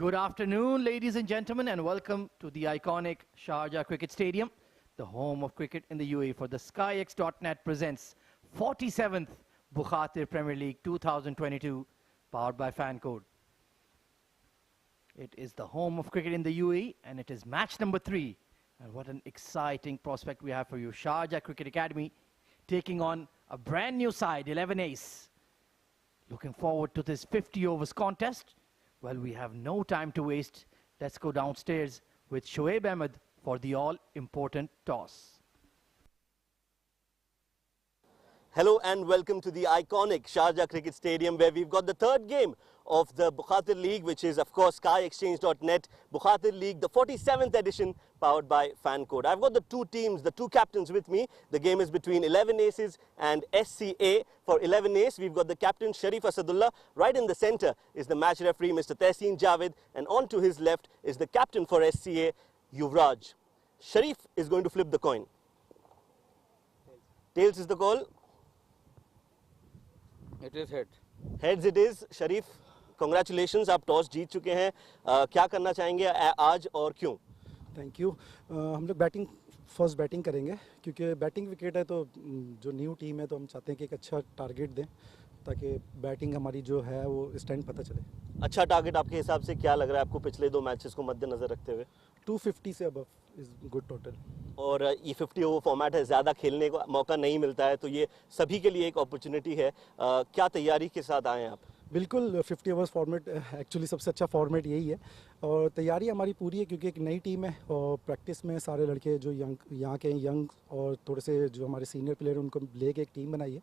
Good afternoon, ladies and gentlemen, and welcome to the iconic Sharjah Cricket Stadium, the home of cricket in the UAE, for the SkyX.net presents 47th Bukhatir Premier League 2022, powered by FanCode. It is the home of cricket in the UAE, and it is match number 3. And what an exciting prospect we have for you. Sharjah Cricket Academy taking on a brand new side, 11 Ace. Looking forward to this 50 overs contest. Well, we have no time to waste. Let's go downstairs with Shoaib Ahmed for the all-important toss. Hello and welcome to the iconic Sharjah Cricket Stadium, where we've got the third game of the Bukhatir League, which is of course SkyExchange.net Bukhatir League, the 47th edition, powered by FanCode. I've got the two teams, the two captains with me. The game is between 11 Aces and SCA. For 11 Ace, we've got the captain Sharif Asadullah. Right in the center is the match referee, Mr. Tehseen Javed, and on to his left is the captain for SCA, Yuvraj. Sharif is going to flip the coin. Tails is the call. It is head. Heads it is. Sharif, congratulations, आप toss जीत चुके हैं. क्या करना चाहेंगे आज और क्यों? Thank you. हम लोग फर्स्ट बैटिंग करेंगे, क्योंकि बैटिंग विकेट है तो जो न्यू टीम है तो हम चाहते हैं कि एक अच्छा टारगेट दें ताकि बैटिंग हमारी जो है वो स्टैंड पता चले. अच्छा टारगेट आपके हिसाब से क्या लग रहा है आपको पिछले दो मैचेस को मद्देनजर रखते हुए? 250 से अबव इज गुड टोटल. और ये 50 ओवर फॉर्मेट है, ज़्यादा खेलने का मौका नहीं मिलता है, तो ये सभी के लिए एक अपॉर्चुनिटी है. क्या तैयारी के साथ आए हैं आप? बिल्कुल, 50 ओवर्स फॉर्मेट एक्चुअली सबसे अच्छा फॉर्मेट यही है और तैयारी हमारी पूरी है, क्योंकि एक नई टीम है और प्रैक्टिस में सारे लड़के जो यहाँ के यंग और थोड़े से जो हमारे सीनियर प्लेयर हैं उनको लेके एक टीम बनाई है.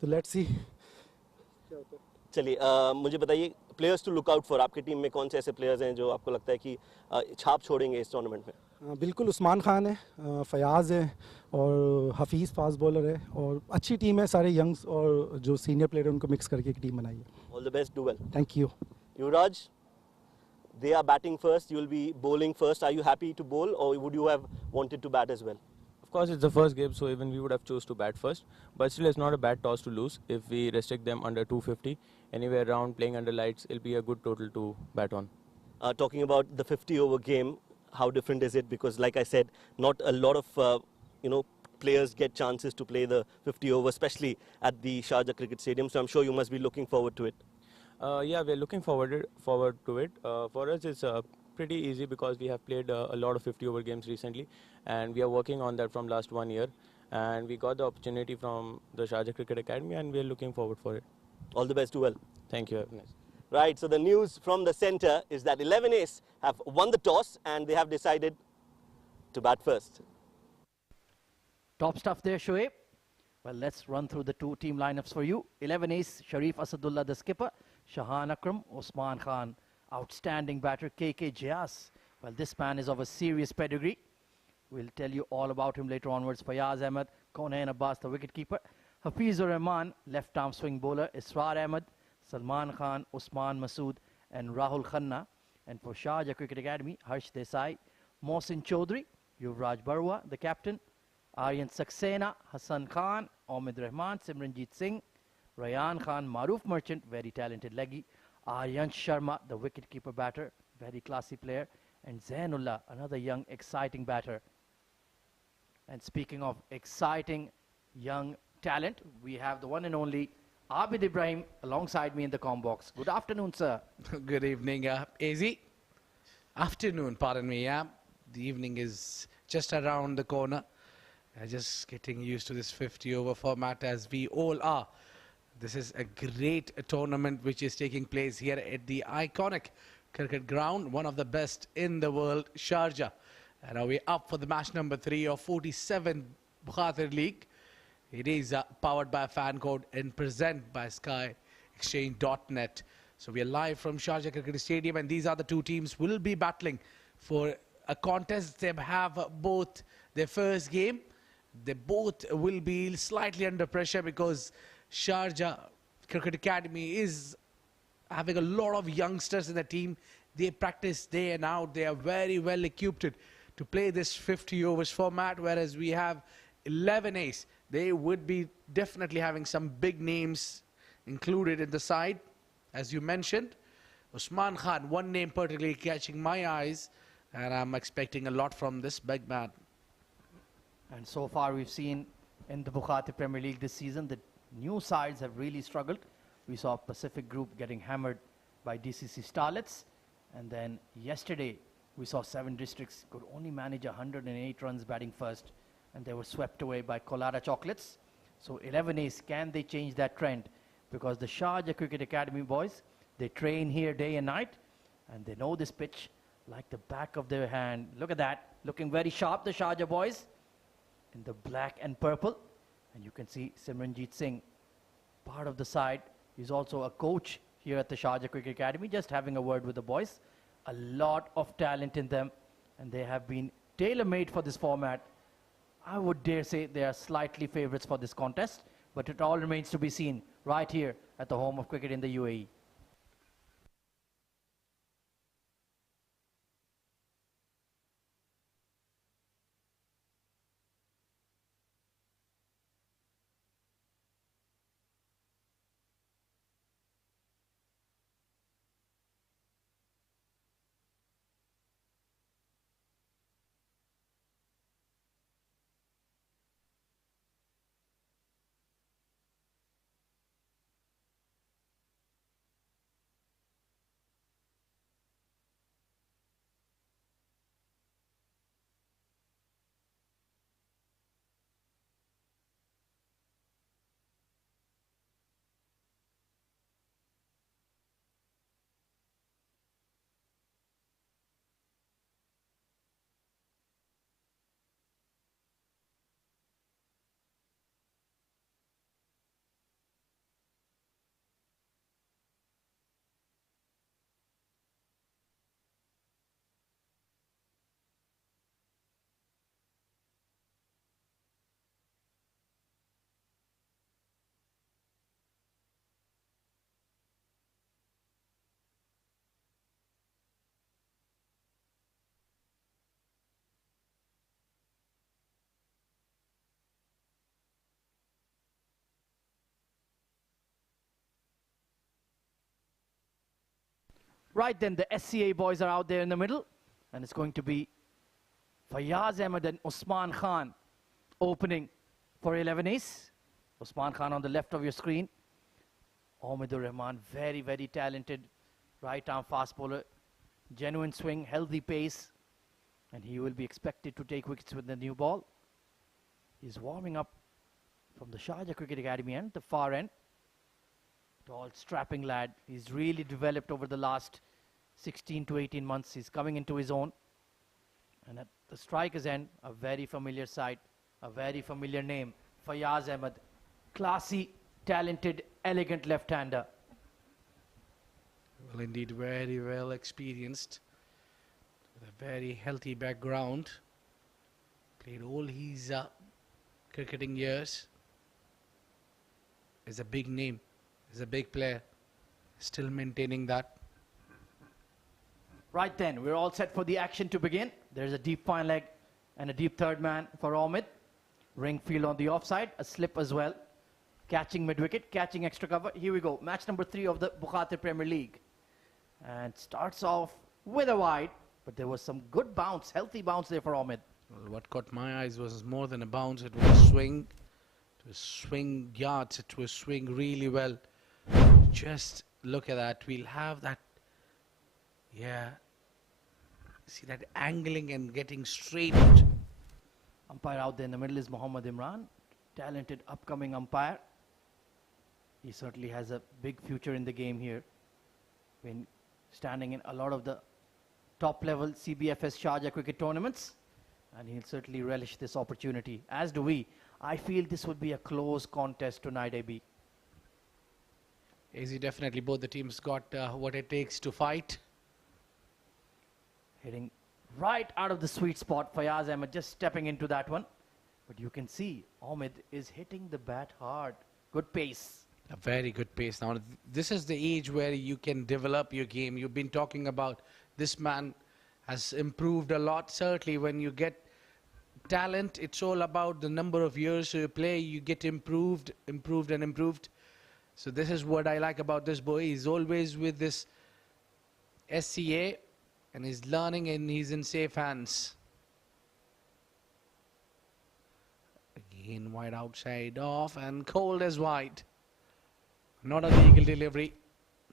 तो लेट्स सी क्या होता है. चलिए, मुझे बताइए players to look out for. आपकी टीम में कौन से ऐसे प्लेयर्स हैं जो आपको लगता है कि छाप छोड़ेंगे इस टूर्नामेंट में? बिल्कुल, उस्मान खान है, फयाज़ है और हफीज़ फास्ट बॉलर है और अच्छी टीम है. सारे यंग्स और जो सीनियर प्लेयर हैं उनको मिक्स करके एक टीम बनाई है. All the best, do well. Thank you. Yuvraj, they are batting first, you will be bowling first. Are you happy to bowl or would you have wanted to bat as well? Of course, it's the first game, so even we would have chose to bat first. But still, it's not a bad toss to lose. If we restrict them under 250, anywhere around playing under lights, it'll be a good total to bat on. Talking about the 50 over game, how different is it? Because like I said, not a lot of players get chances to play the 50 over, especially at the Sharjah Cricket Stadium. So I'm sure you must be looking forward to it. Yeah, we're looking forward to it. For us, it's pretty easy because we have played a lot of 50 over games recently, and we are working on that from last 1 year. And we got the opportunity from the Sharjah Cricket Academy, and we are looking forward for it. All the best, do well. Thank you. Have a nice. Right, so the news from the center is that 11 Ace have won the toss and they have decided to bat first. Top stuff there, Shoaib. Well, let's run through the two team lineups for you. 11 Ace, Sharif Asadullah, the skipper. Shahan Akram, Osman Khan, outstanding batter, KK Jayas. Well, this man is of a serious pedigree. We'll tell you all about him later onwards. Fayaz Ahmed, Konain Abbas, the wicketkeeper. Hafizur Rahman, left-arm swing bowler. Israr Ahmed, Salman Khan, Usman Masood, and Rahul Khanna. And for Sharjah Cricket Academy, Harsh Desai, Mohsin Chaudhry, Yuvraj Barwa, the captain. Aryan Saxena, Hassan Khan, Omid Rahman, Simranjeet Singh, Rayan Khan, Maroof Merchant, very talented leggy. Aryan Sharma, the wicketkeeper batter, very classy player. And Zainullah, another young, exciting batter. And speaking of exciting young talent, we have the one and only Abid Ibrahim alongside me in the comm box. Good afternoon, sir. Good evening, AZ. Afternoon, pardon me, yeah. The evening is just around the corner. Just getting used to this 50 over format, as we all are. This is a great tournament which is taking place here at the iconic cricket ground, one of the best in the world, Sharjah. And now we're up for the match number 3 of 47 Bukhatir League. It is powered by FanCode and presented by SkyExchange.net. So we are live from Sharjah Cricket Stadium, and these are the two teams will be battling for a contest. They have both their first game. They both will be slightly under pressure because Sharjah Cricket Academy is having a lot of youngsters in the team. They practice day and out. They are very well equipped to play this 50 overs format, whereas we have 11 Ace. They would be definitely having some big names included in the side, as you mentioned. Usman Khan, one name particularly catching my eyes, and I'm expecting a lot from this big man. And so far we've seen in the Bukhatir Premier League this season that new sides have really struggled. We saw Pacific Group getting hammered by DCC Starlets. And then yesterday we saw 7 districts could only manage 108 runs batting first. And they were swept away by Kolada Chocolates. So 11 Ace, can they change that trend? Because the Sharjah Cricket Academy boys, they train here day and night. And they know this pitch like the back of their hand. Look at that, looking very sharp, the Sharjah boys, in the black and purple. And you can see Simranjeet Singh, part of the side. He's also a coach here at the Sharjah Cricket Academy, just having a word with the boys. A lot of talent in them, and they have been tailor-made for this format. I would dare say they are slightly favorites for this contest, but it all remains to be seen right here at the home of cricket in the UAE. Right then, the SCA boys are out there in the middle, and it's going to be Fayaz Ahmed and Usman Khan opening for 11 Ace. Usman Khan on the left of your screen. Ahmedur Rahman, very, very talented right-arm fast bowler. Genuine swing, healthy pace, and he will be expected to take wickets with the new ball. He's warming up from the Sharjah Cricket Academy end, the far end. Tall, strapping lad. He's really developed over the last 16 to 18 months. He's coming into his own. And at the striker's end, a very familiar sight, a very familiar name, Fayaz Ahmed. Classy, talented, elegant left-hander. Well, indeed, very well experienced, with a very healthy background. Played all his cricketing years. Is a big name, is a big player, still maintaining that. Right then, we're all set for the action to begin. There's a deep fine leg and a deep third man for Ahmed. Ring field on the offside, a slip as well. Catching mid-wicket, catching extra cover. Here we go, match number 3 of the Bukhatir Premier League. And starts off with a wide, but there was some good bounce, healthy bounce there for Ahmed. Well, what caught my eyes was more than a bounce, it was a swing. It was swing yards, it was swing really well. Just look at that, we'll have that, yeah. See that angling and getting straight. Umpire out there in the middle is Mohammad Imran, talented upcoming umpire. He certainly has a big future in the game here. Been standing in a lot of the top level CBFS Sharjah cricket tournaments, and he'll certainly relish this opportunity, as do we. I feel this would be a close contest tonight, AB. Easy, definitely both the teams got what it takes to fight. Hitting right out of the sweet spot. Fayaz Ahmed just stepping into that one. But you can see Ahmed is hitting the bat hard. Good pace. A very good pace. Now, this is the age where you can develop your game. You've been talking about this man has improved a lot. Certainly, when you get talent, it's all about the number of years you play. You get improved. So this is what I like about this boy. He's always with this SCA, and he's learning and he's in safe hands. Again, wide outside off and cold as white. Not a legal delivery.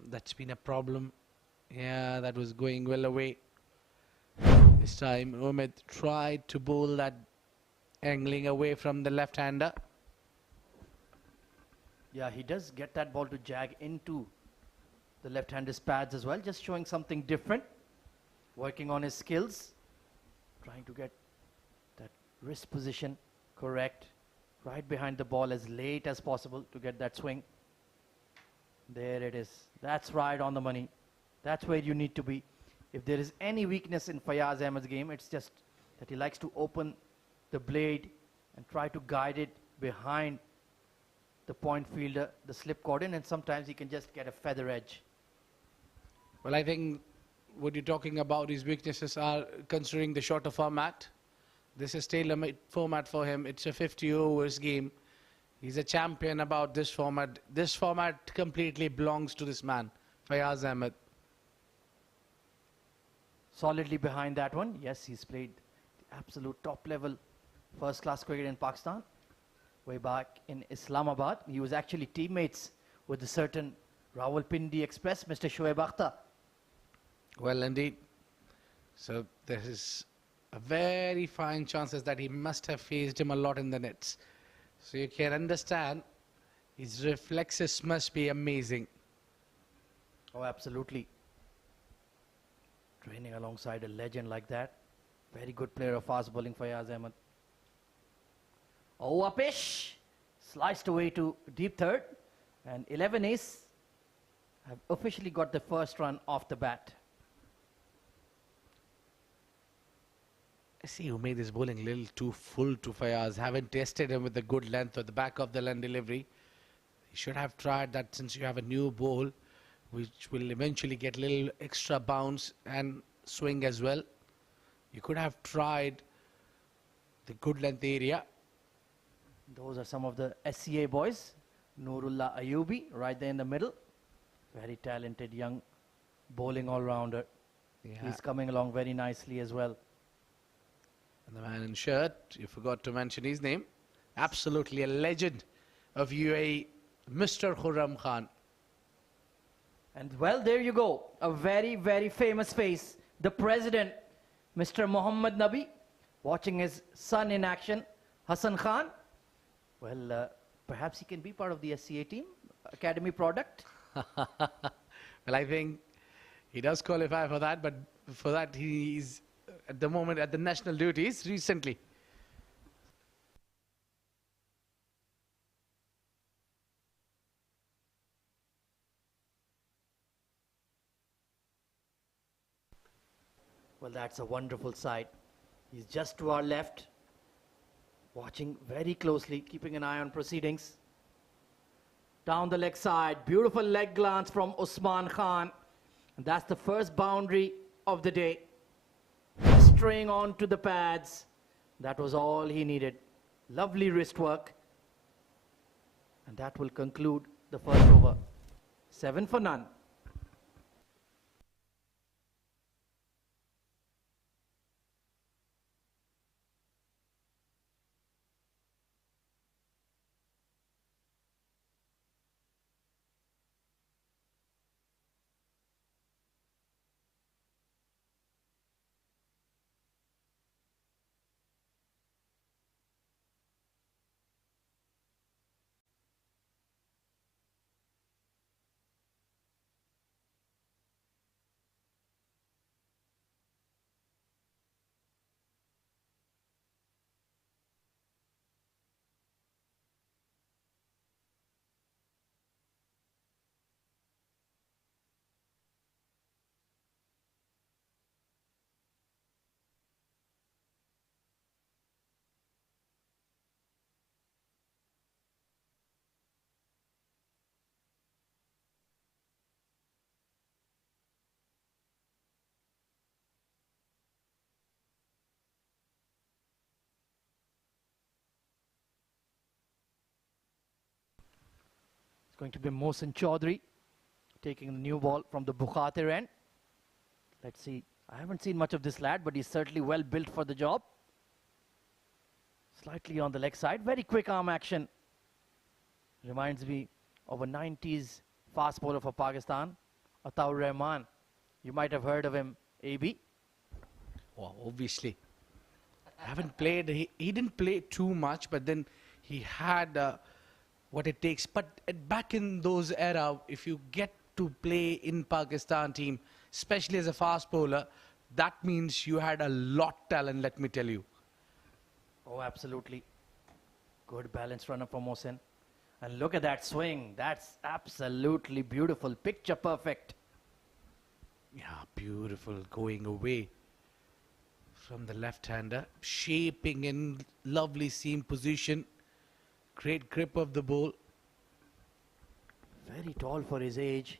That's been a problem. Yeah, that was going well away. This time, Umid tried to bowl that angling away from the left-hander. Yeah, he does get that ball to jag into the left-hander's pads as well, just showing something different, working on his skills, trying to get that wrist position correct, right behind the ball as late as possible to get that swing. There it is. That's right on the money. That's where you need to be. If there is any weakness in Fayaz Ahmed's game, it's just that he likes to open the blade and try to guide it behind the point fielder, the slip cordon, and sometimes he can just get a feather edge. Well, I think what you're talking about, his weaknesses are considering the shorter format. This is tailor-made format for him. It's a 50 overs game. He's a champion about this format. This format completely belongs to this man, Fayaz Ahmed. Solidly behind that one. Yes, he's played the absolute top level first-class cricket in Pakistan. Way back in Islamabad, he was actually teammates with a certain Rawalpindi Express, Mr. Shoaib Akhtar. Well, indeed. So there is a very fine chances that he must have faced him a lot in the nets. So you can understand his reflexes must be amazing. Oh, absolutely. Training alongside a legend like that. Very good player of fast bowling, Fayaz Ahmed. Oh, upish. Sliced away to deep third. And 11 ace have officially got the first run off the bat. I see who made this bowling a little too full to Fayaz. Haven't tested him with the good length or the back of the line delivery. You should have tried that since you have a new ball, which will eventually get a little extra bounce and swing as well. You could have tried the good length area. Those are some of the SCA boys. Noorullah Ayubi, right there in the middle. Very talented young bowling all-rounder. Yeah. He's coming along very nicely as well. And the man in shirt, you forgot to mention his name. Absolutely a legend of UAE, Mr. Khurram Khan. And well, there you go. A very, very famous face. The president, Mr. Muhammad Nabi, watching his son in action, Hassan Khan. Well, perhaps he can be part of the SCA team, academy product. Well, I think he does qualify for that, but for that he's at the moment at the national duties recently. Well, that's a wonderful sight. He's just to our left, watching very closely, keeping an eye on proceedings. Down the leg side, beautiful leg glance from Usman Khan. And that's the first boundary of the day. Straying on to the pads. That was all he needed. Lovely wrist work. And that will conclude the first over. 7 for none. It's going to be Mohsin Chaudhary taking the new ball from the Bukhatir end. Let's see. I haven't seen much of this lad, but he's certainly well built for the job. Slightly on the leg side. Very quick arm action. Reminds me of a 90s fast bowler for Pakistan, Ataur Rahman. You might have heard of him, AB. Well, obviously. Haven't played. He didn't play too much, but then he had what it takes. But back in those era, if you get to play in Pakistan team, especially as a fast bowler, that means you had a lot talent, let me tell you. Oh, absolutely. Good balanced runner for Mohsin. And look at that swing. That's absolutely beautiful. Picture perfect. Yeah, beautiful. Going away from the left-hander. Shaping in lovely seam position. Great grip of the ball. Very tall for his age.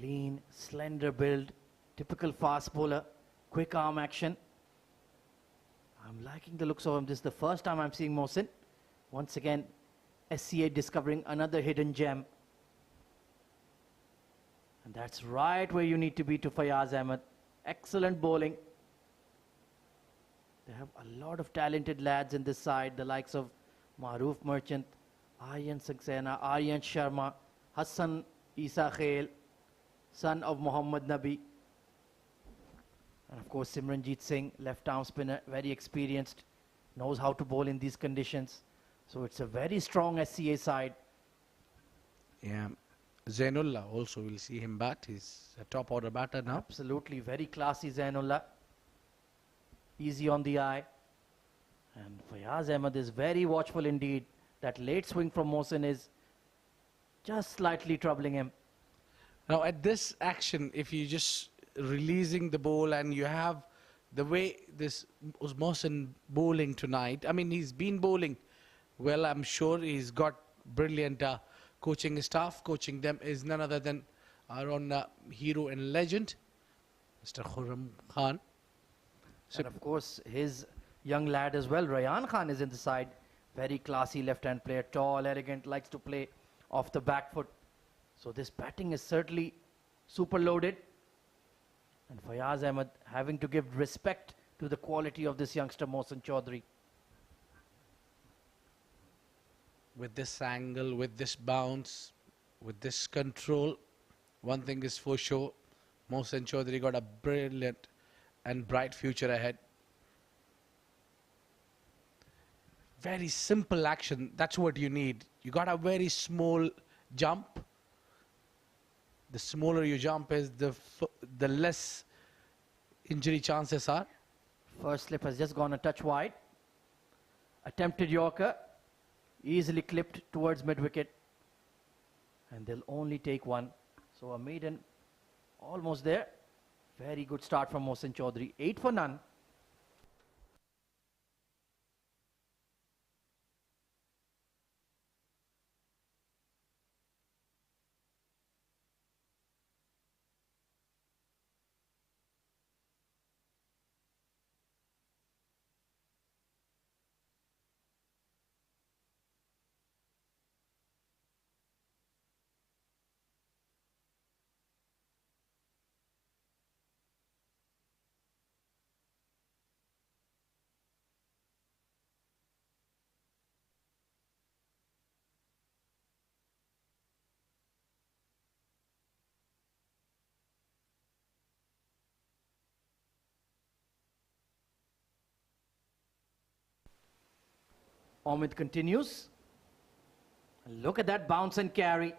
Lean, slender build. Typical fast bowler. Quick arm action. I'm liking the looks of him. This is the first time I'm seeing Mohsin. Once again, SCA discovering another hidden gem. And that's right where you need to be to Fayaz Ahmed. Excellent bowling. They have a lot of talented lads in this side, the likes of Maroof Merchant, Aryan Saxena, Aryan Sharma, Hassan Isa Khail, son of Muhammad Nabi. And of course, Simranjeet Singh, left arm spinner, very experienced, knows how to bowl in these conditions. So it's a very strong SCA side. Yeah. Zainullah also, we'll see him bat. He's a top order batter now. Absolutely, very classy Zainullah. Easy on the eye. And Fayaz Ahmed is very watchful indeed. That late swing from Mohsin is just slightly troubling him. Now at this action, if you just releasing the ball and you have the way this was Mohsin bowling tonight. I mean, he's been bowling well. I'm sure he's got brilliant coaching staff. Coaching them is none other than our own hero and legend, Mr. Khurram Khan. So And of course, his young lad as well, Rayan Khan, is in the side. Very classy left-hand player, tall, elegant, likes to play off the back foot. So this batting is certainly super loaded. And Fayaz Ahmed having to give respect to the quality of this youngster, Mohsin Chaudhary. with this angle, with this bounce, with this control, one thing is for sure, Mohsin Chaudhary got a brilliant and bright future ahead. Very simple action, that's what you need. You got a very small jump. The smaller you jump is, the less injury chances are. First slip has just gone a touch wide. Attempted Yorker, easily clipped towards mid-wicket. And they'll only take one. So a maiden almost there. Very good start from Mohsin Chaudhary. 8 for none. Omid continues. Look at that bounce and carry.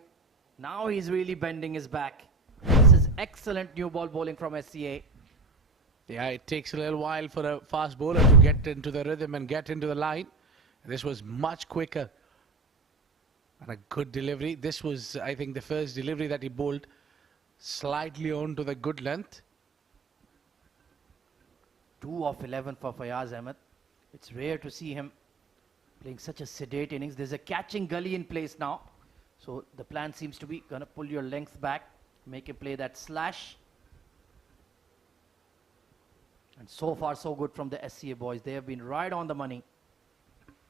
Now he's really bending his back. This is excellent new ball bowling from SCA. Yeah, it takes a little while for a fast bowler to get into the rhythm and get into the line. This was much quicker. And a good delivery. This was, I think, the first delivery that he bowled slightly on to the good length. 2 of 11 for Fayaz Ahmed. It's rare to see him playing such a sedate innings. There's a catching gully in place now. So the plan seems to be going to pull your length back, make him play that slash. And so far so good from the SCA boys. They have been right on the money.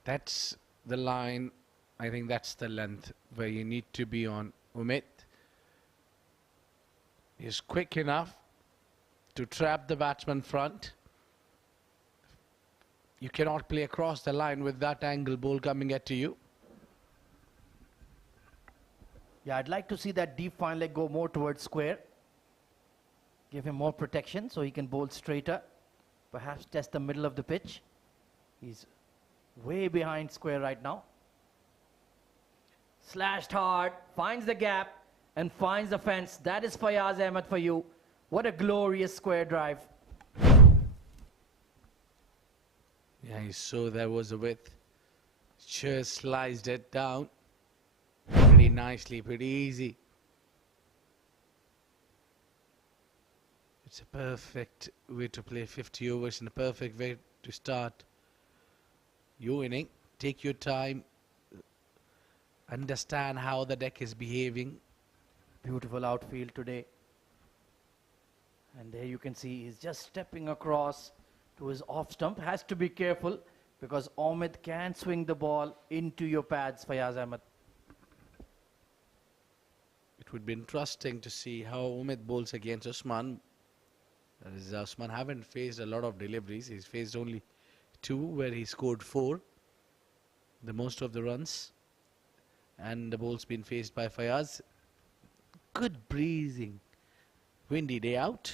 That's the line. I think that's the length where you need to be on, Umit. He's quick enough to trap the batsman front. You cannot play across the line with that angle ball coming at you. Yeah, I'd like to see that deep fine leg go more towards square. Give him more protection so he can bowl straighter. Perhaps test the middle of the pitch. He's way behind square right now. Slashed hard, finds the gap and finds the fence. That is Fayaz Ahmed for you. What a glorious square drive. Yeah, he saw there was a width. Just sliced it down. Pretty nicely, pretty easy. It's a perfect way to play 50 overs and a perfect way to start your inning. Take your time. Understand how the deck is behaving. Beautiful outfield today. And there you can see he's just stepping across to his off stump. Has to be careful because Ahmed can swing the ball into your pads, Fayaz Ahmed. It would be interesting to see how Ahmed bowls against Usman. That is, Usman haven't faced a lot of deliveries. He's faced only 2 where he scored 4. The most of the runs. And the ball's been faced by Fayaz. Good breezing. Windy day out.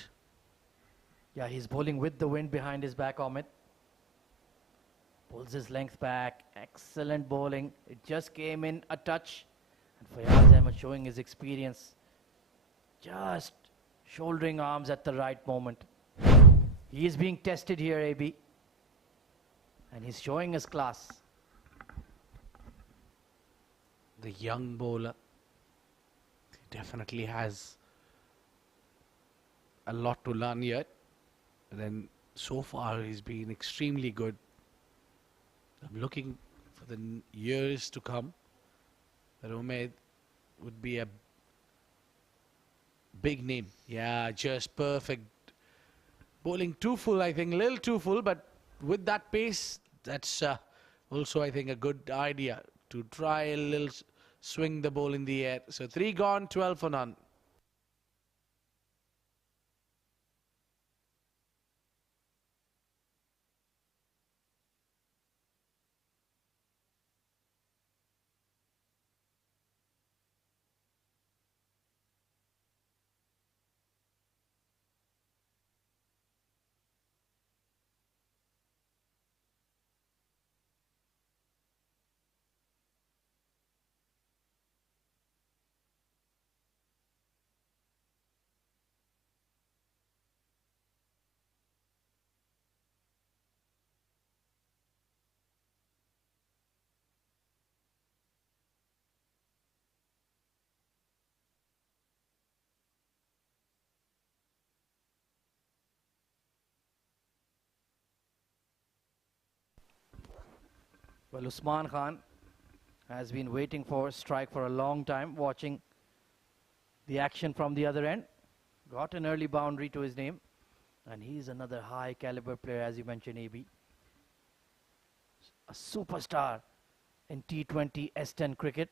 Yeah, he's bowling with the wind behind his back, Ahmed. Pulls his length back. Excellent bowling. It just came in a touch. And Fayaz Ahmed showing his experience. Just shouldering arms at the right moment. He is being tested here, AB. And he's showing his class. The young bowler. He definitely has a lot to learn yet. But then so far he's been extremely good. I'm looking for the years to come that Umaid would be a big name. Yeah, just perfect. Bowling too full, I think, a little too full, but with that pace, that's also, I think, a good idea to try a little swing the ball in the air. So 3 gone, 12 for none. Well, Usman Khan has been waiting for a strike for a long time, watching the action from the other end. Got an early boundary to his name. And he's another high caliber player, as you mentioned, AB. A superstar in T20 S10 cricket.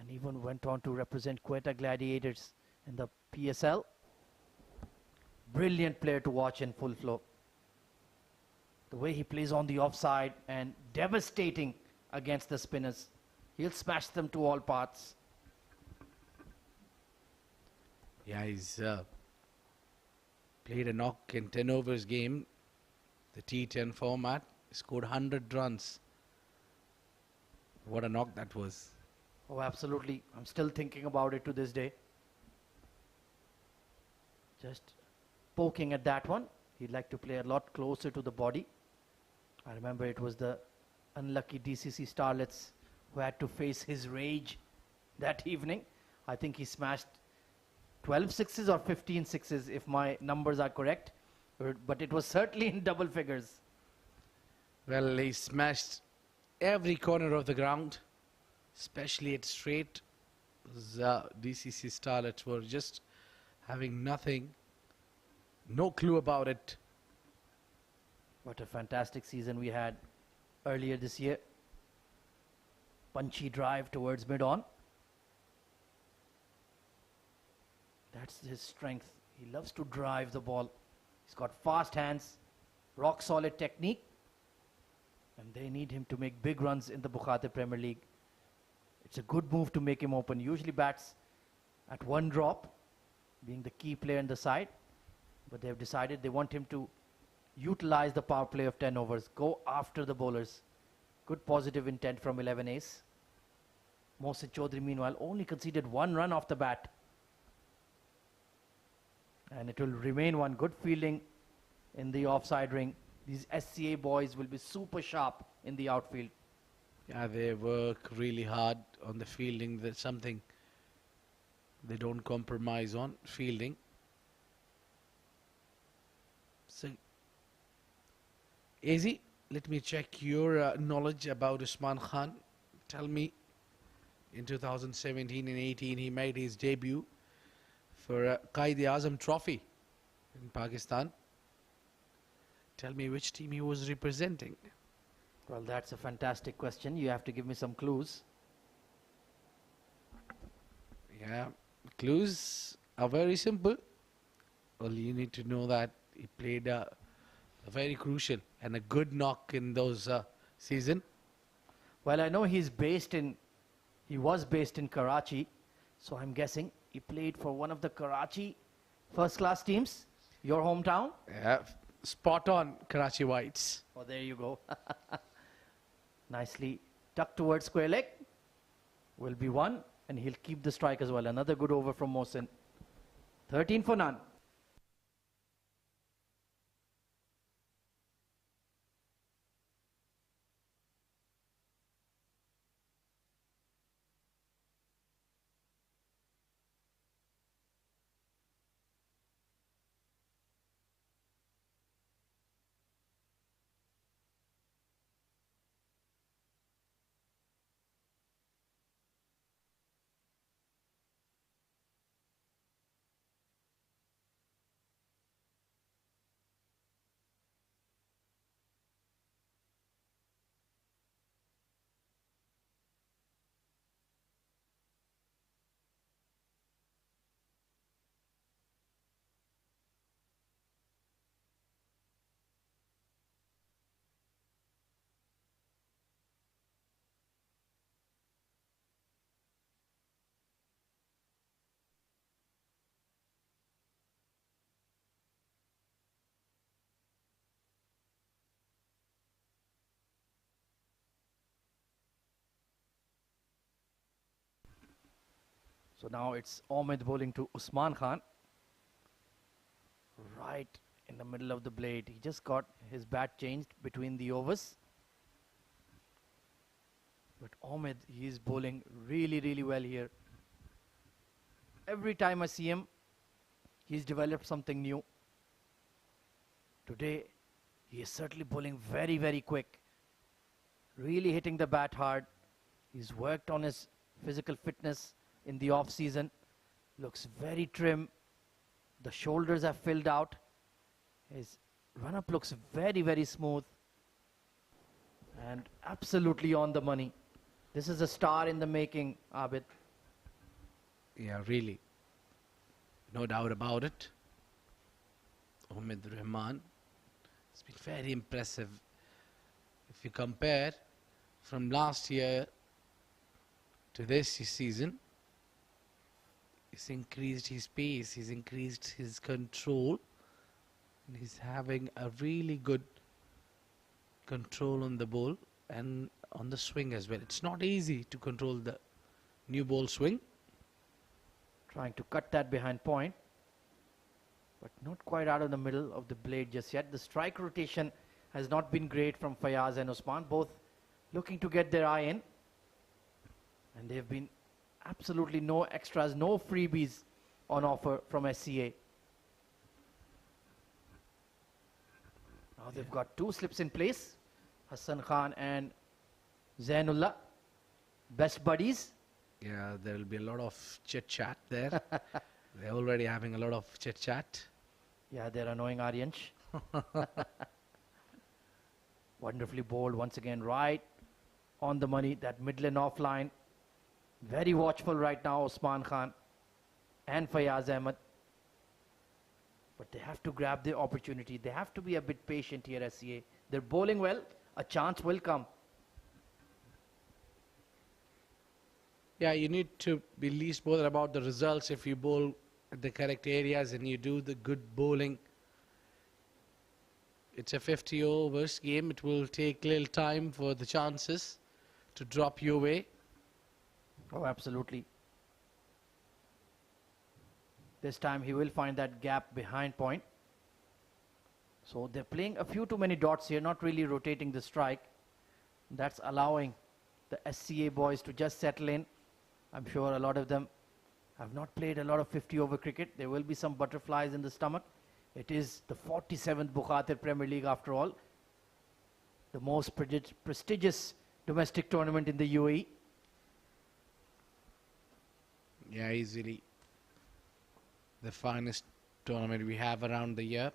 And even went on to represent Quetta Gladiators in the PSL. Brilliant player to watch in full flow. The way he plays on the offside and devastating against the spinners. He'll smash them to all parts. Yeah, he's played a knock in 10 overs game, the T10 format, scored 100 runs. What a knock that was. Oh, absolutely. I'm still thinking about it to this day. Just poking at that one. He'd like to play a lot closer to the body. I remember it was the unlucky DCC starlets who had to face his rage that evening. I think he smashed 12 sixes or 15 sixes, if my numbers are correct. But it was certainly in double figures. Well, he smashed every corner of the ground, especially at straight. The DCC starlets were just having nothing, no clue about it. What a fantastic season we had earlier this year. Punchy drive towards mid-on. That That's his strength. He loves to drive the ball. He's got fast hands, rock solid technique, and they need him to make big runs in the Bukhatir Premier League. It's a good move to make him open. Usually bats at one drop, being the key player in the side, but they've decided they want him to utilize the power play of 10 overs, go after the bowlers. Good positive intent from 11 ace. Mohsin Chaudhary, meanwhile, only conceded 1 run off the bat. And it will remain one. Good fielding in the offside ring. These SCA boys will be super sharp in the outfield. Yeah, they work really hard on the fielding. That's something they don't compromise on, fielding. So, Easy, let me check your knowledge about Usman Khan. Tell me, in 2017 and 18, he made his debut for Quaid-e-Azam Trophy in Pakistan. Tell me which team he was representing. Well, that's a fantastic question. You have to give me some clues. Yeah, clues are very simple. Well, you need to know that he played a very crucial and a good knock in those season. Well, I know he was based in Karachi, so I'm guessing he played for one of the Karachi first-class teams, your hometown. Yeah, spot on, Karachi Whites. Oh, there you go. Nicely tucked towards square leg. Will be one, and he'll keep the strike as well. Another good over from Mohsin. 13 for none. So now it's Ahmed bowling to Usman Khan. Right in the middle of the blade. He just got his bat changed between the overs. But Ahmed, he is bowling really, really well here. Every time I see him, he's developed something new. Today, he is certainly bowling very, very quick. Really hitting the bat hard. He's worked on his physical fitness in the off season. Looks very trim. The shoulders are filled out. His run-up looks very, very smooth. And absolutely on the money. This is a star in the making, Abid. Yeah, really. No doubt about it. Ahmed Rahman. It's been very impressive. If you compare from last year to this season, he's increased his pace, he's increased his control, and he's having a really good control on the ball and on the swing as well. It's not easy to control the new ball swing. Trying to cut that behind point, but not quite out of the middle of the blade just yet. The strike rotation has not been great from Fayaz and Usman, both looking to get their eye in. And they've been absolutely no extras, no freebies on offer from SCA. Now they've got two slips in place. Hassan Khan and Zainullah, best buddies. Yeah, there will be a lot of chit-chat there. They're already having a lot of chit-chat. Yeah, they're annoying Aryansh. Wonderfully bowled once again, right on the money, that mid-lane offline. Very watchful right now, Usman Khan and Fayaz Ahmed. But they have to grab the opportunity. They have to be a bit patient here, SCA. They're bowling well. A chance will come. Yeah, you need to be least bothered about the results. If you bowl at the correct areas and you do the good bowling, it's a 50 overs game. It will take little time for the chances to drop your way. Oh, absolutely. This time he will find that gap behind point. So they're playing a few too many dots here, not really rotating the strike. That's allowing the SCA boys to just settle in. I'm sure a lot of them have not played a lot of 50 over cricket. There will be some butterflies in the stomach. It is the 47th Bukhatir Premier League after all. The most prestigious domestic tournament in the UAE. Yeah, easily the finest tournament we have around the year,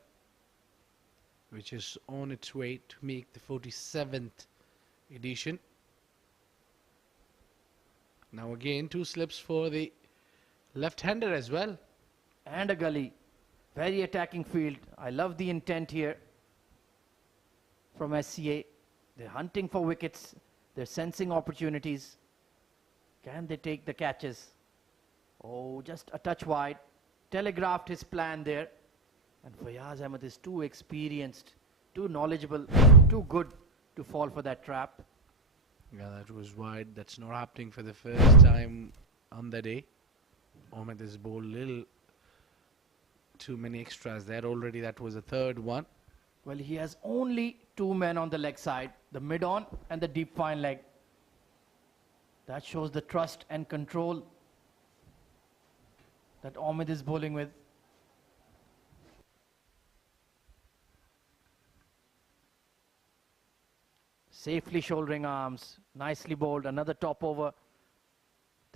which is on its way to make the 47th edition. Now again, 2 slips for the left-hander as well. And a gully. Very attacking field. I love the intent here from SCA. They're hunting for wickets. They're sensing opportunities. Can they take the catches? Oh, just a touch wide. Telegraphed his plan there. And Fayaz Ahmed is too experienced, too knowledgeable, too good to fall for that trap. Yeah, that was wide. That's not happening for the first time on the day. Ahmed has bowled little too many extras there already. That was the third one. Well, he has only 2 men on the leg side, the mid-on and the deep fine leg. That shows the trust and control that Ahmed is bowling with. Safely shouldering arms, nicely bowled, another top over.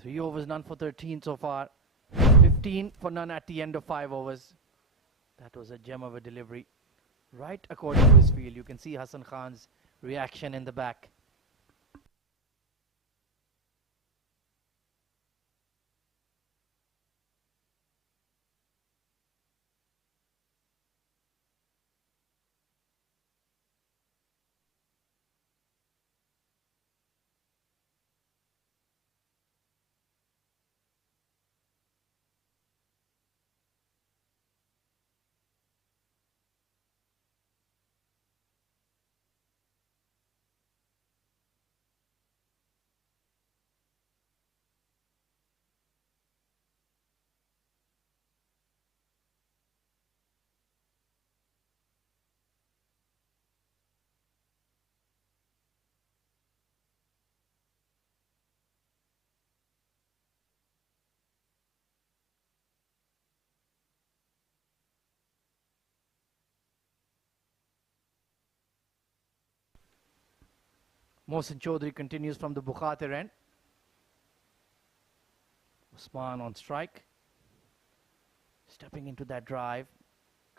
3 overs, none for 13 so far. 15 for none at the end of 5 overs. That was a gem of a delivery. Right according to his field. You can see Hassan Khan's reaction in the back. Mohsin Chaudhary continues from the Bukhatir end. Usman on strike. Stepping into that drive.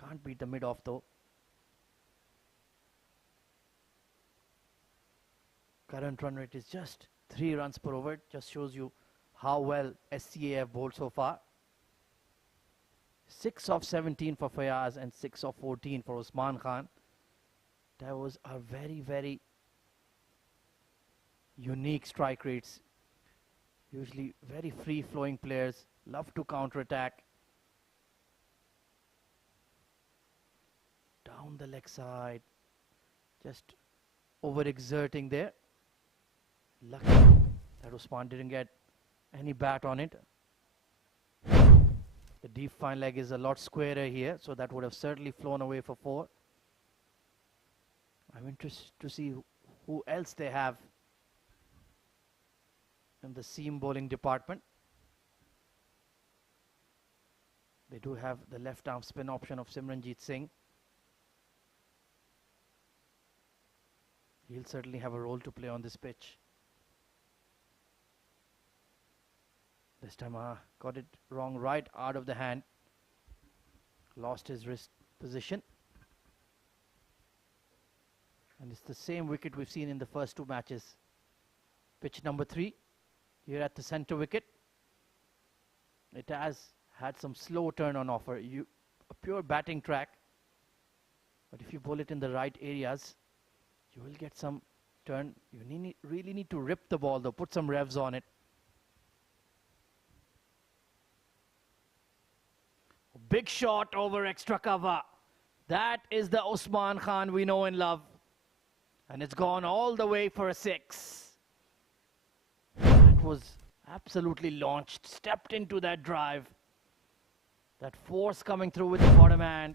Can't beat the mid-off though. Current run rate is just 3 runs per over. Just shows you how well SCA have bowled so far. 6 of 17 for Fayaz and 6 of 14 for Usman Khan. That was a very, very unique strike rates. Usually very free-flowing players. Love to counter-attack. Down the leg side. Just over-exerting there. Lucky that Usman didn't get any bat on it. The deep fine leg is a lot squarer here, so that would have certainly flown away for 4. I'm interested to see who else they have in the seam bowling department. They do have the left arm spin option of Simranjeet Singh. He'll certainly have a role to play on this pitch. This time got it wrong, right out of the hand. Lost his wrist position. And it's the same wicket we've seen in the first 2 matches. Pitch number 3. Here at the center wicket. It has had some slow turn on offer. a pure batting track. But if you bowl it in the right areas, you will get some turn. You really need to rip the ball though, put some revs on it. Big shot over extra cover. That is the Usman Khan we know and love. And it's gone all the way for a 6. It was absolutely launched, stepped into that drive. That force coming through with the bottom hand.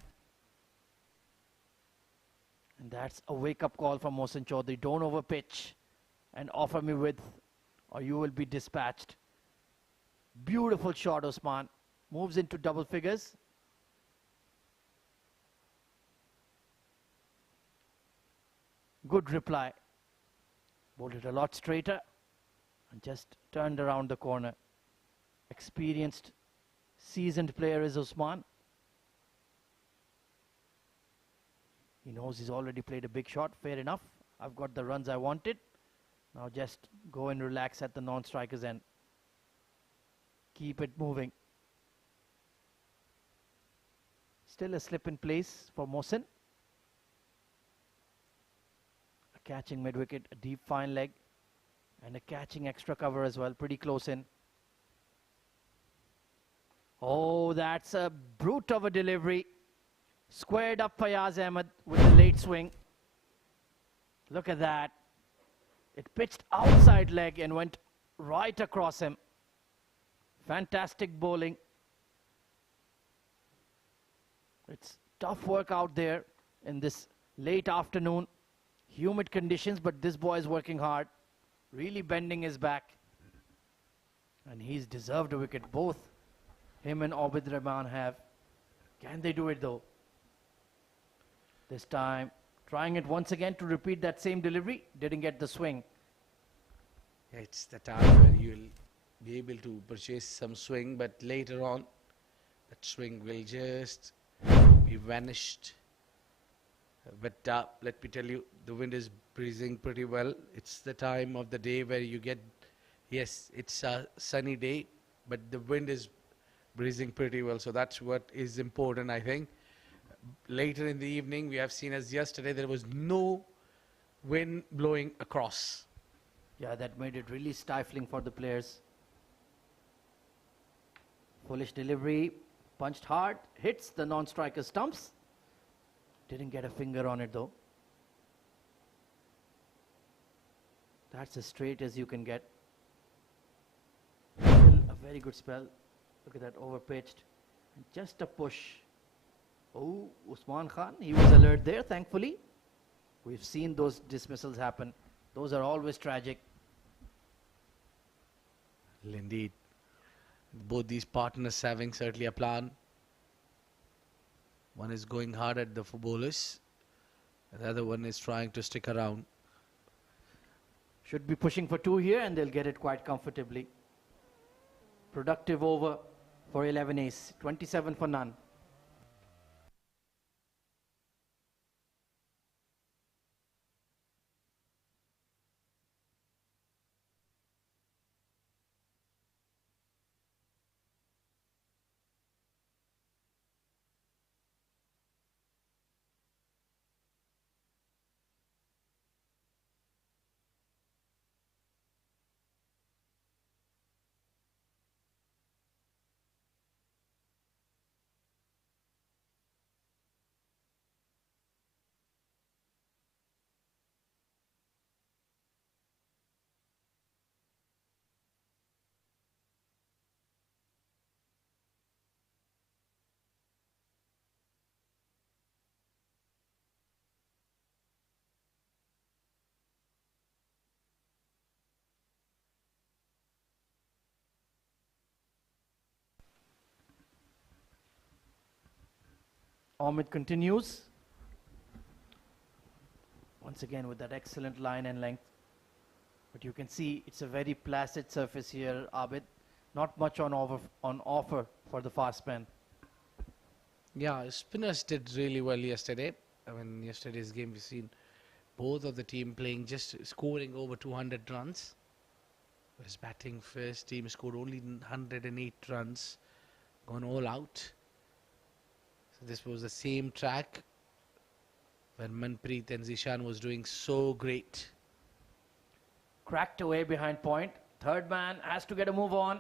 And that's a wake-up call from Mohsin Chaudhary. Don't overpitch and offer me width, or you will be dispatched. Beautiful shot, Usman. Moves into double figures. Good reply. Bowled it a lot straighter and just turned around the corner. Experienced, seasoned player is Usman. He knows he's already played a big shot. Fair enough. I've got the runs I wanted. Now just go and relax at the non-striker's end. Keep it moving. Still a slip in place for Mohsin. A catching mid-wicket, a deep fine leg, and a catching extra cover as well. Pretty close in. Oh, that's a brute of a delivery. Squared up Fayaz Ahmed with the late swing. Look at that. It pitched outside leg and went right across him. Fantastic bowling. It's tough work out there in this late afternoon. Humid conditions, but this boy is working hard. Really bending his back. And he's deserved a wicket. Both him and Abid Rahman have. Can they do it though? This time, trying it once again to repeat that same delivery. Didn't get the swing. It's the time where you'll be able to purchase some swing, but later on, that swing will just be vanished. But let me tell you, the wind is breezing pretty well. It's the time of the day where you get, yes, it's a sunny day, but the wind is breezing pretty well. So that's what is important, I think. Later in the evening, we have seen as yesterday, there was no wind blowing across. Yeah, that made it really stifling for the players. Foolish delivery, punched hard, hits the non-striker stumps. Didn't get a finger on it though. That's as straight as you can get. Still a very good spell. Look at that, overpitched. And just a push. Oh, Usman Khan, he was alert there, thankfully. We've seen those dismissals happen. Those are always tragic. Indeed. Both these partners having certainly a plan. One is going hard at the bowlers. The other one is trying to stick around. Should be pushing for 2 here and they'll get it quite comfortably. Productive over for 11 ace. 27 for none. Ahmed continues. Once again with that excellent line and length. But you can see it's a very placid surface here, Abid. Not much on offer for the fast man. Yeah, spinners did really well yesterday. I mean, yesterday's game we've seen both of the team playing, just scoring over 200 runs. Whereas batting first team scored only 108 runs, gone all out. This was the same track when Manpreet and Zishan was doing so great. Cracked away behind point. Third man has to get a move on.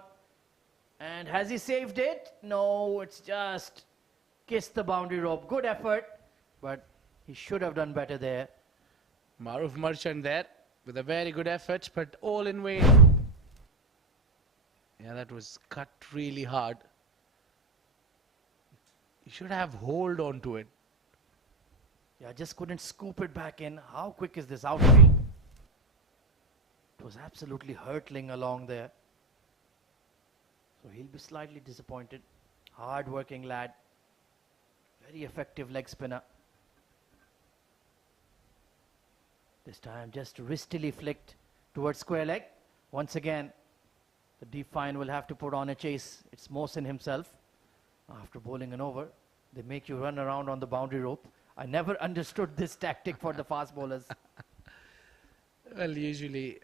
And has he saved it? No, it's just kissed the boundary rope. Good effort, but he should have done better there. Maruf Merchant there with a very good effort, but all in vain. Yeah, that was cut really hard. You should have hold on to it. Yeah, just couldn't scoop it back in. How quick is this outfield? It was absolutely hurtling along there. So he'll be slightly disappointed. Hard-working lad. Very effective leg spinner. This time just wristily flicked towards square leg. Once again, the deep fine will have to put on a chase. It's Mohsin himself. After bowling an over, they make you run around on the boundary rope. I never understood this tactic for the fast bowlers. Well, usually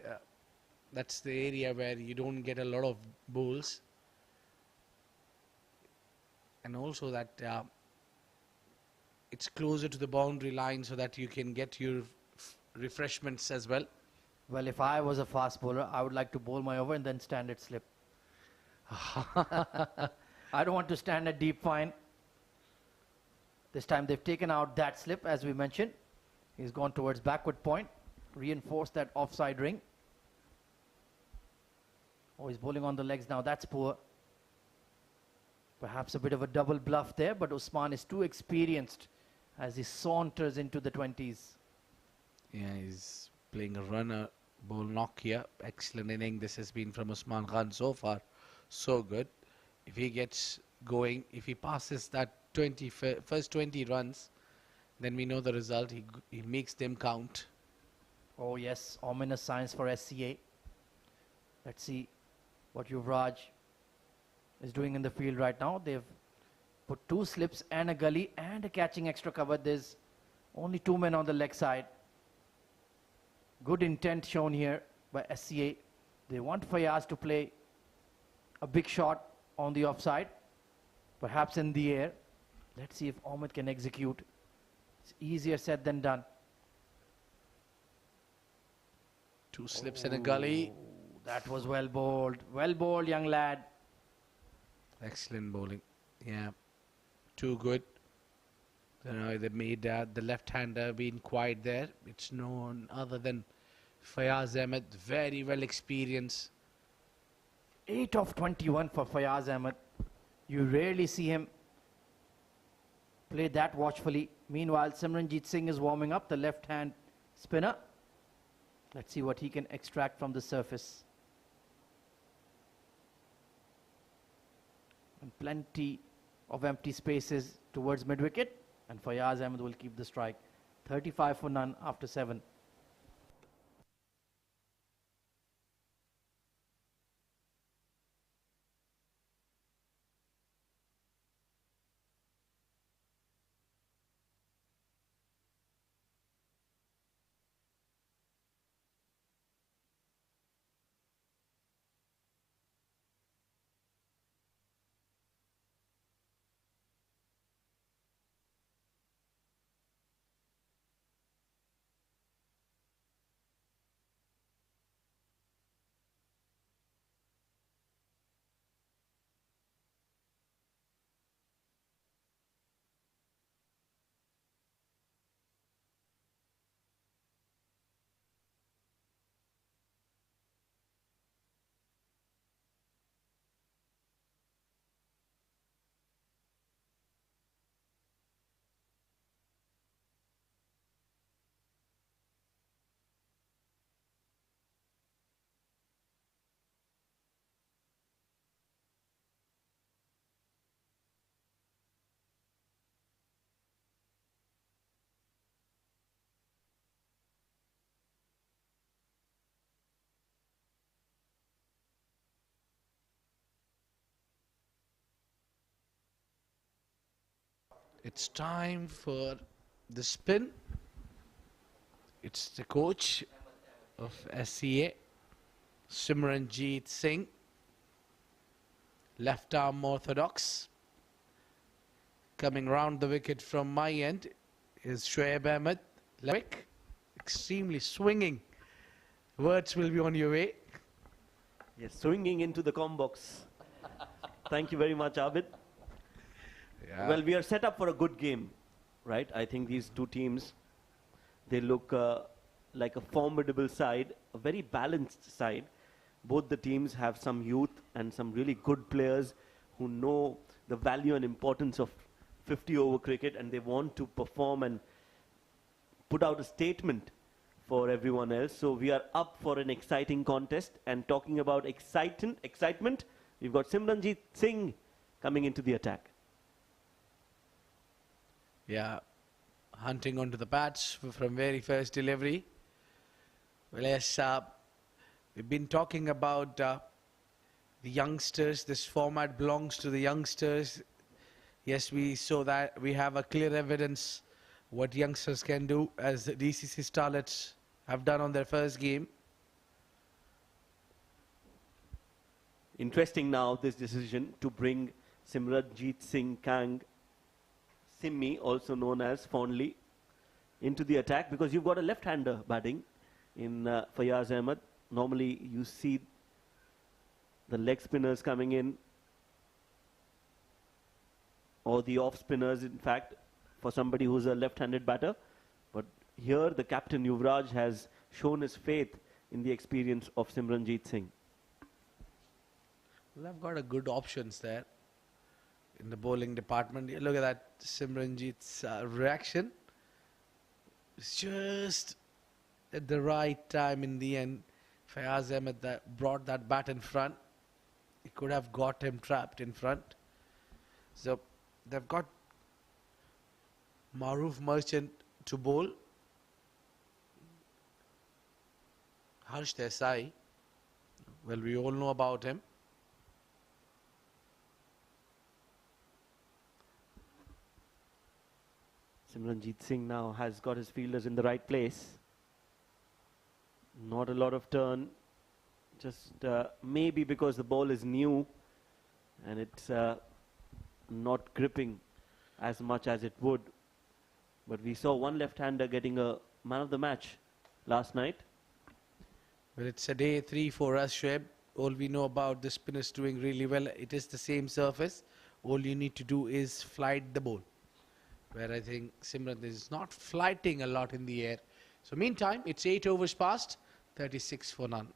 that's the area where you don't get a lot of bowls. And also that it's closer to the boundary line so that you can get your refreshments as well. Well, if I was a fast bowler, I would like to bowl my over and then stand at slip. I don't want to stand at deep fine. This time they've taken out that slip, as we mentioned. He's gone towards backward point, reinforced that offside ring. Oh, he's bowling on the legs now. That's poor. Perhaps a bit of a double bluff there, but Usman is too experienced as he saunters into the 20s. Yeah, he's playing a runner, ball knock here. Excellent inning this has been from Usman Khan so far. So good. If he gets going, if he passes that first 20 runs, then we know the result. He makes them count. Oh yes, ominous signs for SCA. Let's see what Yuvraj is doing in the field right now. They've put 2 slips and a gully and a catching extra cover. There's only 2 men on the leg side. Good intent shown here by SCA. They want Fayaz to play a big shot on the offside, perhaps in the air. Let's see if Ahmed can execute. It's easier said than done. 2 slips and a gully. That was well bowled. Well bowled, young lad. Excellent bowling. Yeah, too good. They made the left-hander being quiet there. It's none other than Fayaz Ahmed, very well experienced. 8 of 21 for Fayaz Ahmed. You rarely see him play that watchfully. Meanwhile, Simranjeet Singh is warming up, the left-hand spinner. Let's see what he can extract from the surface. And plenty of empty spaces towards mid-wicket. And Fayaz Ahmed will keep the strike. 35 for none after 7. It's time for the spin. It's the coach of SCA, Simranjeet Singh, left arm orthodox. Coming round the wicket from my end is Shoaib Ahmed. Quick, extremely swinging. Words will be on your way. Yes, swinging into the com box. Thank you very much, Abid. Yeah. Well, we are set up for a good game, right? I think these two teams, they look like a formidable side, a very balanced side. Both the teams have some youth and some really good players who know the value and importance of 50-over cricket, and they want to perform and put out a statement for everyone else. So we are up for an exciting contest. And talking about excitement, we've got Simranjeet Singh coming into the attack. Yeah, hunting onto the bats from very first delivery. Well, yes, we've been talking about the youngsters. This format belongs to the youngsters. Yes, we saw that. We have a clear evidence what youngsters can do, as the DCC starlets have done on their first game. Interesting now, this decision to bring Simranjeet Singh Kang, Simmi, also known as fondly, into the attack, because you've got a left-hander batting in Fayaz Ahmed. Normally you see the leg spinners coming in, or the off spinners, in fact, for somebody who's a left-handed batter. But here the captain Yuvraj has shown his faith in the experience of Simranjeet Singh. Well, I've got a good options there in the bowling department. Look at that, Simranjeet's reaction. It's just at the right time in the end. Fayaz Ahmed brought that bat in front. He could have got him trapped in front. So they've got Maroof Merchant to bowl. Harsh Desai. Well, we all know about him. Simranjeet Singh now has got his fielders in the right place. Not a lot of turn. Just maybe because the ball is new and it's not gripping as much as it would. But we saw one left-hander getting a man of the match last night. Well, it's a day 3 for us, Shoaib. All we know about the spinners doing really well. It is the same surface. All you need to do is flight the ball, where I think Simran is not flighting a lot in the air. So meantime, it's 8 overs past, 36 for none.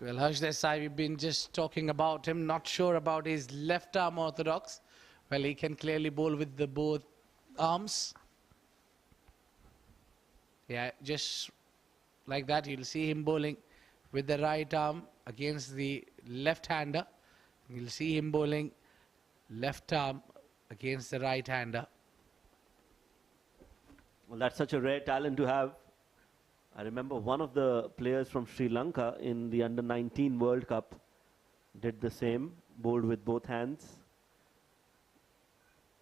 Well, Harsh Desai, we've been just talking about him, not sure about his left arm orthodox. Well, he can clearly bowl with the both arms. Yeah, just like that, you'll see him bowling with the right arm against the left-hander. You'll see him bowling left arm against the right-hander. Well, that's such a rare talent to have. I remember one of the players from Sri Lanka in the Under-19 World Cup did the same, bowled with both hands.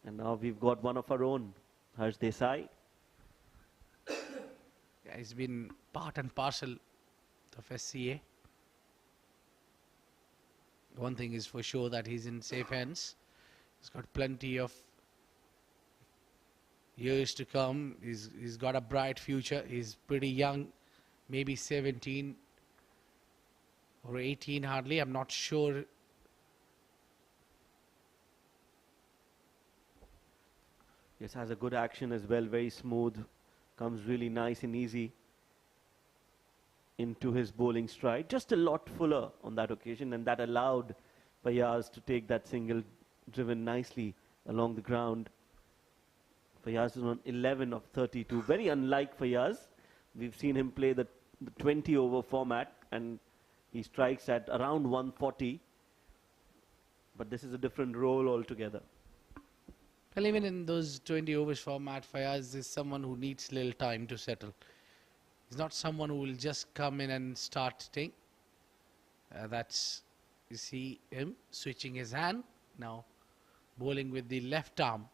And now we've got one of our own, Harsh Desai. Yeah, he's been part and parcel of SCA. One thing is for sure that he's in safe hands. He's got plenty of years to come. He's got a bright future. He's pretty young, maybe 17 or 18 hardly. I'm not sure. Yes, has a good action as well, very smooth, comes really nice and easy into his bowling stride. Just a lot fuller on that occasion, and that allowed Fayaz to take that single driven nicely along the ground. Fayaz is on 11 of 32. Very unlike Fayaz. We've seen him play the 20 over format, and he strikes at around 140. But this is a different role altogether. Well, even in those 20 overs format, Fayaz is someone who needs little time to settle. He's not someone who will just come in and start sting. You see him switching his hand now, bowling with the left arm.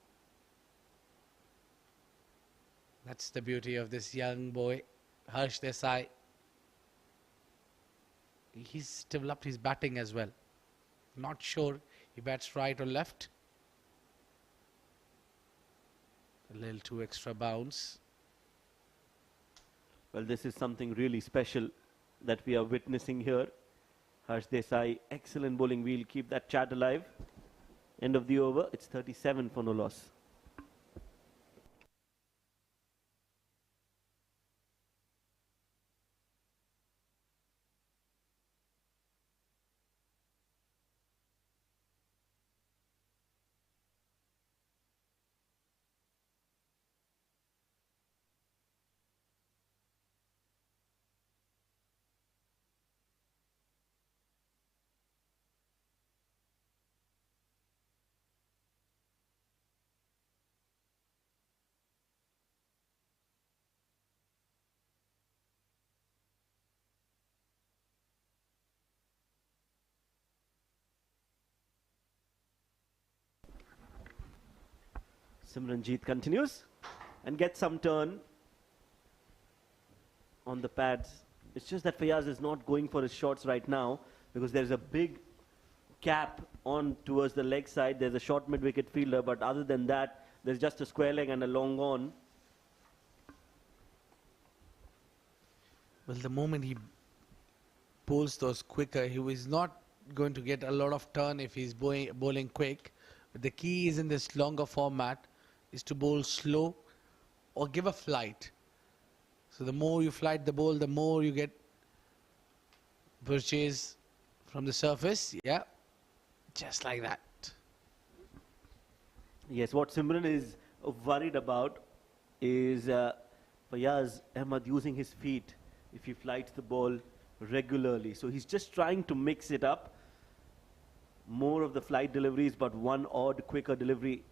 That's the beauty of this young boy, Harsh Desai. He's developed his batting as well. Not sure he bats right or left. A little too extra bounce. Well, this is something really special that we are witnessing here. Harsh Desai, excellent bowling. We'll keep that chat alive. End of the over. It's 37 for no loss. Simranjeet continues and gets some turn on the pads. It's just that Fayaz is not going for his shots right now because there's a big cap on towards the leg side. There's a short mid-wicket fielder, but other than that, there's just a square leg and a long on. Well, the moment he pulls those quicker, he was not going to get a lot of turn if he's bowling quick. But the key is in this longer format is to bowl slow or give a flight. So the more you flight the ball, the more you get purchase from the surface. Yeah, just like that. Yes, what Simran is worried about is Fayaz Ahmad using his feet if he flights the ball regularly. So he's just trying to mix it up. More of the flight deliveries, but one odd quicker delivery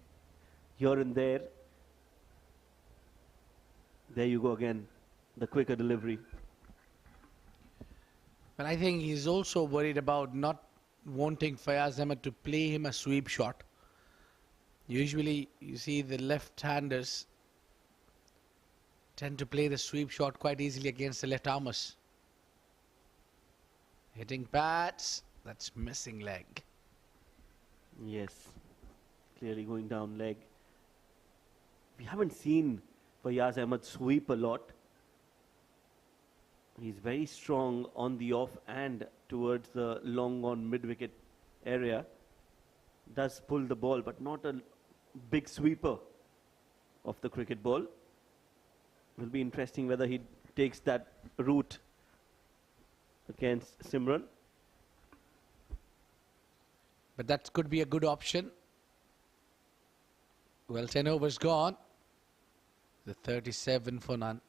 here and there. There you go again, the quicker delivery. But I think he's also worried about not wanting Fayaz Ahmed to play him a sweep shot. Usually you see the left-handers tend to play the sweep shot quite easily against the left-armers. Hitting pads, that's missing leg. Yes, clearly going down leg. We haven't seen Fayaz Ahmed sweep a lot. He's very strong on the off and towards the long on mid-wicket area. Does pull the ball, but not a big sweeper of the cricket ball. Will be interesting whether he takes that route against Simran. But that could be a good option. Well, 10 overs gone. The 37 for none.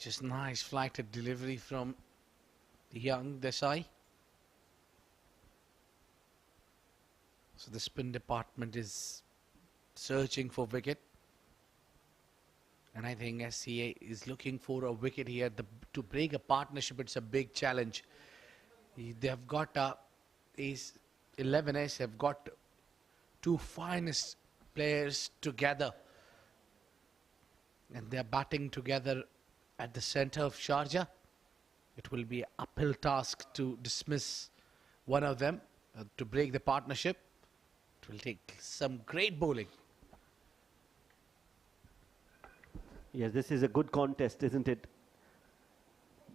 Just nice flighted delivery from the young Desai. So the spin department is searching for wicket. And I think SCA is looking for a wicket here. To break a partnership, it's a big challenge. They have got Ace 11S have got two finest players together, and they're batting together at the center of Sharjah. It will be an uphill task to dismiss one of them, to break the partnership. It will take some great bowling. Yes, this is a good contest, isn't it?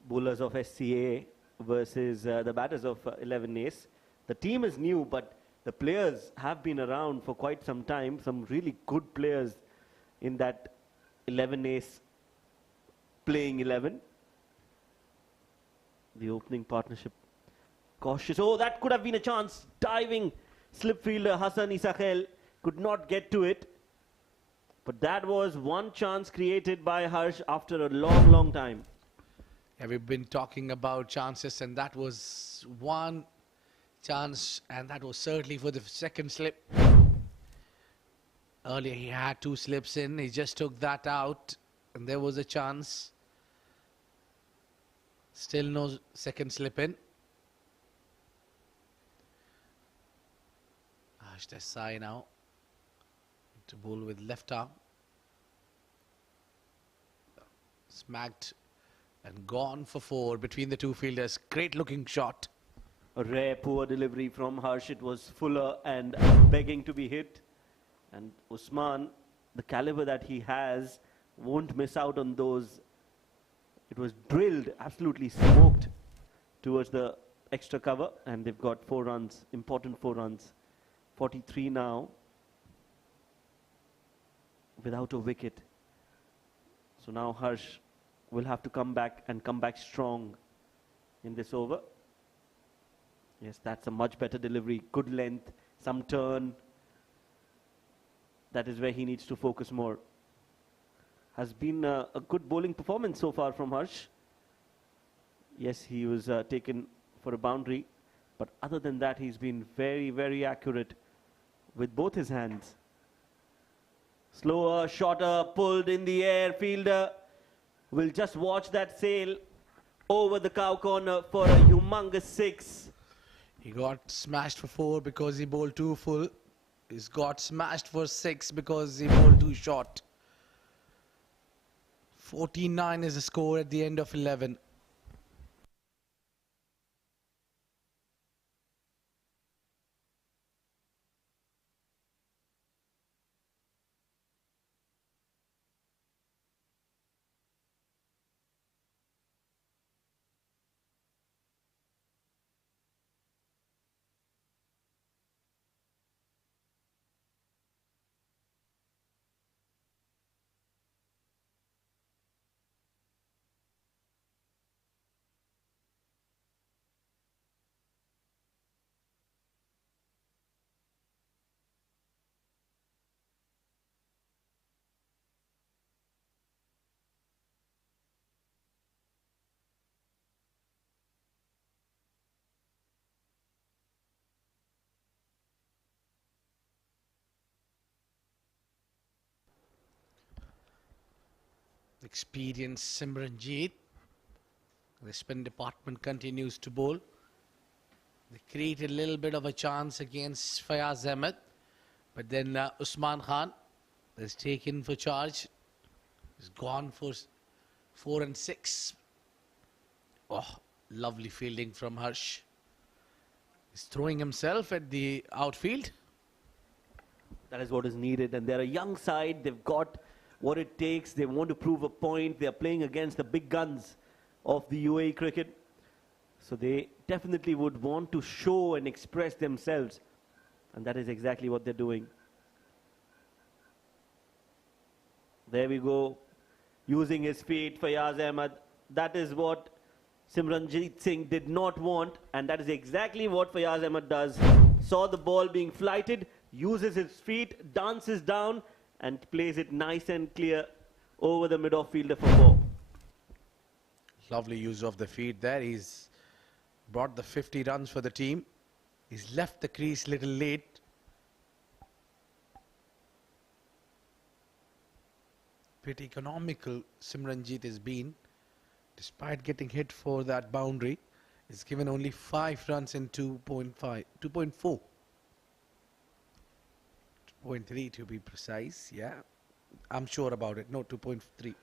Bowlers of SCA versus the batters of 11 Ace. The team is new, but the players have been around for quite some time. Some really good players in that 11 Ace playing 11. The opening partnership. Cautious. Oh, that could have been a chance. Diving slip fielder Hassan Isakhel could not get to it. But that was one chance created by Harsh after a long, long time. Yeah, we've been talking about chances, and that was one chance, and that was certainly for the second slip. Earlier he had two slips in, he just took that out, and there was a chance. Still no second slip in. Harsh Desai now to bowl with left arm. Smacked and gone for four between the two fielders. Great looking shot. A rare poor delivery from Harsh. It was fuller and begging to be hit. And Usman, the caliber that he has, won't miss out on those. It was drilled, absolutely smoked towards the extra cover, and they've got 4 runs, important 4 runs. 43 now, without a wicket. So now Harsh will have to come back and come back strong in this over. Yes, that's a much better delivery. Good length, some turn. That is where he needs to focus more. Has been a good bowling performance so far from Harsh. Yes, he was taken for a boundary. But other than that, he's been very, very accurate with both his hands. Slower, shorter, pulled in the air. Fielder will just watch that sail over the cow corner for a humongous 6. He got smashed for 4 because he bowled too full. He's got smashed for 6 because he bowled too short. 49 is the score at the end of 11. Experienced Simranjeet. The spin department continues to bowl. They created a little bit of a chance against Fayaz Ahmed, but then Usman Khan is taken for charge. He's gone for 4 and 6. Oh, lovely fielding from Harsh. He's throwing himself at the outfield. That is what is needed, and they're a young side. They've got what it takes. They want to prove a point. They're playing against the big guns of the UAE cricket. So they definitely would want to show and express themselves. And that is exactly what they're doing. There we go. Using his feet, Fayaz Ahmed. That is what Simranjeet Singh did not want. And that is exactly what Fayaz Ahmed does. Saw the ball being flighted, uses his feet, dances down, and plays it nice and clear over the mid-off fielder for 4. Lovely use of the feet there. He's brought the 50 runs for the team. He's left the crease a little late. Pretty economical Simranjeet has been. Despite getting hit for that boundary, he's given only 5 runs in 2.5, 2.4. 2.3 to be precise, yeah. I'm sure about it. No, 2.3.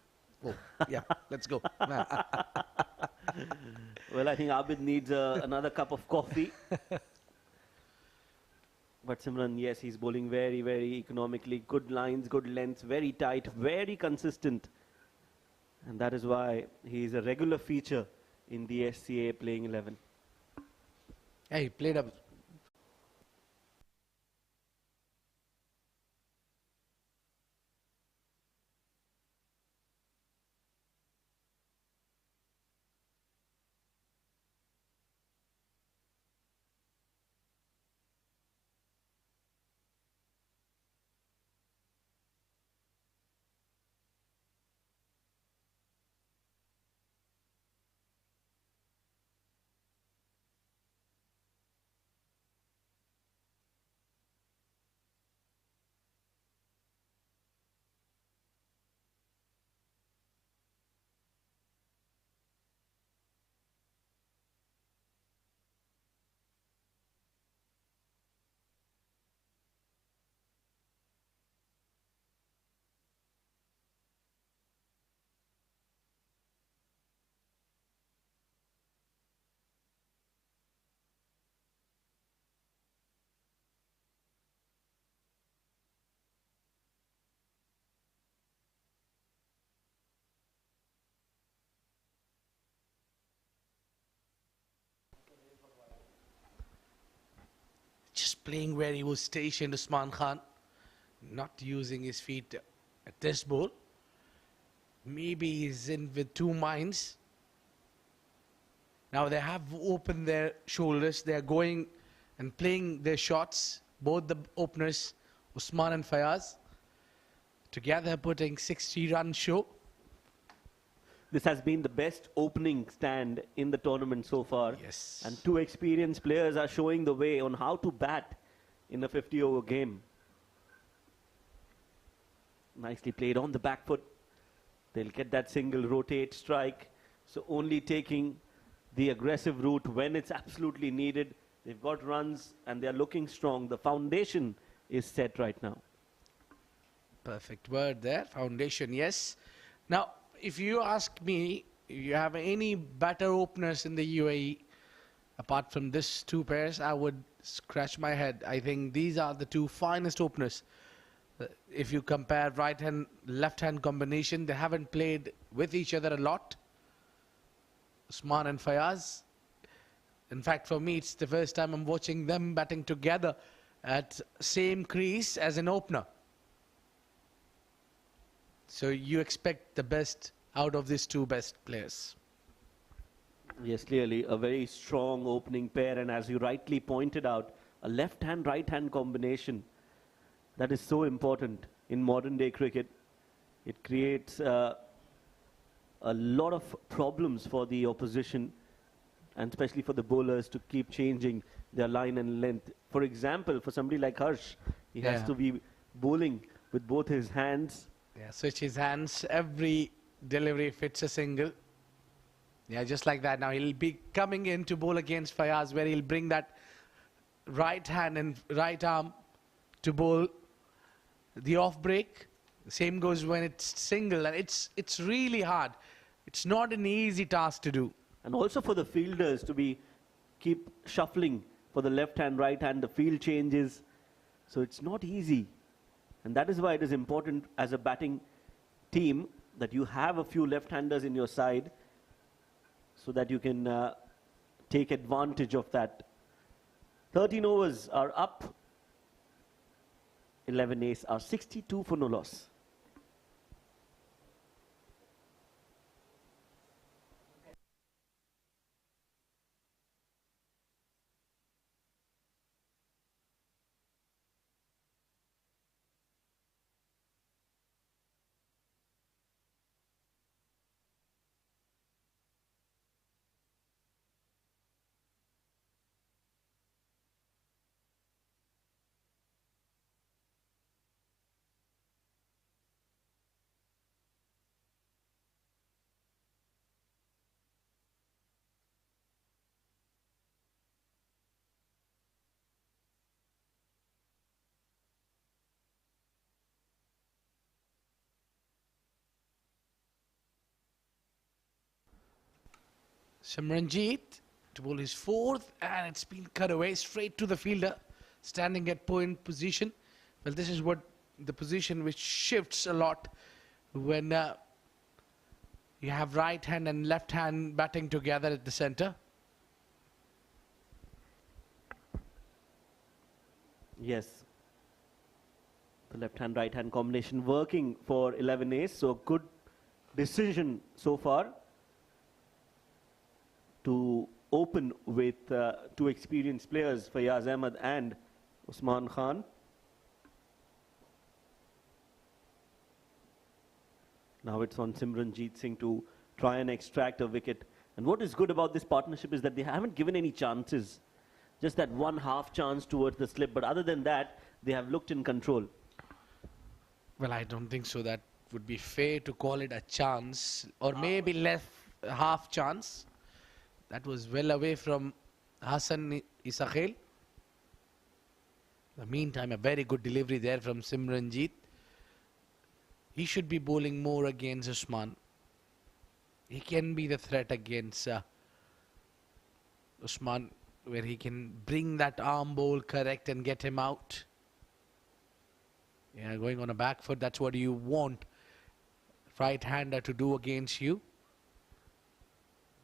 Oh, yeah, let's go. Well, I think Abid needs another cup of coffee. But Simran, yes, he's bowling very, very economically. Good lines, good lengths, very tight, very consistent. And that is why he's a regular feature in the SCA playing 11. Yeah, he played a just playing where he was stationed, Usman Khan, not using his feet at this ball. Maybe he's in with 2 minds. Now they have opened their shoulders. They are going and playing their shots. Both the openers, Usman and Fayaz, together putting 60-run show. This has been the best opening stand in the tournament so far. Yes. And 2 experienced players are showing the way on how to bat in a 50-over game. Nicely played on the back foot. They'll get that single rotate strike. So only taking the aggressive route when it's absolutely needed. They've got runs and they're looking strong. The foundation is set right now. Perfect word there. Foundation, yes. Now, if you ask me, if you have any better openers in the UAE, apart from these 2 pairs, I would scratch my head. I think these are the 2 finest openers. If you compare right-hand, left-hand combination, they haven't played with each other a lot. Usman and Fayaz. In fact, for me, it's the first time I'm watching them batting together at same crease as an opener. So you expect the best out of these 2 best players. Yes, clearly a very strong opening pair, and as you rightly pointed out, a left-hand, right-hand combination that is so important in modern-day cricket. It creates a lot of problems for the opposition, and especially for the bowlers to keep changing their line and length. For example, for somebody like Harsh, he has to be bowling with both his hands. Yeah, switch his hands. Every delivery fits a single. Yeah, just like that. Now he'll be coming in to bowl against Fayaz, where he'll bring that right hand and right arm to bowl the off break. The same goes when it's single, and it's really hard. It's not an easy task to do. And also for the fielders to keep shuffling for the left hand, right hand, the field changes. So it's not easy. And that is why it is important as a batting team that you have a few left-handers in your side so that you can take advantage of that. 13 overs are up. 11 ace are 62 for no loss. Simranjeet to bowl his fourth, and it's been cut away straight to the fielder, standing at point position. Well, this is what the position which shifts a lot when you have right hand and left hand batting together at the center. Yes. The left-hand, right-hand combination working for 11 ace. So good decision so far to open with two experienced players, Fayaz Ahmed and Usman Khan. Now it's on Simranjeet Singh to try and extract a wicket. And what is good about this partnership is that they haven't given any chances. Just that one half chance towards the slip. But other than that, they have looked in control. Well, I don't think so. That would be fair to call it a chance, or maybe less half chance. That was well away from Hassan Isakhel. In the meantime, a very good delivery there from Simranjeet. He should be bowling more against Usman. He can be the threat against Usman, where he can bring that arm bowl correct and get him out. Yeah, going on a back foot, that's what you want right-hander to do against you.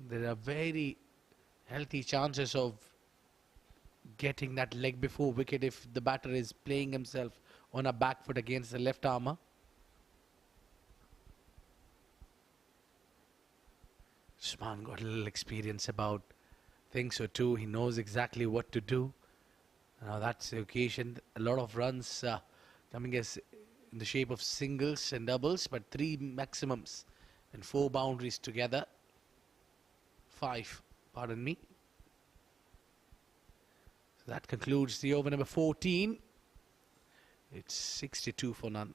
There are very healthy chances of getting that leg before wicket if the batter is playing himself on a back foot against the left armour. Usman got a little experience about things or two. He knows exactly what to do. Now that's the occasion. A lot of runs coming as in the shape of singles and doubles, but 3 maximums and 4 boundaries together. 5, pardon me. So that concludes the over number 14. It's 62 for none.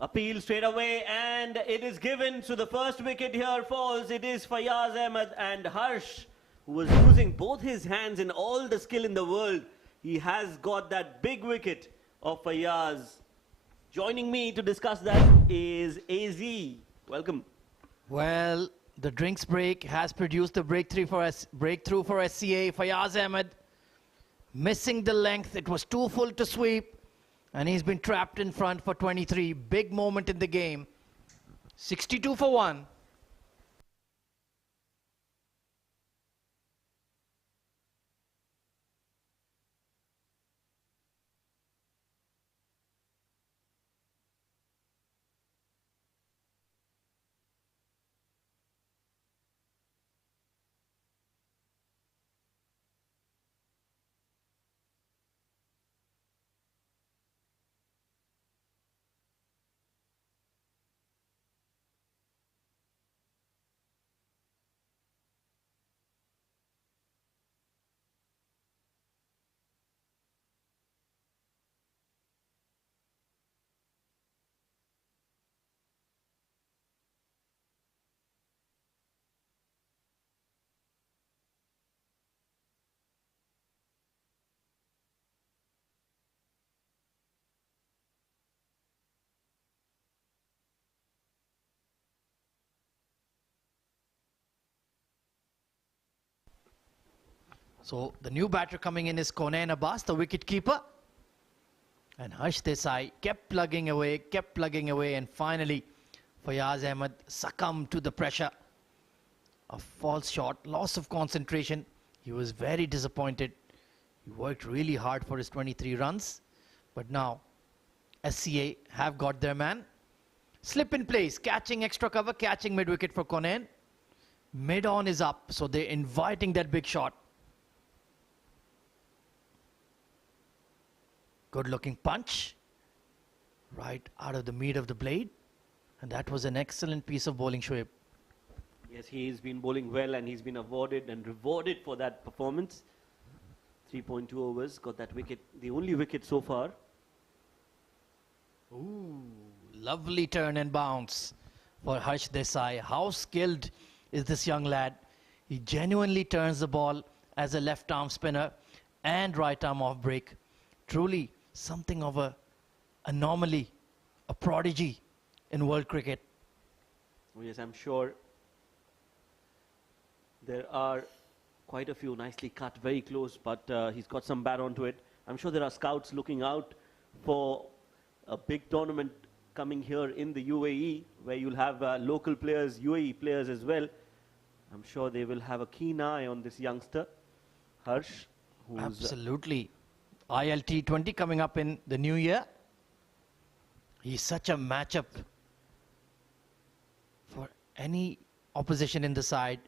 Appeal straight away, and it is given. So the first wicket here falls. It is Fayaz Ahmed, and Harsh, who was using both his hands and all the skill in the world, he has got that big wicket of Fayaz. Joining me to discuss that is AZ. Welcome. Well, the drinks break has produced the breakthrough for SCA. Fayaz Ahmed missing the length. It was too full to sweep, and he's been trapped in front for 23. Big moment in the game. 62 for 1. So the new batter coming in is Konain Abbas, the wicket keeper. And Harsh Desai kept plugging away, and finally Fayaz Ahmed succumbed to the pressure. A false shot, loss of concentration. He was very disappointed. He worked really hard for his 23 runs. But now SCA have got their man. Slip in place, catching extra cover, catching mid-wicket for Konain. Mid-on is up, so they're inviting that big shot. Good looking punch. Right out of the meat of the blade. And that was an excellent piece of bowling, Shoaib. Yes, he's been bowling well and he's been awarded and rewarded for that performance. 3.2 overs, got that wicket, the only wicket so far. Ooh, lovely turn and bounce for Harsh Desai. How skilled is this young lad? He genuinely turns the ball as a left arm spinner and right arm off break. Truly something of a anomaly, a prodigy in world cricket. Oh, yes, I'm sure there are quite a few nicely cut, very close, but he's got some bat onto it. I'm sure there are scouts looking out for a big tournament coming here in the UAE, where you'll have local players, UAE players as well. I'm sure they will have a keen eye on this youngster, Harsh. Who's Absolutely. ILT20 coming up in the new year. He's such a matchup for any opposition in the side.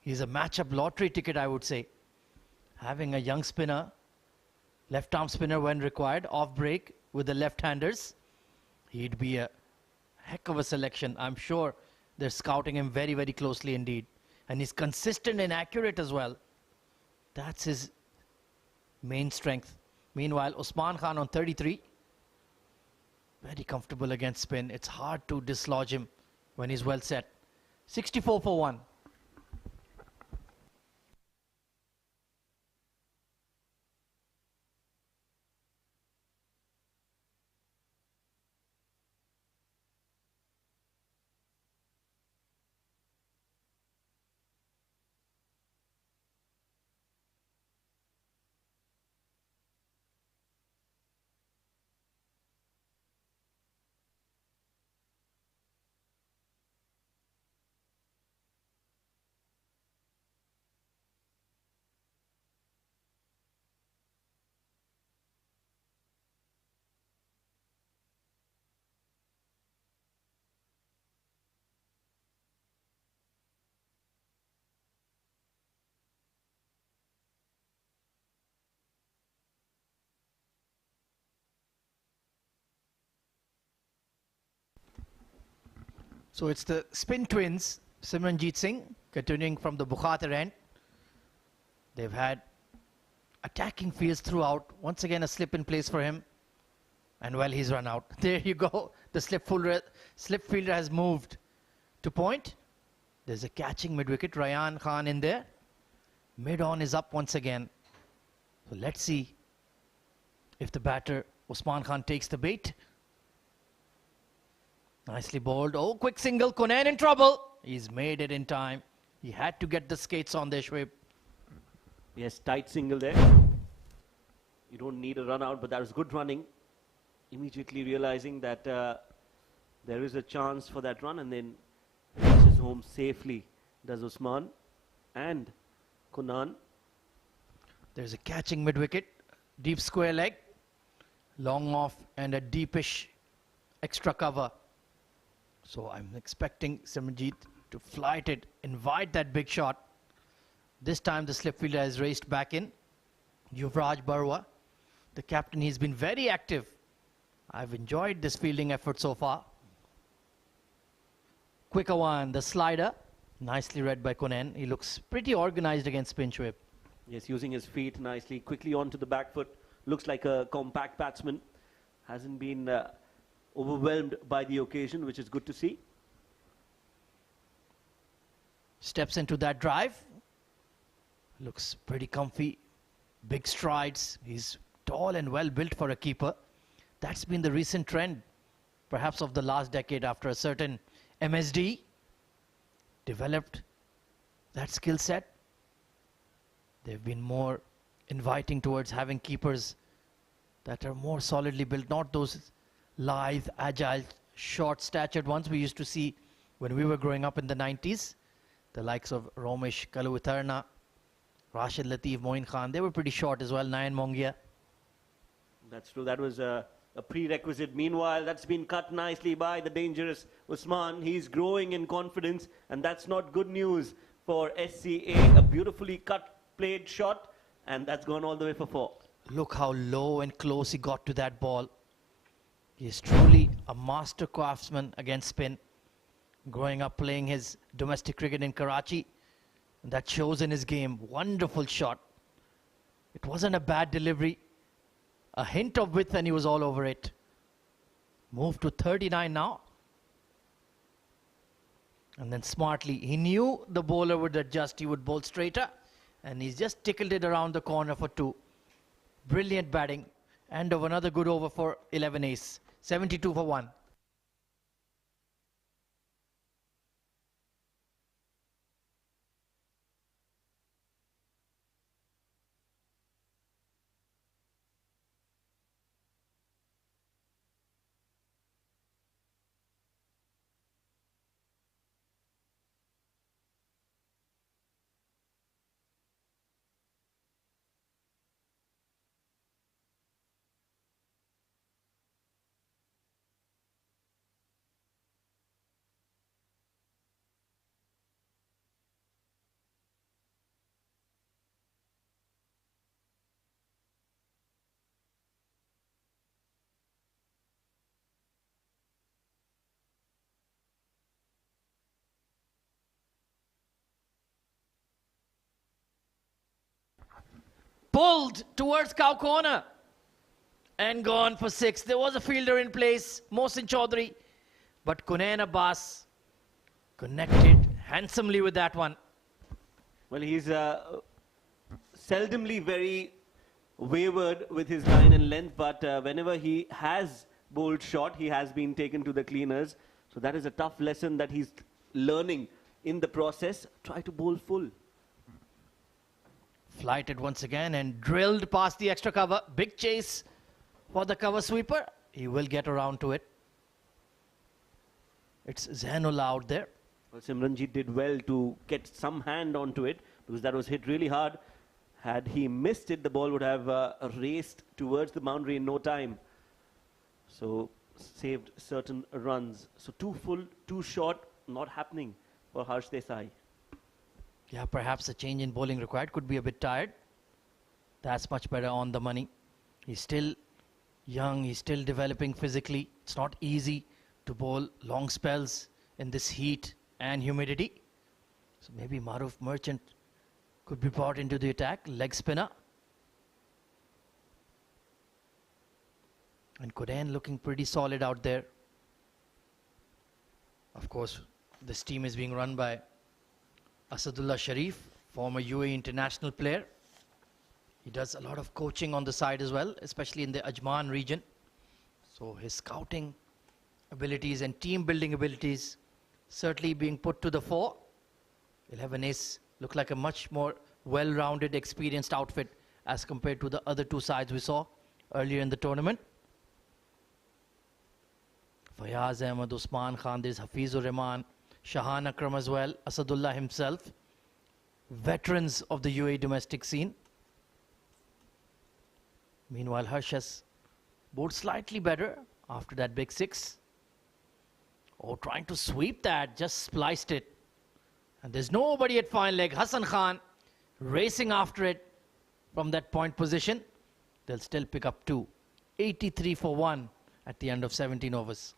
He's a matchup lottery ticket, I would say. Having a young spinner, left arm spinner when required, off break with the left-handers, he'd be a heck of a selection. I'm sure they're scouting him very, very closely indeed. And he's consistent and accurate as well. That's his main strength. Meanwhile, Usman Khan on 33. Very comfortable against spin. It's hard to dislodge him when he's well set. 64 for 1. So it's the spin twins, Simranjeet Singh, continuing from the Bukhatir end. They've had attacking fields throughout. Once again, a slip in place for him. And well, he's run out. There you go. The slip fielder has moved to point. There's a catching mid-wicket. Rayan Khan in there. Mid-on is up once again. So let's see if the batter, Usman Khan, takes the bait. Nicely bowled. Oh, quick single. Kunan in trouble. He's made it in time. He had to get the skates on there, Shoaib. yes, tight single there. You don't need a run out, but that was good running. Immediately realizing that there is a chance for that run, and then reaches home safely. Does Usman and Kunan. There's a catching mid-wicket. Deep square leg. Long off and a deepish extra cover. So I'm expecting Simranjeet to flight it, invite that big shot. This time the slip fielder has raced back in. Yuvraj Barwa, the captain, he's been very active. I've enjoyed this fielding effort so far. Quicker one, the slider. Nicely read by Kunan. He looks pretty organized against spin, Shoaib. Yes, using his feet nicely, quickly onto the back foot. Looks like a compact batsman. Hasn't been overwhelmed by the occasion, which is good to see. Steps into that drive. Looks pretty comfy. Big strides. He's tall and well built for a keeper. That's been the recent trend, perhaps of the last decade, after a certain MSD developed that skill set. They've been more inviting towards having keepers that are more solidly built, not those lithe, agile, short-statured ones we used to see when we were growing up in the 90s. The likes of Romesh Kaluwitharna, Rashid Latif, Moin Khan, they were pretty short as well, Nayan Mongia. That's true. That was a prerequisite. Meanwhile, that's been cut nicely by the dangerous Usman. He's growing in confidence, and that's not good news for SCA. A beautifully cut, played shot, and that's gone all the way for 4. Look how low and close he got to that ball. He is truly a master craftsman against spin. Growing up playing his domestic cricket in Karachi, that shows in his game. Wonderful shot. It wasn't a bad delivery. A hint of width and he was all over it. Moved to 39 now. And then smartly, he knew the bowler would adjust. He would bowl straighter. And he's just tickled it around the corner for 2. Brilliant batting. End of another good over for 11 ace. 72 for 1. Pulled towards cow corner and gone for 6. There was a fielder in place, Mohsin Chaudhary, but Kunain Abbas connected handsomely with that one. Well, he's seldomly very wayward with his line and length, but whenever he has bowled short, he has been taken to the cleaners. So that is a tough lesson that he's learning in the process. Try to bowl full. Flighted once again and drilled past the extra cover. Big chase for the cover sweeper. He will get around to it. It's Zainullah out there. Well, Simranjeet did well to get some hand onto it because that was hit really hard. Had he missed it, the ball would have raced towards the boundary in no time. So saved certain runs. So 2 full, 2 short, not happening for Harsh Desai. Yeah, perhaps a change in bowling required. Could be a bit tired. That's much better on the money. He's still young. He's still developing physically. It's not easy to bowl long spells in this heat and humidity. So maybe Maruf Merchant could be brought into the attack. Leg spinner. And Kunain looking pretty solid out there. Of course, this team is being run by Asadullah Sharif, former UAE international player. He does a lot of coaching on the side as well, especially in the Ajman region. So his scouting abilities and team building abilities certainly being put to the fore. 11 ace look like a much more well-rounded, experienced outfit as compared to the other 2 sides we saw earlier in the tournament. Fayaz Ahmed, Usman Khan, there's Hafizur Rahman, Shahan Akram as well, Asadullah himself, veterans of the UAE domestic scene. Meanwhile, Harsh has bowled slightly better after that big 6. Oh, trying to sweep that, just spliced it. And there's nobody at fine leg. Hassan Khan racing after it from that point position. They'll still pick up 2. 83 for 1 at the end of 17 overs.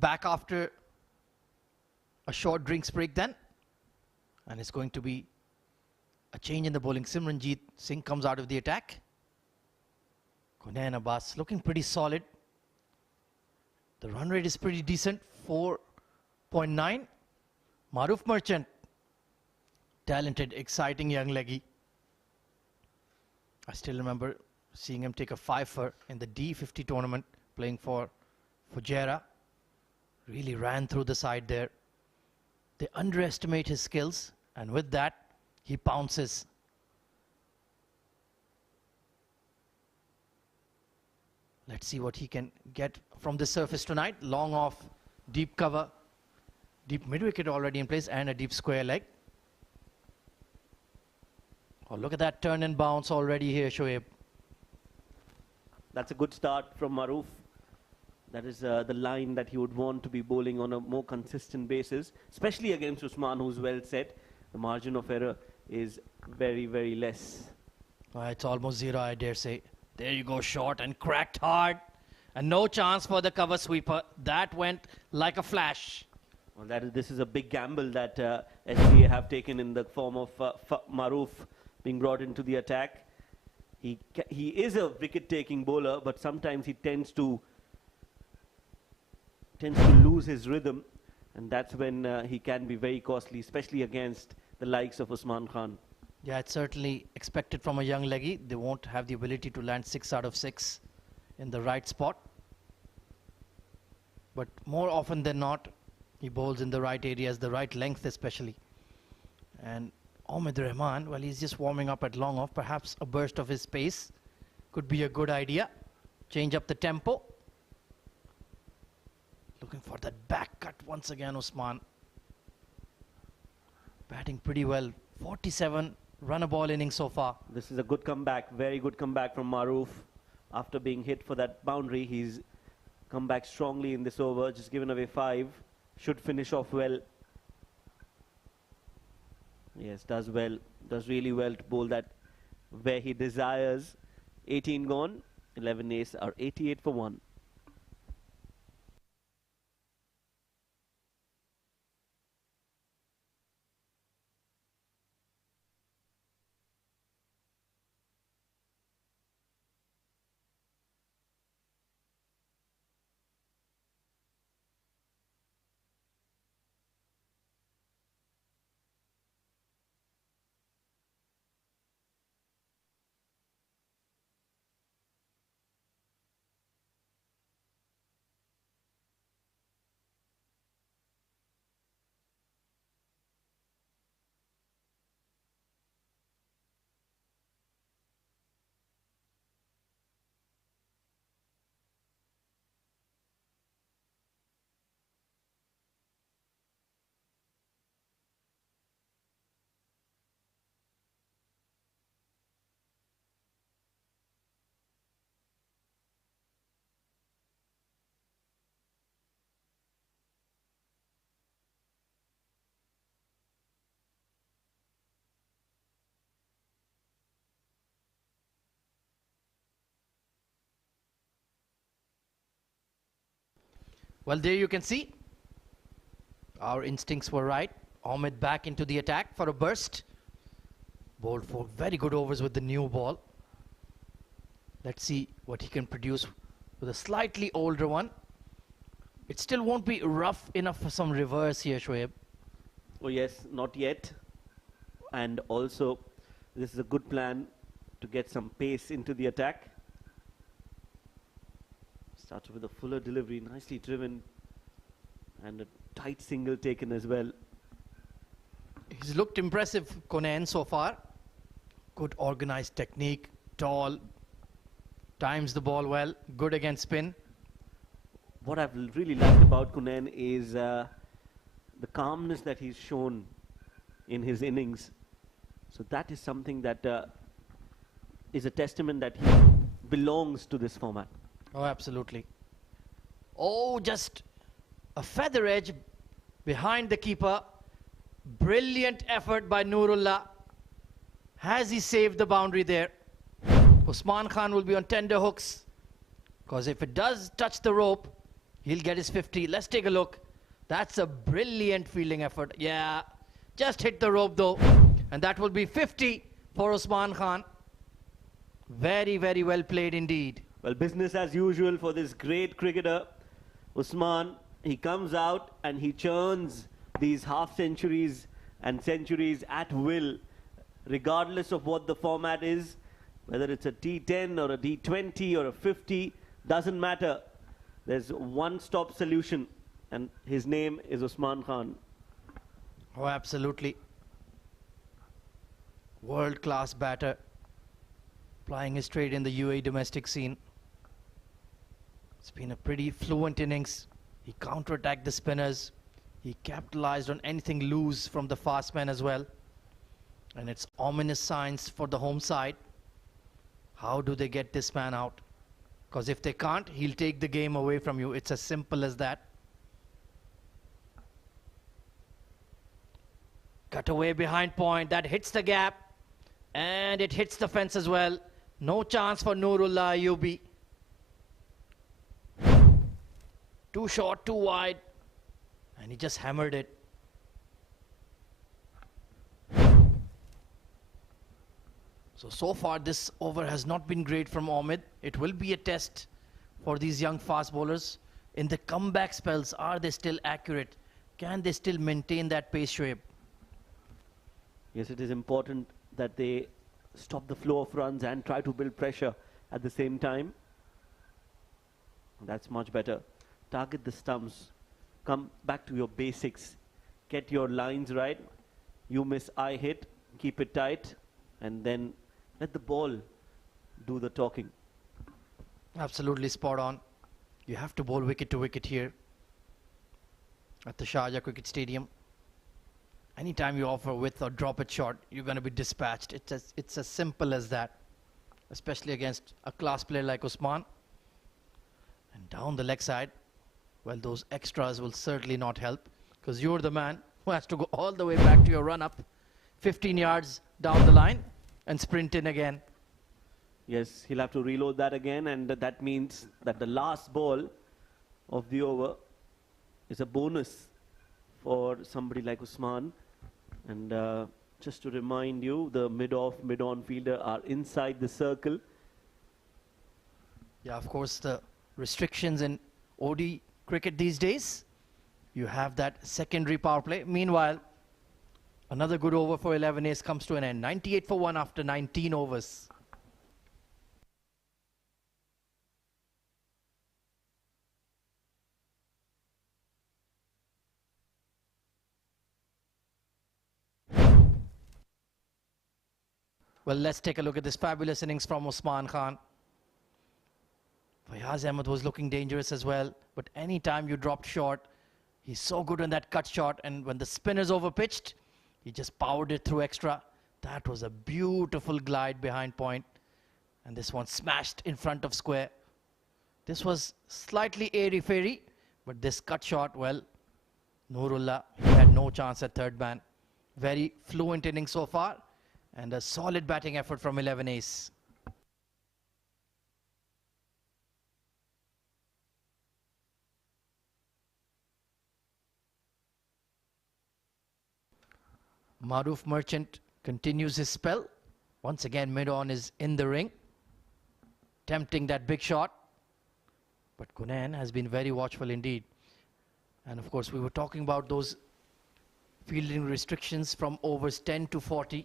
back after a short drinks break then. And it's going to be a change in the bowling. Simranjeet Singh comes out of the attack. Kunain Abbas looking pretty solid. The run rate is pretty decent, 4.9. Maruf Merchant, talented, exciting young leggy. I still remember seeing him take a 5-for in the D50 tournament, playing for Fujairah. Really ran through the side there. They underestimate his skills, and with that, he pounces. Let's see what he can get from the surface tonight. Long off, deep cover, deep mid-wicket already in place, and a deep square leg. Oh, look at that turn and bounce already here, Shoaib. That's a good start from Maruf. That is the line that he would want to be bowling on a more consistent basis, especially against Usman, who's well set. The margin of error is very, very less. It's almost zero, I dare say. There you go, short and cracked hard. And no chance for the cover sweeper. That went like a flash. Well, this is a big gamble that SCA have taken in the form of Maruf being brought into the attack. He is a wicket-taking bowler, but sometimes he tends to lose his rhythm, and that's when he can be very costly, especially against the likes of Usman Khan. Yeah, it's certainly expected from a young leggy. They won't have the ability to land 6 out of 6 in the right spot. But more often than not, he bowls in the right areas, the right length especially. And Ahmed Rahman, well, he's just warming up at long off. Perhaps a burst of his pace could be a good idea. Change up the tempo. Looking for that back cut once again, Usman. Batting pretty well. 47 run-a-ball innings so far. This is a good comeback, very good comeback from Maruf. After being hit for that boundary, he's come back strongly in this over, just given away 5. Should finish off well. Yes, does well, does really well to bowl that where he desires. 18 gone, 11 ace are 88 for 1. Well, there you can see. Our instincts were right. Ahmed back into the attack for a burst. Bowled 4 very good overs with the new ball. Let's see what he can produce with a slightly older one. It still won't be rough enough for some reverse here, Shoaib. Oh yes, not yet. And also, this is a good plan to get some pace into the attack. Starts with a fuller delivery, nicely driven, and a tight single taken as well. He's looked impressive, Kunain, so far. Good organized technique, tall, times the ball well, good against spin. What I've really liked about Kunain is the calmness that he's shown in his innings. So that is something that is a testament that he belongs to this format. Oh, absolutely. Oh, just a feather edge behind the keeper. Brilliant effort by Nurullah. Has he saved the boundary there? Usman Khan will be on tender hooks, because if it does touch the rope, He'll get his 50. Let's take a look. That's a brilliant fielding effort. Yeah, just hit the rope though. And that will be 50 for Usman Khan. Very, very well played indeed. Well, business as usual for this great cricketer, Usman. He comes out and he churns these half centuries and centuries at will, regardless of what the format is, whether it's a T10 or a T20 or a 50, doesn't matter. There's one-stop solution, and his name is Usman Khan. Oh, absolutely. World-class batter, plying his trade in the UAE domestic scene. It's been a pretty fluent innings. He counter-attacked the spinners. He capitalized on anything loose from the fast men as well. And it's ominous signs for the home side. How do they get this man out? Because if they can't, he'll take the game away from you. It's as simple as that. Cut away behind point. That hits the gap. And it hits the fence as well. No chance for Nurullah Ayubi. Too short, too wide. And he just hammered it. So far this over has not been great from Omid. It will be a test for these young fast bowlers. In the comeback spells, are they still accurate? Can they still maintain that pace, Shoaib? Yes, it is important that they stop the flow of runs and try to build pressure at the same time. That's much better. Target the stumps. Come back to your basics. Get your lines right. You miss, I hit. Keep it tight. And then let the ball do the talking. Absolutely spot on. You have to bowl wicket to wicket here at the Sharjah Cricket Stadium. Anytime you offer width or drop it short, you're going to be dispatched. It's as simple as that, especially against a class player like Usman. And down the leg side, well, those extras will certainly not help, because you're the man who has to go all the way back to your run-up, 15 yards down the line, and sprint in again. Yes, he'll have to reload that again, and that means that the last ball of the over is a bonus for somebody like Usman. And just to remind you, the mid-off, mid-on fielder are inside the circle. Yeah, of course, the restrictions in OD cricket these days, you have that secondary power play. Meanwhile, another good over for 11 ace comes to an end. 98 for 1 after 19 overs. Well, let's take a look at this fabulous innings from Usman Khan. Fayaz Ahmed was looking dangerous as well, but any time you dropped short, he's so good in that cut shot, and when the spinners overpitched, he just powered it through extra. That was a beautiful glide behind point, and this one smashed in front of square. This was slightly airy-fairy, but this cut shot, well, Nurullah, he had no chance at third man. Very fluent inning so far, and a solid batting effort from 11 ace. Maruf Merchant continues his spell. Once again, mid-on is in the ring, tempting that big shot. But Kunain has been very watchful indeed. And of course, we were talking about those fielding restrictions from overs 10 to 40.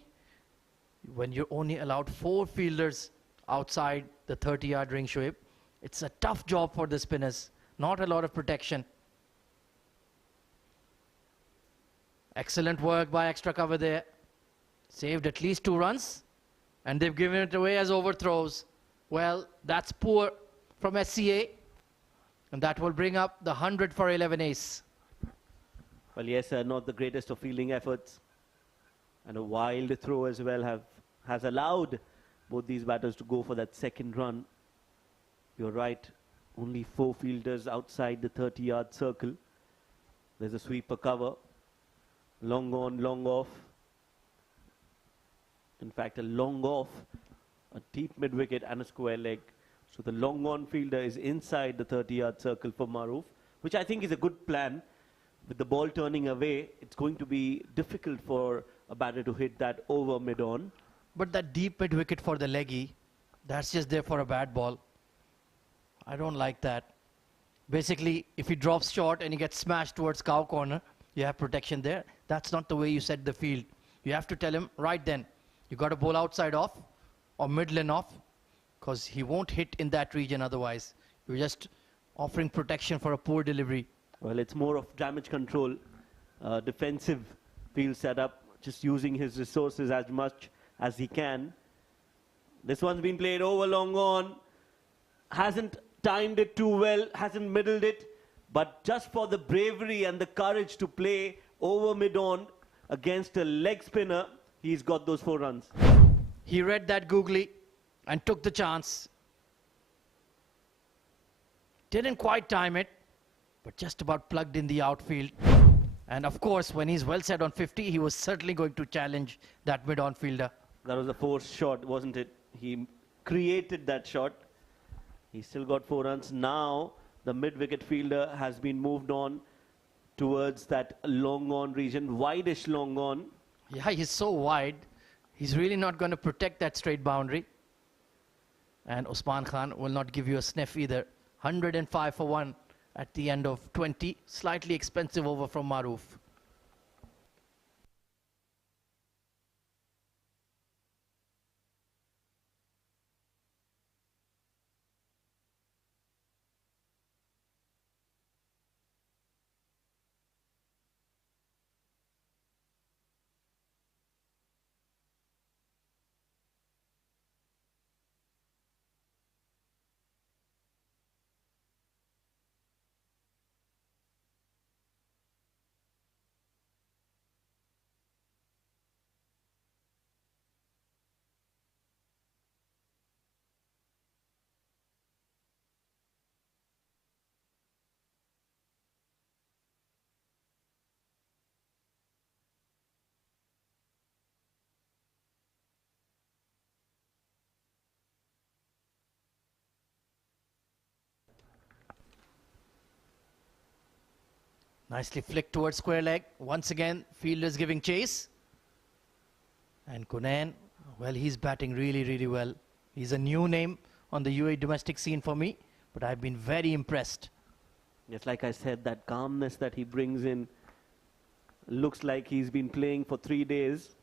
When you're only allowed 4 fielders outside the 30-yard ring, Shoaib, it's a tough job for the spinners. Not a lot of protection. Excellent work by extra cover there. Saved at least 2 runs. And they've given it away as overthrows. Well, that's poor from SCA. And that will bring up the 100 for 11 ace. Well, yes, not the greatest of fielding efforts. And a wild throw as well has allowed both these batters to go for that second run. You're right, only 4 fielders outside the 30-yard circle. There's a sweeper cover. Long on, long off. In fact, a long off, a deep mid-wicket and a square leg. So the long on fielder is inside the 30-yard circle for Maruf. which I think is a good plan. With the ball turning away, it's going to be difficult for a batter to hit that over mid-on. But that deep mid wicket for the leggy, that's just there for a bad ball. I don't like that. Basically, if he drops short and he gets smashed towards cow corner, you have protection there. That's not the way you set the field. You have to tell him, right then, you got to bowl outside off or mid-lane off, because he won't hit in that region otherwise. You're just offering protection for a poor delivery. Well, it's more of damage control, defensive field setup, just using his resources as much as he can. This one's been played over long on, hasn't timed it too well, hasn't middled it, but just for the bravery and the courage to play over mid-on against a leg spinner, he's got those 4 runs. He read that googly and took the chance. Didn't quite time it, but just about plugged in the outfield. And of course, when he's well set on 50, he was certainly going to challenge that mid-on fielder. That was a forced shot, wasn't it? He created that shot. He still got 4 runs. Now, the mid-wicket fielder has been moved on towards that long-on region, wide-ish long-on. Yeah, he's so wide. He's really not going to protect that straight boundary. And Usman Khan will not give you a sniff either. 105 for 1 at the end of 20. Slightly expensive over from Maroof. Nicely flicked towards square leg. Once again, fielders giving chase. And Kunain, well, he's batting really, really well. He's a new name on the UAE domestic scene for me, but I've been very impressed. Just like I said, that calmness that he brings in looks like he's been playing for 3 days.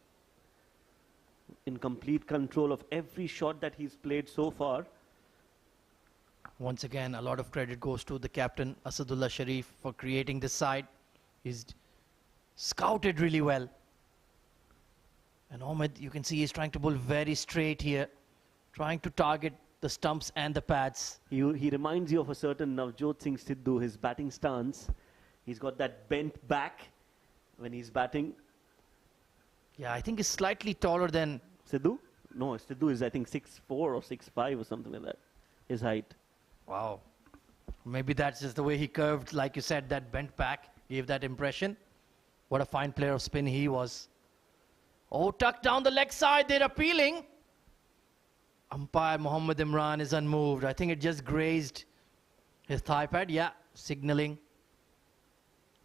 In complete control of every shot that he's played so far. Once again, a lot of credit goes to the captain, Asadullah Sharif, for creating this side. He's scouted really well. And Ahmed, you can see he's trying to bowl very straight here, trying to target the stumps and the pads. He reminds you of a certain Navjot Singh Sidhu, his batting stance. He's got that bent back when he's batting. Yeah, I think he's slightly taller than... Sidhu? No, Sidhu is I think 6'4" or 6'5" or something like that, his height. Wow. Maybe that's just the way he curved, like you said, that bent back gave that impression. What a fine player of spin he was. Oh, tucked down the leg side, they're appealing. Umpire Mohammad Imran is unmoved. I think it just grazed his thigh pad. Yeah, signaling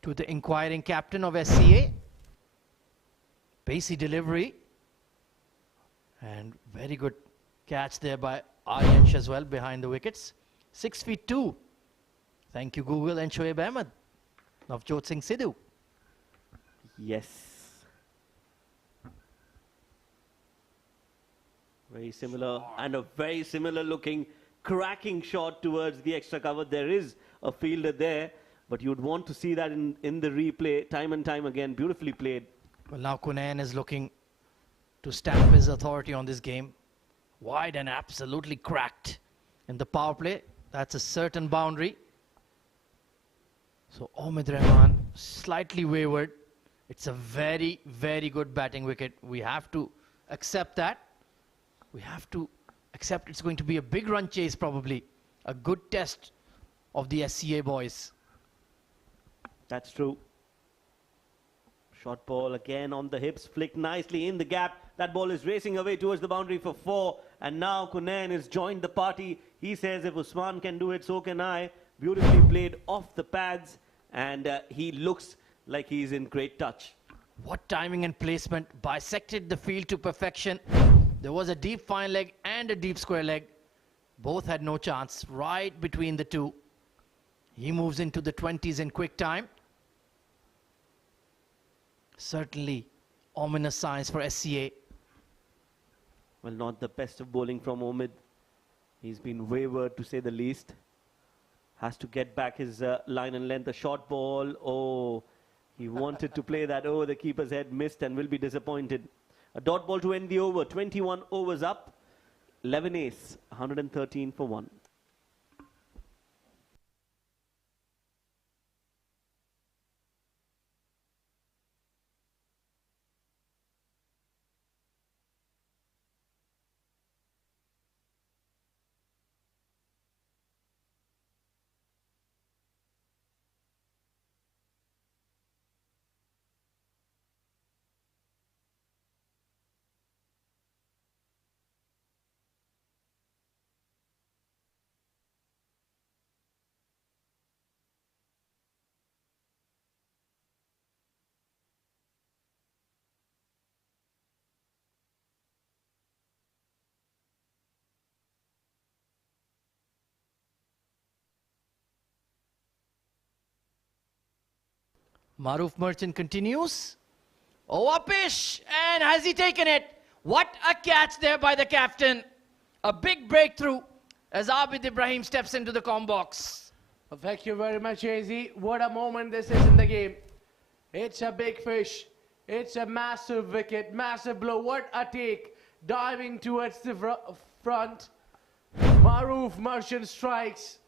to the inquiring captain of SCA. Pacey delivery. And very good catch there by Aryansh as well behind the wickets. 6 feet 2. Thank you, Google and Shoaib Ahmed. Navjot Singh Sidhu. Yes. Very similar and a very similar looking cracking shot towards the extra cover. There is a fielder there, but you'd want to see that in the replay time and time again. Beautifully played. Well, now Kunain is looking to stamp his authority on this game. Wide and absolutely cracked in the power play. That's a certain boundary. So Ahmed Rahman slightly wayward. It's a very, very good batting wicket. We have to accept that. We have to accept it's going to be a big run chase probably. A good test of the SCA boys. That's true. Short ball again on the hips, flicked nicely in the gap. That ball is racing away towards the boundary for 4. And now Kunain has joined the party. He says if Usman can do it, so can I. Beautifully played off the pads, and he looks like he's in great touch. What timing and placement, bisected the field to perfection. There was a deep fine leg and a deep square leg. Both had no chance, right between the two. He moves into the 20s in quick time. Certainly ominous signs for SCA. Well, not the best of bowling from Omid. He's been wayward, to say the least. Has to get back his line and length. A short ball. Oh, he wanted to play that over the keeper's head, missed, and will be disappointed. A dot ball to end the over. 21 overs up. 11 ace. 113 for 1. Maruf Merchant continues. Oh, upish! And has he taken it? What a catch there by the captain. A big breakthrough as Abid Ibrahim steps into the com box. Well, thank you very much, AZ. What a moment this is in the game. It's a big fish. It's a massive wicket, massive blow. What a take. Diving towards the front. Maruf Merchant strikes.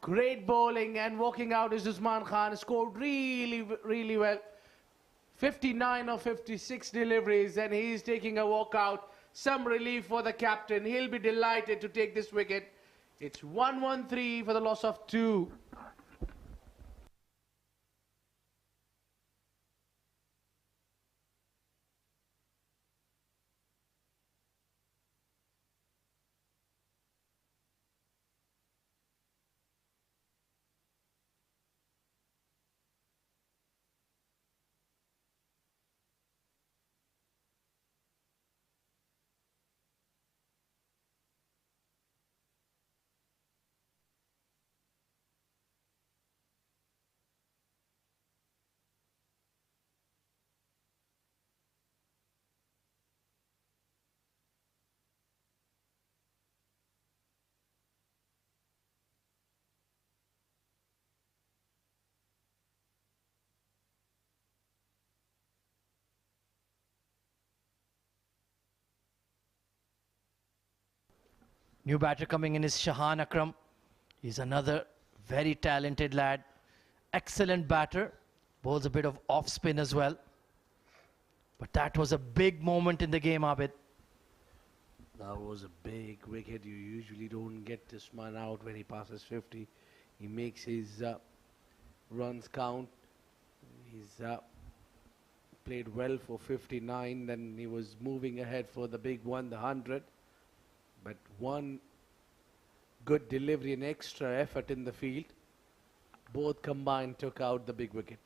Great bowling, and walking out is Usman Khan. Scored really well. 59 of 56 deliveries, and he's taking a walk out. Some relief for the captain. He'll be delighted to take this wicket. It's 1-1-3 for the loss of 2. New batter coming in is Shahan Akram. He's another very talented lad. Excellent batter. Bowls a bit of off spin as well. But that was a big moment in the game, Abid. That was a big wicket. You usually don't get this man out when he passes 50. He makes his runs count. He's played well for 59. Then he was moving ahead for the big one, the 100. But one good delivery and extra effort in the field. Both combined took out the big wicket.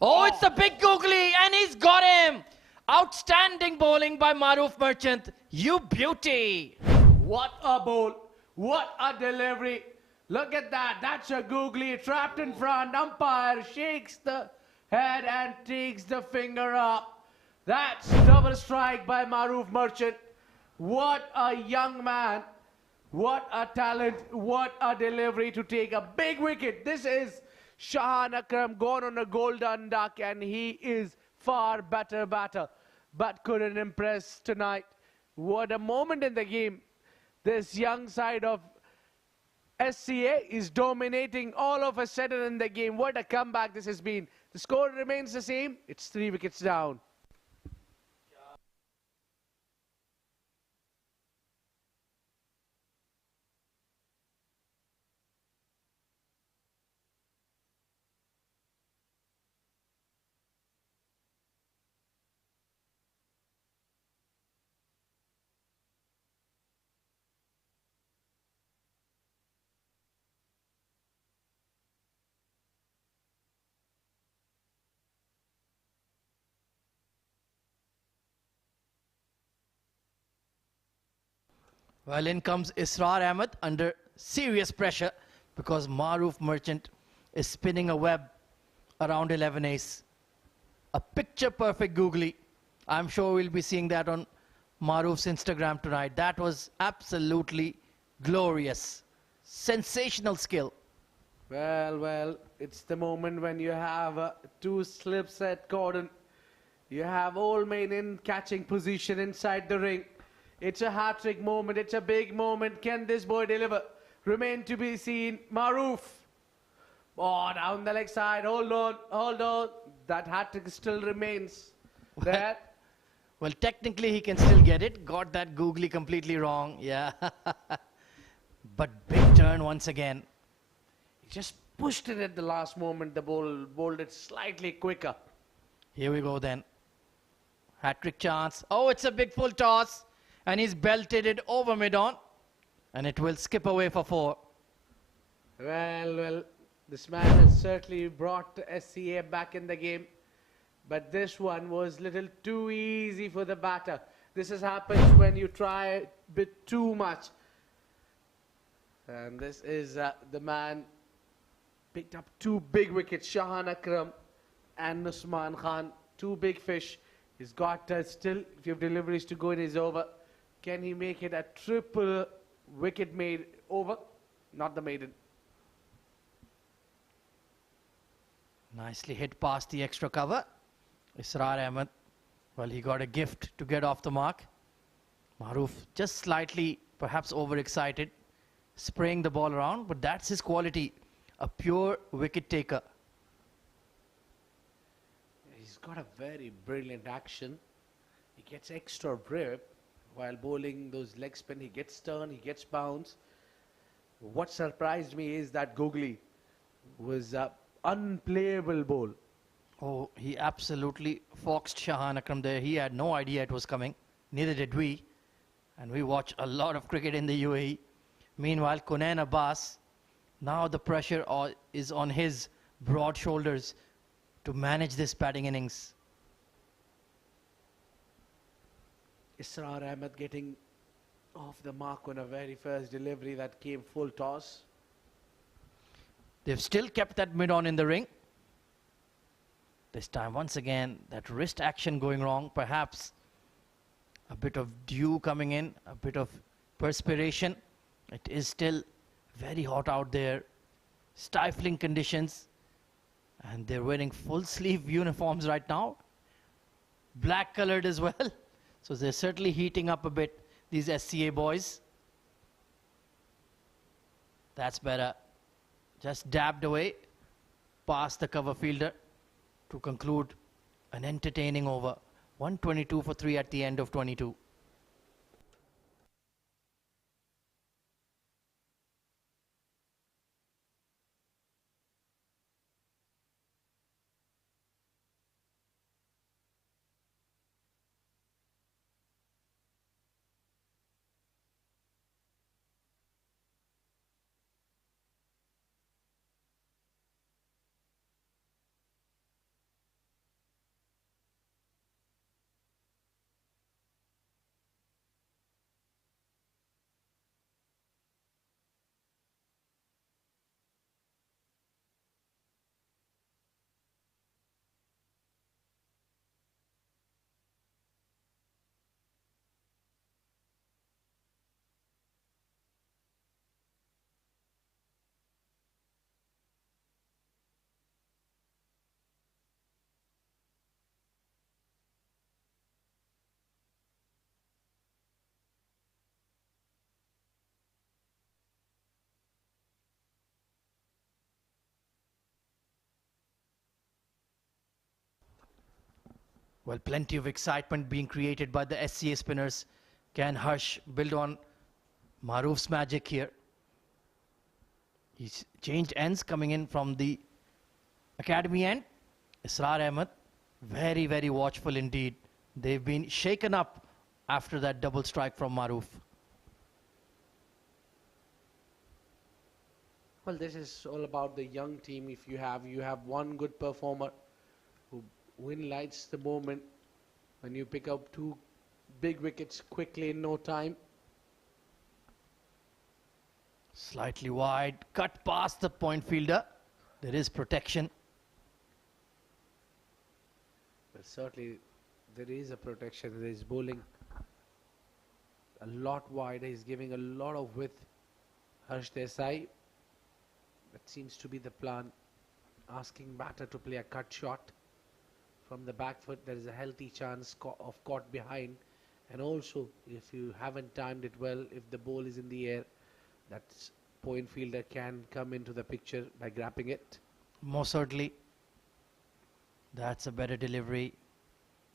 Oh, it's a big googly, and he's got him. Outstanding bowling by Maruf Merchant. You beauty. What a bowl. What a delivery. Look at that. That's a googly trapped in front. Umpire shakes the head and takes the finger up. That's double strike by Maruf Merchant. What a young man. What a talent. What a delivery to take a big wicket. This is Shahan Akram gone on a golden duck, and he is far better batter, but couldn't impress tonight. What a moment in the game. This young side of SCA is dominating all of a sudden in the game. What a comeback this has been. The score remains the same. It's 3 wickets down. Well, in comes Israr Ahmed under serious pressure because Maroof Merchant is spinning a web around 11 ace. A picture-perfect googly. I'm sure we'll be seeing that on Maroof's Instagram tonight. That was absolutely glorious. Sensational skill. Well, it's the moment when you have two slips at Gordon. You have Old Main in catching position inside the ring. It's a hat-trick moment. It's a big moment. Can this boy deliver? Remain to be seen. Maroof. Oh, down the leg side. Hold on. That hat-trick still remains there. Well, technically he can still get it. Got that googly completely wrong. Yeah. But big turn once again. He just pushed it at the last moment. The ball bowled it slightly quicker. Here we go then. Hat-trick chance. Oh, it's a big full toss. And he's belted it over mid-on. And it will skip away for 4. Well, this man has certainly brought SCA back in the game. But this one was a little too easy for the batter. This has happened when you try a bit too much. And this is the man picked up 2 big wickets. Shahan Akram and Usman Khan. 2 big fish. He's got still a few deliveries to go in his over. Can he make it a triple wicket made over? Not the maiden. Nicely hit past the extra cover. Israr Ahmed, well, he got a gift to get off the mark. Maroof just slightly, perhaps overexcited, spraying the ball around, but that's his quality, a pure wicket taker. He's got a very brilliant action. He gets extra grip while bowling those leg spin. He gets turn, he gets bounce. What surprised me is that googly was an unplayable bowl. Oh, he absolutely foxed Shahan Akram there. He had no idea it was coming. Neither did we. And we watch a lot of cricket in the UAE. Meanwhile, Kunain Abbas, now the pressure is on his broad shoulders to manage this batting innings. Israr Ahmed getting off the mark on a very first delivery that came full toss. They've still kept that mid-on in the ring. This time, once again, that wrist action going wrong. Perhaps a bit of dew coming in, a bit of perspiration. It is still very hot out there. Stifling conditions. And they're wearing full sleeve uniforms right now. Black colored as well. So they're certainly heating up a bit, these SCA boys. That's better. Just dabbed away past the cover fielder to conclude an entertaining over. 122 for 3 at the end of 22. Well, plenty of excitement being created by the SCA spinners. Can Harsh build on Maroof's magic here? He's changed ends coming in from the academy end. Israr Ahmed, very, very watchful indeed. They've been shaken up after that double strike from Maroof. Well, this is all about the young team. If you have one good performer who lights the moment when you pick up 2 big wickets quickly in no time. Slightly wide, cut past the point fielder. There is protection. But certainly there is a protection. There is bowling a lot wider. He's giving a lot of width. Harsh Desai. That seems to be the plan. Asking batter to play a cut shot from the back foot. There is a healthy chance of caught behind. And also, if you haven't timed it well, if the ball is in the air, that point fielder can come into the picture by grabbing it. Most certainly. That's a better delivery.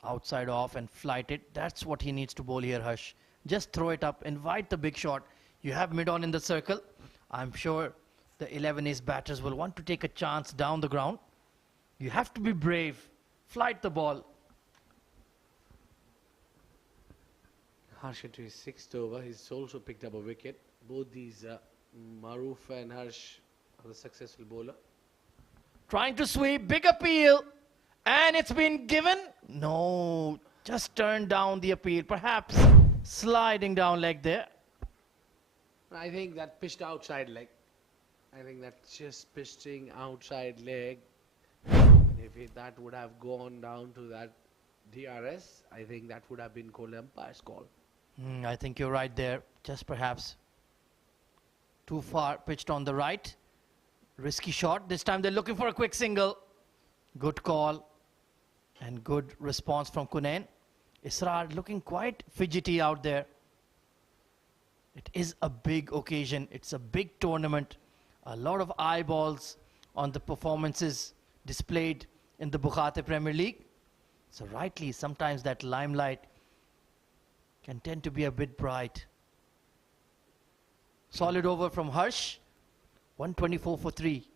Outside off and flight it. That's what he needs to bowl here, Harsh. Just throw it up, invite the big shot. You have mid-on in the circle. I'm sure the 11 ace batters will want to take a chance down the ground. You have to be brave. Flight the ball. Harsh into his 6th over. He's also picked up a wicket. Both these Maroof and Harsh are the successful bowler. Trying to sweep, big appeal. And it's been given. No, just turned down the appeal. Perhaps sliding down leg there. I think that pitched outside leg. I think that's just pitching outside leg. If that would have gone down to that DRS, I think that would have been called umpire's call. I think you're right there. Just perhaps too far pitched on the right. Risky shot. This time they're looking for a quick single. Good call and good response from Kunain. Israr looking quite fidgety out there. It is a big occasion. It's a big tournament. A lot of eyeballs on the performances displayed in the Bukhatir Premier League. So rightly, sometimes that limelight can tend to be a bit bright. Solid over from Harsh. 124 for 3.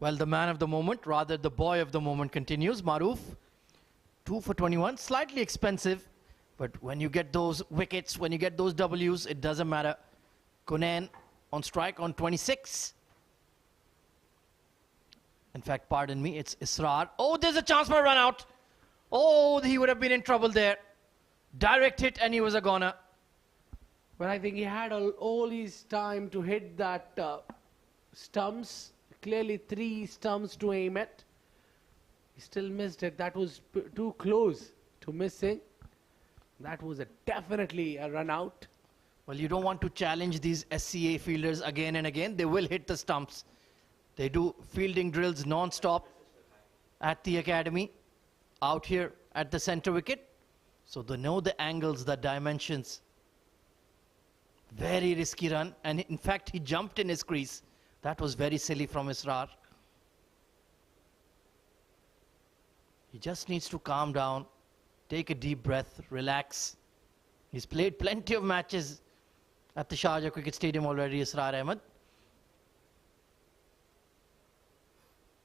Well, the man of the moment, rather the boy of the moment continues. Maroof, 2 for 21. Slightly expensive, but when you get those wickets, when you get those Ws, it doesn't matter. Kunain on strike on 26. In fact, pardon me, it's Israr. Oh, there's a chance for a run out. Oh, he would have been in trouble there. Direct hit and he was a goner. But I think he had all his time to hit that stumps. Clearly 3 stumps to aim at. He still missed it. That was too close to missing. That was definitely a run out. Well, you don't want to challenge these SCA fielders again and again. They will hit the stumps. They do fielding drills non-stop at the academy, out here at the center wicket. So they know the angles, the dimensions. Very risky run. And in fact, he jumped in his crease. That was very silly from Israr. He just needs to calm down, take a deep breath, relax. He's played plenty of matches at the Sharjah Cricket Stadium already, Israr Ahmed.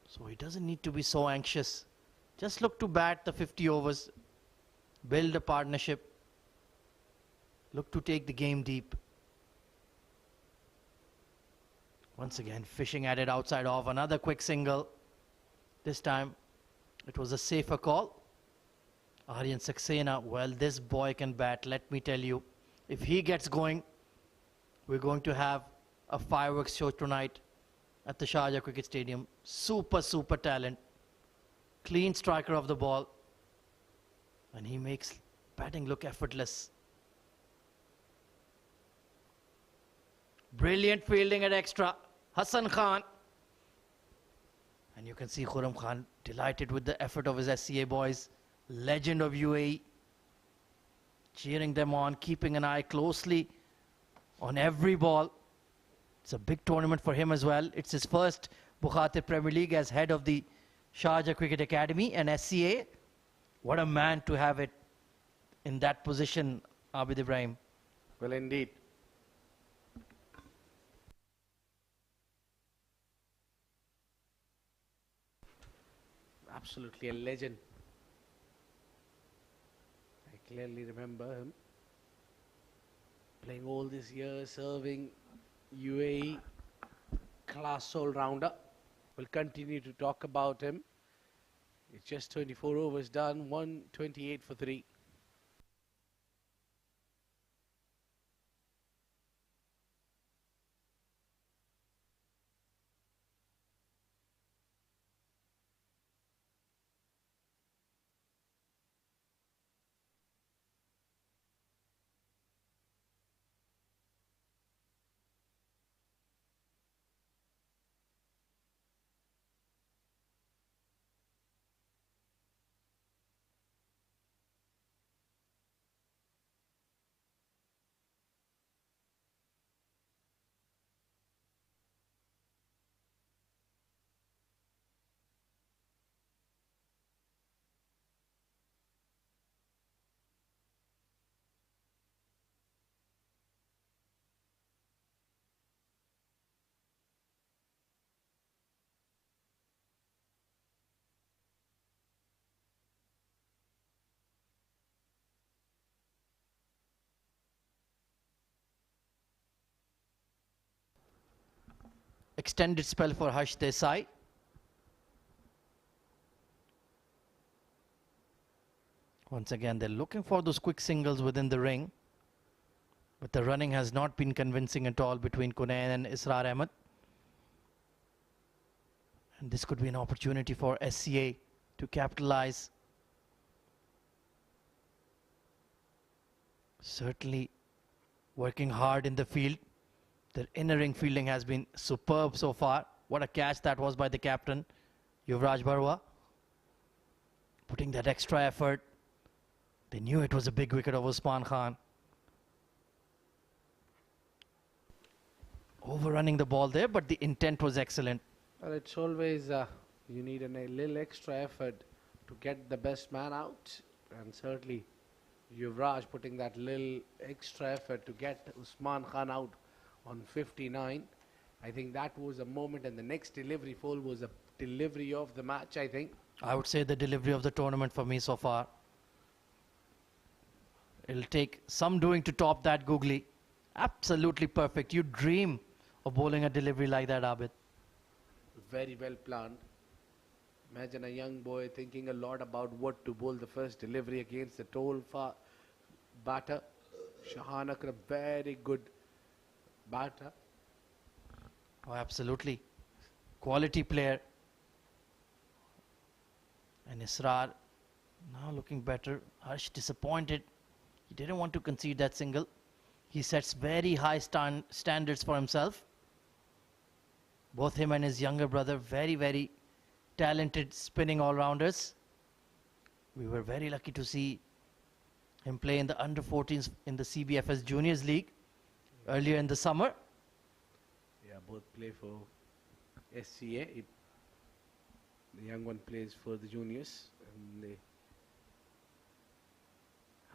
So he doesn't need to be so anxious. Just look to bat the 50 overs, build a partnership, look to take the game deep. Once again, fishing at it outside off, another quick single. This time, it was a safer call. Aryan Saxena, well, this boy can bat, let me tell you. If he gets going, we're going to have a fireworks show tonight at the Sharjah Cricket Stadium. Super, super talent. Clean striker of the ball. And he makes batting look effortless. Brilliant fielding at extra. Hassan Khan. And you can see Khurram Khan delighted with the effort of his SCA boys. Legend of UAE. cheering them on, keeping an eye closely on every ball. It's a big tournament for him as well. It's his first Bukhatir Premier League as head of the Sharjah Cricket Academy and SCA. What a man to have it in that position, Abid Ibrahim. Well, indeed. Absolutely a legend. I clearly remember him playing all these years, serving UAE, class all-rounder. We'll continue to talk about him. It's just 24 overs done, 128 for 3. Extended spell for Harsh Desai. Once again, they're looking for those quick singles within the ring. But the running has not been convincing at all between Kunain and Israr Ahmed. And this could be an opportunity for SCA to capitalize. Certainly working hard in the field. Their inner ring fielding has been superb so far. What a catch that was by the captain, Yuvraj Barwa. Putting that extra effort. They knew it was a big wicket of Usman Khan. Overrunning the ball there, but the intent was excellent. Well, it's always, you need a little extra effort to get the best man out. And certainly, Yuvraj putting that little extra effort to get Usman Khan out on 59. I think that was a moment, and the next delivery fall was a delivery of the match, I think. I would say the delivery of the tournament for me so far. It'll take some doing to top that googly. Absolutely perfect. You dream of bowling a delivery like that, Abid. Very well planned. Imagine a young boy thinking a lot about what to bowl the first delivery against the tall batter. Shahan Akram, very good batter. Oh, absolutely. Quality player. And Israr now looking better. Harsh disappointed. He didn't want to concede that single. He sets very high standards for himself. Both him and his younger brother, very, very talented spinning all-rounders. We were very lucky to see him play in the under-14s in the CBFS Juniors League earlier in the summer. Yeah, both play for SCA. The young one plays for the juniors. And the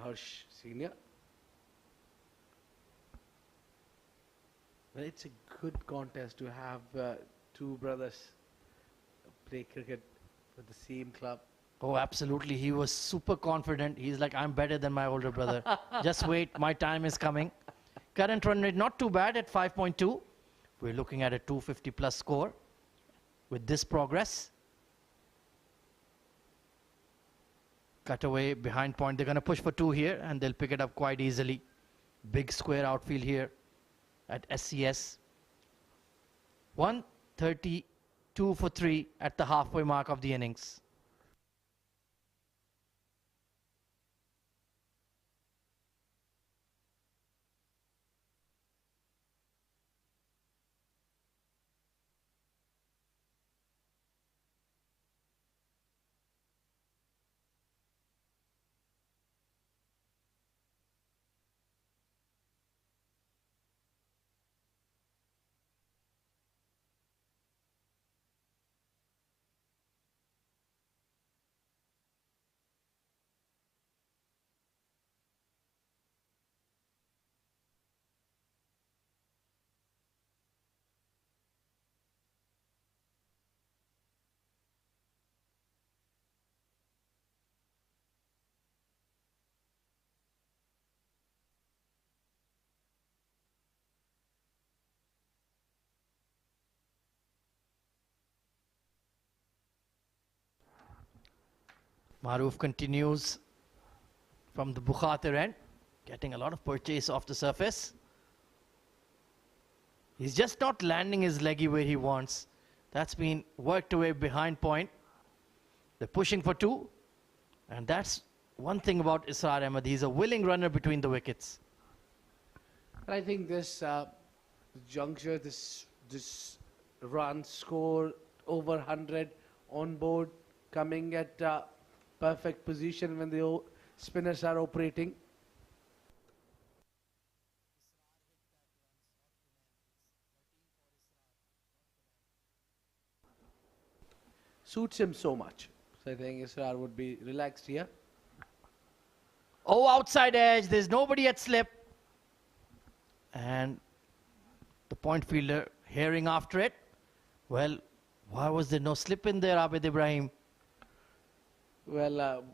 Harsh Senior. Well, it's a good contest to have two brothers play cricket for the same club. Oh, absolutely. He was super confident. He's like, I'm better than my older brother. Just wait, my time is coming. Current run rate not too bad at 5.2. We're looking at a 250 plus score with this progress. Cut away behind point. They're going to push for 2 here and they'll pick it up quite easily. Big square outfield here at SCS. 132 for 3 at the halfway mark of the innings. Maruf continues from the Bukhatir end, getting a lot of purchase off the surface. He's just not landing his leggy where he wants. That's been worked away behind point. They're pushing for two. And that's one thing about Israr Ahmed. He's a willing runner between the wickets. I think this juncture, this run score over 100 on board, coming at perfect position when the spinners are operating. Suits him so much. So I think Israr would be relaxed here. Oh, outside edge. There's nobody at slip. And the point fielder hearing after it. Well, why was there no slip in there, Abid Ibrahim? Well,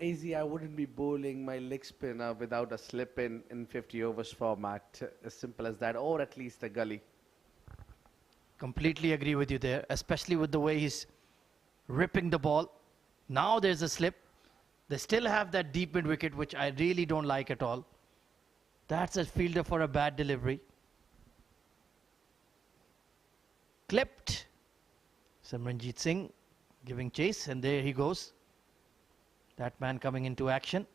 easy, I wouldn't be bowling my leg spinner without a slip in 50 overs format. As simple as that, or at least a gully. Completely agree with you there, especially with the way he's ripping the ball. Now there's a slip. They still have that deep mid wicket, which I really don't like at all. That's a fielder for a bad delivery. Clipped. Simranjeet Singh giving chase, and there he goes. That man coming into action.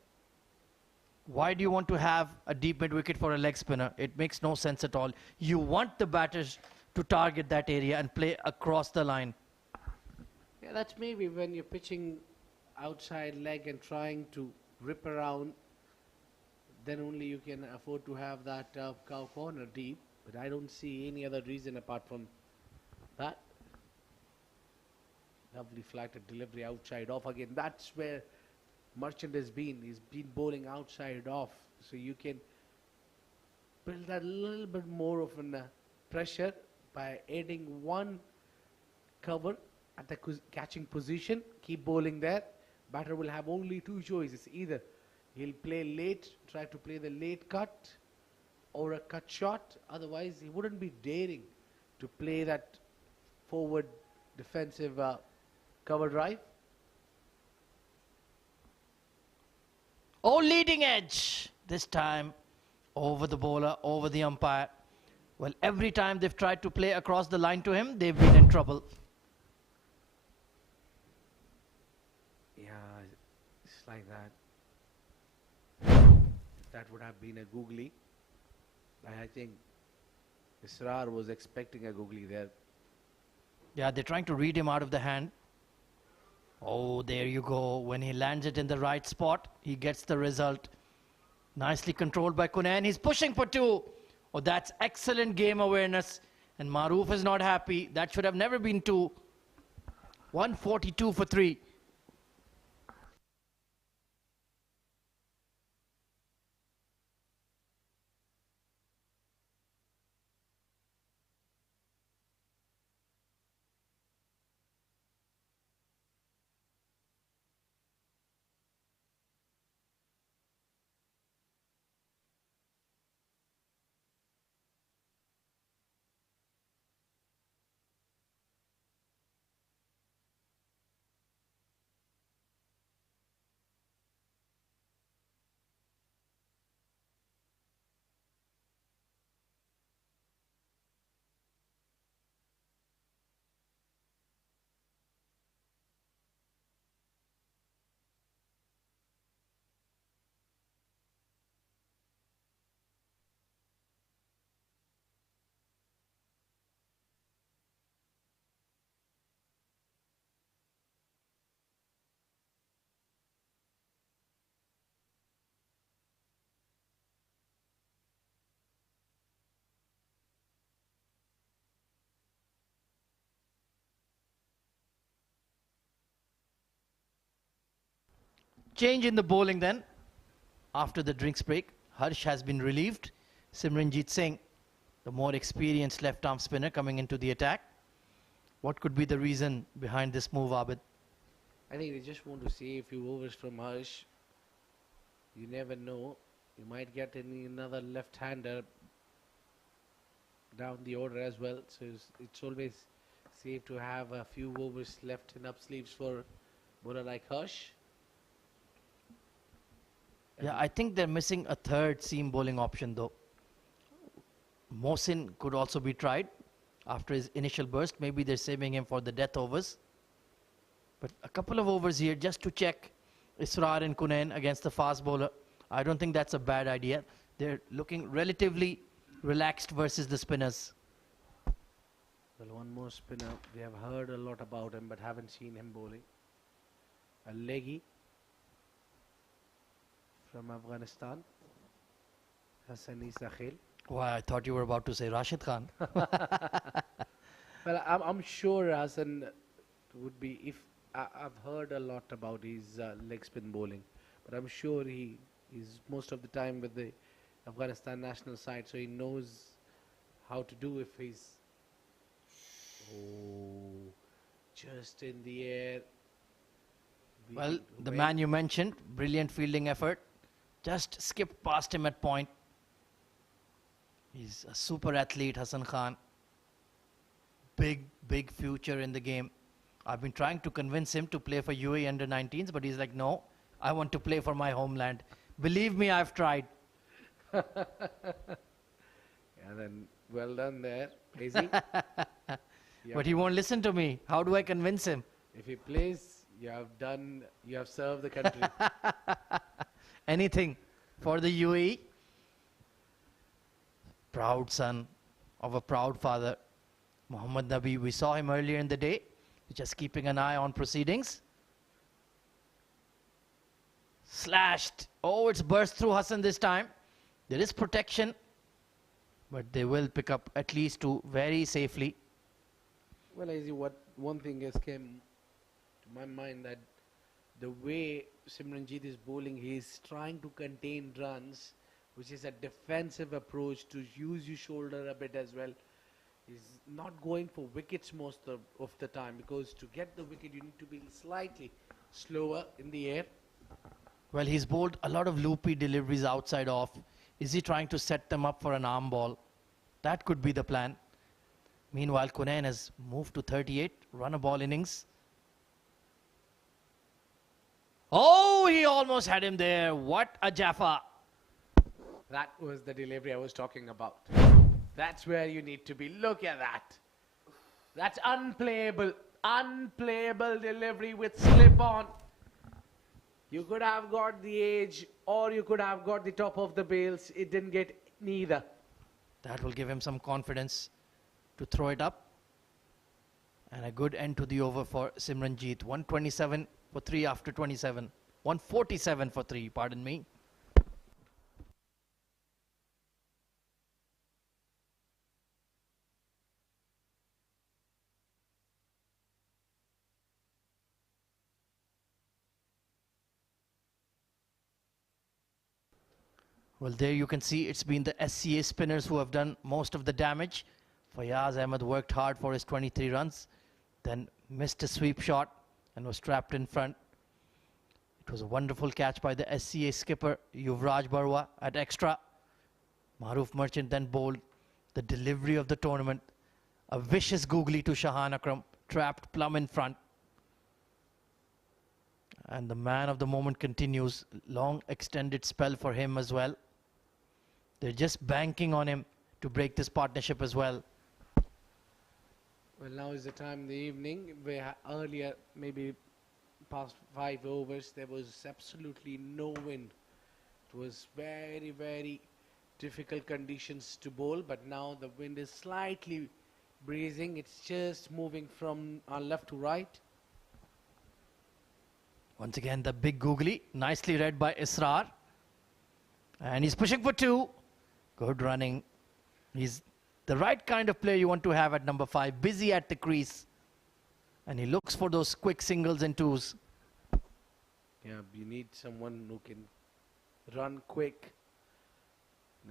Why do you want to have a deep mid wicket for a leg spinner? It makes no sense at all. You want the batters to target that area and play across the line. Yeah, that's maybe when you're pitching outside leg and trying to rip around, then only you can afford to have that cow corner deep. But I don't see any other reason apart from that. Lovely flatted delivery outside off again. That's where Merchant has been. He's been bowling outside off. So you can build a little bit more of an pressure by adding one cover at the catching position. Keep bowling there. Batter will have only two choices. Either he'll play late, try to play the late cut, or a cut shot. Otherwise, he wouldn't be daring to play that forward defensive cover drive. Oh, leading edge. This time over the bowler, over the umpire. Well, every time they've tried to play across the line to him, they've been in trouble. Yeah, it's like that. That would have been a googly. I think Israr was expecting a googly there. Yeah, they're trying to read him out of the hand. Oh, there you go. When he lands it in the right spot, he gets the result. Nicely controlled by Kunain. He's pushing for two. Oh, that's excellent game awareness. And Maruf is not happy. That should have never been two. 142 for three. Change in the bowling then. After the drinks break, Harsh has been relieved. Simranjeet Singh, the more experienced left-arm spinner, coming into the attack. What could be the reason behind this move, Abid? I think they just want to see a few overs from Harsh. You never know. You might get another left-hander down the order as well. So it's always safe to have a few overs left in up sleeves for a bowler like Harsh. Yeah, I think they're missing a third seam bowling option though. Mohsin could also be tried after his initial burst. Maybe they're saving him for the death overs. But a couple of overs here just to check Israr and Kunain against the fast bowler. I don't think that's a bad idea. They're looking relatively relaxed versus the spinners. Well, one more spinner. We have heard a lot about him, but haven't seen him bowling. A leggy from Afghanistan, Hassani Sakhil. Why, I thought you were about to say Rashid Khan. Well, I'm sure Hassan would be, if I've heard a lot about his leg spin bowling, but I'm sure he is most of the time with the Afghanistan national side, so he knows how to do if he's just in the air. Well, the man you mentioned, brilliant fielding effort, just skipped past him at point. He's a super athlete, Hassan Khan. Big future in the game. I've been trying to convince him to play for UAE under-19s, but he's like, no, I want to play for my homeland. Believe me, I've tried. Yeah, then well done there, Easy. But he won't listen to me. How do I convince him? If he plays, you have served the country. Anything for the UAE. Proud son of a proud father, Muhammad Nabi. We saw him earlier in the day, just keeping an eye on proceedings. Slashed. Oh, it's burst through Hassan this time. There is protection, but they will pick up at least two very safely. Well, Easy, one thing has came to my mind, that the way Simranjeet is bowling, he is trying to contain runs, which is a defensive approach, to use your shoulder a bit as well. He's not going for wickets most of the time, because to get the wicket you need to be slightly slower in the air. Well, he's bowled a lot of loopy deliveries outside off. Is he trying to set them up for an arm ball? That could be the plan. Meanwhile, Kunain has moved to 38, run a ball innings. Oh, he almost had him there. What a Jaffa. That was the delivery I was talking about. That's where you need to be. Look at that. That's unplayable. Unplayable delivery with slip on. You could have got the edge, or you could have got the top of the bails. It didn't get neither. That will give him some confidence to throw it up. And a good end to the over for Simranjeet. 127 for 3 after 27. 147 for 3, pardon me. Well, there you can see it's been the SCA spinners who have done most of the damage. Fayaz Ahmed worked hard for his 23 runs, then missed a sweep shot and was trapped in front. It was a wonderful catch by the SCA skipper Yuvraj Barwa at extra. Maruf Merchant then bowled the delivery of the tournament. A vicious googly to Shahan Akram, trapped plumb in front. And the man of the moment continues. Long extended spell for him as well. They're just banking on him to break this partnership as well. Well, now is the time in the evening where earlier, maybe past 5 overs, there was absolutely no wind. It was very, very difficult conditions to bowl, but now the wind is slightly breezing. It's just moving from left to right. Once again, the big googly, nicely read by Israr. And he's pushing for 2. Good running. He's the right kind of player you want to have at number 5, busy at the crease. And he looks for those quick singles and 2s. Yeah, you need someone who can run quick.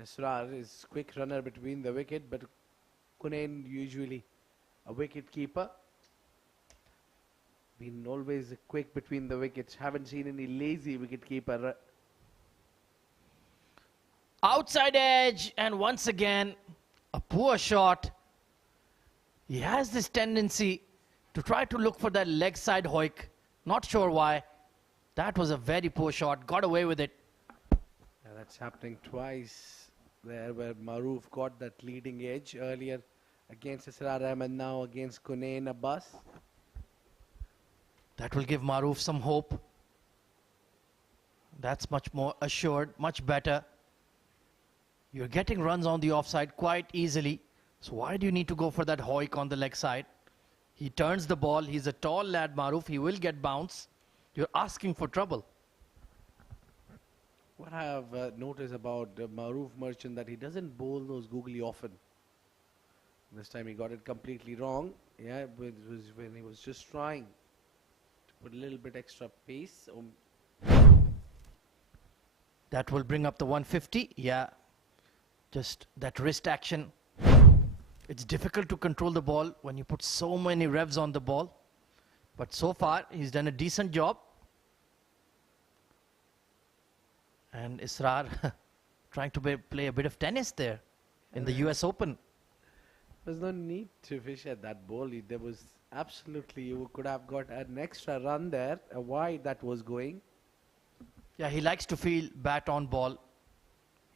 Nasrar is quick runner between the wicket, but Kunain usually a wicket keeper. Been always quick between the wickets. Haven't seen any lazy wicket keeper. Outside edge, and once again, a poor shot. He has this tendency to try to look for that leg side hoik. Not sure why. That was a very poor shot. Got away with it. That's happening twice there, where Maroof got that leading edge earlier against Israr Ahmed, now against Kunain Abbas. That will give Maroof some hope. That's much more assured, much better. You're getting runs on the offside quite easily. So why do you need to go for that hoik on the leg side? He turns the ball. He's a tall lad, Maroof. He will get bounce. You're asking for trouble. What I have noticed about Maroof Merchant, that he doesn't bowl those googly often. This time he got it completely wrong. Yeah, it was when he was just trying to put a little bit extra pace. That will bring up the 150. Yeah, just that wrist action. It's difficult to control the ball when you put so many revs on the ball. But so far, he's done a decent job. And Israr trying to play a bit of tennis there in the US Open. There's no need to fish at that ball. There was absolutely, you could have got an extra run there, a wide that was going. Yeah, he likes to feel bat on ball.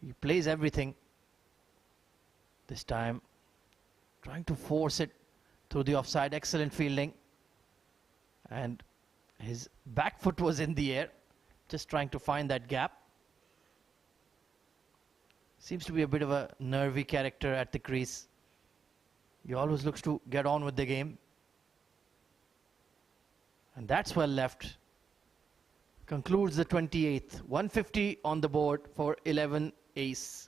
He plays everything. This time, trying to force it through the offside. Excellent fielding. And his back foot was in the air, just trying to find that gap. Seems to be a bit of a nervy character at the crease. He always looks to get on with the game. And that's well left. Concludes the 28th. 150 on the board for 11 ace.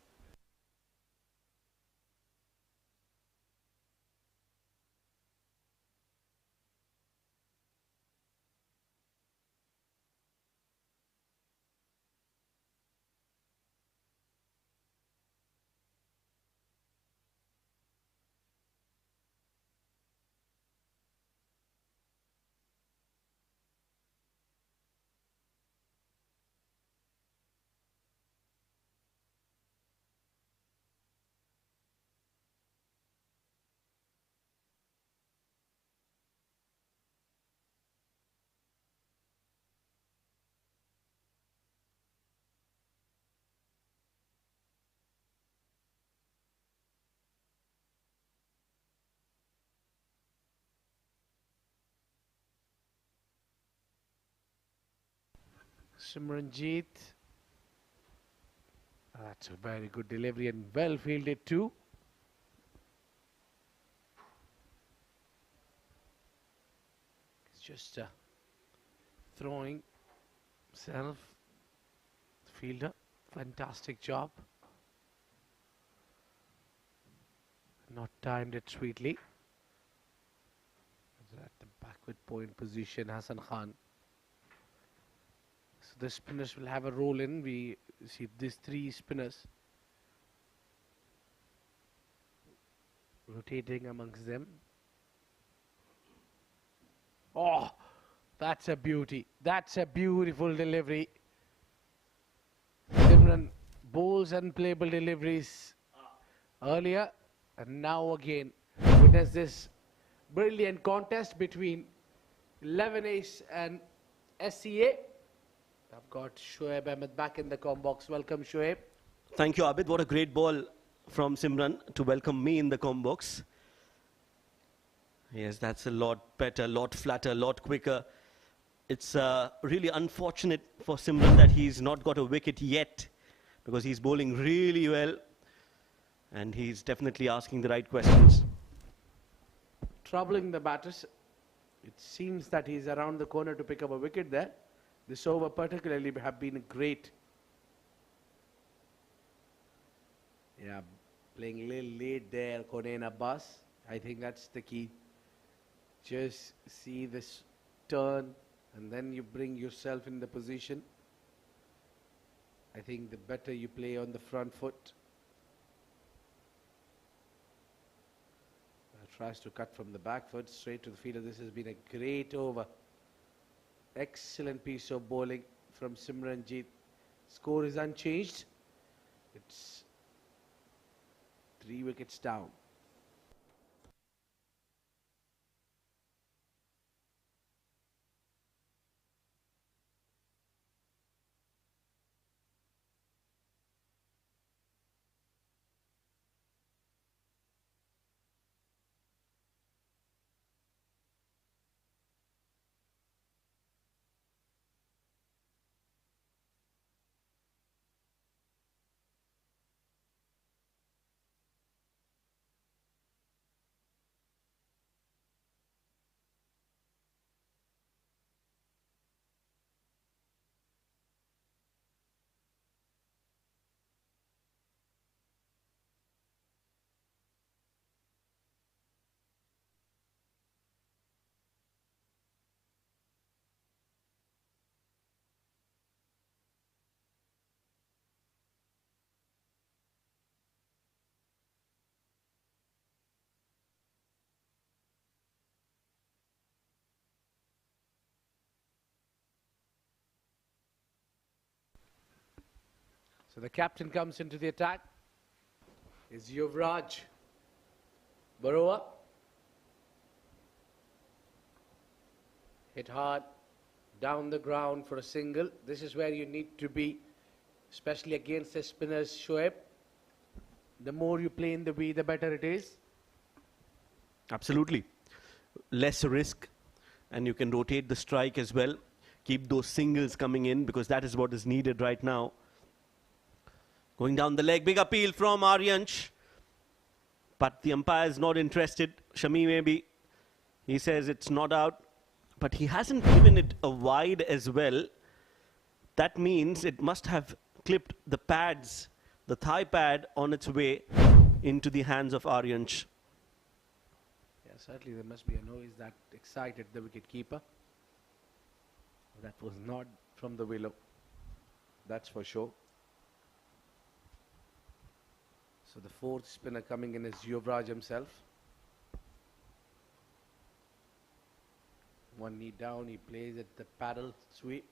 Simranjeet. That's a very good delivery and well fielded too. It's just throwing self. Fielder, fantastic job. Not timed it sweetly. At the backward point position, Hassan Khan. So the spinners will have a role in. We see these three spinners rotating amongst them. Oh, that's a beauty. That's a beautiful delivery. Simran bowls unplayable deliveries earlier, and now again witness this brilliant contest between 11 ace and SCA. I've got Shoaib Ahmed back in the com box. Welcome, Shoaib. Thank you, Abid. What a great ball from Simran to welcome me in the com box. Yes, that's a lot better, lot flatter, lot quicker. It's really unfortunate for Simran that he's not got a wicket yet, because he's bowling really well and he's definitely asking the right questions. Troubling the batters. It seems that he's around the corner to pick up a wicket there. This over particularly have been great. Yeah, playing a little late there, Kunain Abbas. I think that's the key. Just see this turn and then you bring yourself in the position. I think the better you play on the front foot. Tries to cut from the back foot straight to the fielder. This has been a great over. Excellent piece of bowling from Simranjeet. Score is unchanged. It's 3 wickets down. So the captain comes into the attack. Is Yuvraj Baroa. Hit hard, down the ground for a single. This is where you need to be, especially against the spinners, Shoaib. The more you play in the V, the better it is. Absolutely. Less risk, and you can rotate the strike as well. Keep those singles coming in, because that is what is needed right now. Going down the leg, big appeal from Aryansh. But the umpire is not interested. Shami maybe. He says it's not out. But he hasn't given it a wide as well. That means it must have clipped the pads, the thigh pad, on its way into the hands of Aryansh. Yeah, certainly there must be a noise that excited the wicket-keeper. That was not from the willow. That's for sure. So the fourth spinner coming in is Yuvraj himself. One knee down, he plays at the paddle sweep.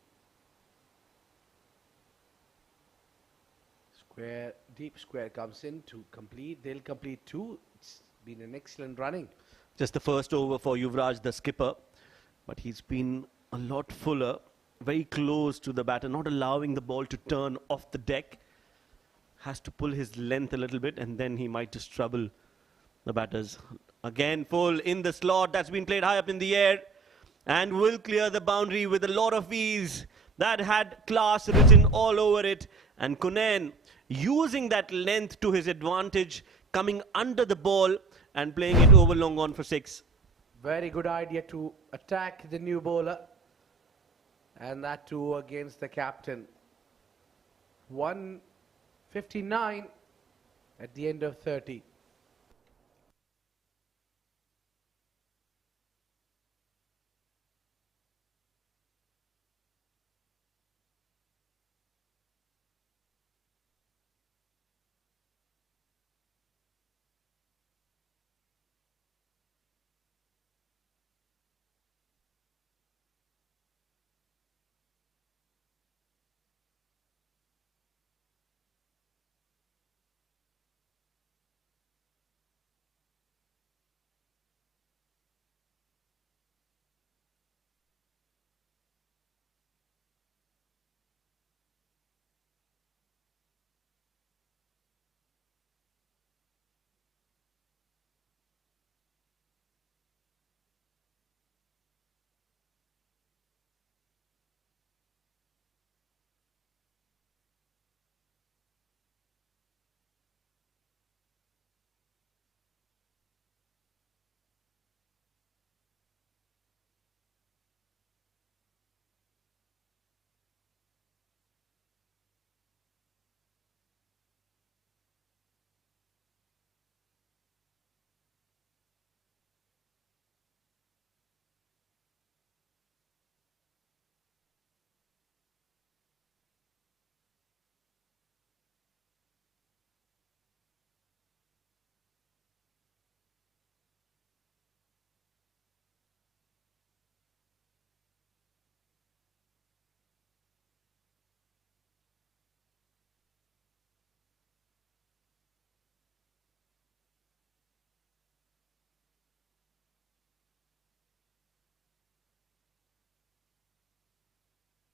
Square, deep square comes in to complete. They'll complete two. It's been an excellent running. Just the first over for Yuvraj, the skipper. But he's been a lot fuller, very close to the batter, not allowing the ball to turn off the deck. Has to pull his length a little bit, and then he might just trouble the batters. Again, full in the slot. That's been played high up in the air, and will clear the boundary with a lot of ease. That had class written all over it. And Kunen using that length to his advantage, coming under the ball and playing it over long on for 6. Very good idea to attack the new bowler. And that too against the captain. 159 at the end of 30.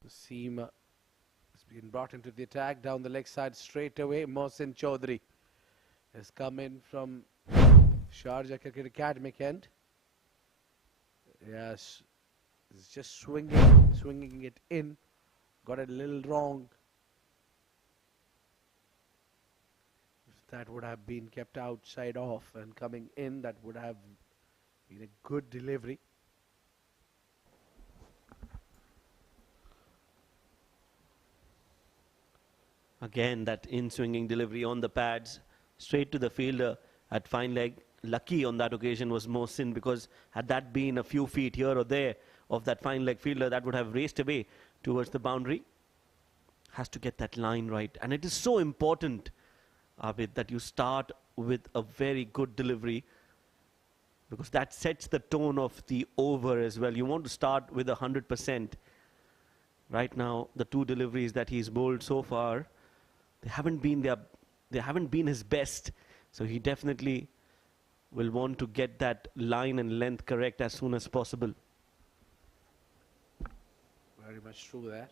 The seam has been brought into the attack down the leg side straight away. Mohsin Chaudhary has come in from Sharjah Cricket Academy end. Yes, it's just swinging it in. Got it a little wrong. If that would have been kept outside off and coming in, that would have been a good delivery. Again, that in-swinging delivery on the pads, straight to the fielder at fine leg. Lucky on that occasion was Mohsin, because had that been a few feet here or there of that fine leg fielder, that would have raced away towards the boundary. Has to get that line right. And it is so important, Abid, that you start with a very good delivery, because that sets the tone of the over as well. You want to start with 100%. Right now, the two deliveries that he's bowled so far, they haven't been his best. So he definitely will want to get that line and length correct as soon as possible. Very much true there.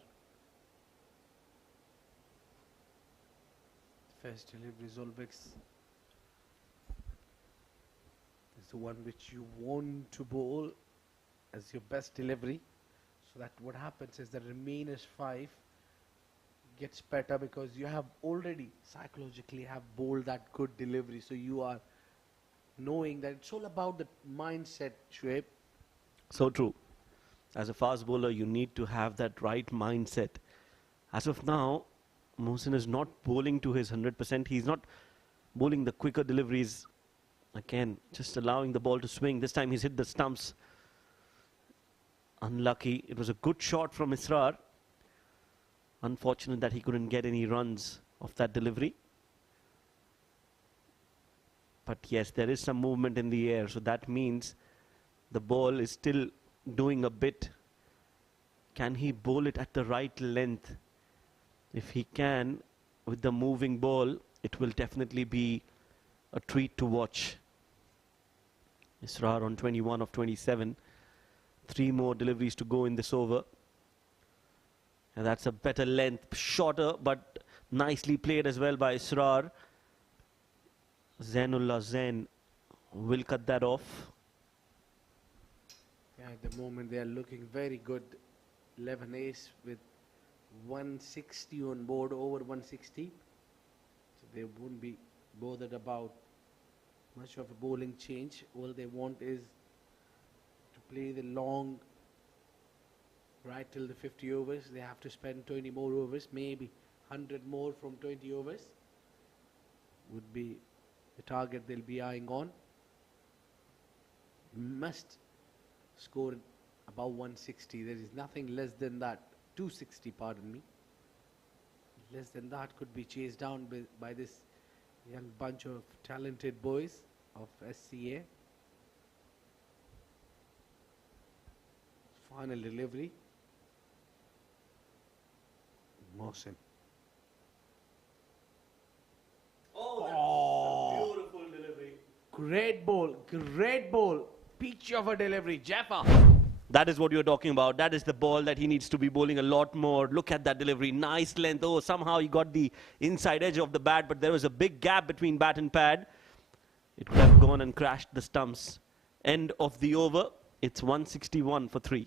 First delivery Zolbex is the one which you want to bowl as your best delivery. So that what happens is the remainers 5 gets better because you have already psychologically have bowled that good delivery. So you are knowing that it's all about the mindset, Shoaib. So true. As a fast bowler, you need to have that right mindset. As of now, Mohsin is not bowling to his 100%. He's not bowling the quicker deliveries. Again, just allowing the ball to swing. This time he's hit the stumps. Unlucky. It was a good shot from Israr. Unfortunate that he couldn't get any runs off that delivery. But yes, there is some movement in the air. So that means the ball is still doing a bit. Can he bowl it at the right length? If he can, with the moving ball, it will definitely be a treat to watch. Israr on 21 of 27. 3 more deliveries to go in this over. And that's a better length, shorter, but nicely played as well by Israr. Zainullah Zain will cut that off. Yeah, at the moment they are looking very good. 11 ace with 160 on board, over 160. So they won't be bothered about much of a bowling change. All they want is to play the long right till the 50 overs. They have to spend 20 more overs, maybe 100 more from 20 overs would be the target they'll be eyeing on. Must score above 160. There is nothing less than that. 260, pardon me. Less than that could be chased down by this young bunch of talented boys of SCA. Final delivery. Mohsin. Oh, beautiful delivery. Great ball, great ball. Peach of a delivery, Jaffa. That is what you're talking about. That is the ball that he needs to be bowling a lot more. Look at that delivery. Nice length. Oh, somehow he got the inside edge of the bat, but there was a big gap between bat and pad. It could have gone and crashed the stumps. End of the over. It's 161 for 3.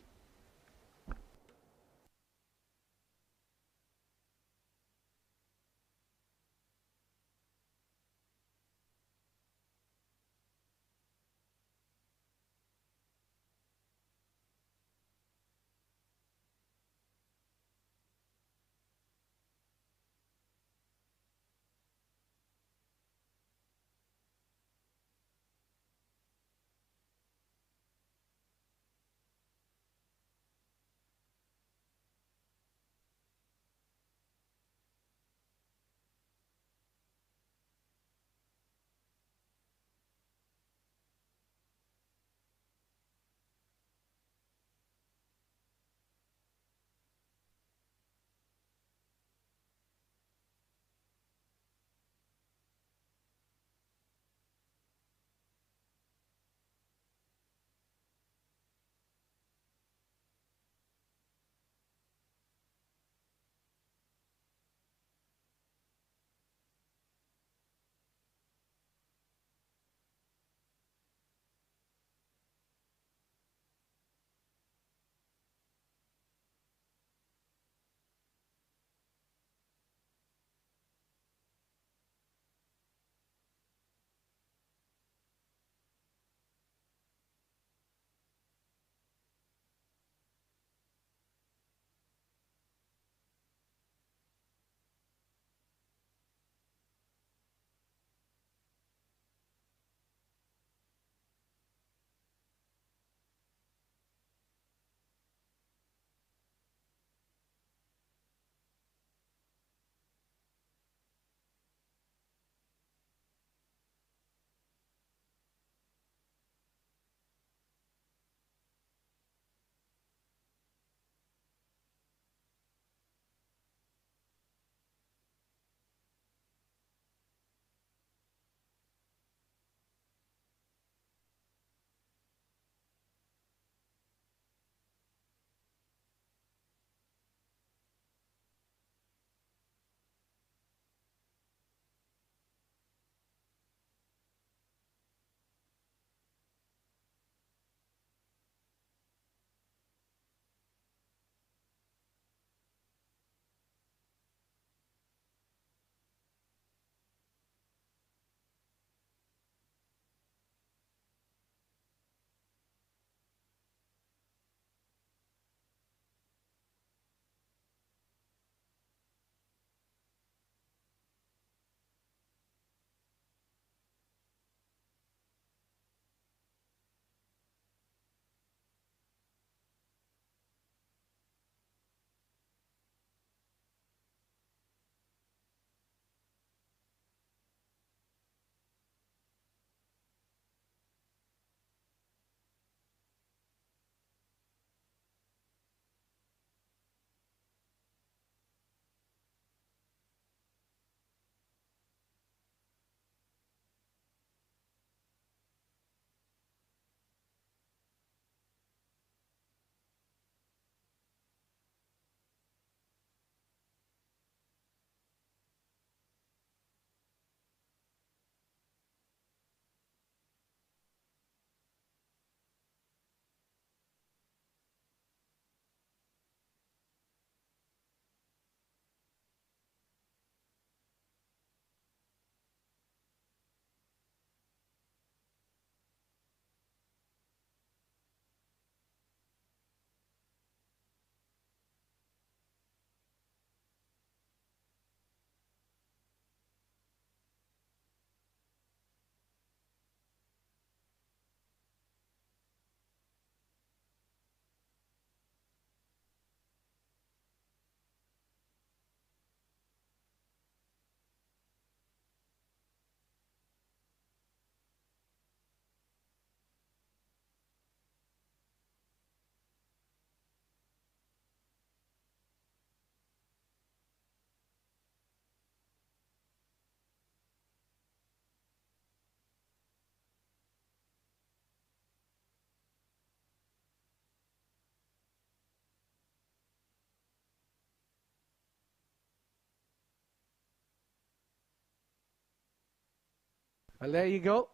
Well, there you go.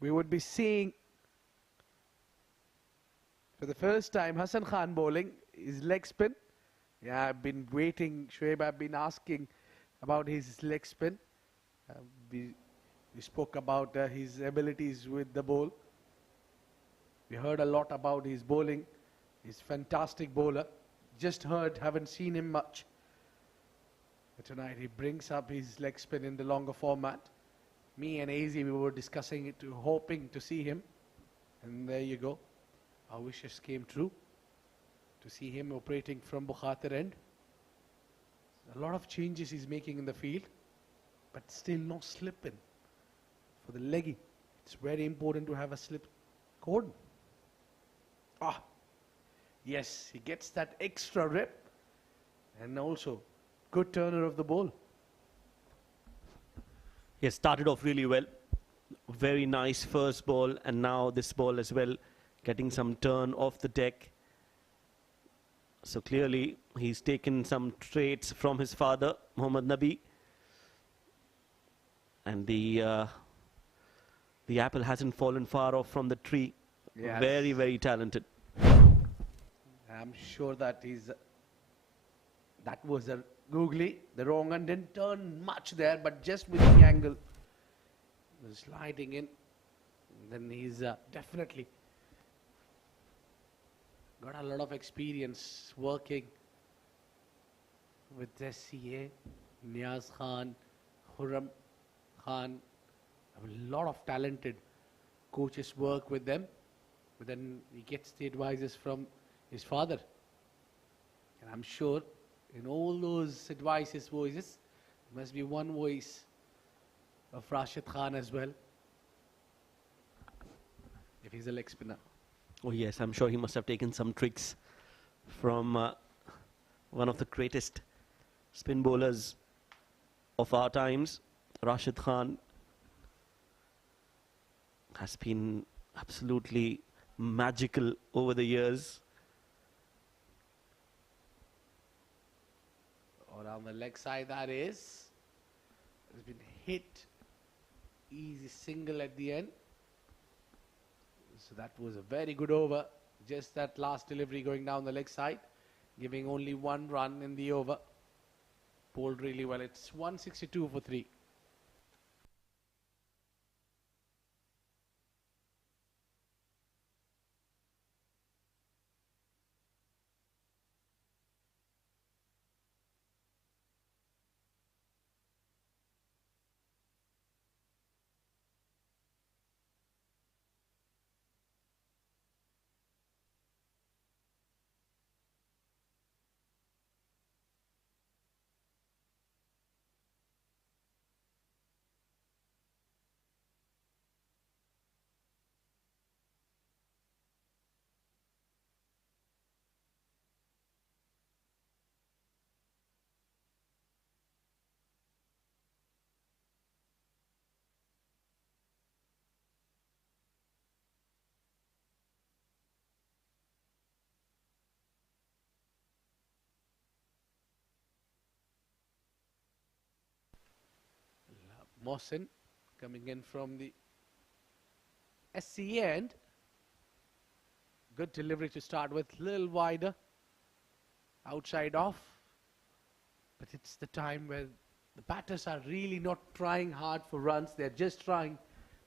We would be seeing, for the first time, Hassan Khan bowling his leg spin. Yeah, I've been waiting, Shoaib, I've been asking about his leg spin. We spoke about his abilities with the ball. We heard a lot about his bowling. He's a fantastic bowler. Just heard, haven't seen him much. But tonight he brings up his leg spin in the longer format. Me and AZ, we were discussing it, hoping to see him. And there you go. Our wishes came true to see him operating from Bukhatir end. A lot of changes he's making in the field, but still no slipping for the leggy. It's very important to have a slip cordon. Ah, yes, he gets that extra rip, and also good turner of the ball. He has started off really well. Very nice first ball, and now this ball as well, getting some turn off the deck. So clearly he's taken some traits from his father, Mohammad Nabi. And the apple hasn't fallen far off from the tree. Yes. Very, very talented. I'm sure that that was a googly. The wrong one didn't turn much there, but just with the angle, sliding in. Then he's definitely got a lot of experience working with SCA, Niaz Khan, Khurram Khan. A lot of talented coaches work with them, but then he gets the advices from his father. And I'm sure in all those advices, voices, there must be one voice of Rashid Khan as well, if he's a leg spinner. Oh yes, I'm sure he must have taken some tricks from one of the greatest spin bowlers of our times. Rashid Khan has been absolutely magical over the years. Or on the leg side, that is. Has been hit. Easy single at the end. So that was a very good over. Just that last delivery going down the leg side, giving only one run in the over. Bowled really well. It's 162 for 3. Mohsin coming in from the SCA end. Good delivery to start with, little wider, outside off. But it's the time where the batters are really not trying hard for runs. They're just trying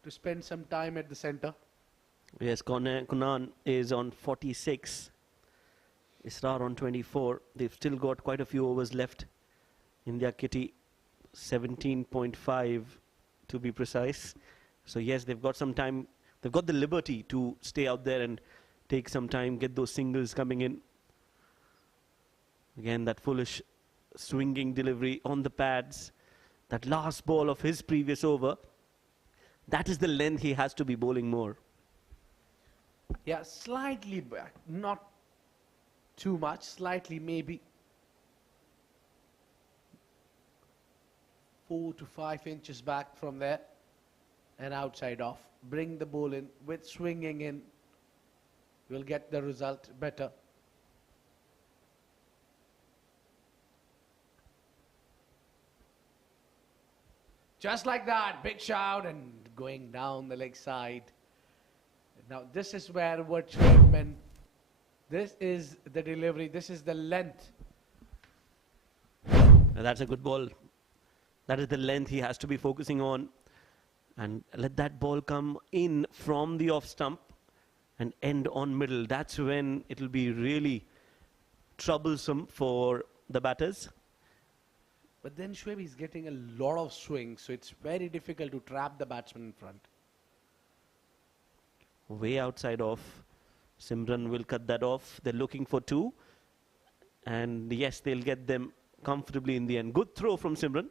to spend some time at the center. Yes, Kunan is on 46. Israr on 24. They've still got quite a few overs left in their kitty. 17.5 to be precise. So yes, they've got some time. They've got the liberty to stay out there and take some time, get those singles coming in. Again, that foolish swinging delivery on the pads. That last ball of his previous over. That is the length he has to be bowling more. Yeah, slightly back. Not too much. Slightly maybe 4 to 5 inches back from there and outside off. Bring the ball in with swinging in. You'll get the result better. Just like that, big shout and going down the leg side. Now this is where what Shoaib meant. This is the delivery, this is the length. And that's a good ball. That is the length he has to be focusing on. And let that ball come in from the off stump and end on middle. That's when it will be really troublesome for the batters. But then Shoaib is getting a lot of swing, so it's very difficult to trap the batsman in front. Way outside off. Simran will cut that off. They're looking for 2. And yes, they'll get them comfortably in the end. Good throw from Simran.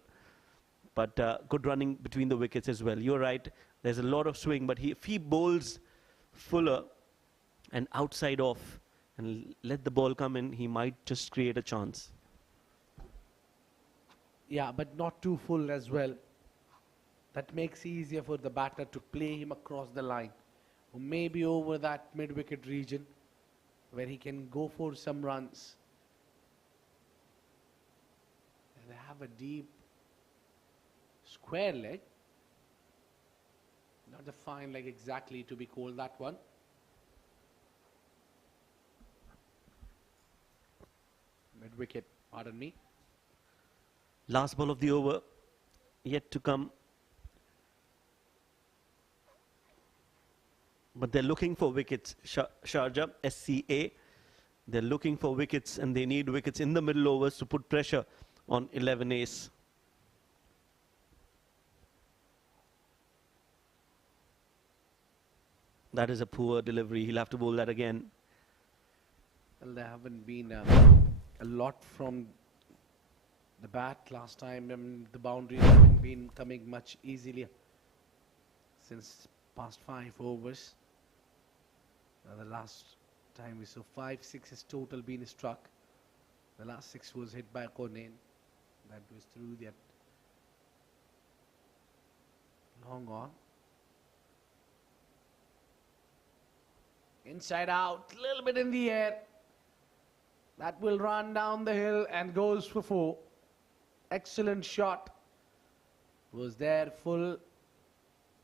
But good running between the wickets as well. You're right. There's a lot of swing. But if he bowls fuller and outside off and let the ball come in, he might just create a chance. Yeah, but not too full as well. That makes it easier for the batter to play him across the line. Or maybe over that mid-wicket region where he can go for some runs. And they have a deep square leg. Not a fine leg exactly to be called that one. Mid-wicket, pardon me. Last ball of the over, yet to come. But they're looking for wickets, Sharjah, SCA. They're looking for wickets and they need wickets in the middle overs to put pressure on 11 ace. That is a poor delivery. He'll have to bowl that again. Well, there haven't been a lot from the bat last time. The boundaries haven't been coming much easily since past 5 overs. The last time we saw 5 6s total being struck. The last 6 was hit by Konen. That was through that long on. Inside out, little bit in the air. That will run down the hill and goes for 4. Excellent shot. Was there full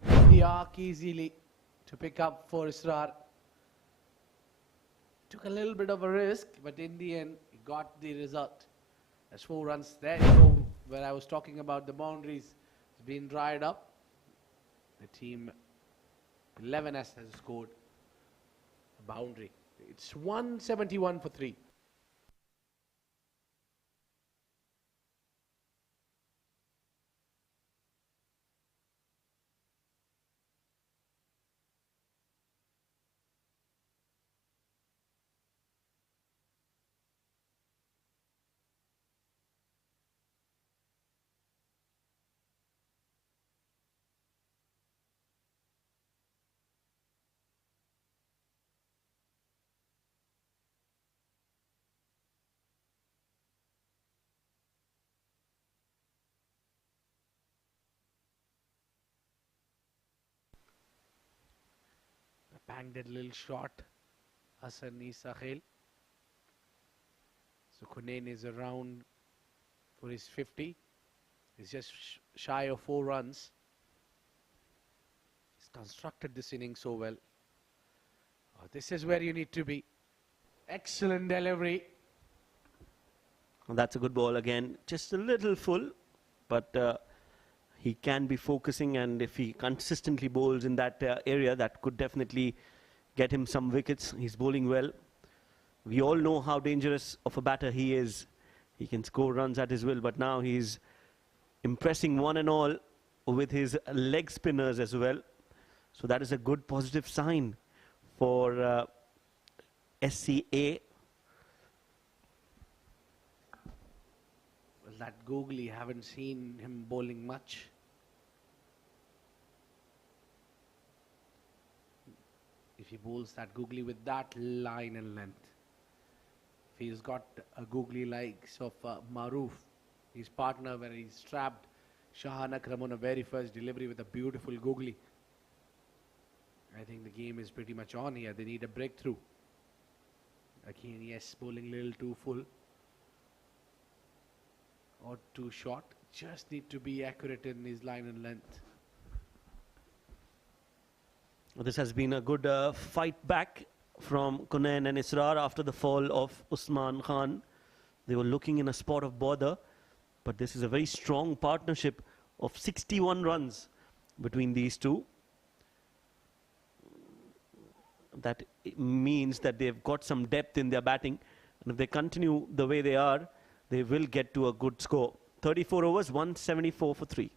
in the arc easily to pick up for Israr. Took a little bit of a risk, but in the end, he got the result. That's 4 runs. There you go, where I was talking about the boundaries. It's been dried up. The team 11 has scored a boundary. It's 171 for 3. Banged a little shot. Hassan Isa Khail. So Kunain is around for his 50. He's just shy of 4 runs. He's constructed this inning so well. Oh, this is where you need to be. Excellent delivery. Well, that's a good ball again. Just a little full, but he can be focusing, and if he consistently bowls in that area, that could definitely get him some wickets. He's bowling well. We all know how dangerous of a batter he is. He can score runs at his will, but now he's impressing one and all with his leg spinners as well. So that is a good positive sign for SCA. Well, that googly, haven't seen him bowling much. If he bowls that googly with that line and length. If he's got a googly likes of Maroof, his partner, where he's trapped Shahan Akram on a very first delivery with a beautiful googly. I think the game is pretty much on here. They need a breakthrough. Again, yes, bowling a little too full or too short. just need to be accurate in his line and length. This has been a good fight back from Kunain and Israr after the fall of Usman Khan. They were looking in a spot of bother, but this is a very strong partnership of 61 runs between these two. That means that they've got some depth in their batting, and if they continue the way they are, they will get to a good score. 34 overs, 174 for 3.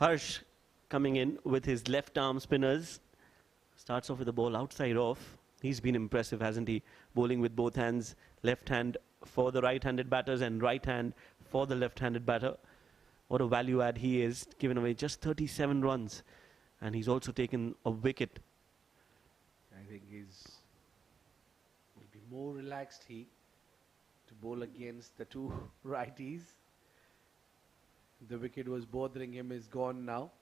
Harsh coming in with his left arm spinners. Starts off with the ball outside off. He's been impressive, hasn't he? Bowling with both hands, left hand for the right-handed batters and right hand for the left-handed batter. What a value add he is, given away just 37 runs. And he's also taken a wicket. I think will be more relaxed to bowl against the two righties. The wicket was bothering him, is gone now.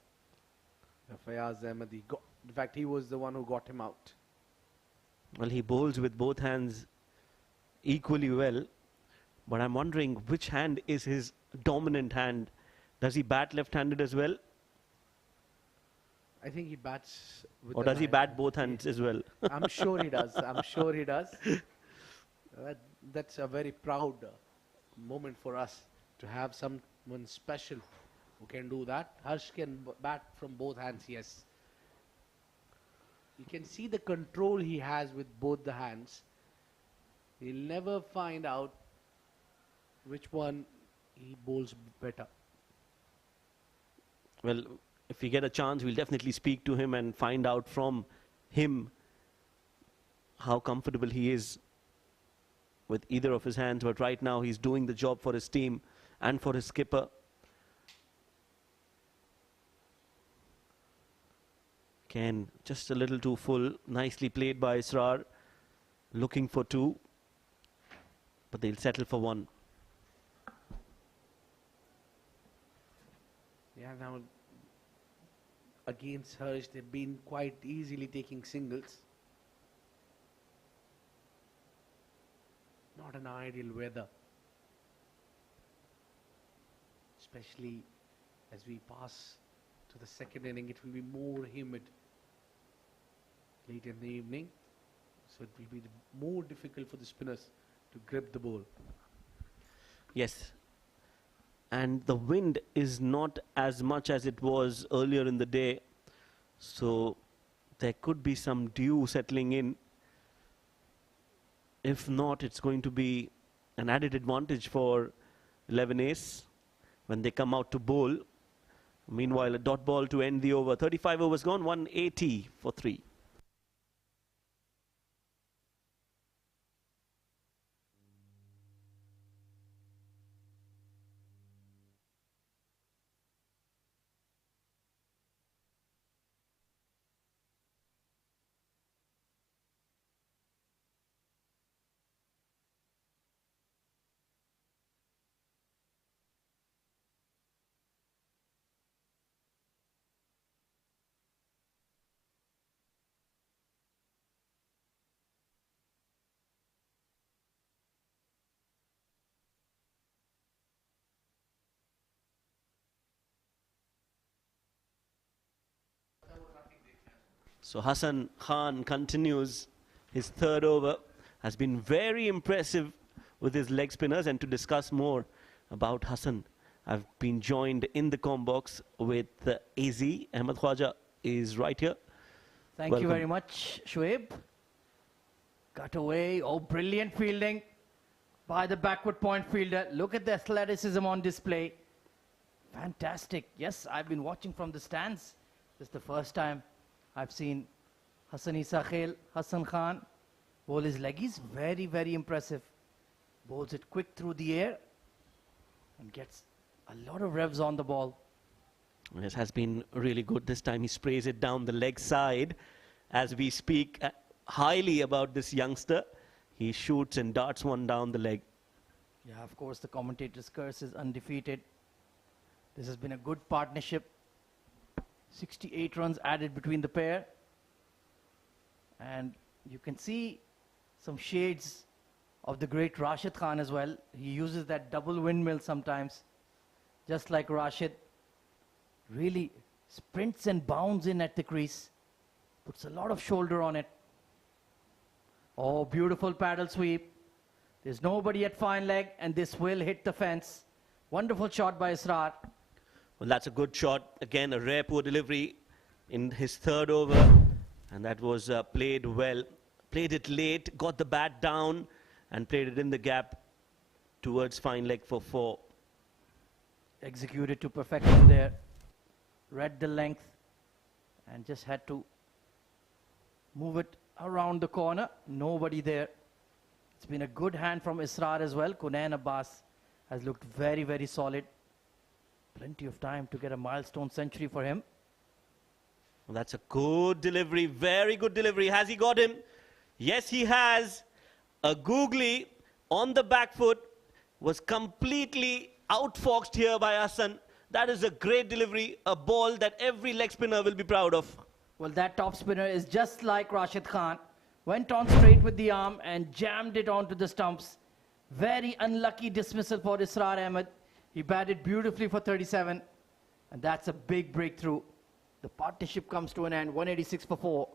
Fayaz Ahmadi, in fact, he was the one who got him out. Well, he bowls with both hands equally well, but I'm wondering which hand is his dominant hand. Does he bat left-handed as well? I think he bats with Or does he bat both hands as well? I'm sure he does. I'm sure he does. That's a very proud moment for us to have someone special who can do that. Harsh can bat from both hands, yes. You can see the control he has with both the hands. He'll never find out which one he bowls better. Well, if we get a chance, we'll definitely speak to him and find out from him how comfortable he is with either of his hands. But right now, he's doing the job for his team and for his skipper. Again, just a little too full. Nicely played by Israr. Looking for 2. But they'll settle for 1. Yeah, now against Harsh, they've been quite easily taking singles. Not an ideal weather. Especially as we pass to the second inning, it will be more humid late in the evening. So it will be more difficult for the spinners to grip the ball. Yes. And the wind is not as much as it was earlier in the day. So there could be some dew settling in. If not, it's going to be an added advantage for 11 ace when they come out to bowl. Meanwhile, a dot ball to end the over. 35 overs gone, 180 for 3. So Hassan Khan continues his third over. Has been very impressive with his leg spinners. And to discuss more about Hassan, I've been joined in the comm box with AZ. Ahmed Khwaja is right here. Thank you very much, Shoaib. Cut away. Oh, brilliant fielding by the backward point fielder. Look at the athleticism on display. Fantastic. Yes, I've been watching from the stands. This is the first time I've seen Hassan Khan bowl his leggies. Very, very impressive. Bowls it quick through the air and gets a lot of revs on the ball. This has been really good. This time he sprays it down the leg side. As we speak highly about this youngster, he shoots and darts one down the leg. Yeah, of course, the commentator's curse is undefeated. This has been a good partnership. 68 runs added between the pair. And you can see some shades of the great Rashid Khan as well. He uses that double windmill sometimes, just like Rashid. Really sprints and bounds in at the crease. Puts a lot of shoulder on it. Oh, beautiful paddle sweep. There's nobody at fine leg, and this will hit the fence. Wonderful shot by Israr. Well, that's a good shot. Again, a rare poor delivery in his third over. And that was played well. Played it late, got the bat down, and played it in the gap towards fine leg for 4. Executed to perfection there. Read the length and just had to move it around the corner. Nobody there. It's been a good hand from Israr as well. Kunain Abbas has looked very, very solid. Plenty of time to get a milestone century for him. Well, that's a good delivery, very good delivery. Has he got him? Yes, he has. A googly on the back foot was completely outfoxed here by Hassan. That is a great delivery, a ball that every leg spinner will be proud of. Well, that top spinner is just like Rashid Khan. Went on straight with the arm and jammed it onto the stumps. Very unlucky dismissal for Israr Ahmed. He batted beautifully for 37, and that's a big breakthrough. The partnership comes to an end, 186 for 4.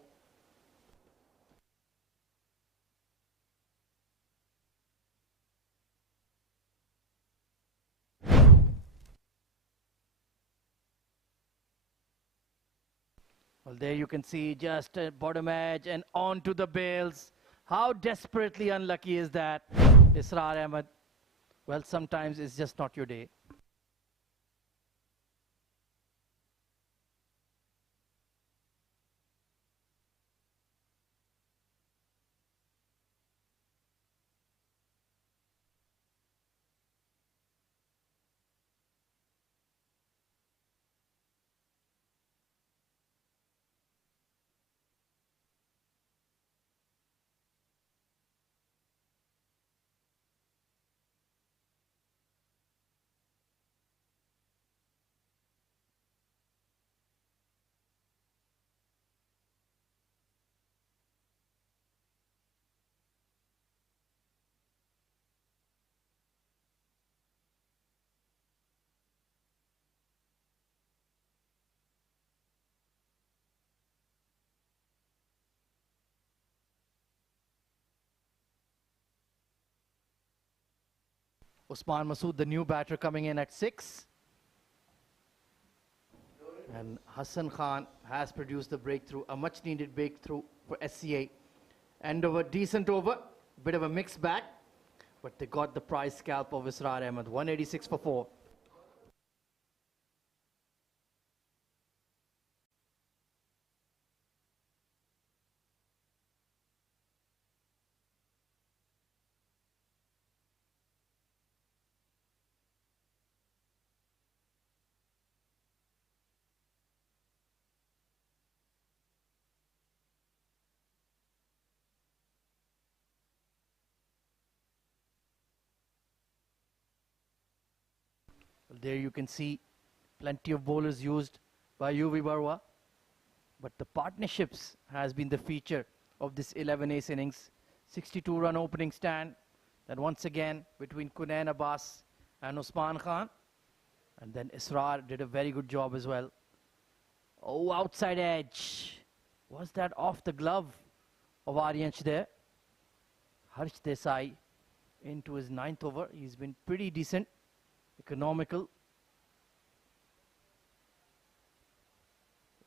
Well, there you can see just a bottom edge and onto the bails. How desperately unlucky is that, Israr Ahmed? Well, sometimes it's just not your day. Usman Masood, the new batter, coming in at 6. And Hassan Khan has produced the breakthrough, a much needed breakthrough for SCA. End over, decent over, bit of a mixed bag, but they got the prize scalp of Israr Ahmed, 186 for 4. There you can see plenty of bowlers used by UV Barwa. But the partnerships has been the feature of this 11 ace innings. 62-run opening stand. Then once again between Kunain Abbas and Usman Khan. And then Israr did a very good job as well. Oh, outside edge. Was that off the glove of Aryansh there? Harsh Desai into his 9th over. He's been pretty decent, economical.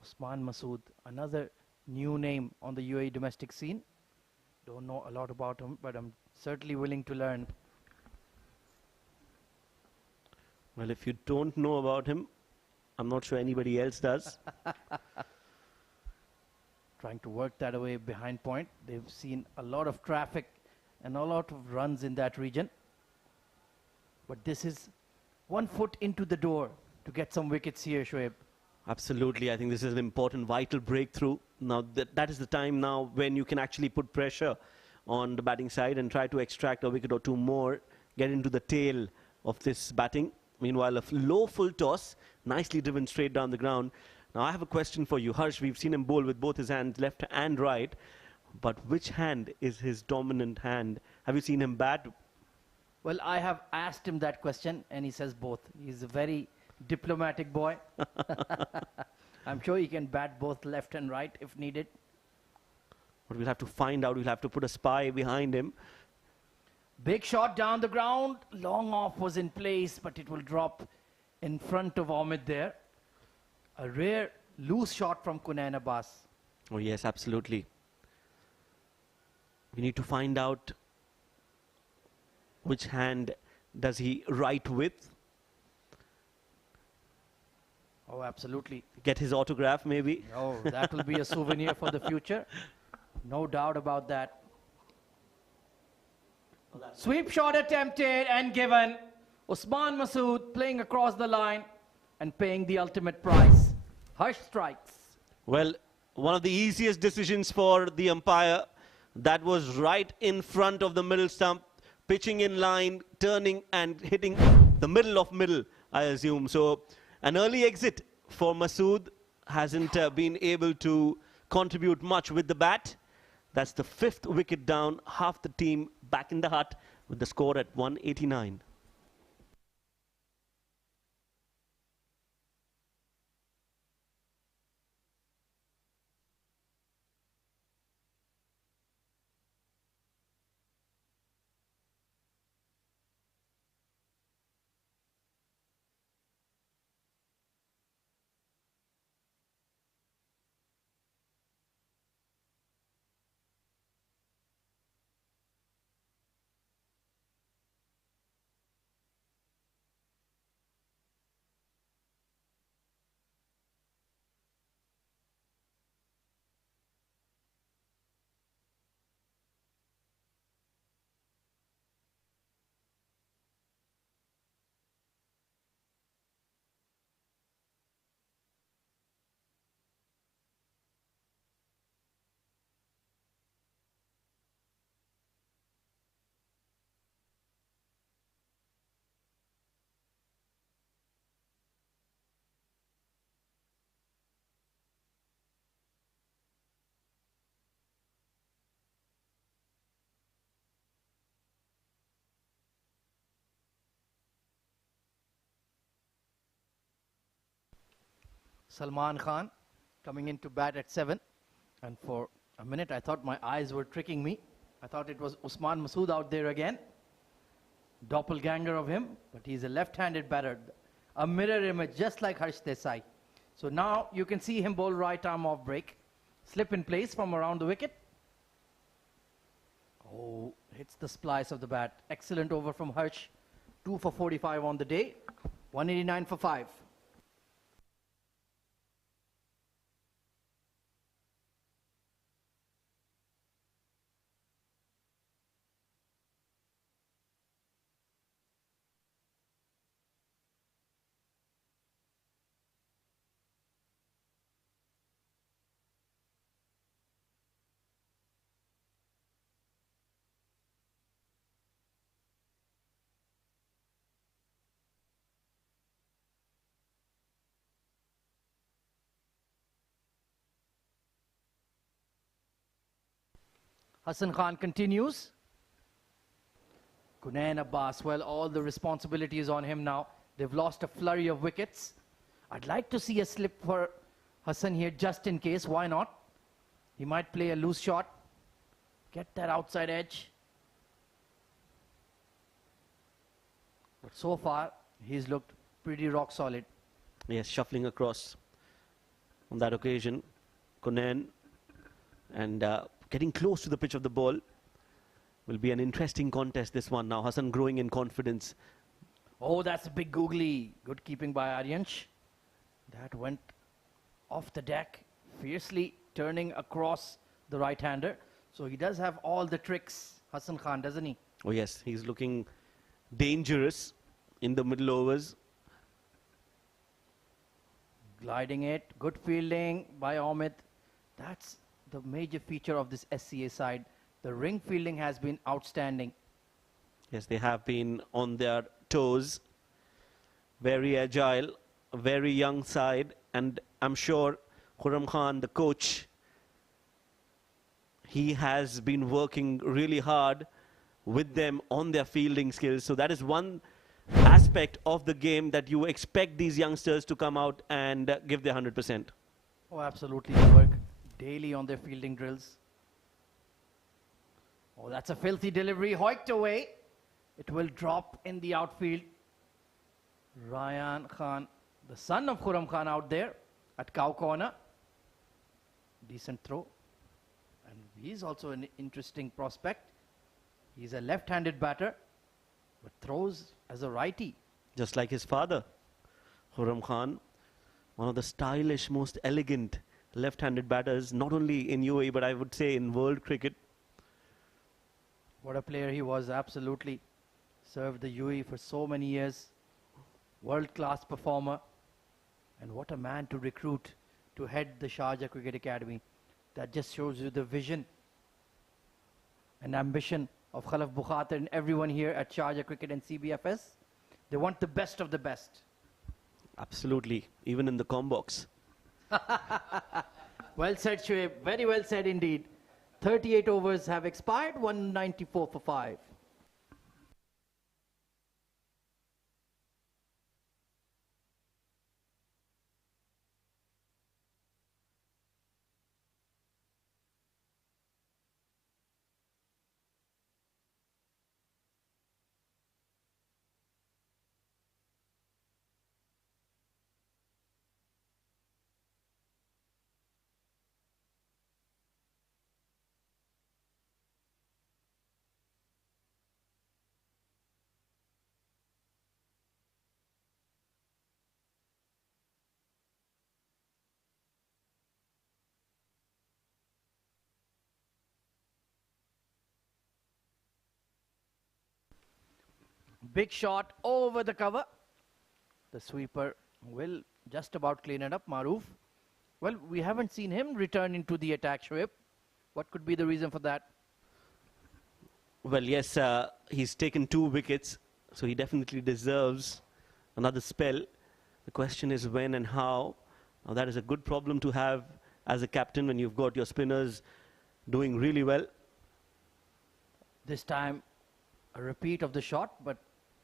Usman Masood, another new name on the UAE domestic scene. Don't know a lot about him, but I'm certainly willing to learn. Well, if you don't know about him, I'm not sure anybody else does. Trying to work that away behind point. They've seen a lot of traffic and a lot of runs in that region. But this is 1 foot into the door to get some wickets here, Shoaib. Absolutely. I think this is an important, vital breakthrough. Now, that is the time now when you can actually put pressure on the batting side and try to extract a wicket or two more, get into the tail of this batting. Meanwhile, a low full toss, nicely driven straight down the ground. Now, I have a question for you. Harsh, we've seen him bowl with both his hands, left and right. But which hand is his dominant hand? Have you seen him bat? Well, I have asked him that question, and he says both. He's a very diplomatic boy. I'm sure he can bat both left and right if needed. But we'll have to find out. We'll have to put a spy behind him. Big shot down the ground. Long off was in place, but it will drop in front of Ahmed there. A rare loose shot from Kunain Abbas. Oh, yes, absolutely. We need to find out which hand does he write with. Oh, absolutely. Get his autograph, maybe. Oh, that will be a souvenir for the future. No doubt about that. Sweep shot attempted and given. Usman Masood playing across the line and paying the ultimate price. Harsh strikes. Well, one of the easiest decisions for the umpire. That was right in front of the middle stump, pitching in line, turning and hitting the middle of middle, I assume. So an early exit for Masood. Hasn't been able to contribute much with the bat. That's the 5th wicket down, half the team back in the hut with the score at 189. Salman Khan coming in to bat at 7. And for a minute, I thought my eyes were tricking me. I thought it was Usman Masood out there again. Doppelganger of him, but he's a left-handed batter. A mirror image, just like Harsh Desai. So now you can see him bowl right arm off break. Slip in place from around the wicket. Oh, hits the splice of the bat. Excellent over from Harsh. 2 for 45 on the day. 189 for 5. Hassan Khan continues. Kunain Abbas, well, all the responsibility is on him now. They've lost a flurry of wickets. I'd like to see a slip for Hassan here just in case. Why not? He might play a loose shot, get that outside edge. But so far, he's looked pretty rock solid. Yes, shuffling across on that occasion. Kunen, and getting close to the pitch of the ball. Will be an interesting contest, this one now. Hassan growing in confidence. Oh, that's a big googly. Good keeping by Aryansh. That went off the deck, fiercely turning across the right-hander. So he does have all the tricks, Hassan Khan, doesn't he? Oh yes, he's looking dangerous in the middle overs. Gliding it, good fielding by Omid. That's the major feature of this SCA side. The ring fielding has been outstanding. Yes, they have been on their toes. Very agile, very young side. And I'm sure Khurram Khan, the coach, he has been working really hard with them on their fielding skills. So that is one aspect of the game that you expect these youngsters to come out and give their 100%. Oh, absolutely. They work daily on their fielding drills. Oh, that's a filthy delivery. Hoiked away. It will drop in the outfield. Ryan Khan, the son of Khurram Khan, out there at cow corner. Decent throw. And he's also an interesting prospect. He's a left-handed batter, but throws as a righty. Just like his father, Khurram Khan, one of the stylish, most elegant left-handed batters, not only in UAE, but I would say in world cricket. What a player he was, absolutely. Served the UAE for so many years. World-class performer. And what a man to recruit to head the Sharjah Cricket Academy. That just shows you the vision and ambition of Khalaf Bukhatir and everyone here at Sharjah Cricket and CBFS. They want the best of the best. Absolutely, even in the combox. Well said, Shoaib. Very well said indeed. 38 overs have expired, 194 for 5. Big shot over the cover. The sweeper will just about clean it up, Maroof. Well, we haven't seen him return into the attack, Shoaib. What could be the reason for that? Well, yes, he's taken 2 wickets, so he definitely deserves another spell. The question is when and how. Now, that is a good problem to have as a captain when you've got your spinners doing really well. This time, a repeat of the shot, but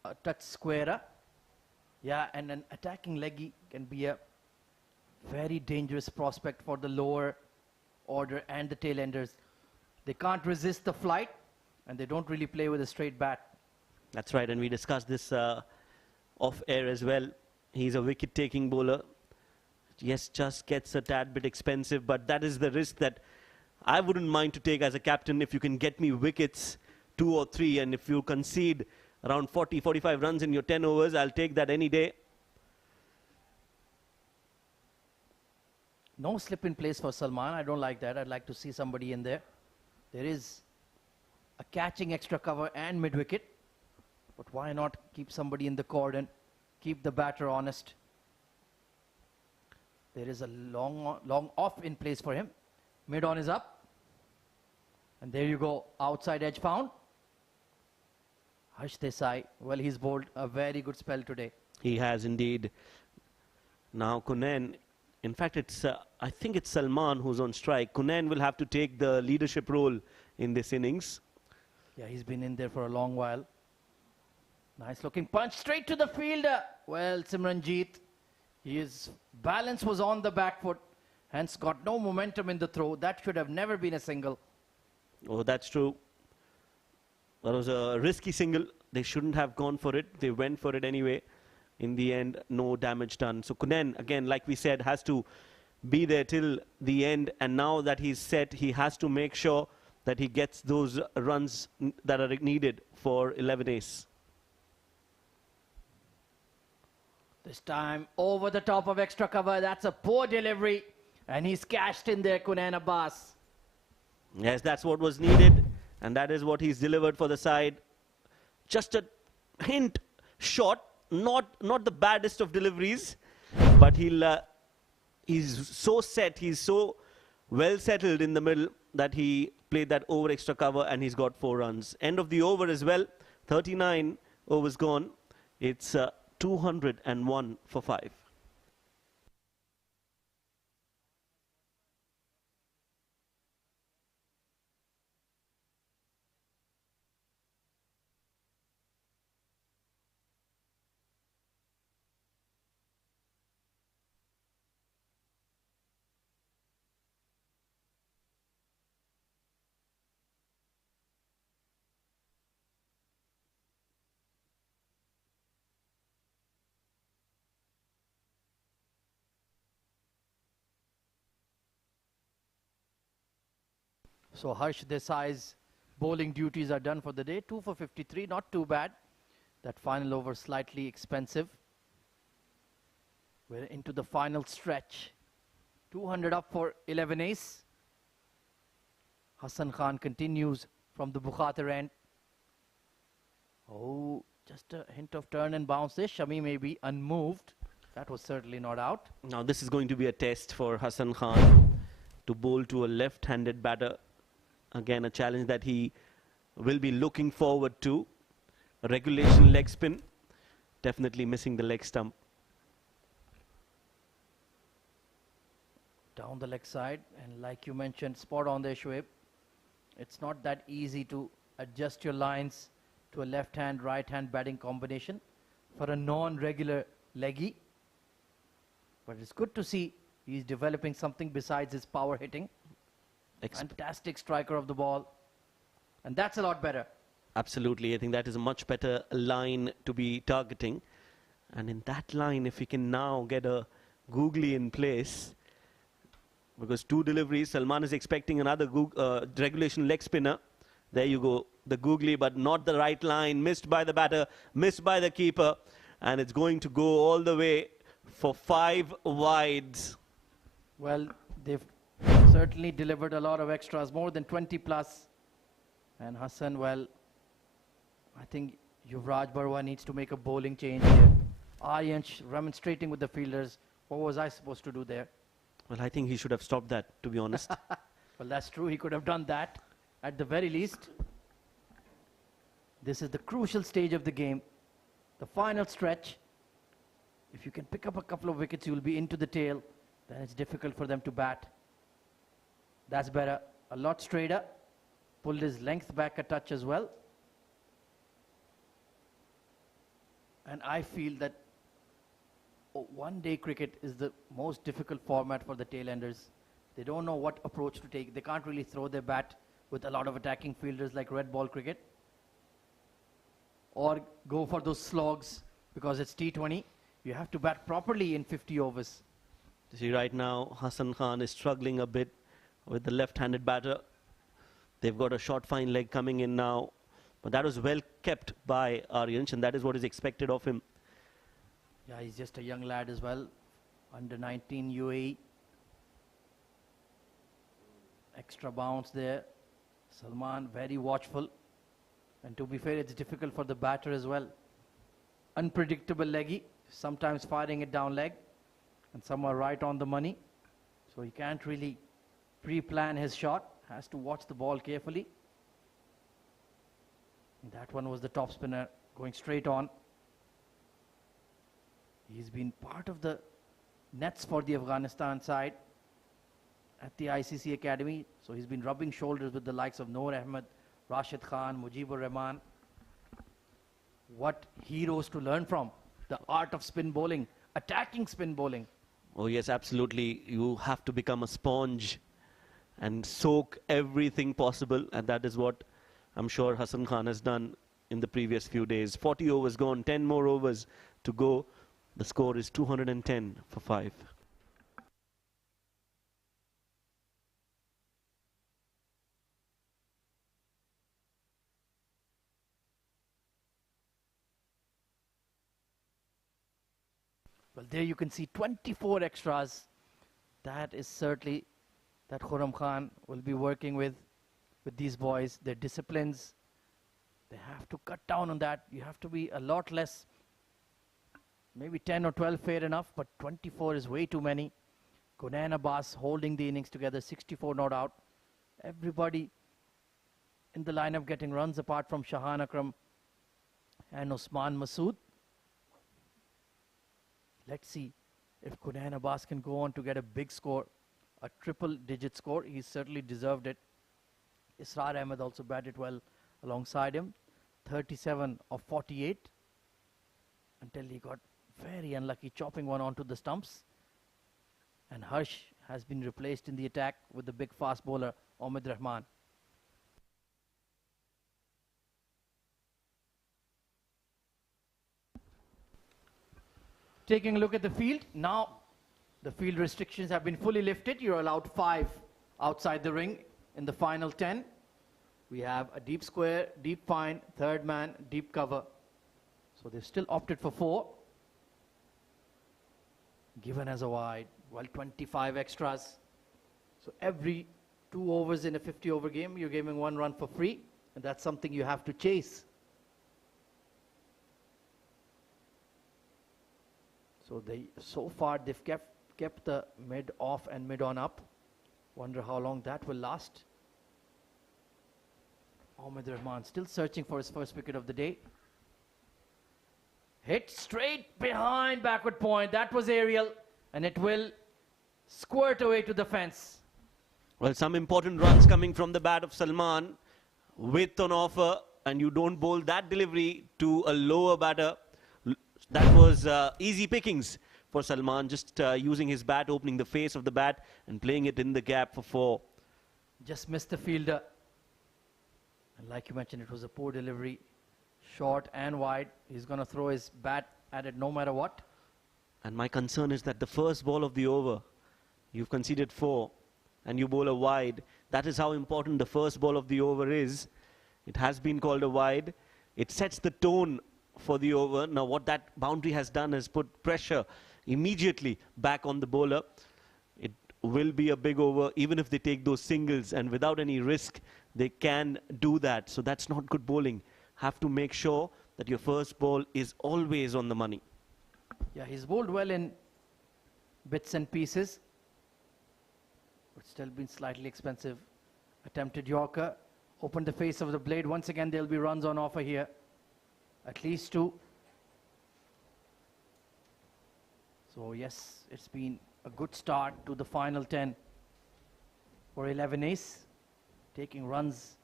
a touch squarer. Yeah, and an attacking leggy can be a very dangerous prospect for the lower order and the tail enders. They can't resist the flight, and they don't really play with a straight bat. That's right, and we discussed this off air as well. He's a wicket-taking bowler. Yes, just gets a tad bit expensive, but that is the risk that I wouldn't mind to take as a captain. If you can get me wickets, 2 or 3, and if you concede around 40, 45 runs in your 10 overs, I'll take that any day. No slip in place for Salman. I don't like that. I'd like to see somebody in there. There is a catching extra cover and mid-wicket. But why not keep somebody in the cordon, keep the batter honest. There is a long off in place for him. Mid-on is up. And there you go. Outside edge found. Harsh Desai, well, he's bowled a very good spell today. He has indeed. Now Kunen, in fact, I think it's Salman who's on strike. Kunen will have to take the leadership role in this innings. Yeah, he's been in there for a long while. Nice looking punch straight to the fielder. Well, Simranjeet, his balance was on the back foot. Hence got no momentum in the throw. That should have never been a single. Oh, that's true. That was a risky single. They shouldn't have gone for it. They went for it anyway. In the end, no damage done. So Kunen, again, like we said, has to be there till the end. And now that he's set, he has to make sure that he gets those runs that are needed for 11 ace. This time over the top of extra cover. That's a poor delivery. And he's cashed in there, Kunen Abbas. Yes, that's what was needed. And that is what he's delivered for the side. Just a hint short. Not the baddest of deliveries. But he's so set. He's so well settled in the middle that he played that over extra cover and he's got 4 runs. End of the over as well. 39 overs gone. It's 201 for 5. So Harsh Desai's bowling duties are done for the day. 2 for 53, not too bad. That final over slightly expensive. We're into the final stretch. 200 up for 11 ace. Hassan Khan continues from the Bukhatir end. Oh, just a hint of turn and bounce there. Shami may be unmoved. That was certainly not out. Now this is going to be a test for Hassan Khan to bowl to a left-handed batter. Again, a challenge that he will be looking forward to. A regulation leg spin. Definitely missing the leg stump. Down the leg side, and like you mentioned, spot on there, Shoaib. It's not that easy to adjust your lines to a left-hand, right-hand batting combination for a non-regular leggy. But it's good to see he's developing something besides his power hitting. Fantastic striker of the ball. And that's a lot better. Absolutely. I think that is a much better line to be targeting. And in that line, if he can now get a googly in place, because 2 deliveries, Salman is expecting another regulation leg spinner. There you go, the googly, but not the right line. Missed by the batter, missed by the keeper. And it's going to go all the way for 5 wides. Well, they've certainly delivered a lot of extras, more than 20 plus. And Hassan, well, I think Yuvraj Barwa needs to make a bowling change here. Aryansh remonstrating with the fielders. What was I supposed to do there? Well, I think he should have stopped that, to be honest. Well, that's true. He could have done that at the very least. This is the crucial stage of the game. The final stretch. If you can pick up a couple of wickets, you will be into the tail. Then it's difficult for them to bat. That's better. A lot straighter. Pulled his length back a touch as well. And I feel that one-day cricket is the most difficult format for the tail-enders. They don't know what approach to take. They can't really throw their bat with a lot of attacking fielders like red ball cricket. Or go for those slogs because it's T20. You have to bat properly in 50 overs. You see, right now, Hassan Khan is struggling a bit with the left-handed batter. They've got a short fine leg coming in now. But that was well kept by Aryansh, and that is what is expected of him. Yeah, he's just a young lad as well. Under 19 UAE. Extra bounce there. Salman very watchful. And to be fair, it's difficult for the batter as well. Unpredictable leggy. Sometimes firing it down leg. And some are right on the money. So he can't really pre-plan his shot. Has to watch the ball carefully. That one was the top spinner going straight on. He's been part of the nets for the Afghanistan side at the ICC Academy. So he's been rubbing shoulders with the likes of Noor Ahmed, Rashid Khan, Mujibur Rahman. What heroes to learn from. The art of spin bowling, attacking spin bowling. Oh yes, absolutely. You have to become a sponge and soak everything possible, and that is what I'm sure Hassan Khan has done in the previous few days. 40 overs gone, 10 more overs to go. The score is 210 for 5. Well, there you can see 24 extras. That is certainly that Khurram Khan will be working with these boys. Their disciplines, they have to cut down on that. You have to be a lot less. Maybe 10 or 12 fair enough, but 24 is way too many. Gunan Abbas holding the innings together, 64 not out. Everybody in the lineup getting runs apart from Shahan Akram and Usman Masood. Let's see if Gunan Abbas can go on to get a big score, a triple-digit score. He certainly deserved it. Israr Ahmed also batted well alongside him. 37 of 48 until he got very unlucky, chopping one onto the stumps. And Harsh has been replaced in the attack with the big fast bowler, Omid Rahman. Taking a look at the field, now the field restrictions have been fully lifted. You're allowed 5 outside the ring in the final 10. We have a deep square, deep fine, third man, deep cover. So they've still opted for 4. Given as a wide, well, 25 extras. So every 2 overs in a 50-over game, you're giving 1 run for free, and that's something you have to chase. So far they've kept the mid off and mid on up. Wonder how long that will last. Omid Rahman still searching for his first wicket of the day. Hit straight behind backward point. That was aerial, and it will squirt away to the fence. Well, some important runs coming from the bat of Salman. Width on offer, and you don't bowl that delivery to a lower batter. That was easy pickings for Salman, just using his bat, opening the face of the bat and playing it in the gap for 4. Just missed the fielder. And like you mentioned, it was a poor delivery. Short and wide. He's going to throw his bat at it no matter what. And my concern is that the first ball of the over, you've conceded 4 and you bowl a wide. That is how important the first ball of the over is. It has been called a wide. It sets the tone for the over. Now what that boundary has done is put pressure immediately back on the bowler. It will be a big over even if they take those singles, and without any risk they can do that. So that's not good bowling. Have to make sure that your first ball is always on the money. Yeah, he's bowled well in bits and pieces, but still been slightly expensive. Attempted Yorker, opened the face of the blade. Once again there'll be runs on offer here. At least 2. So yes, it's been a good start to the final 10 for 11 ace. Taking runs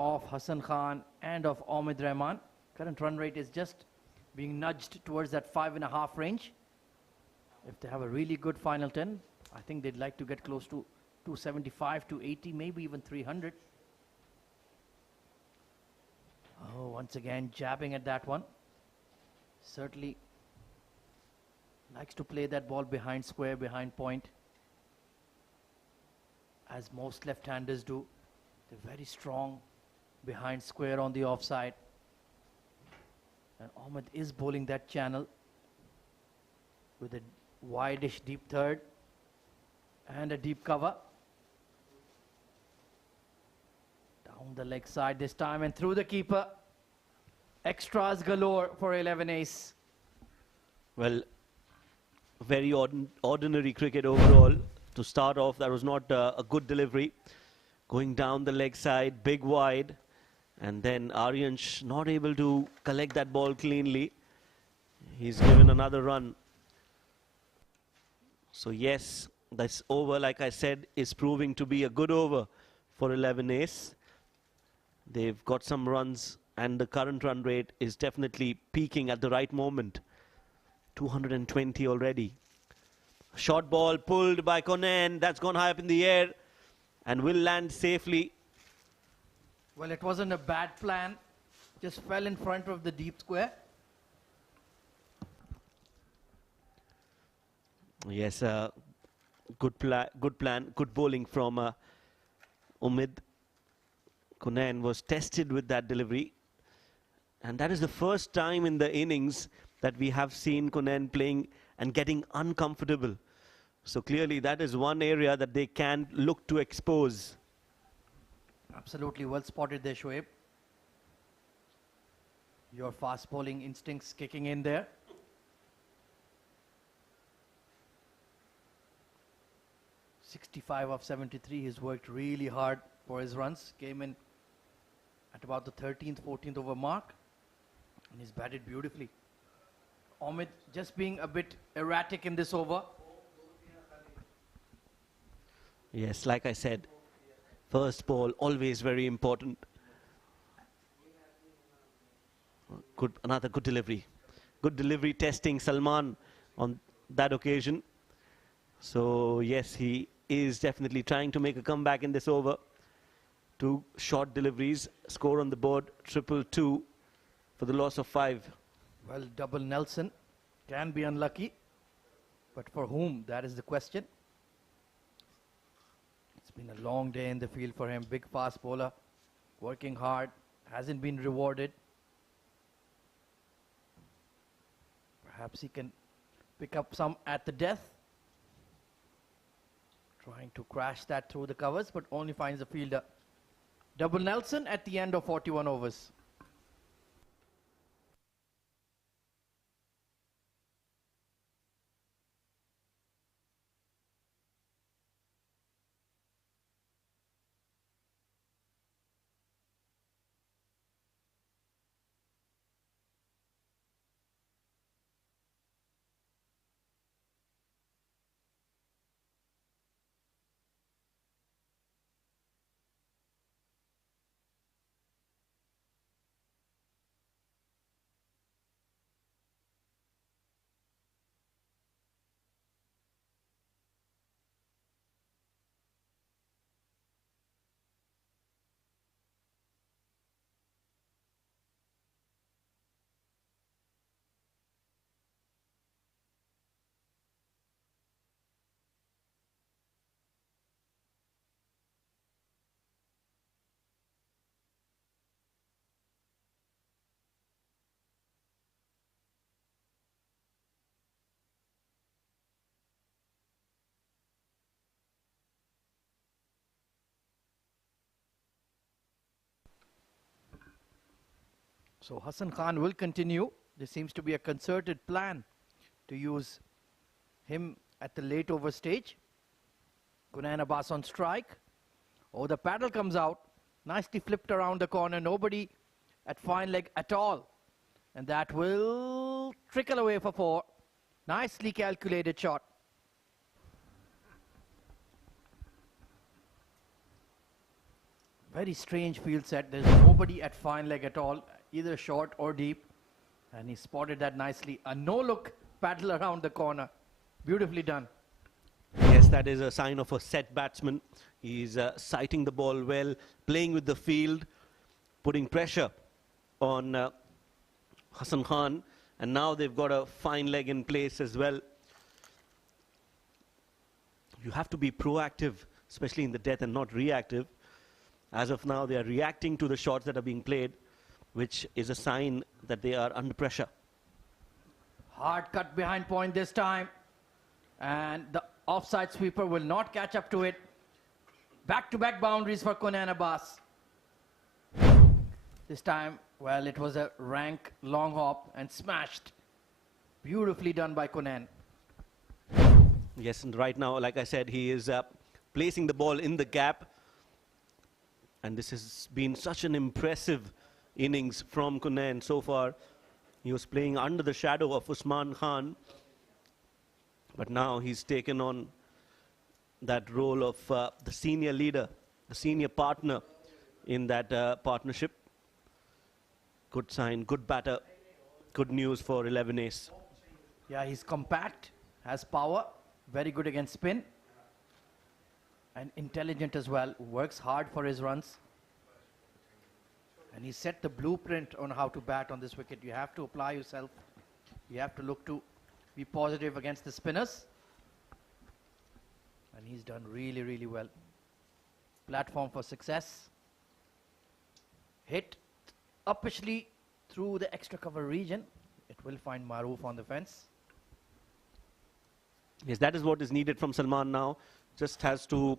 of Hassan Khan and of Omid Rahman. Current run rate is just being nudged towards that 5.5 range. If they have a really good final 10, I think they'd like to get close to 275, 280, maybe even 300. Oh, once again, jabbing at that one. Certainly likes to play that ball behind square, behind point, as most left-handers do. They're very strong behind square on the offside. And Ahmed is bowling that channel with a wide-ish deep third and a deep cover. Down the leg side this time and through the keeper. Extras galore for 11 ace. Well, very ordinary cricket overall. To start off, that was not a good delivery. Going down the leg side, big wide. And then Aryansh not able to collect that ball cleanly. He's given another run. So yes, this over, like I said, is proving to be a good over for 11 ace. They've got some runs and the current run rate is definitely peaking at the right moment 220 already. Short ball pulled by Konen. That's gone high up in the air and will land safely. Well, it wasn't a bad plan. Just fell in front of the deep square. Yes, good plan, good bowling from Umid. Konen was tested with that delivery. And that is the first time in the innings that we have seen Konen playing and getting uncomfortable. So clearly that is one area that they can look to expose. Absolutely well spotted there, Shoaib. Your fast bowling instincts kicking in there. .65 of 73. He's worked really hard for his runs. Came in at about the 13th, 14th over mark. And he's batted beautifully. Omid just being a bit erratic in this over. Yes, like I said, first ball always very important. Another good delivery. Good delivery testing Salman on that occasion. So yes, he is definitely trying to make a comeback in this over. 2 short deliveries, score on the board, 222 for the loss of 5. Well, double Nelson can be unlucky, but for whom? That is the question. It's been a long day in the field for him. Big fast bowler, working hard, hasn't been rewarded. Perhaps he can pick up some at the death. Trying to crash that through the covers, but only finds the fielder. Double Nelson at the end of 41 overs. So Hassan Khan will continue. There seems to be a concerted plan to use him at the late over stage. Kunain Abbas on strike. Oh, the paddle comes out. Nicely flipped around the corner. Nobody at fine leg at all. And that will trickle away for 4. Nicely calculated shot. Very strange field set. There's nobody at fine leg at all, either short or deep. And he spotted that nicely. A no-look paddle around the corner. Beautifully done. Yes, that is a sign of a set batsman. He's sighting the ball well, playing with the field, putting pressure on Hassan Khan. And now they've got a fine leg in place as well. You have to be proactive, especially in the death, and not reactive. As of now, they are reacting to the shots that are being played, which is a sign that they are under pressure. Hard cut behind point this time. And the offside sweeper will not catch up to it. Back-to-back boundaries for Kunain Abbas. This time, well, it was a rank long hop and smashed. Beautifully done by Kunain. Yes, and right now, like I said, he is placing the ball in the gap. And this has been such an impressive innings from Kunain so far. He was playing under the shadow of Usman Khan. But now he's taken on that role of the senior leader, the senior partner in that partnership. Good sign, good batter, good news for 11 ace. Yeah, he's compact, has power, very good against spin, and intelligent as well, works hard for his runs. And he set the blueprint on how to bat on this wicket. You have to apply yourself. You have to look to be positive against the spinners. And he's done really, really well. Platform for success. Hit uppishly through the extra cover region. It will find Maroof on the fence. Yes, that is what is needed from Salman now. Just has to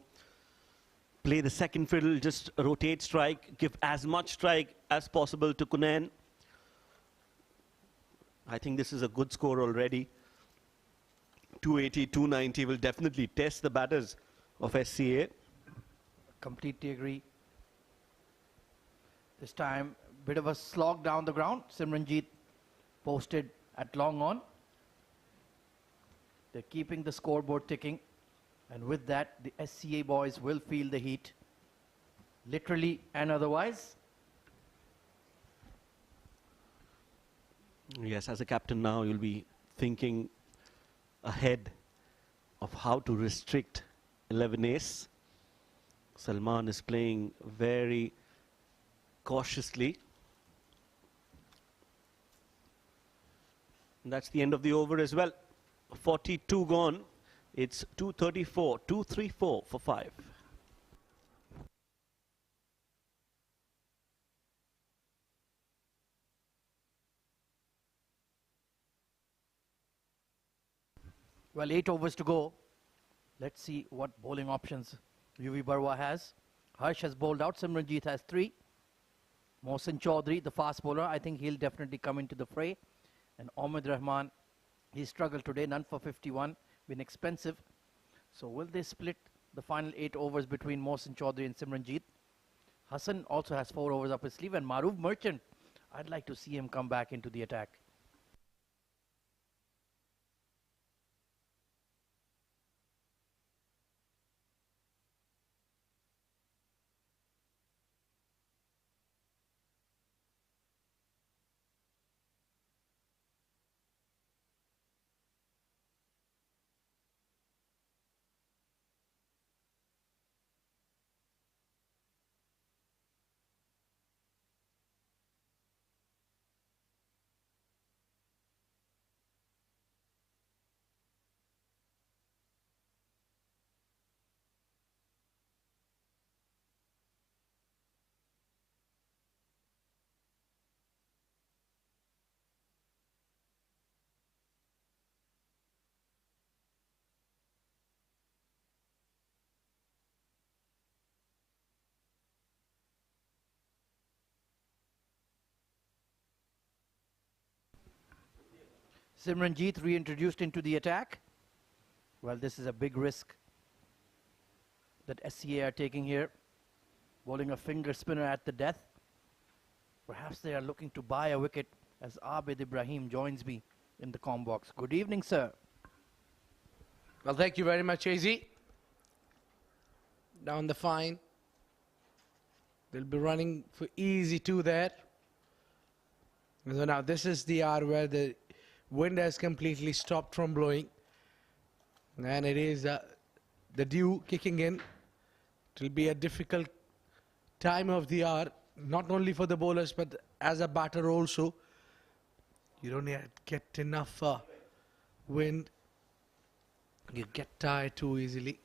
play the second fiddle, just rotate strike, give as much strike as possible to Kunain. I think this is a good score already. 280, 290 will definitely test the batters of SCA. Completely agree. This time, bit of a slog down the ground. Simranjeet posted at long on. They're keeping the scoreboard ticking. And with that, the SCA boys will feel the heat, literally and otherwise. Yes, as a captain now, you'll be thinking ahead of how to restrict 11 ace. Salman is playing very cautiously. And that's the end of the over as well. 42 gone. It's 234, 234 for 5. Well, 8 overs to go. Let's see what bowling options UV Barwa has. Harsh has bowled out. Simranjeet has 3. Mohsin Chaudhary, the fast bowler, I think he'll definitely come into the fray. And Ahmed Rahman, he struggled today, none for 51, been expensive. So will they split the final 8 overs between Mohsin Chaudhary and Simranjeet? Hassan also has 4 overs up his sleeve, and Maroof Merchant, I'd like to see him come back into the attack. Simranjeet reintroduced into the attack. Well, this is a big risk that SCA are taking here. Bowling a finger spinner at the death. Perhaps they are looking to buy a wicket as Abid Ibrahim joins me in the comm box. Good evening, sir. Well, thank you very much, AZ. Down the fine. They'll be running for easy 2 there. So now this is the hour where the wind has completely stopped from blowing. And it is the dew kicking in. It will be a difficult time of the hour, not only for the bowlers, but as a batter also. You don't get enough wind. You get tired too easily.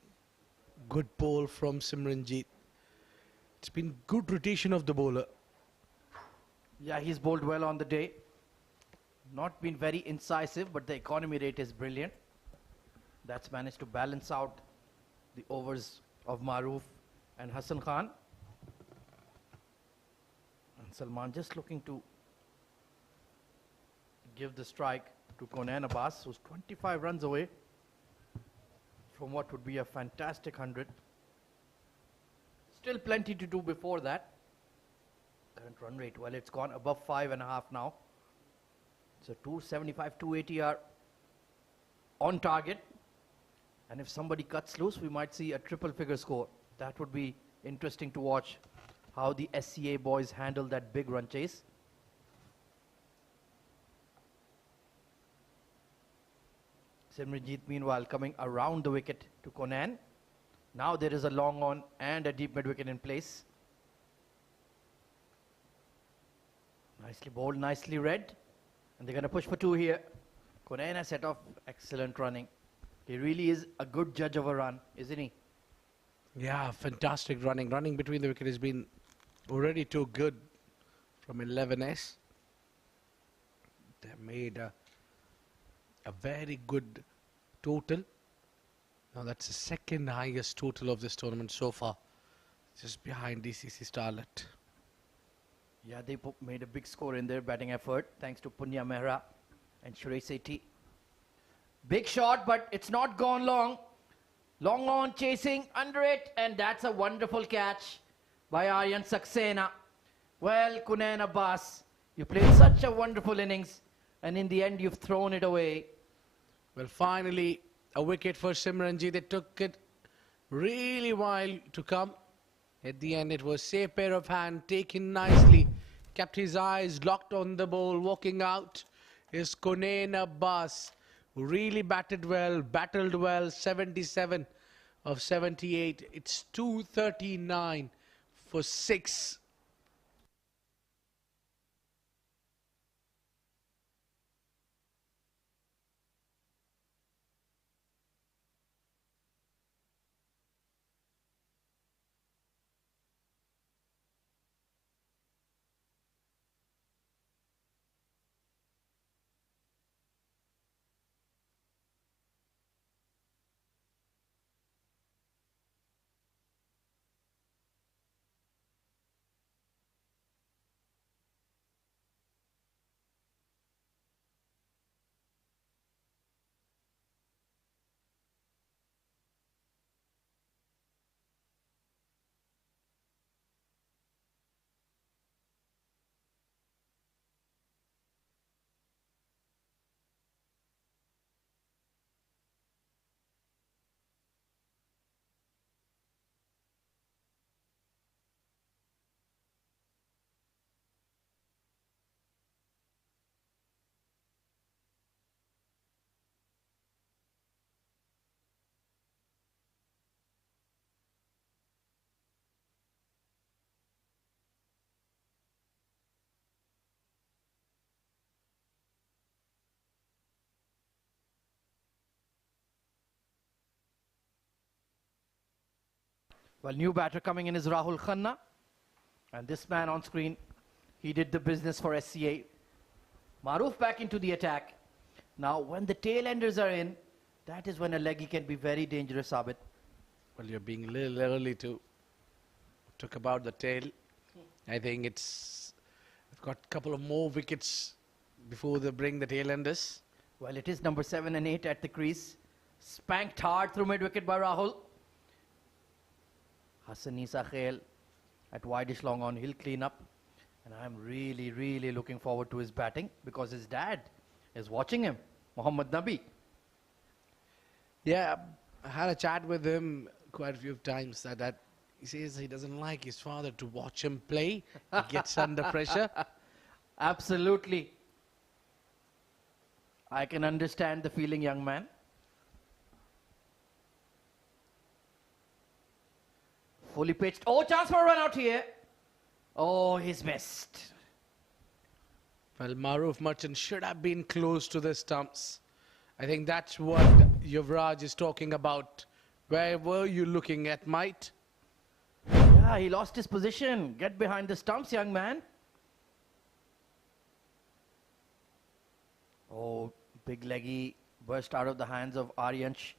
Good bowl from Simranjeet. It's been good rotation of the bowler. Yeah, he's bowled well on the day. Not been very incisive, but the economy rate is brilliant. That's managed to balance out the overs of Maroof and Hassan Khan. And Salman just looking to give the strike to Konan Abbas, who's 25 runs away from what would be a fantastic 100. Still plenty to do before that. Current run rate, well, it's gone above 5.5 now. So 275, 280 are on target. And if somebody cuts loose, we might see a triple figure score. That would be interesting to watch how the SCA boys handle that big run chase. Simranjeet meanwhile coming around the wicket to Conan. Now there is a long on and a deep mid wicket in place. Nicely bowled, nicely read. And they're going to push for 2 here. Conan has set off excellent running. He really is a good judge of a run, isn't he? Yeah, fantastic running. Running between the wicket has been already too good from 11S. They made a very good total. Now that's the second highest total of this tournament so far, just behind DCC Starlet. Yeah, they made a big score in their batting effort, thanks to Punya Mehra and Suresh Sethi. Big shot, but it's not gone long. Long on, chasing under it, and that's a wonderful catch by Aryan Saxena. Well, Kunain Abbas, you played such a wonderful innings, and in the end, you've thrown it away. Well, finally, a wicket for Simranji. They took it really while to come. At the end, it was safe pair of hand, taken nicely. Kept his eyes locked on the ball. Walking out is Kunain Abbas, who really batted well, battled well. 77 of 78. It's 239 for 6. Well, new batter coming in is Rahul Khanna. And this man on screen, he did the business for SCA. Maroof back into the attack. Now, when the tail enders are in, that is when a leggy can be very dangerous, Abid. Well, you're being a little early to talk about the tail. I think it's got a couple of more wickets before they bring the tail enders. Well, it is number 7 and 8 at the crease. Spanked hard through mid-wicket by Rahul. Hassan Nisa Khail at wideish long on, he'll clean up. And I'm really, really looking forward to his batting because his dad is watching him, Mohammad Nabi. Yeah, I had a chat with him quite a few times that he says he doesn't like his father to watch him play. He gets under pressure. Absolutely. I can understand the feeling, young man. Fully pitched. Oh, chance for a run out here. Oh, he's missed. Well, Maroof Merchant should have been close to the stumps. I think that's what Yuvraj is talking about. Where were you looking at, mate? Yeah, he lost his position. Get behind the stumps, young man. Oh, big leggy burst out of the hands of Aryansh.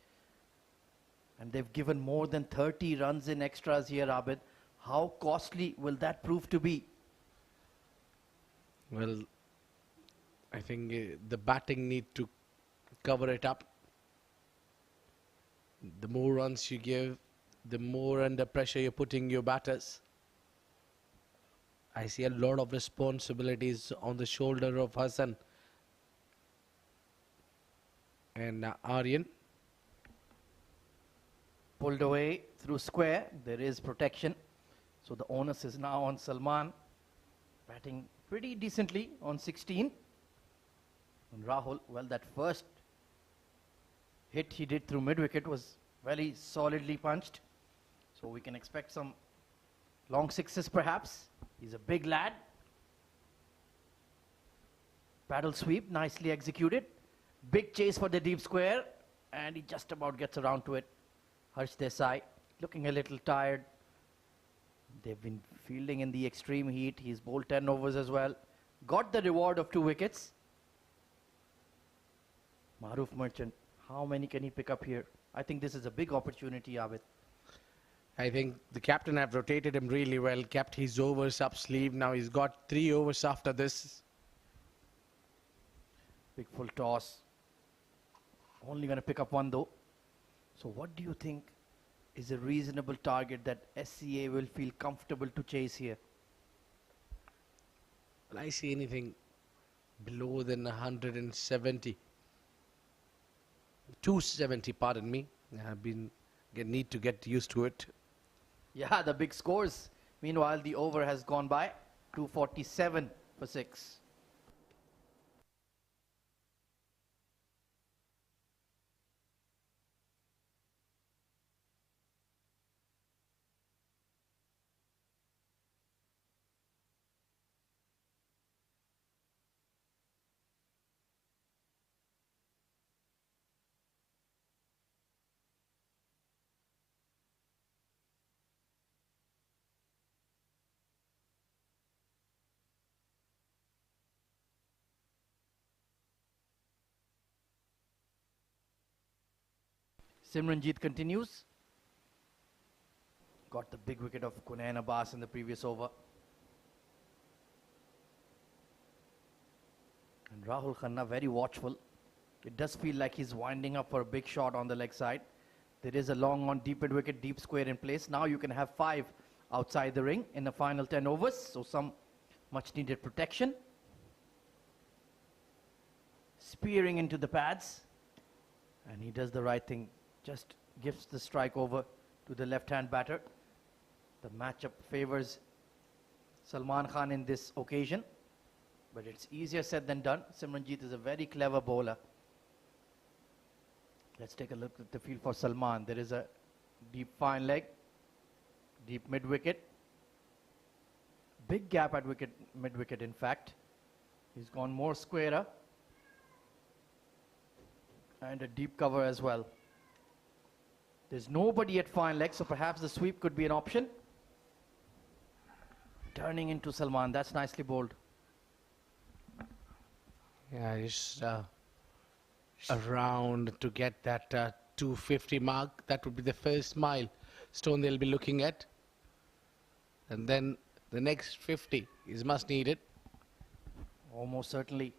And they've given more than 30 runs in extras here, Abid. How costly will that prove to be? Well, I think the batting need to cover it up. The more runs you give, the more under pressure you're putting your batters. I see a lot of responsibilities on the shoulder of Hassan and Aryan. Pulled away through square. There is protection. So the onus is now on Salman. Batting pretty decently on 16. And Rahul, well, that first hit he did through mid-wicket was very solidly punched. So we can expect some long sixes perhaps. He's a big lad. Paddle sweep, nicely executed. Big chase for the deep square, and he just about gets around to it. Harsh Desai looking a little tired. They've been fielding in the extreme heat. He's bowled 10 overs as well. Got the reward of 2 wickets. Maruf Merchant, how many can he pick up here? I think this is a big opportunity, Abid. I think the captain have rotated him really well, kept his overs up sleeve. Now he's got 3 overs after this. Big full toss. Only going to pick up 1 though. So what do you think is a reasonable target that SCA will feel comfortable to chase here? Well, I see anything below than 170. 270, pardon me. Need to get used to it. Yeah, the big scores. Meanwhile, the over has gone by. 247 for 6. Simranjeet continues. Got the big wicket of Kunain Abbas in the previous over. And Rahul Khanna very watchful. It does feel like he's winding up for a big shot on the leg side. There is a long on deep mid wicket, deep square in place. Now you can have 5 outside the ring in the final 10 overs. So some much needed protection. Spearing into the pads. And he does the right thing. Just gives the strike over to the left-hand batter. The matchup favors Salman Khan in this occasion. But it's easier said than done. Simranjeet is a very clever bowler. Let's take a look at the field for Salman. There is a deep fine leg. Deep mid-wicket. Big gap at mid-wicket in fact. He's gone more squarer. And a deep cover as well. There's nobody at fine leg, so perhaps the sweep could be an option. Turning into Salman, that's nicely bowled. Yeah, just around to get that 250 mark. That would be the first milestone they'll be looking at. And then the next 50 is must needed. Almost certainly.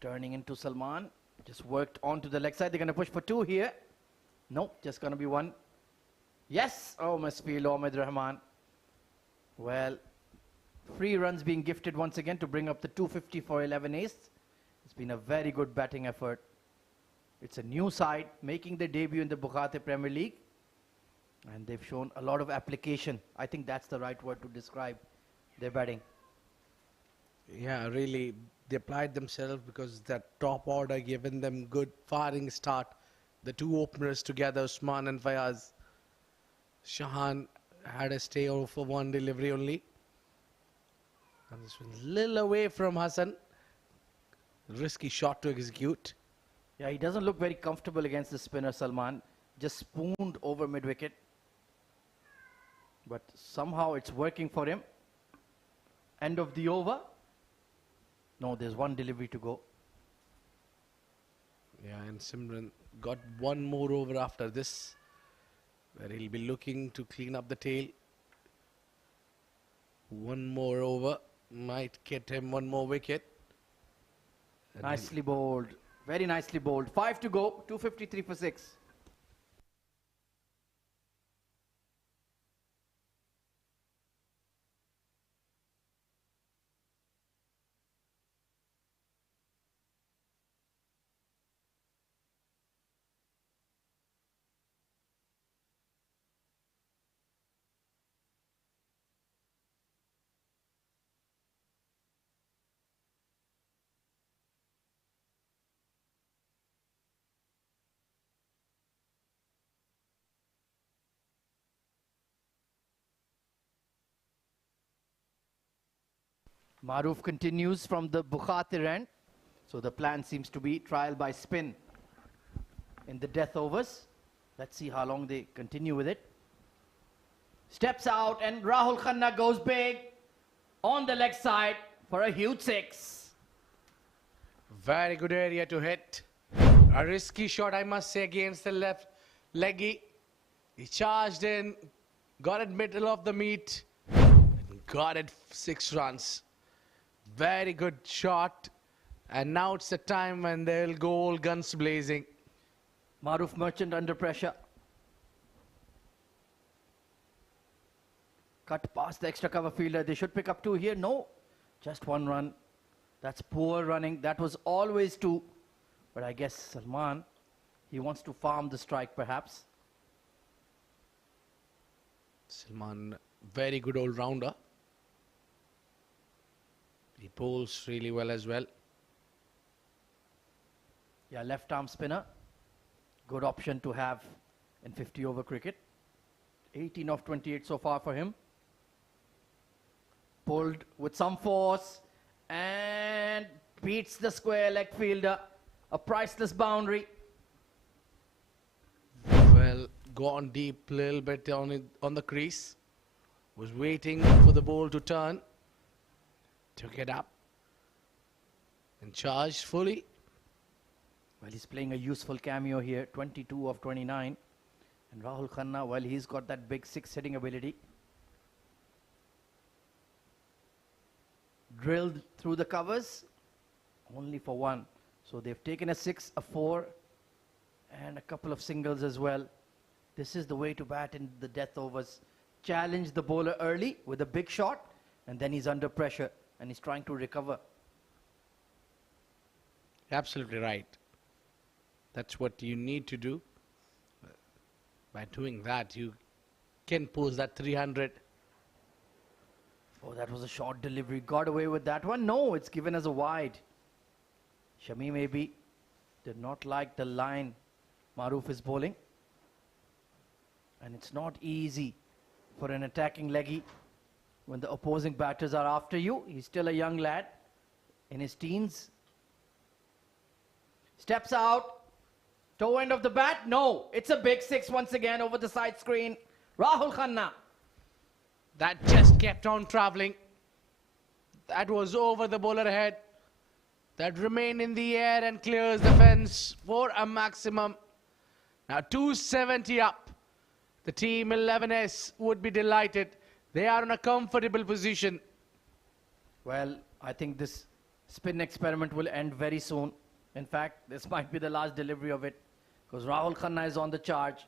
Turning into Salman. Just worked onto the leg side. They're going to push for 2 here. Nope, just going to be 1. Yes! Oh, misfield, Ahmed Rahman. Well, free runs being gifted once again to bring up the 250 for 11 ace. It's been a very good batting effort. It's a new side making their debut in the Bukhatir Premier League. And they've shown a lot of application. I think that's the right word to describe their batting. Yeah, really, they applied themselves because that top order given them good firing start. The 2 openers together, Usman and Fayaz. Shahan had a stay over for 1 delivery only. And this was a little away from Hassan. Risky shot to execute. Yeah, he doesn't look very comfortable against the spinner Salman. Just spooned over mid-wicket. But somehow it's working for him. End of the over. No, there's 1 delivery to go. Yeah, and Simran got 1 more over after this, where he'll be looking to clean up the tail. 1 more over might get him 1 more wicket. And Nicely bowled. Very nicely bowled. 5 to go. 253 for 6. Maruf continues from the Bukhatir end. So the plan seems to be trial by spin in the death overs. Let's see how long they continue with it. Steps out and Rahul Khanna goes big on the leg side for a huge 6. Very good area to hit. A risky shot, I must say, against the left leggy. He charged in, got it middle of the meet, and got it 6 runs. Very good shot. And now it's the time when they'll go all guns blazing. Maruf Merchant under pressure. Cut past the extra cover fielder. They should pick up 2 here. No, just 1 run. That's poor running. That was always 2. But I guess Salman, he wants to farm the strike perhaps. Salman, very good all-rounder. He bowls really well as well. Yeah, left arm spinner. Good option to have in 50 over cricket. 18 of 28 so far for him. Pulled with some force and beats the square leg fielder. A priceless boundary. Well, gone deep a little bit on the crease. Was waiting for the ball to turn. Took it up and charged fully. Well, he's playing a useful cameo here. 22 of 29. And Rahul Khanna, well, he's got that big 6 hitting ability. Drilled through the covers. Only for 1. So they've taken a 6, a 4, and a couple of singles as well. This is the way to bat in the death overs. Challenge the bowler early with a big shot, and then he's under pressure, and he's trying to recover. Absolutely right. That's what you need to do. By doing that, you can post that 300. Oh, that was a short delivery. Got away with that one. No, it's given as a wide. Shami maybe did not like the line Maruf is bowling. And it's not easy for an attacking leggy when the opposing batters are after you. He's still a young lad in his teens. Steps out. Toe end of the bat. No, it's a big 6 once again over the side screen. Rahul Khanna. That just kept on traveling. That was over the bowler head. That remained in the air and clears the fence for a maximum. Now 270 up. The team 11S would be delighted. They are in a comfortable position. Well, I think this spin experiment will end very soon. In fact, this might be the last delivery of it because Rahul Khanna is on the charge.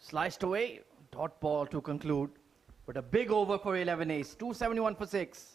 Sliced away, dot ball to conclude. But a big over for 11 ace, 271 for 6.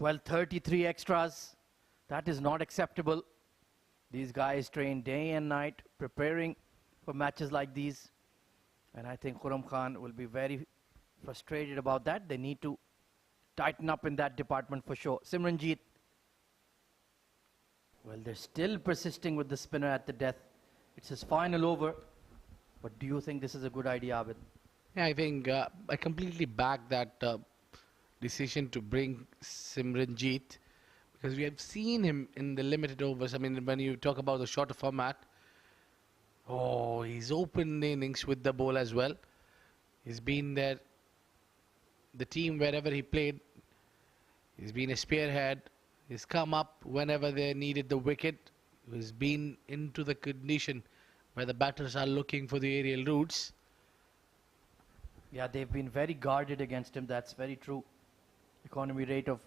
Well, 33 extras. That is not acceptable. These guys train day and night preparing for matches like these. And I think Khurram Khan will be very frustrated about that. They need to tighten up in that department for sure. Simranjeet. Well, they're still persisting with the spinner at the death. It's his final over. But do you think this is a good idea, Abid? Yeah, I think I completely back that decision to bring Simranjeet because we have seen him in the limited overs. I mean, when you talk about the shorter format, oh, he's opened innings with the ball as well. He's been there, the team wherever he played. He's been a spearhead. He's come up whenever they needed the wicket. He's been into the condition where the batters are looking for the aerial routes. Yeah, they've been very guarded against him. That's very true. Economy rate of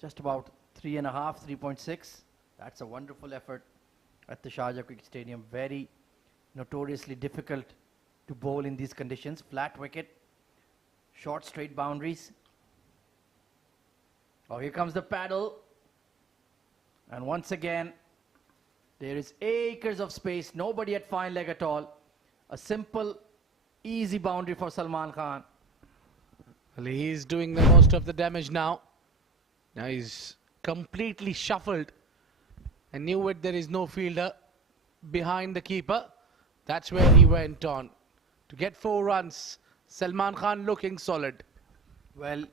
just about 3.5, 3.6. That's a wonderful effort at the Sharjah Cricket Stadium. Very notoriously difficult to bowl in these conditions. Flat wicket, short straight boundaries. Oh, here comes the paddle. And once again, there is acres of space. Nobody at fine leg at all. A simple, easy boundary for Salman Khan. Well, he's doing the most of the damage now. Now he's completely shuffled. And knew it, there is no fielder behind the keeper. That's where he went on. To get 4 runs, Salman Khan looking solid. Well,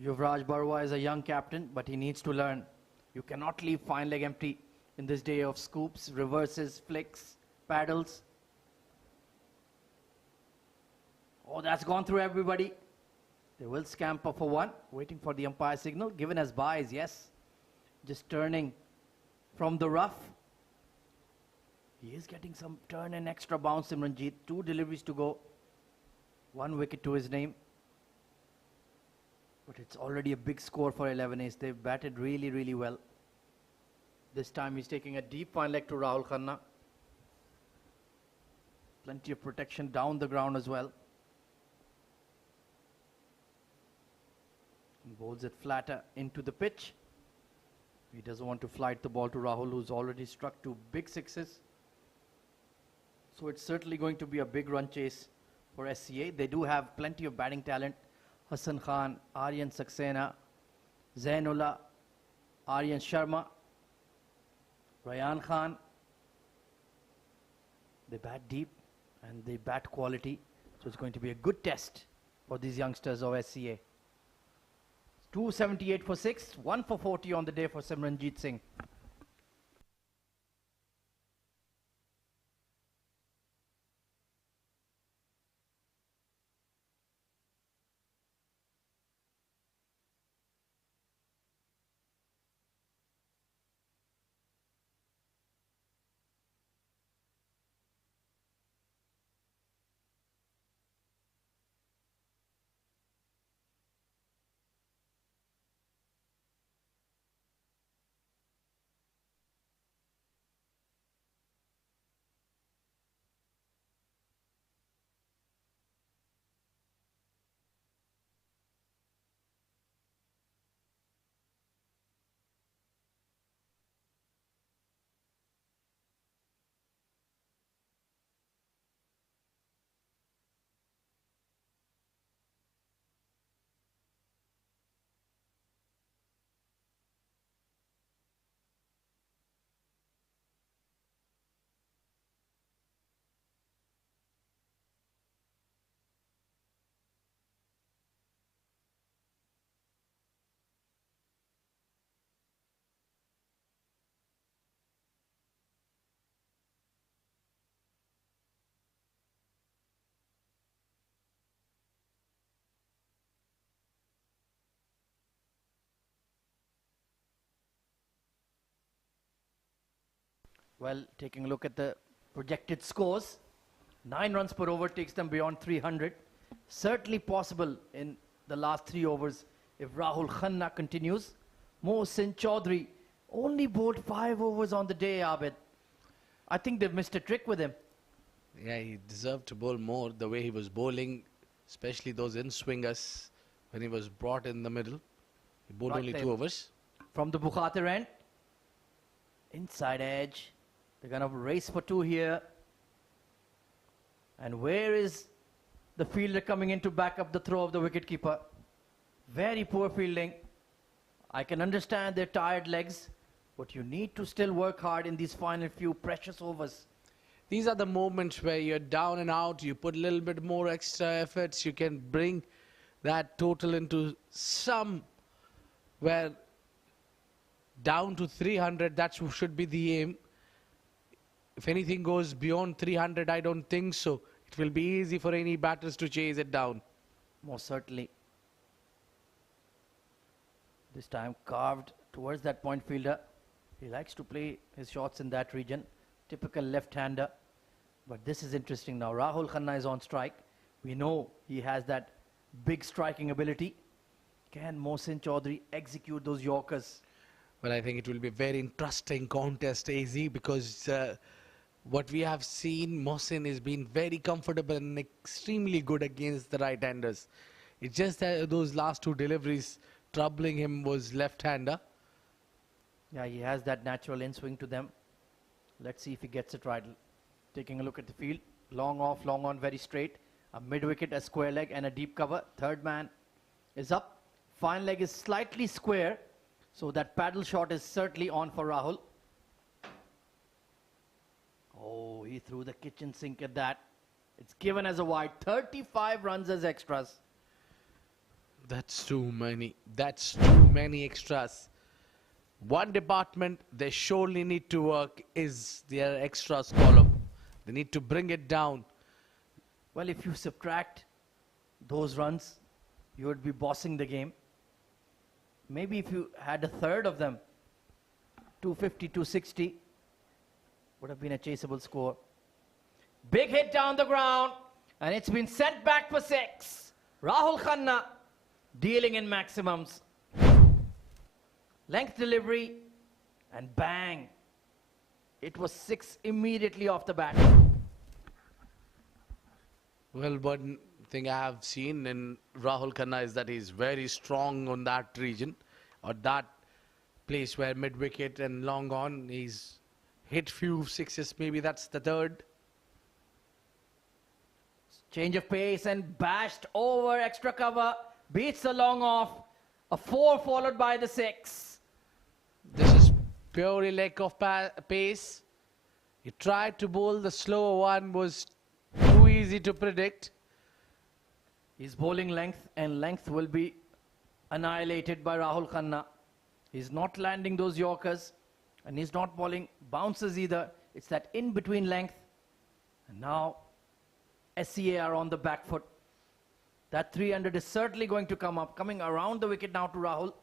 Yuvraj Barwa is a young captain, but he needs to learn. You cannot leave fine leg empty in this day of scoops, reverses, flicks, paddles. Oh, that's gone through everybody. They will scamper for 1, waiting for the umpire signal. Given as buys, yes. Just turning from the rough. He is getting some turn and extra bounce, Simranjeet. 2 deliveries to go. 1 wicket to his name. But it's already a big score for 11 Ace. They've batted really, really well. This time he's taking a deep fine leg to Rahul Khanna. Plenty of protection down the ground as well. And bowls it flatter into the pitch. He doesn't want to flight the ball to Rahul, who's already struck 2 big sixes. So it's certainly going to be a big run chase for SCA. They do have plenty of batting talent. Hassan Khan, Aryan Saxena, Zainullah, Aryan Sharma, Rayan Khan. They bat deep and they bat quality. So it's going to be a good test for these youngsters of SCA. 278 for 6, 1 for 40 on the day for Simranjeet Singh. Well, taking a look at the projected scores, 9 runs per over takes them beyond 300. Certainly possible in the last 3 overs if Rahul Khanna continues. Mohsin Chaudhary only bowled 5 overs on the day, Abid. I think they've missed a trick with him. Yeah, he deserved to bowl more the way he was bowling, especially those in-swingers when he was brought in the middle. He bowled Right only there. 2 overs. From the Bukhatir end, inside edge. They're going to race for 2 here. And where is the fielder coming in to back up the throw of the wicketkeeper? Very poor fielding. I can understand their tired legs, but you need to still work hard in these final few precious overs. These are the moments where you're down and out, you put a little bit more extra efforts, you can bring that total into somewhere down to 300. That should be the aim. If anything goes beyond 300, I don't think so. It will be easy for any batters to chase it down. Most certainly. This time carved towards that point fielder. He likes to play his shots in that region. Typical left-hander. But this is interesting now. Rahul Khanna is on strike. We know he has that big striking ability. Can Mohsin Chaudhary execute those Yorkers? Well, I think it will be a very interesting contest, AZ, because what we have seen, Mohsin has been very comfortable and extremely good against the right-handers. It's just that those last two deliveries troubling him was left-hander. Yeah, he has that natural in-swing to them. Let's see if he gets it right. Taking a look at the field. Long off, long on, very straight. A mid-wicket, a square leg and a deep cover. Third man is up. Fine leg is slightly square. So that paddle shot is certainly on for Rahul. Oh, he threw the kitchen sink at that. It's given as a wide. 35 runs as extras. That's too many. That's too many extras. One department they surely need to work is their extras column. They need to bring it down. Well, if you subtract those runs, you would be bossing the game. Maybe if you had a third of them, 250, 260, would have been a chaseable score. Big hit down the ground, and it's been sent back for 6. Rahul Khanna dealing in maximums. Length delivery, and bang. It was 6 immediately off the bat. Well, one thing I have seen in Rahul Khanna is that he's very strong on that region, or that place where mid-wicket and long on, he's hit few sixes, maybe that's the third. Change of pace and bashed over extra cover, beats the long off, a 4 followed by the 6. This is purely lack of pace. He tried to bowl the slower one, was too easy to predict. He's bowling length, and length will be annihilated by Rahul Khanna. He's not landing those Yorkers, and he's not bowling bounces either. It's that in-between length. And now SCA are on the back foot. That 300 is certainly going to come up. Coming around the wicket now to Rahul.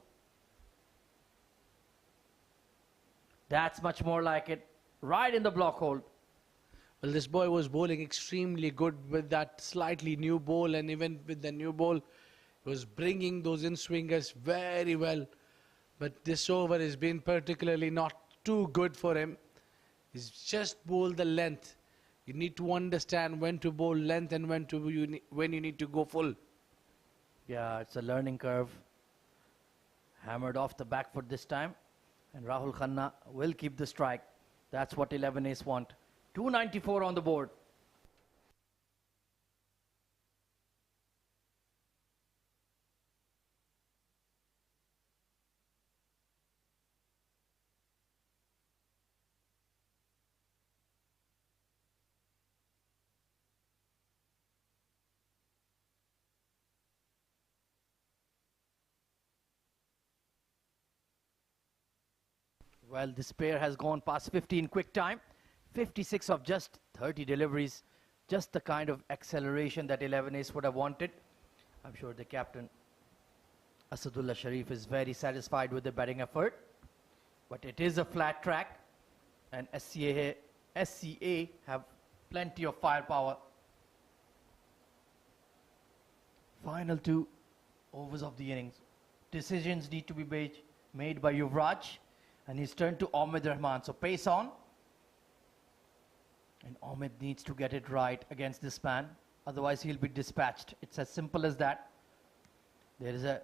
That's much more like it. Right in the block hold. Well, this boy was bowling extremely good with that slightly new ball, and even with the new ball, he was bringing those in-swingers very well. But this over has been particularly not too good for him. He's just bowled the length. You need to understand when to bowl length and when you need to go full. Yeah, it's a learning curve. Hammered off the back foot this time. And Rahul Khanna will keep the strike. That's what 11 ace want. 294 on the board. Well, this pair has gone past 50 in quick time. 56 of just 30 deliveries. Just the kind of acceleration that 11 ace would have wanted. I'm sure the captain, Asadullah Sharif, is very satisfied with the batting effort. But it is a flat track. And SCA have plenty of firepower. Final 2 overs of the innings. Decisions need to be made by Yuvraj. And he's turned to Ahmed Rahman. So pace on. And Ahmed needs to get it right against this man. Otherwise, he'll be dispatched. It's as simple as that. There is a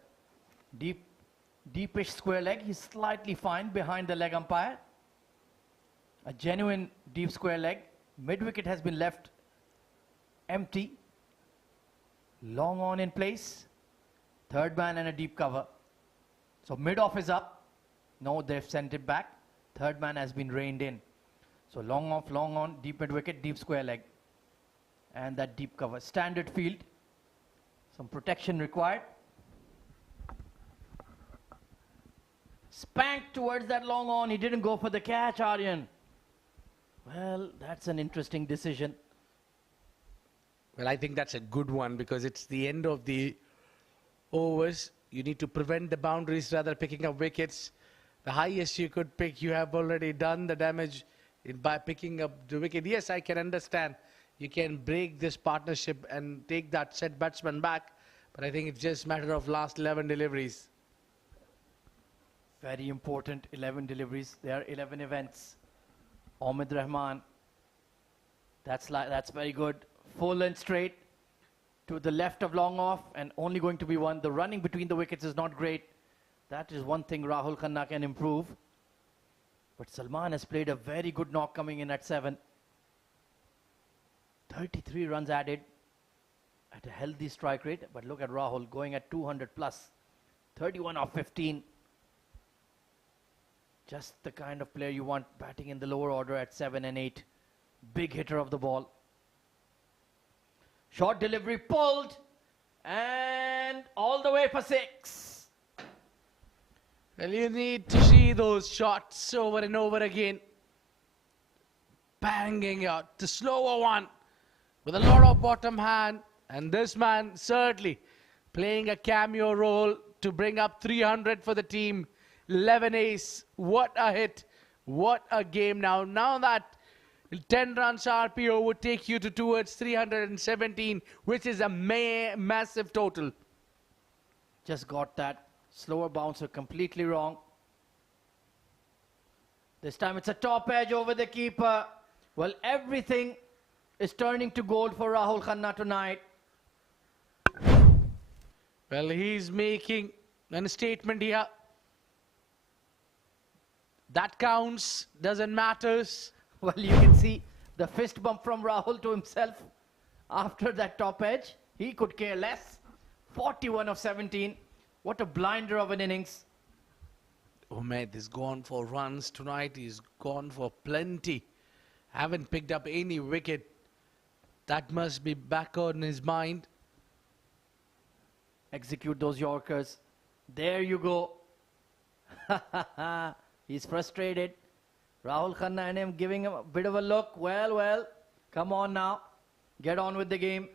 deepish square leg. He's slightly fine behind the leg umpire. A genuine deep square leg. Mid-wicket has been left empty. Long on in place. Third man and a deep cover. So mid-off is up. No, they've sent it back. Third man has been reined in. So long off, long on, deep mid-wicket, deep square leg. And that deep cover. Standard field. Some protection required. Spanked towards that long on. He didn't go for the catch, Aryan. Well, that's an interesting decision. Well, I think that's a good one because it's the end of the overs. You need to prevent the boundaries rather picking up wickets. The highest you could pick, you have already done the damage by picking up the wicket. Yes, I can understand. You can break this partnership and take that set batsman back. But I think it's just a matter of last 11 deliveries. Very important 11 deliveries. There are 11 events. Omid Rahman. That's very good. Full and straight to the left of long off and only going to be one. The running between the wickets is not great. That is one thing Rahul Khanna can improve. But Salman has played a very good knock coming in at 7. 33 runs added at a healthy strike rate. But look at Rahul going at 200 plus. 31 off 15. Just the kind of player you want batting in the lower order at 7 and 8. Big hitter of the ball. Short delivery pulled. And all the way for 6. Well, you need to see those shots over and over again. Banging out the slower one with a lot of bottom hand. And this man certainly playing a cameo role to bring up 300 for the team. 11 ace. What a hit. What a game now. Now that 10 runs RPO would take you towards 317, which is a massive total. Just got that slower bouncer completely wrong. This time it's a top edge over the keeper. Well, everything is turning to gold for Rahul Khanna tonight. Well, he's making a statement here. That counts, doesn't matter. Well, you can see the fist bump from Rahul to himself after that top edge. He could care less. 41 of 17. What a blinder of an innings. Ahmed is gone for runs tonight. He's gone for plenty. Haven't picked up any wicket. That must be back on his mind. Execute those Yorkers. There you go. He's frustrated. Rahul Khanna and him giving him a bit of a look. Well, come on now. Get on with the game.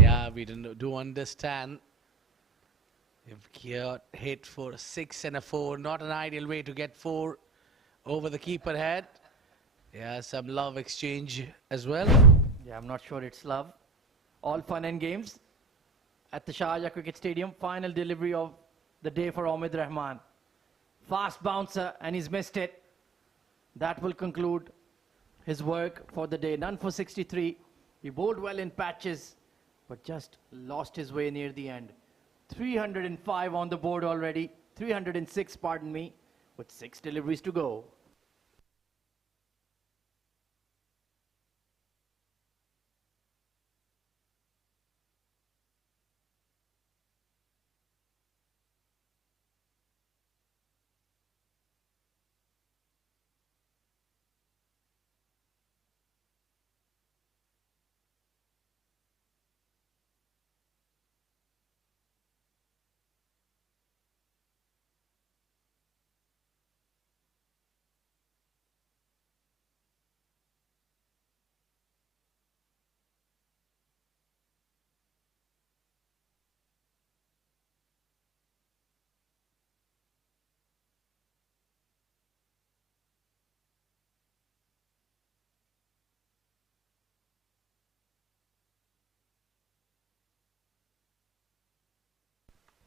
Yeah, we do understand. You've hit for 6 and a 4. Not an ideal way to get 4 over the keeper head. Yeah, some love exchange as well. Yeah, I'm not sure it's love. All fun and games at the Sharjah Cricket Stadium. Final delivery of the day for Omid Rahman. Fast bouncer and he's missed it. That will conclude his work for the day. None for 63. He bowled well in patches, but just lost his way near the end. 305 on the board already. 306, pardon me, with 6 deliveries to go.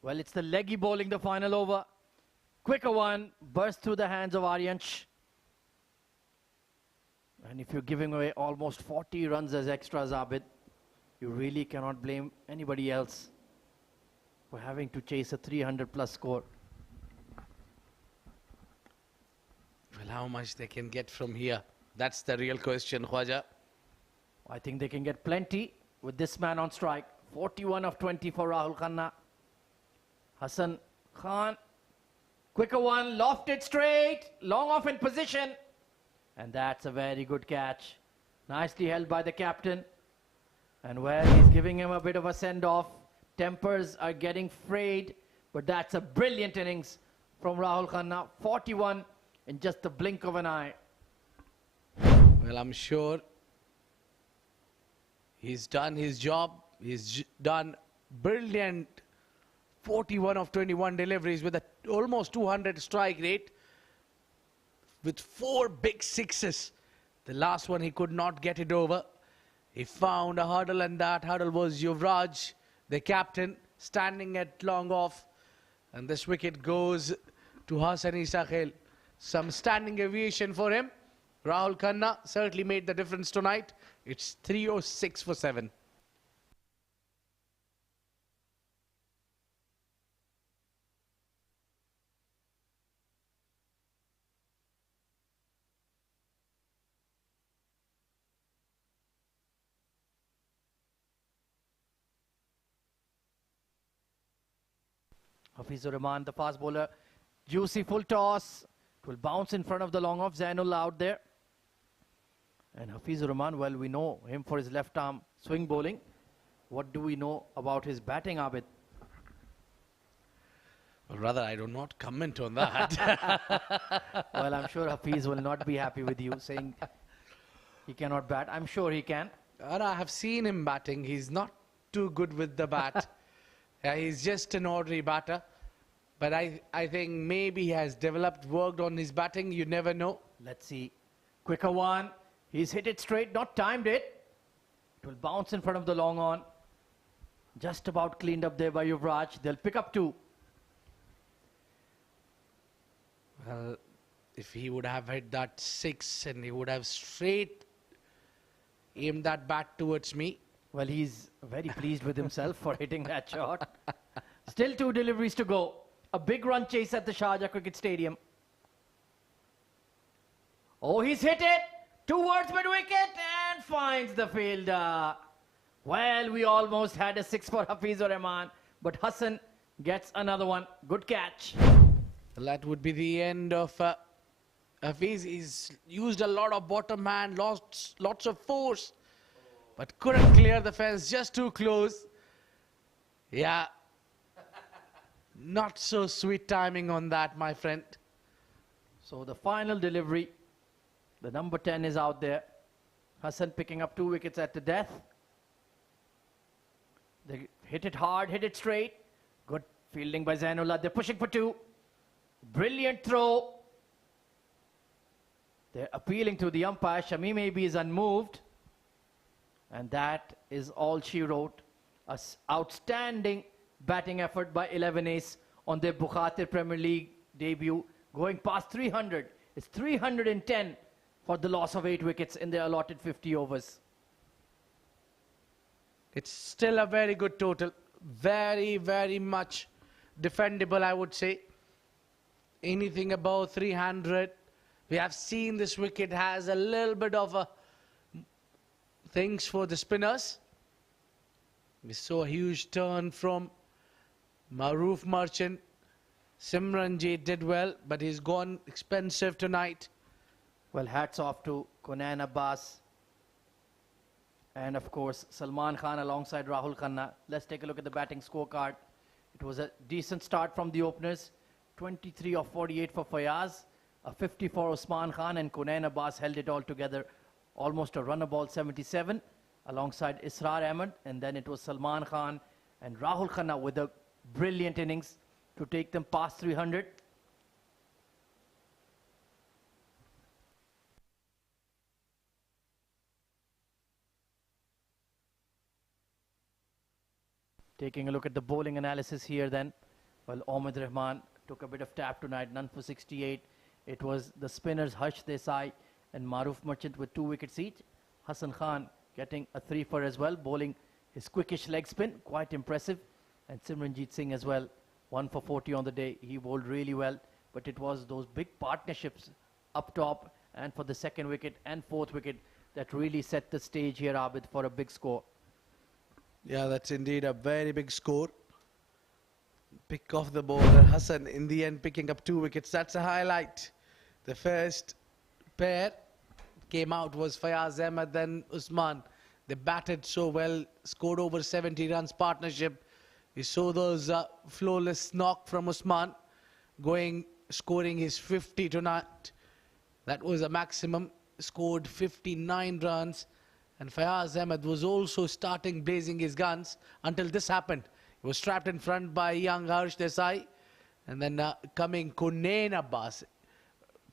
Well, it's the leggy bowling the final over. Quicker one, burst through the hands of Aryansh. And if you're giving away almost 40 runs as extras, Abid, you really cannot blame anybody else for having to chase a 300 plus score. Well, how much they can get from here? That's the real question, Khwaja. I think they can get plenty with this man on strike. 41 of 20 for Rahul Khanna. Hassan Khan, quicker one, lofted straight, long off in position. And that's a very good catch. Nicely held by the captain. And well, he's giving him a bit of a send-off. Tempers are getting frayed, but that's a brilliant innings from Rahul Khanna. 41 in just the blink of an eye. Well, I'm sure He's done his job. He's done brilliant 41 of 21 deliveries with a almost 200 strike rate with 4 big sixes. The last one he could not get it over. He found a hurdle, and that hurdle was Yuvraj, the captain, standing at long off. And this wicket goes to Hassan Isakhil. Some standing aviation for him. Rahul Khanna certainly made the difference tonight. It's 306 for 7. Hafizur Rahman, the fast bowler. Juicy full toss. It will bounce in front of the long off. Zainullah out there. And Hafizur Rahman, well, we know him for his left arm swing bowling. What do we know about his batting, Abid? Well, rather, I do not comment on that. Well, I'm sure Hafiz will not be happy with you saying he cannot bat. I'm sure he can. And I have seen him batting. He's not too good with the bat. He's just an ordinary batter. But I think maybe he has developed, worked on his batting. You never know. Let's see. Quicker one. He's hit it straight, not timed it. It will bounce in front of the long on. Just about cleaned up there by Yuvraj. They'll pick up 2. Well, if he would have hit that 6 and he would have straight aimed that bat towards me. Well, he's very pleased with himself for hitting that shot. Still 2 deliveries to go. A big run chase at the Sharjah Cricket Stadium. Oh, he's hit it towards mid-wicket and finds the fielder. Well, we almost had a 6 for Hafizur Rahman, but Hassan gets another one. Good catch. That would be the end of Hafiz. He's used a lot of bottom hand, lots of force, but couldn't clear the fence, just too close. Yeah. Not so sweet timing on that, my friend. So the final delivery, the number 10 is out there. Hassan picking up 2 wickets at the death. They hit it hard, hit it straight. Good fielding by Zainullah. They're pushing for 2. Brilliant throw. They're appealing to the umpire. Shami maybe is unmoved. And that is all she wrote. An outstanding batting effort by 11 Ace on their Bukhatir Premier League debut, going past 300. It's 310 for the loss of 8 wickets in their allotted 50 overs. It's still a very good total. Very, very much defendable, I would say. Anything above 300. We have seen this wicket has a little bit of a things for the spinners. We saw a huge turn from Maroof Merchant. Simranjit did well, but he's gone expensive tonight. Well, hats off to Kunain Abbas and, of course, Salman Khan alongside Rahul Khanna. Let's take a look at the batting scorecard. It was a decent start from the openers. 23 of 48 for Fayaz, a 50 for Osman Khan, and Kunain Abbas held it all together. Almost a run ball 77 alongside Israr Ahmed, and then it was Salman Khan and Rahul Khanna with a brilliant innings to take them past 300. Taking a look at the bowling analysis here then. Well, Ahmed Rahman took a bit of tap tonight, none for 68. It was the spinners Harsh Desai and Maroof Merchant with 2 wickets each. Hassan Khan getting a 3 for as well, bowling his quickish leg spin, quite impressive. And Simranjit Singh as well, 1 for 40 on the day. He bowled really well, but it was those big partnerships up top and for the 2nd wicket and 4th wicket that really set the stage here, Abid, for a big score. Yeah, that's indeed a very big score. Pick off the bowler. Hassan in the end picking up 2 wickets. That's a highlight. The first pair came out was Fayaz Ahmed, then Usman. They batted so well, scored over 70 runs partnership. You saw those flawless knock from Usman scoring his 50 tonight. That was a maximum. Scored 59 runs. And Fayaz Ahmed was also starting blazing his guns until this happened. He was trapped in front by young Harsh Desai. And then coming Kunain Abbas,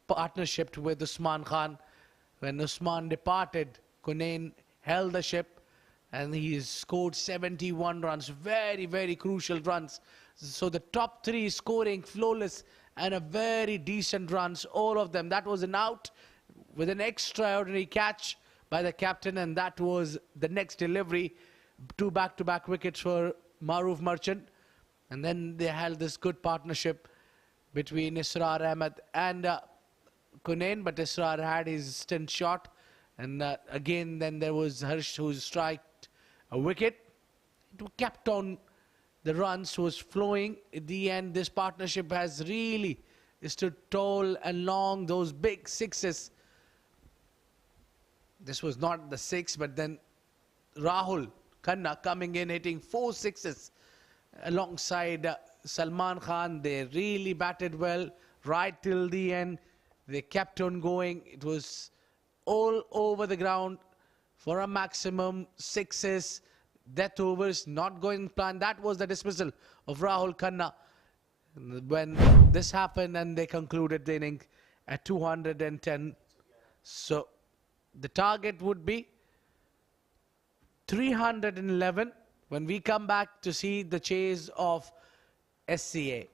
partnership with Usman Khan. When Usman departed, Kunain held the ship and he scored 71 runs, very, very crucial runs. So the top three scoring flawless and a very decent runs, all of them. That was an out with an extraordinary catch by the captain, and that was the next delivery. Two back-to-back wickets for Maruf Merchant. And then they held this good partnership between Israr Ahmed and Kunain, but Israr had his stint shot. And again, then there was Harsh who struck a wicket. It kept on, the runs was flowing. At the end, this partnership has really stood tall and long, those big sixes. This was not the six, but then Rahul Khanna coming in, hitting 4 sixes alongside Salman Khan. They really batted well right till the end. They kept on going. It was all over the ground for a maximum sixes, death overs, not going planned. That was the dismissal of Rahul Khanna when this happened, and they concluded the inning at 210. So the target would be 311 when we come back to see the chase of SCA.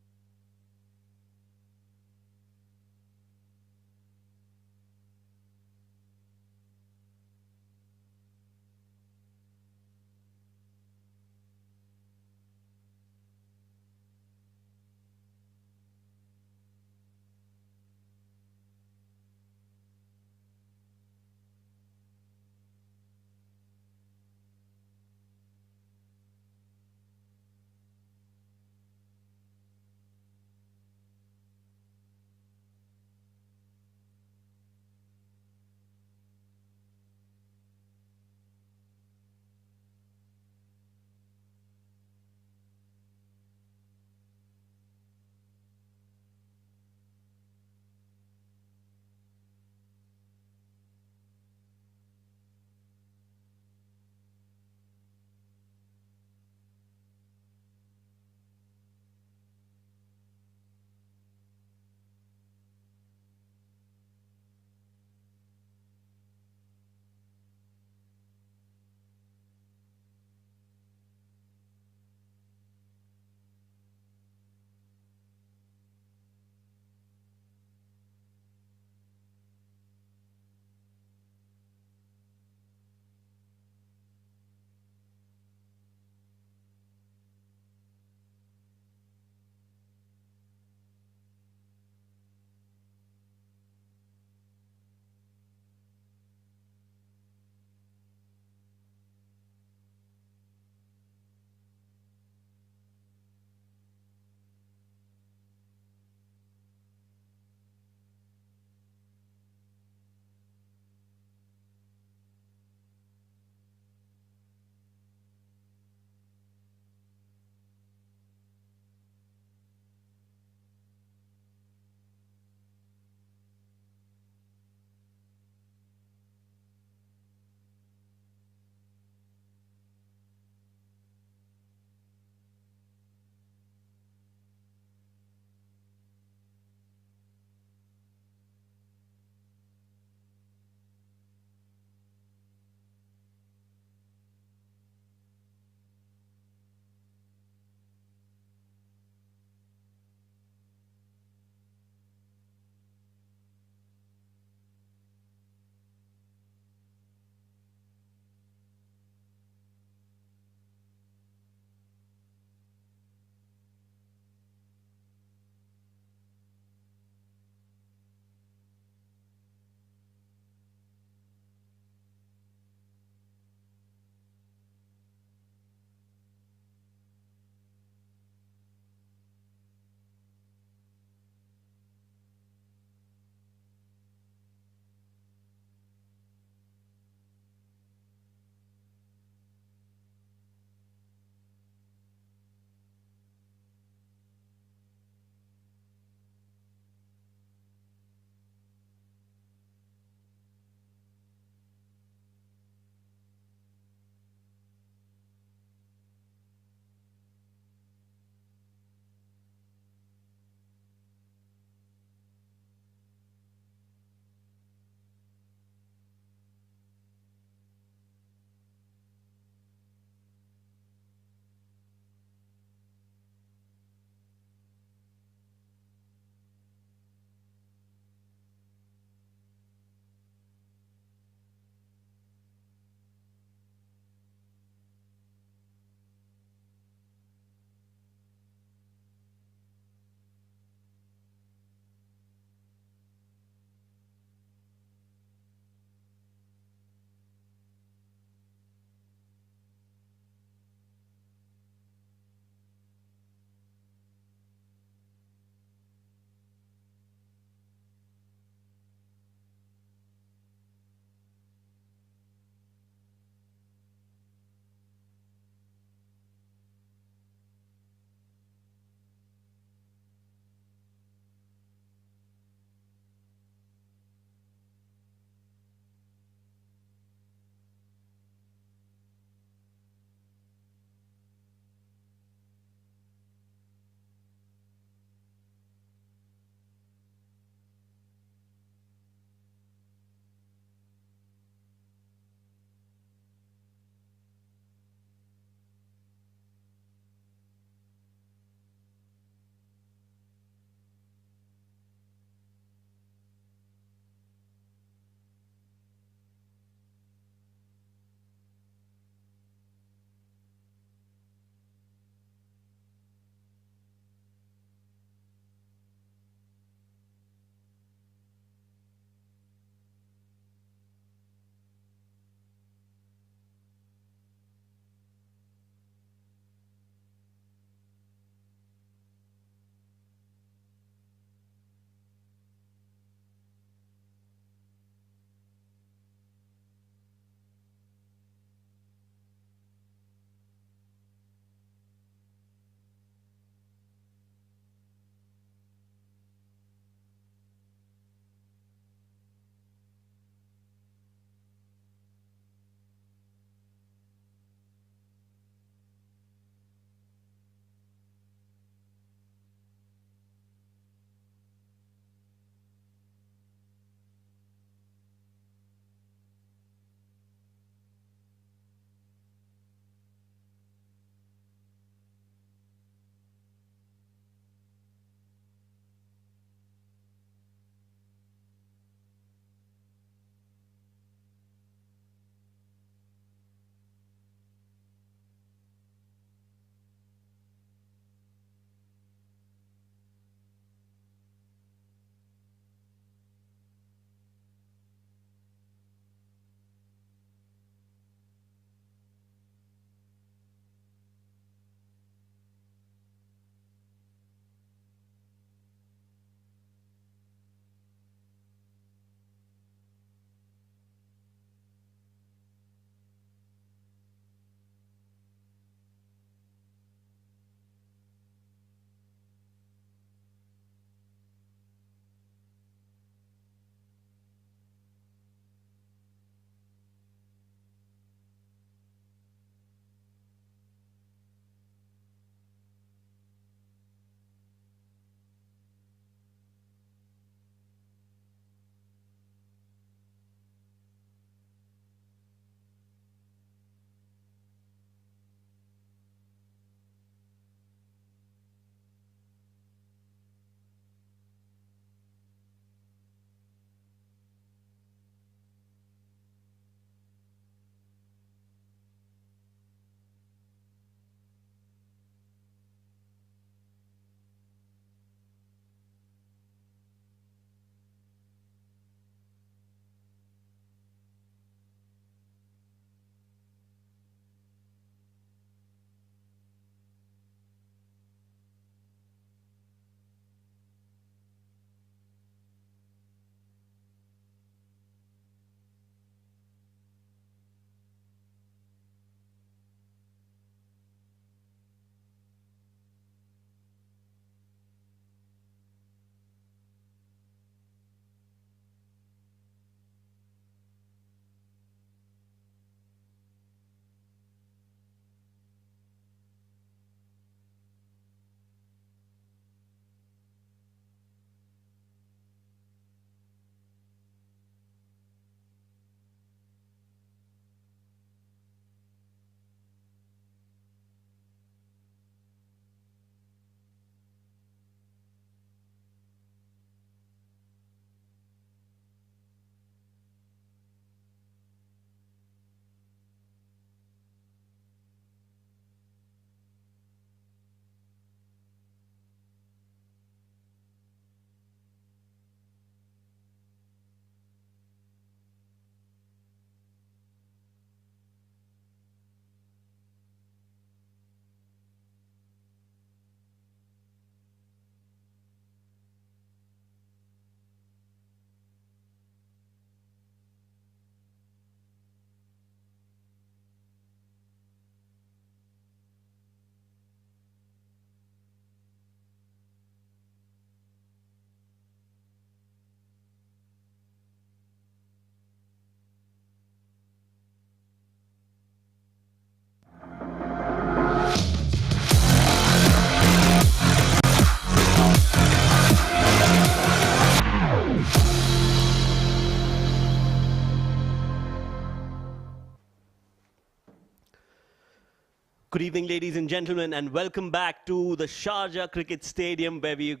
Good evening, ladies and gentlemen, and welcome back to the Sharjah Cricket Stadium, where we're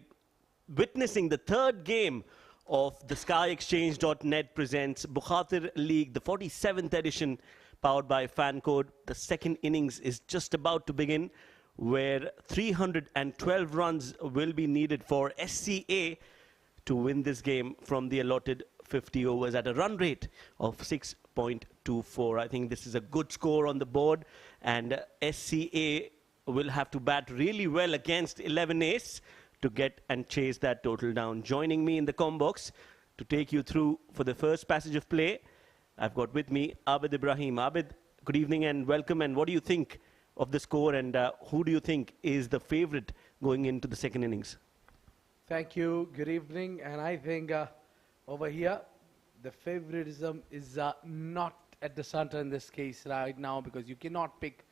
witnessing the third game of the SkyExchange.net presents Bukhatir League, the 47th edition, powered by FanCode. The second innings is just about to begin, where 312 runs will be needed for SCA to win this game from the allotted 50 overs at a run rate of 6.24. I think this is a good score on the board, and SCA will have to bat really well against 11 ace to get and chase that total down. Joining me in the comm box to take you through for the first passage of play, I've got with me Abid Ibrahim. Abid, good evening and welcome. And what do you think of the score, and who do you think is the favourite going into the second innings? Thank you. Good evening. And I think over here, the favoritism is not at the center in this case right now, because you cannot pick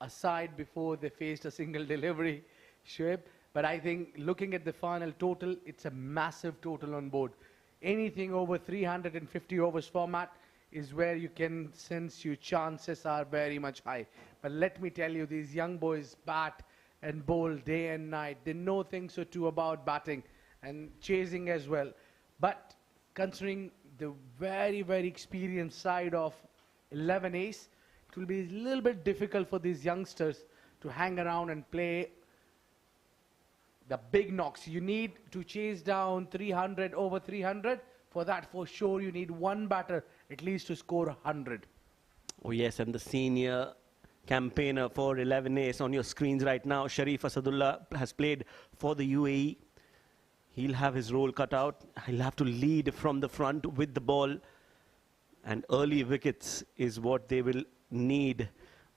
a side before they faced a single delivery, Shoaib. But I think looking at the final total, it's a massive total on board. Anything over 350 overs format is where you can sense your chances are very much high. But let me tell you, these young boys bat and bowl day and night. They know things or two about batting and chasing as well. But considering the very, very experienced side of 11 ace, it will be a little bit difficult for these youngsters to hang around and play the big knocks. You need to chase down 300 over 300. For that, for sure, you need one batter at least to score 100. Oh yes, and the senior campaigner for 11 ace on your screens right now, Sharif Asadullah, has played for the UAE. He'll have his role cut out. He'll have to lead from the front with the ball. And early wickets is what they will need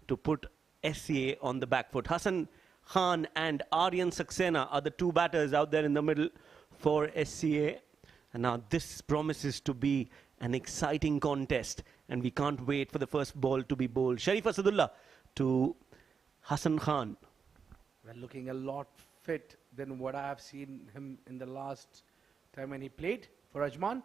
to put SCA on the back foot. Hassan Khan and Aryan Saxena are the two batters out there in the middle for SCA. And now this promises to be an exciting contest, and we can't wait for the first ball to be bowled. Sharif Asadullah to Hassan Khan. Well, looking a lot fit than what I have seen him in the last time when he played for Ajman.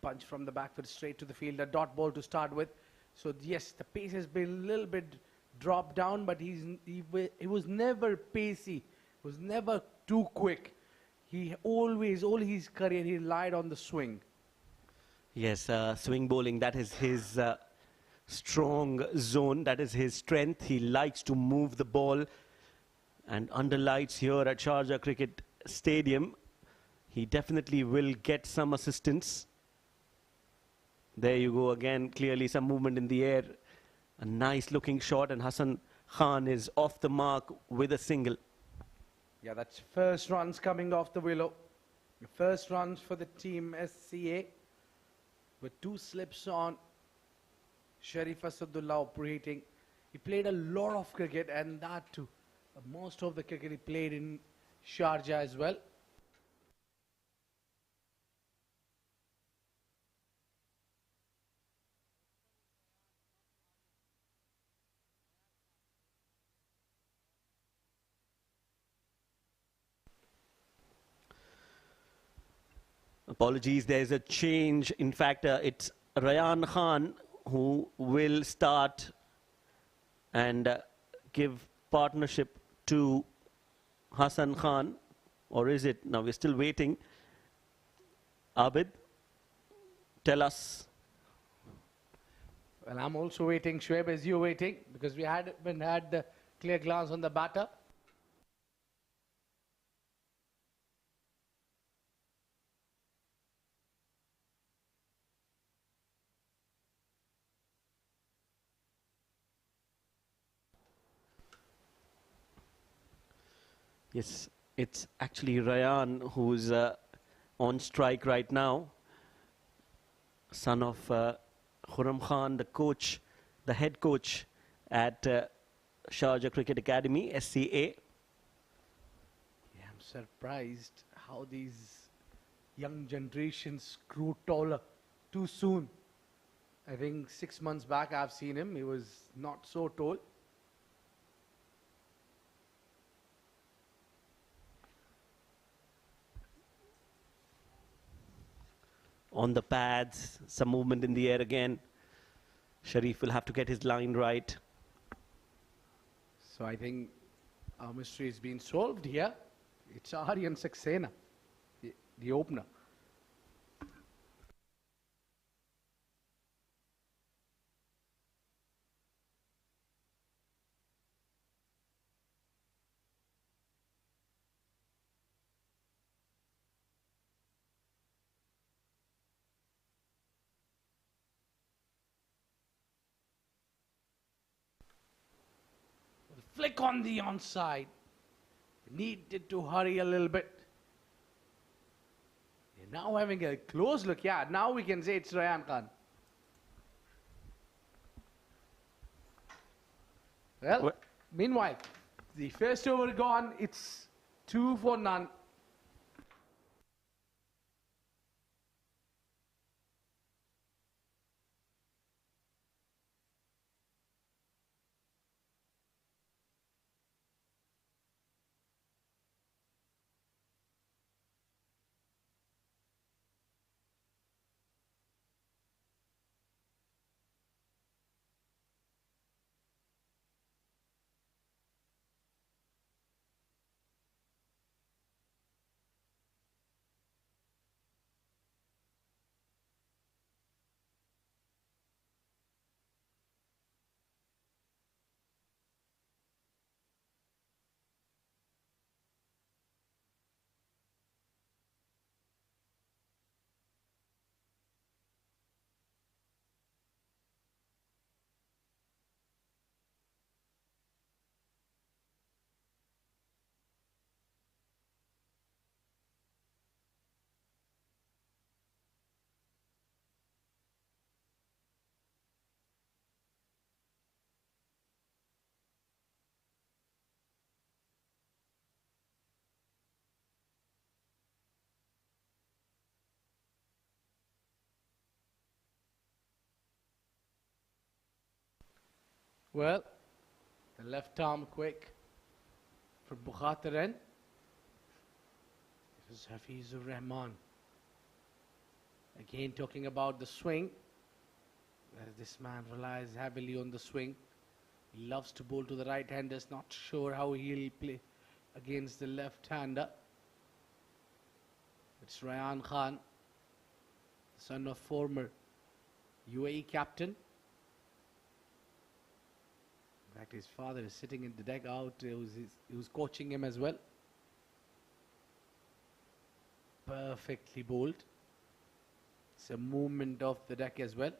Punch from the back foot straight to the field, a dot ball to start with. So yes, the pace has been a little bit dropped down, but he was never pacey, was never too quick. He always, all his career, he relied on the swing. Yes, swing bowling, that is his strong zone, that is his strength. He likes to move the ball. And under lights here at Sharjah Cricket Stadium, he definitely will get some assistance. There you go again, clearly some movement in the air. A nice looking shot, and Hassan Khan is off the mark with a single. Yeah, that's first runs coming off the willow. The first runs for the team SCA with two slips on. Sharif Asadullah operating. He played a lot of cricket, and that too. Most of the cricket he played in Sharjah as well. Apologies, there's a change. In fact, it's Rayan Khan who will start and give partnership to Hassan Khan. Or is it? Now we're still waiting. Abid, tell us. Well, I'm also waiting, Shoaib, as you're waiting, because we haven't had the clear glance on the batter. Yes, it's actually Rayan who's on strike right now. Son of Khurram Khan, the coach, the head coach at Sharjah Cricket Academy, SCA. Yeah, I'm surprised how these young generations grew taller too soon. I think 6 months back I've seen him. He was not so tall. On the pads, some movement in the air again. Sharif will have to get his line right. So I think our mystery has been solved here. It's Aryan Saxena, the opener. Flick on the onside. Needed to hurry a little bit. You're now having a close look. Yeah, now we can say it's Rayan Khan. Well, meanwhile, the first over gone. It's 2 for none. Well, the left arm quick for Bukhatir end. It was Hafizur Rahman. Again talking about the swing. This man relies heavily on the swing. He loves to bowl to the right-handers. Not sure how he'll play against the left-hander. It's Rayan Khan, son of former UAE captain. In fact, his father is sitting in the dugout. He was coaching him as well. Perfectly bowled. It's a movement of the deck as well.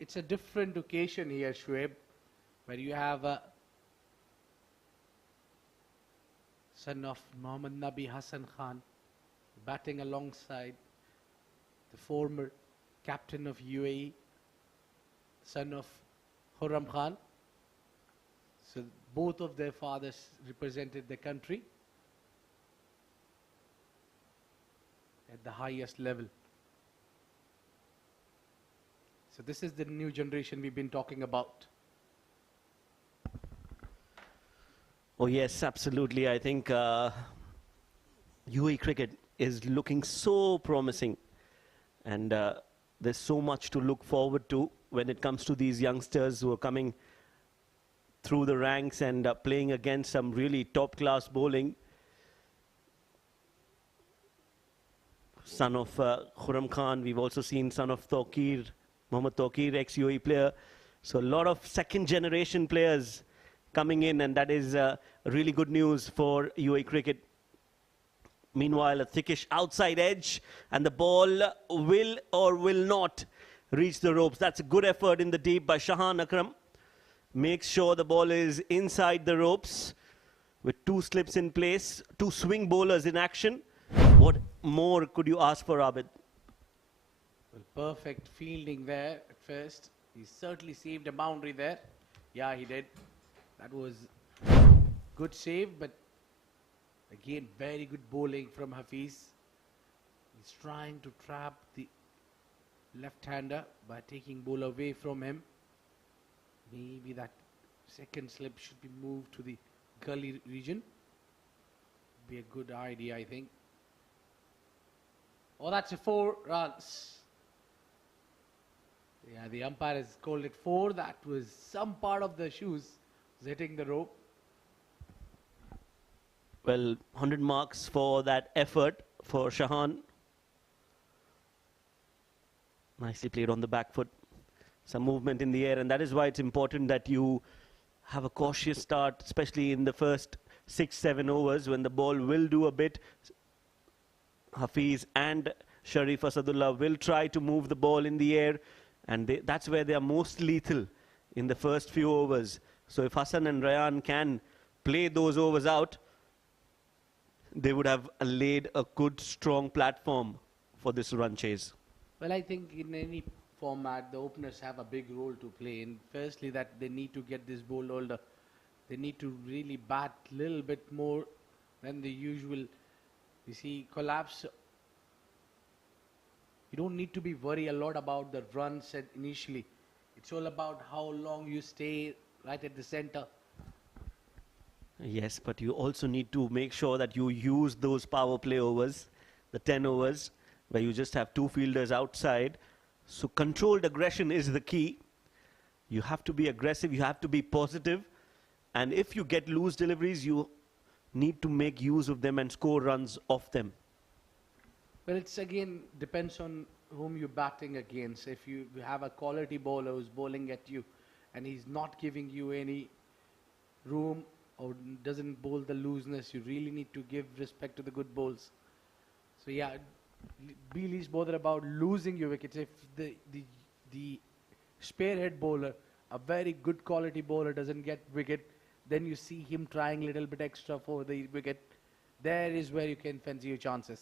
It's a different occasion here, Shoaib, where you have a son of Muhammad Nabi Hassan Khan batting alongside the former captain of UAE, son of Khurram Khan. So both of their fathers represented the country at the highest level. So this is the new generation we've been talking about. Oh yes, absolutely. I think UAE cricket is looking so promising, and there's so much to look forward to when it comes to these youngsters who are coming through the ranks and playing against some really top-class bowling. Son of Khurram Khan, we've also seen son of Tawqir, Mohammad Tawqir, ex-UAE player. So a lot of second-generation players coming in, and that is really good news for UAE cricket. Meanwhile, a thickish outside edge, and the ball will or will not reach the ropes. That's a good effort in the deep by Shahan Akram. Makes sure the ball is inside the ropes with two slips in place, two swing bowlers in action. What more could you ask for, Abid? Well, perfect fielding there at first. He certainly saved a boundary there. Yeah, he did. That was good save, but again, very good bowling from Hafiz. He's trying to trap the left-hander by taking ball away from him. Maybe that second slip should be moved to the gully region. Be a good idea, I think. Oh, that's a 4 runs. Yeah, the umpire has called it 4. That was some part of the shoes was hitting the rope. Well, 100 marks for that effort for Shahan. Nicely played on the back foot. Some movement in the air, and that is why it's important that you have a cautious start, especially in the first 6-7 overs when the ball will do a bit. Hafiz and Sharif Asadullah will try to move the ball in the air, and that's where they are most lethal in the first few overs. So if Hassan and Rayan can play those overs out, they would have laid a good, strong platform for this run chase. Well, I think in any format, the openers have a big role to play. And firstly, that they need to get this ball older. They need to really bat a little bit more than the usual. You see, collapse. You don't need to be worried a lot about the run set initially. It's all about how long you stay right at the center. Yes, but you also need to make sure that you use those power play overs, the 10 overs, where you just have 2 fielders outside. So controlled aggression is the key. You have to be aggressive, you have to be positive, and if you get loose deliveries, you need to make use of them and score runs off them. Well, it's again depends on whom you're batting against. If you have a quality bowler who's bowling at you and he's not giving you any room or doesn't bowl the looseness, you really need to give respect to the good bowls. So yeah, be least bothered about losing your wickets. If the spearhead bowler, a very good quality bowler, doesn't get wicket, then you see him trying a little bit extra for the wicket. There is where you can fancy your chances.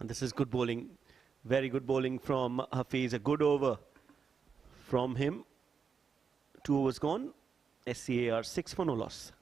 And this is good bowling, very good bowling from Hafiz. A good over from him. 2 overs gone. SCA are 6 for no loss.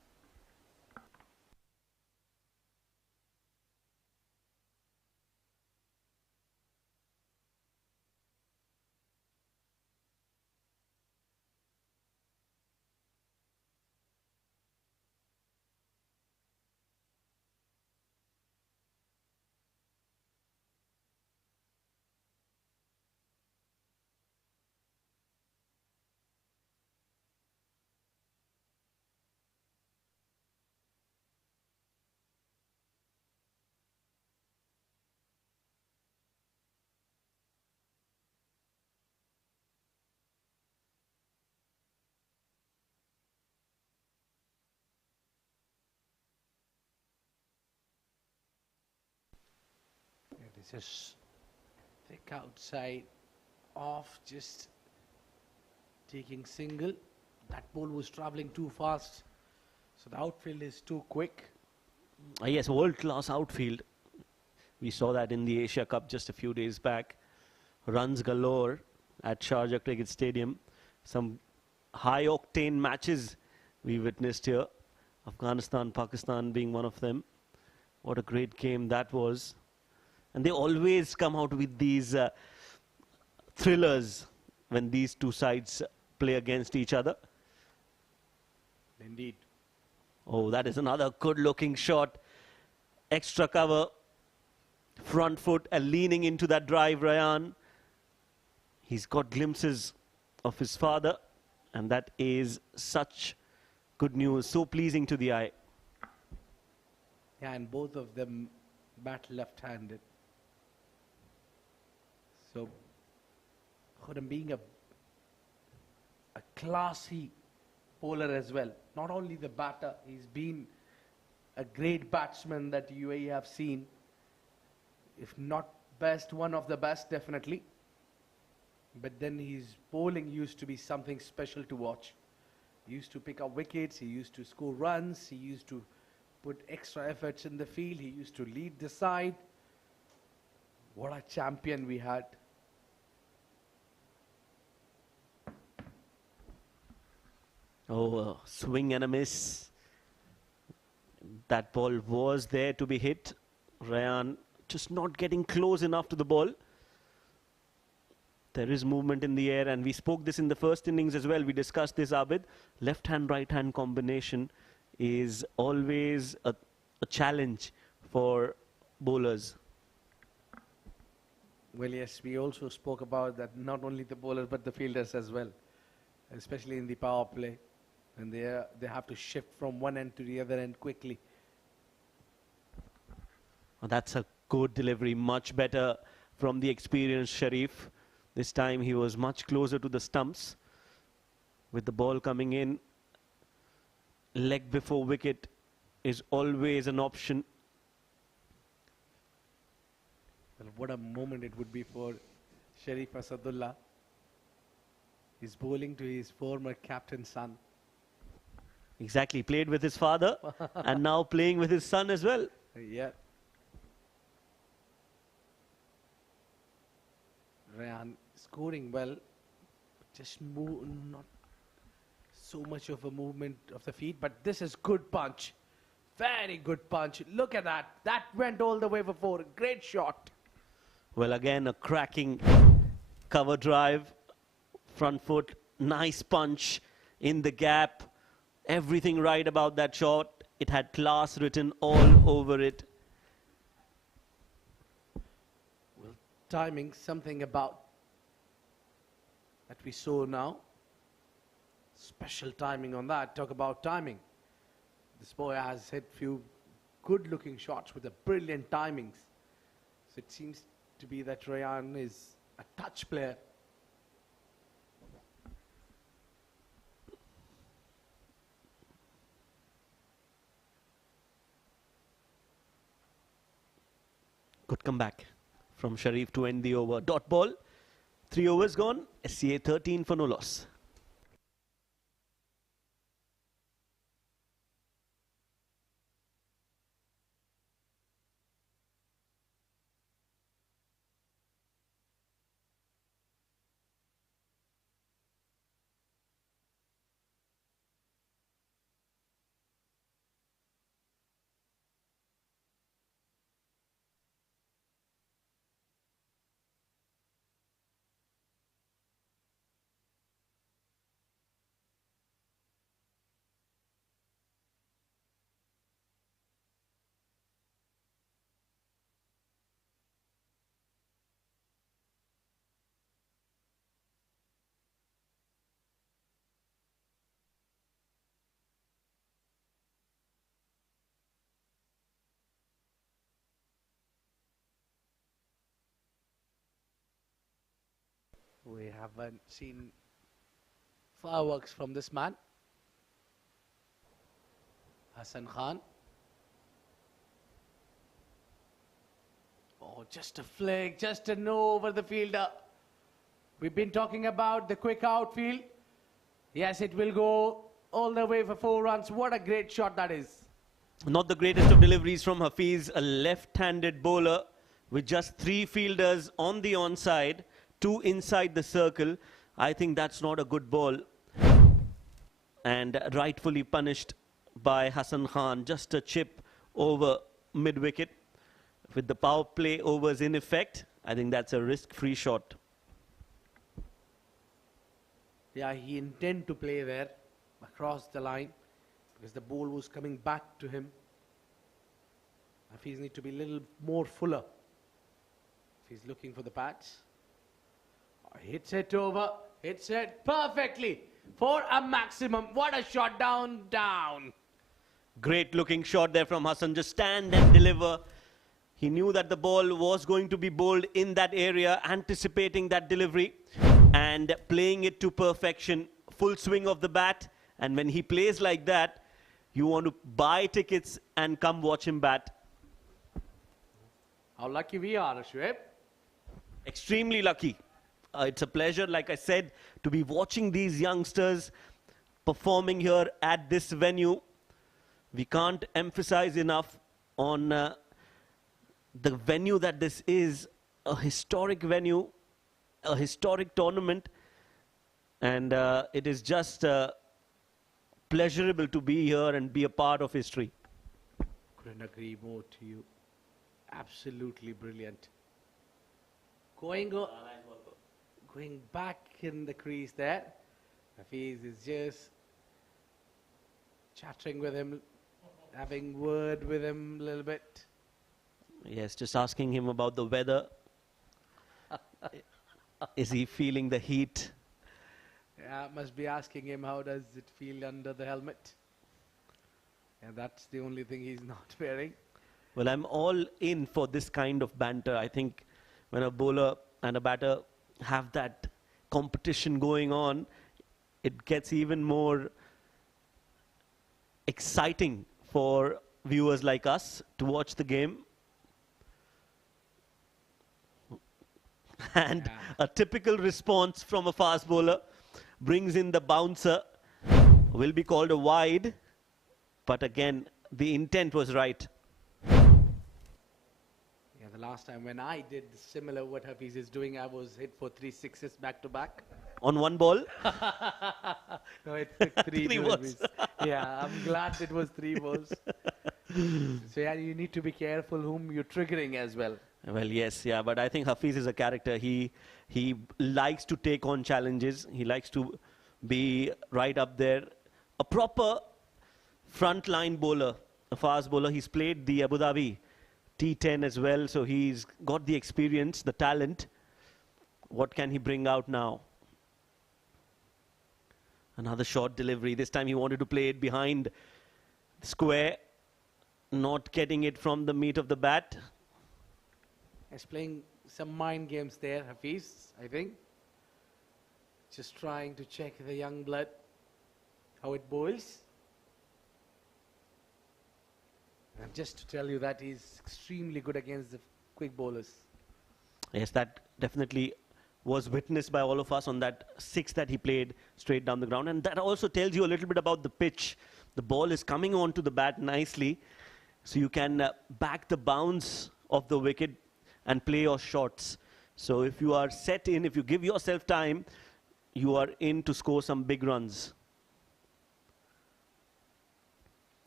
Yeah, this is thick outside, off, just taking single. That ball was traveling too fast, so the outfield is too quick. Yes, world-class outfield. We saw that in the Asia Cup just a few days back. Runs galore at Sharjah Cricket Stadium. Some high-octane matches we witnessed here. Afghanistan, Pakistan being one of them. What a great game that was. And they always come out with these thrillers when these two sides play against each other. Indeed. Oh, that is another good-looking shot. Extra cover. Front foot and leaning into that drive, Rayan. He's got glimpses of his father, and that is such good news, so pleasing to the eye. Yeah, and both of them bat left-handed. So, Khurram being a classy bowler as well. Not only the batter, he's been a great batsman that UAE have seen. If not best, one of the best, definitely. But then his bowling used to be something special to watch. He used to pick up wickets, he used to score runs, he used to put extra efforts in the field, he used to lead the side. What a champion we had. Oh, swing and a miss. That ball was there to be hit. Rayan just not getting close enough to the ball. There is movement in the air, and we spoke this in the first innings as well. We discussed this, Abid. Left-hand, right-hand combination is always a challenge for bowlers. Well, yes, we also spoke about that, not only the bowlers but the fielders as well, especially in the power play. And they have to shift from one end to the other end quickly. Oh, that's a good delivery, much better from the experienced Sharif. This time he was much closer to the stumps. With the ball coming in, leg before wicket is always an option. Well, what a moment it would be for Sharif Asadullah. He's bowling to his former captain's son. Exactly, played with his father and now playing with his son as well. Yeah. Rayan scoring well, just not so much of a movement of the feet, but this is good punch. Very good punch. Look at that. That went all the way for 4. Great shot. Well, again, a cracking cover drive, front foot, nice punch in the gap. Everything right about that shot. It had class written all over it. Well, timing, something about that we saw now. Special timing on that. Talk about timing. This boy has hit few good-looking shots with a brilliant timings. So it seems to be that Rayan is a touch player. Good comeback from Sharif to end the over. Dot ball, 3 overs gone, SCA 13 for no loss. We haven't seen fireworks from this man. Hassan Khan. Oh, just a flick, just a no over the fielder. We've been talking about the quick outfield. Yes, it will go all the way for 4 runs. What a great shot that is. Not the greatest of deliveries from Hafiz, a left-handed bowler with just 3 fielders on the onside, 2 inside the circle. I think that's not a good ball. And rightfully punished by Hassan Khan. Just a chip over mid-wicket. With the power play overs in effect, I think that's a risk-free shot. Yeah, he intended to play there across the line because the ball was coming back to him. Hafiz needs to be a little more fuller if he's looking for the patch. Hits it over, hits it perfectly for a maximum. What a shot, down, down. Great looking shot there from Hassan. Just stand and deliver. He knew that the ball was going to be bowled in that area, anticipating that delivery and playing it to perfection. Full swing of the bat. And when he plays like that, you want to buy tickets and come watch him bat. How lucky we are, Shoaib. Extremely lucky. It's a pleasure, like I said, to be watching these youngsters performing here at this venue. We can't emphasize enough on the venue that this is, a historic venue, a historic tournament, and it is just pleasurable to be here and be a part of history. Couldn't agree more to you. Absolutely brilliant. Going back in the crease there. Hafiz is just chattering with him, having word with him a little bit. Yes, just asking him about the weather. Is he feeling the heat? Yeah, must be asking him how does it feel under the helmet. And that's the only thing he's not wearing. Well, I'm all in for this kind of banter. I think when a bowler and a batter have that competition going on, it gets even more exciting for viewers like us to watch the game. And Yeah. a typical response from a fast bowler brings in the bouncer. Will be called a wide, but again, the intent was right. Yeah, the last time when I did similar what Hafiz is doing, I was hit for 3 sixes back to back. On one ball, No, it took three Three deliveries. balls. Yeah, I'm glad it was 3 balls. So yeah, you need to be careful whom you're triggering as well. well, yes, yeah, but I think Hafiz is a character. He likes to take on challenges. He likes to be right up there. A proper front-line bowler, a fast bowler. He's played the Abu Dhabi T10 as well, so he's got the experience, the talent. What can he bring out now? Another short delivery. This time he wanted to play it behind square, not getting it from the meat of the bat. He's playing some mind games there, Hafiz, I think. Just trying to check the young blood, how it boils. And just to tell you that he's extremely good against the quick bowlers. Yes, that definitely was witnessed by all of us on that 6 that he played straight down the ground. And that also tells you a little bit about the pitch. The ball is coming onto the bat nicely, so you can back the bounce of the wicket and play your shots. So if you are set in, if you give yourself time, you are in to score some big runs.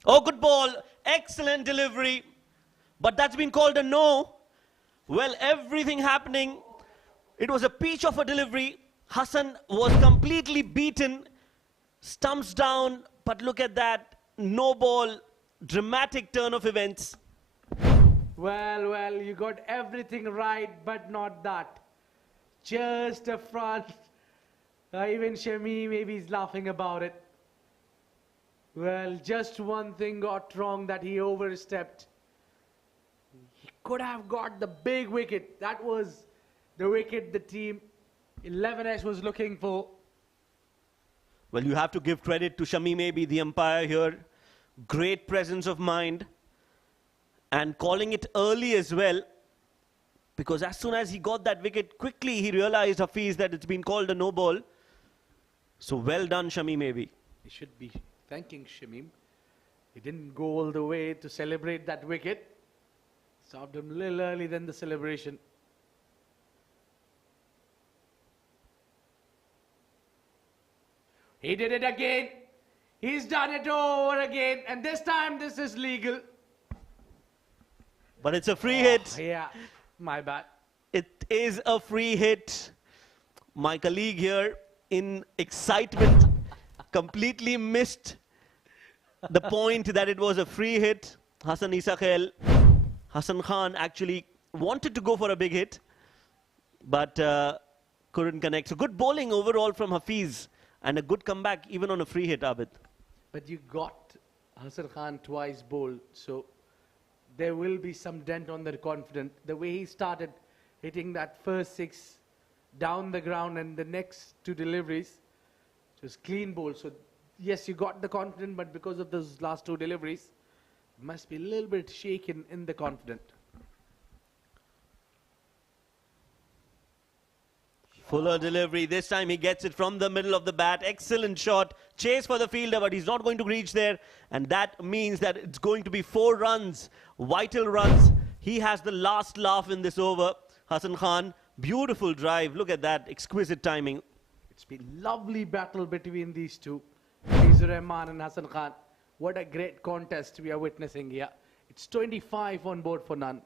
Oh, good ball. Excellent delivery. But that's been called a no. Well, everything happening. It was a peach of a delivery. Hassan was completely beaten. Stumps down. But look at that. No ball. Dramatic turn of events. Well, you got everything right, but not that. Just a front. Even Shami maybe is laughing about it. Well, just one thing got wrong, that he overstepped. He could have got the big wicket. That was the wicket the team 11S was looking for. Well, you have to give credit to Shami, maybe the umpire here. Great presence of mind. And calling it early as well. Because as soon as he got that wicket, quickly he realized, Hafiz, that it's been called a no ball. So well done, Shami, maybe. He should be thanking Shamim. He didn't go all the way to celebrate that wicket. Stopped him a little early than the celebration. He did it again. He's done it over again. And this time this is legal. But it's a free hit. Yeah, my bad. It is a free hit. My colleague here, in excitement, completely missed the point that it was a free hit. Hassan Isakhel, Hassan Khan actually wanted to go for a big hit, but couldn't connect. So good bowling overall from Hafiz, and a good comeback even on a free hit, Abid. But you got Hassan Khan twice bowled, so there will be some dent on the confidence. The way he started hitting that first 6 down the ground and the next 2 deliveries, it was clean bowl. So yes, you got the confidence, but because of those last 2 deliveries, must be a little bit shaken in the confidence. Fuller delivery. This time he gets it from the middle of the bat. Excellent shot. Chase for the fielder, but he's not going to reach there. And that means that it's going to be 4 runs. Vital runs. He has the last laugh in this over. Hassan Khan, beautiful drive. Look at that. Exquisite timing. It's been lovely battle between these two, Fazur Rahman and Hassan Khan. What a great contest we are witnessing here. It's 25 on board for none.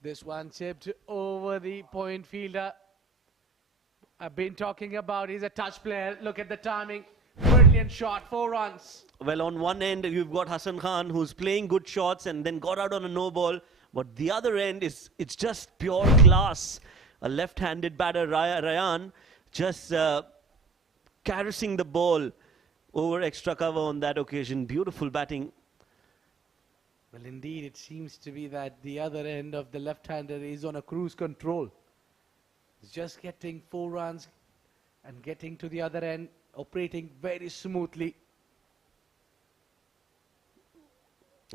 This one chipped over the point fielder. I've been talking about he's a touch player. Look at the timing. Brilliant shot, 4 runs. Well, on one end, you've got Hassan Khan, who's playing good shots and then got out on a no ball. But the other end it's just pure class. A left-handed batter, Ryan, just caressing the ball over extra cover on that occasion. Beautiful batting. Well, indeed, it seems to be that the other end of the left-hander is on a cruise control. He's just getting 4 runs and getting to the other end, operating very smoothly.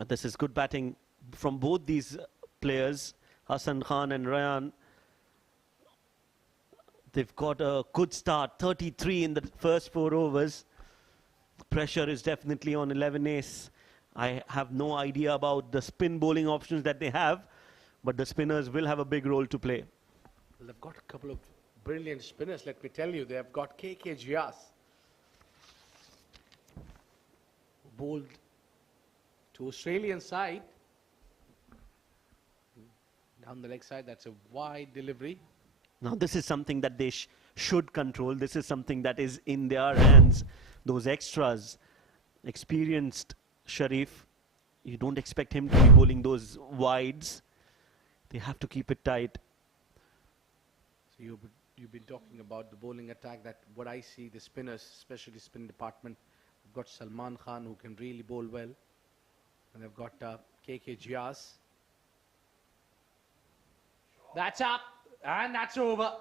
This is good batting from both these players, Hassan Khan and Ryan. They've got a good start, 33 in the first 4 overs. Pressure is definitely on 11 ace. I have no idea about the spin bowling options that they have, but the spinners will have a big role to play. Well, they've got a couple of brilliant spinners, let me tell you. They have got KK Gias, bowled to Australian side. Down the leg side, that's a wide delivery. Now this is something that they should control. This is something that is in their hands. Those extras, experienced Sharif, you don't expect him to be bowling those wides. They have to keep it tight. So you've been talking about the bowling attack, that what I see, the spinners, especially spin department, they've got Salman Khan who can really bowl well. And they've got KK Gias. That's up and that's over.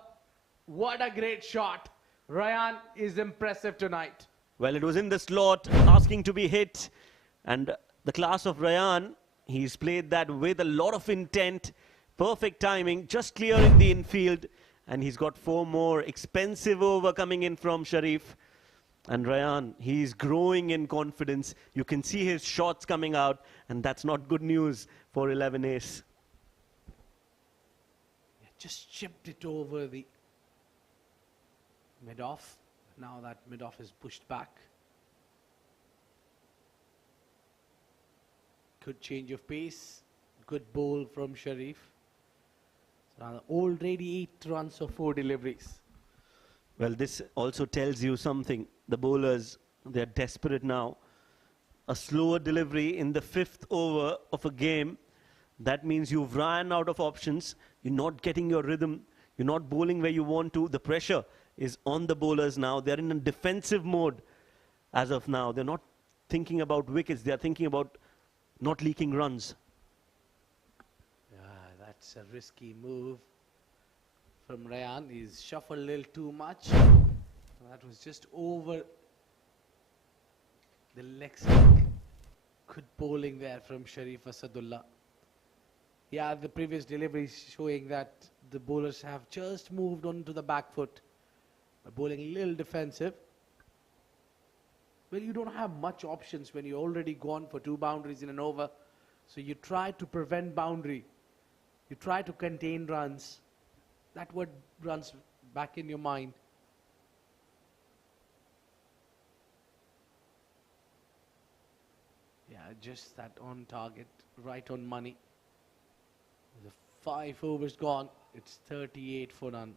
What a great shot. Ryan is impressive tonight. Well, it was in the slot, asking to be hit. And the class of Ryan, he's played that with a lot of intent, perfect timing, just clearing the infield. And he's got 4 more expensive over coming in from Sharif. And Ryan, he's growing in confidence. You can see his shots coming out, and that's not good news for 11 ace. Yeah, just chipped it over the mid-off. Now that mid-off is pushed back. Good change of pace. Good bowl from Sharif. So already 8 runs of 4 deliveries. Well, this also tells you something. The bowlers, they're desperate now. A slower delivery in the 5th over of a game, that means you've run out of options. You're not getting your rhythm. You're not bowling where you want to. The pressure is on the bowlers now. They're in a defensive mode as of now. They're not thinking about wickets. They're thinking about not leaking runs. That's a risky move from Ryan. He's shuffled a little too much. That was just over the leg side. Good bowling there from Sharif Asadullah. Yeah, the previous delivery is showing that the bowlers have just moved on to the back foot by bowling a little defensive. Well, you don't have much options when you're already gone for 2 boundaries in an over. So you try to prevent boundary. You try to contain runs. That's what runs back in your mind. Yeah, just that on target, right on money. The 5 overs gone. It's 38 for none.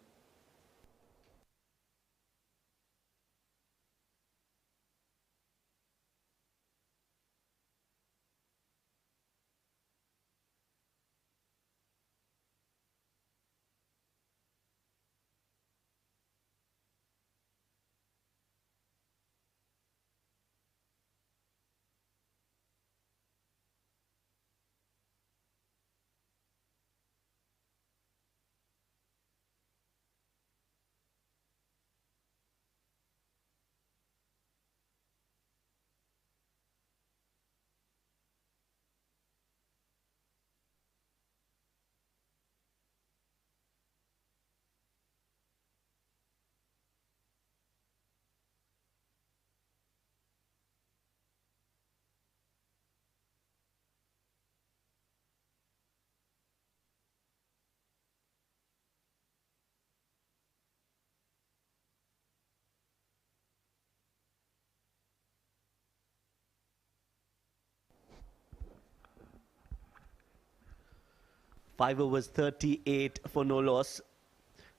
5 overs, 38 for no loss.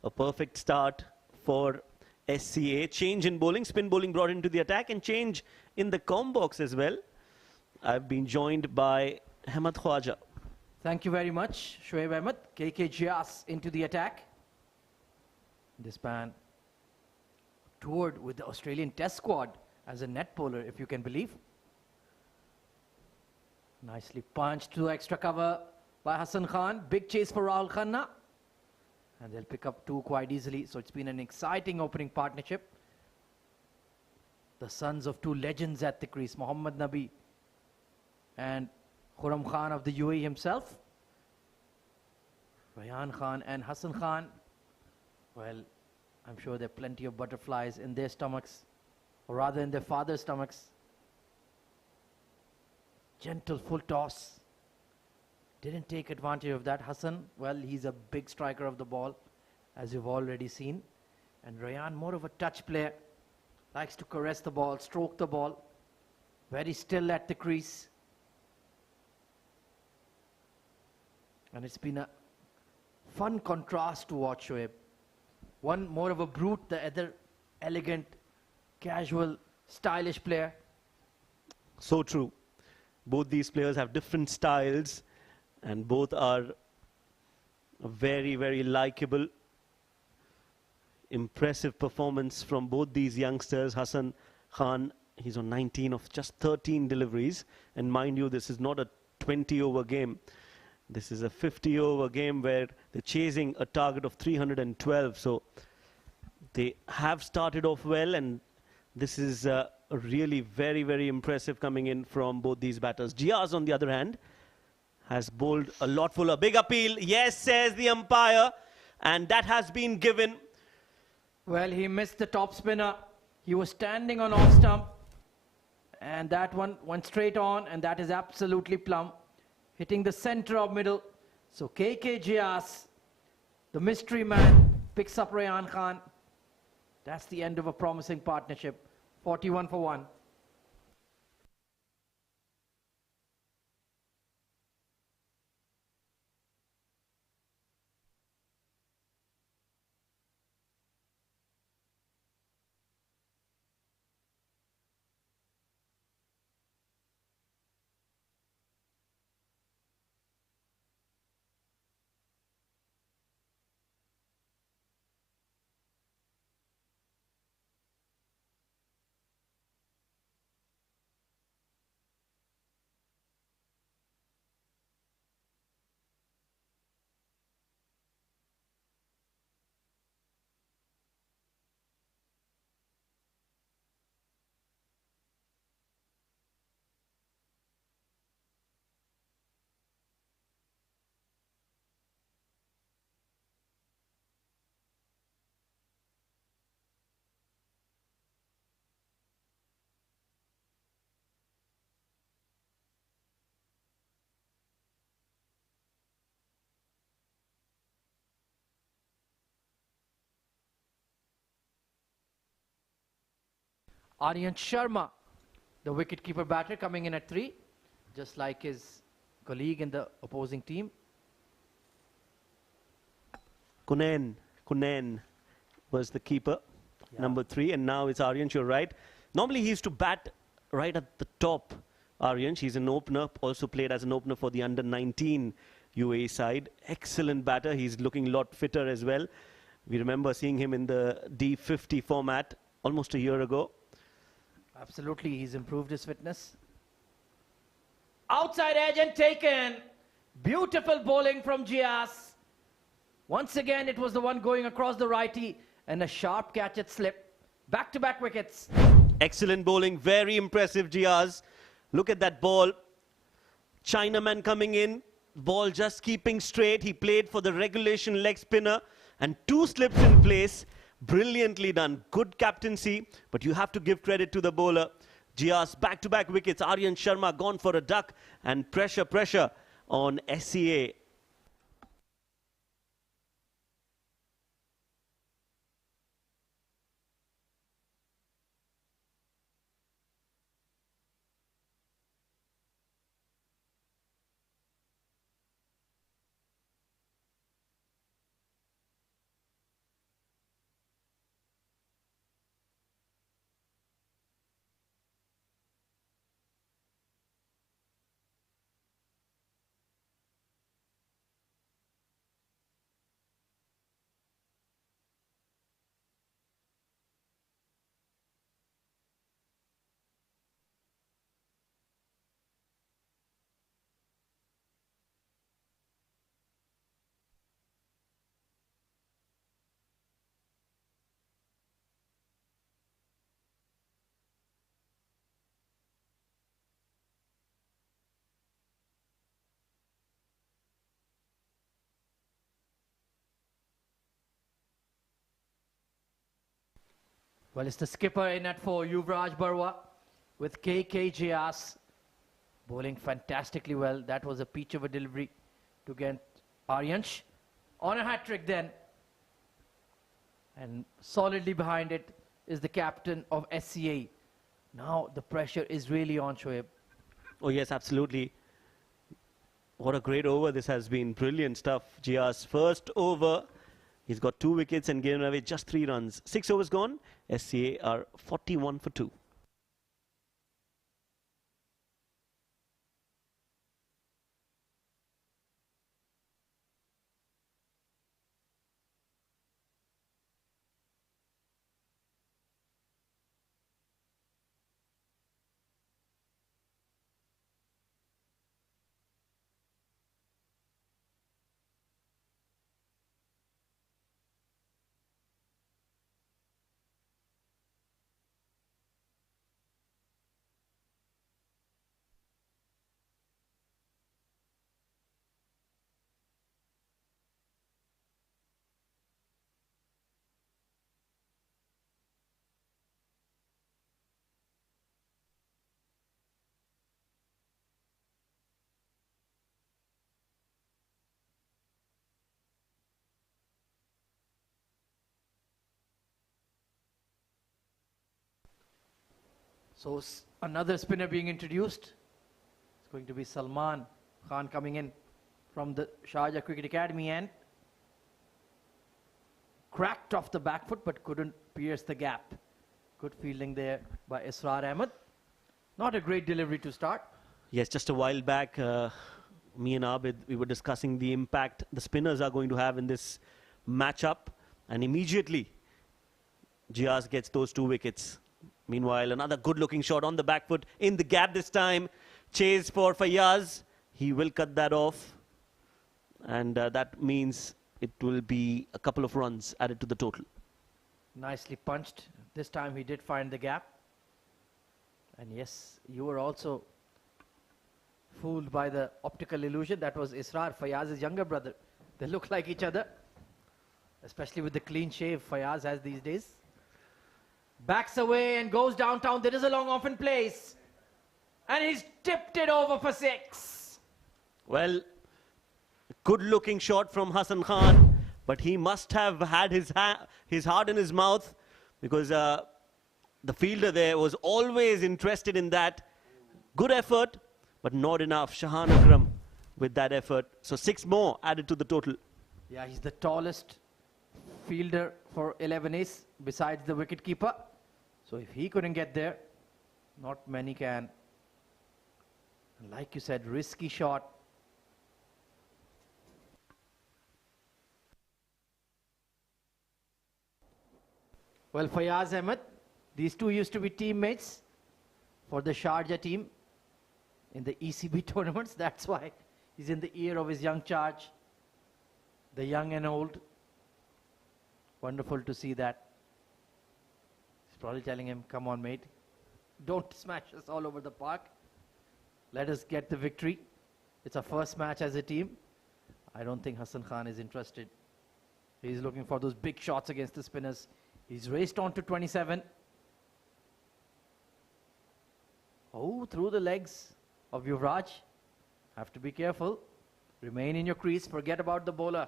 A perfect start for SCA. Change in bowling, spin bowling brought into the attack, and change in the com box as well. I've been joined by Hamad Khwaja. Thank you very much, Shoaib Ahmed. KK Gias into the attack. This man toured with the Australian Test squad as a net bowler, if you can believe. Nicely punched to extra cover by Hassan Khan. Big chase for Rahul Khanna. And they'll pick up 2 quite easily. So it's been an exciting opening partnership. The sons of 2 legends at the crease, Mohammad Nabi and Khurram Khan of the UAE himself. Rayan Khan and Hassan Khan. Well, I'm sure there are plenty of butterflies in their stomachs, or rather in their father's stomachs. Gentle full toss. Didn't take advantage of that. Hassan, well, he's a big striker of the ball, as you've already seen. And Rayan, more of a touch player. Likes to caress the ball, stroke the ball. Very still at the crease. And it's been a fun contrast to watch, Shoaib. One more of a brute, the other elegant, casual, stylish player. So true. Both these players have different styles, and both are very, very likable. Impressive performance from both these youngsters. Hassan Khan, he's on 19 of just 13 deliveries. And mind you, this is not a 20-over game. This is a 50-over game where they're chasing a target of 312. So they have started off well, and this is really very, very impressive coming in from both these batters. Giaz, on the other hand, has bowled a lot fuller. Big appeal, yes, says the umpire, and that has been given. Well, he missed the top spinner. He was standing on off stump, and that one went straight on, and that is absolutely plumb, hitting the center of middle. So KK Giaz, the mystery man, picks up Rayan Khan. That's the end of a promising partnership. 41 for 1. Aryan Sharma, the wicketkeeper batter, coming in at 3, just like his colleague in the opposing team. Kunen was the keeper, number 3, and now it's Aryan, you're right. Normally he used to bat right at the top, Aryan. He's an opener, also played as an opener for the under-19 UAE side. Excellent batter, he's looking a lot fitter as well. We remember seeing him in the D50 format almost a year ago. Absolutely, he's improved his fitness. Outside edge and taken. Beautiful bowling from Giaz. Once again, it was the one going across the righty, and a sharp catch at slip. Back-to-back wickets. Excellent bowling, very impressive, Giaz. Look at that ball. Chinaman coming in, ball just keeping straight. He played for the regulation leg spinner, and 2 slips in place. Brilliantly done. Good captaincy, but you have to give credit to the bowler. Giaz, back-to-back wickets. Aryan Sharma gone for a duck, and pressure on SCA. Well, it's the skipper in at 4, Yuvraj Barwa, with KK Jias bowling fantastically well. That was a peach of a delivery to get Aryansh on a hat-trick then. And solidly behind it is the captain of SCA. Now the pressure is really on Shoaib. Oh yes, absolutely. What a great over this has been. Brilliant stuff. Jia's first over. He's got 2 wickets and given away just 3 runs. 6 overs gone. SCA are 41 for 2. So another spinner being introduced. It's going to be Salman Khan coming in from the Sharjah Cricket Academy and cracked off the back foot but couldn't pierce the gap. Good fielding there by Israr Ahmed. Not a great delivery to start. Yes, just a while back, me and Abid, we were discussing the impact the spinners are going to have in this matchup. And immediately, Jias gets those 2 wickets. Meanwhile, another good-looking shot on the back foot in the gap this time. Chase for Fayaz. He will cut that off. And that means it will be a couple of runs added to the total. Nicely punched. This time he did find the gap. And yes, you were also fooled by the optical illusion. That was Israr, Fayaz's younger brother. They look like each other, especially with the clean shave Fayaz has these days. Backs away and goes downtown. There is a long off in place. And he's tipped it over for 6. Well, good looking shot from Hassan Khan, but he must have had his heart in his mouth, because the fielder there was always interested in that. Good effort, but not enough. Shahan Akram with that effort. So 6 more added to the total. Yeah, he's the tallest fielder for 11 ace besides the wicketkeeper. So if he couldn't get there, not many can. And like you said, risky shot. Well, Fayaz Ahmed, these two used to be teammates for the Sharjah team in the ECB tournaments. That's why he's in the ear of his young charge, the young and old. Wonderful to see that. He's probably telling him, come on, mate. Don't smash us all over the park. Let us get the victory. It's our first match as a team. I don't think Hassan Khan is interested. He's looking for those big shots against the spinners. He's raced on to 27. Oh, through the legs of Yuvraj. Have to be careful. Remain in your crease. Forget about the bowler.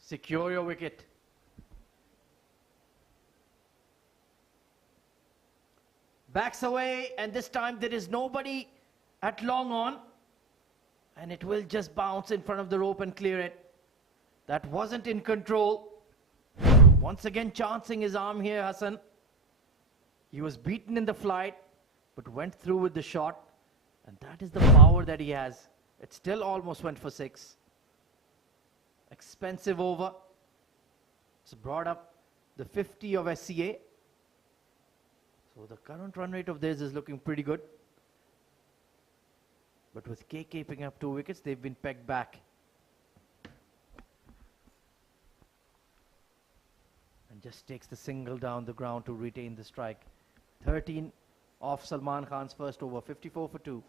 Secure your wicket. Backs away, and this time there is nobody at long on. And it will just bounce in front of the rope and clear it. That wasn't in control. Once again chancing his arm here, Hassan. He was beaten in the flight, but went through with the shot. And that is the power that he has. It still almost went for 6. Expensive over. It's brought up the 50 of SCA. So the current run rate of theirs is looking pretty good. But with KK picking up 2 wickets, they've been pegged back. And just takes the single down the ground to retain the strike. 13 off Salman Khan's first over, 54 for 2.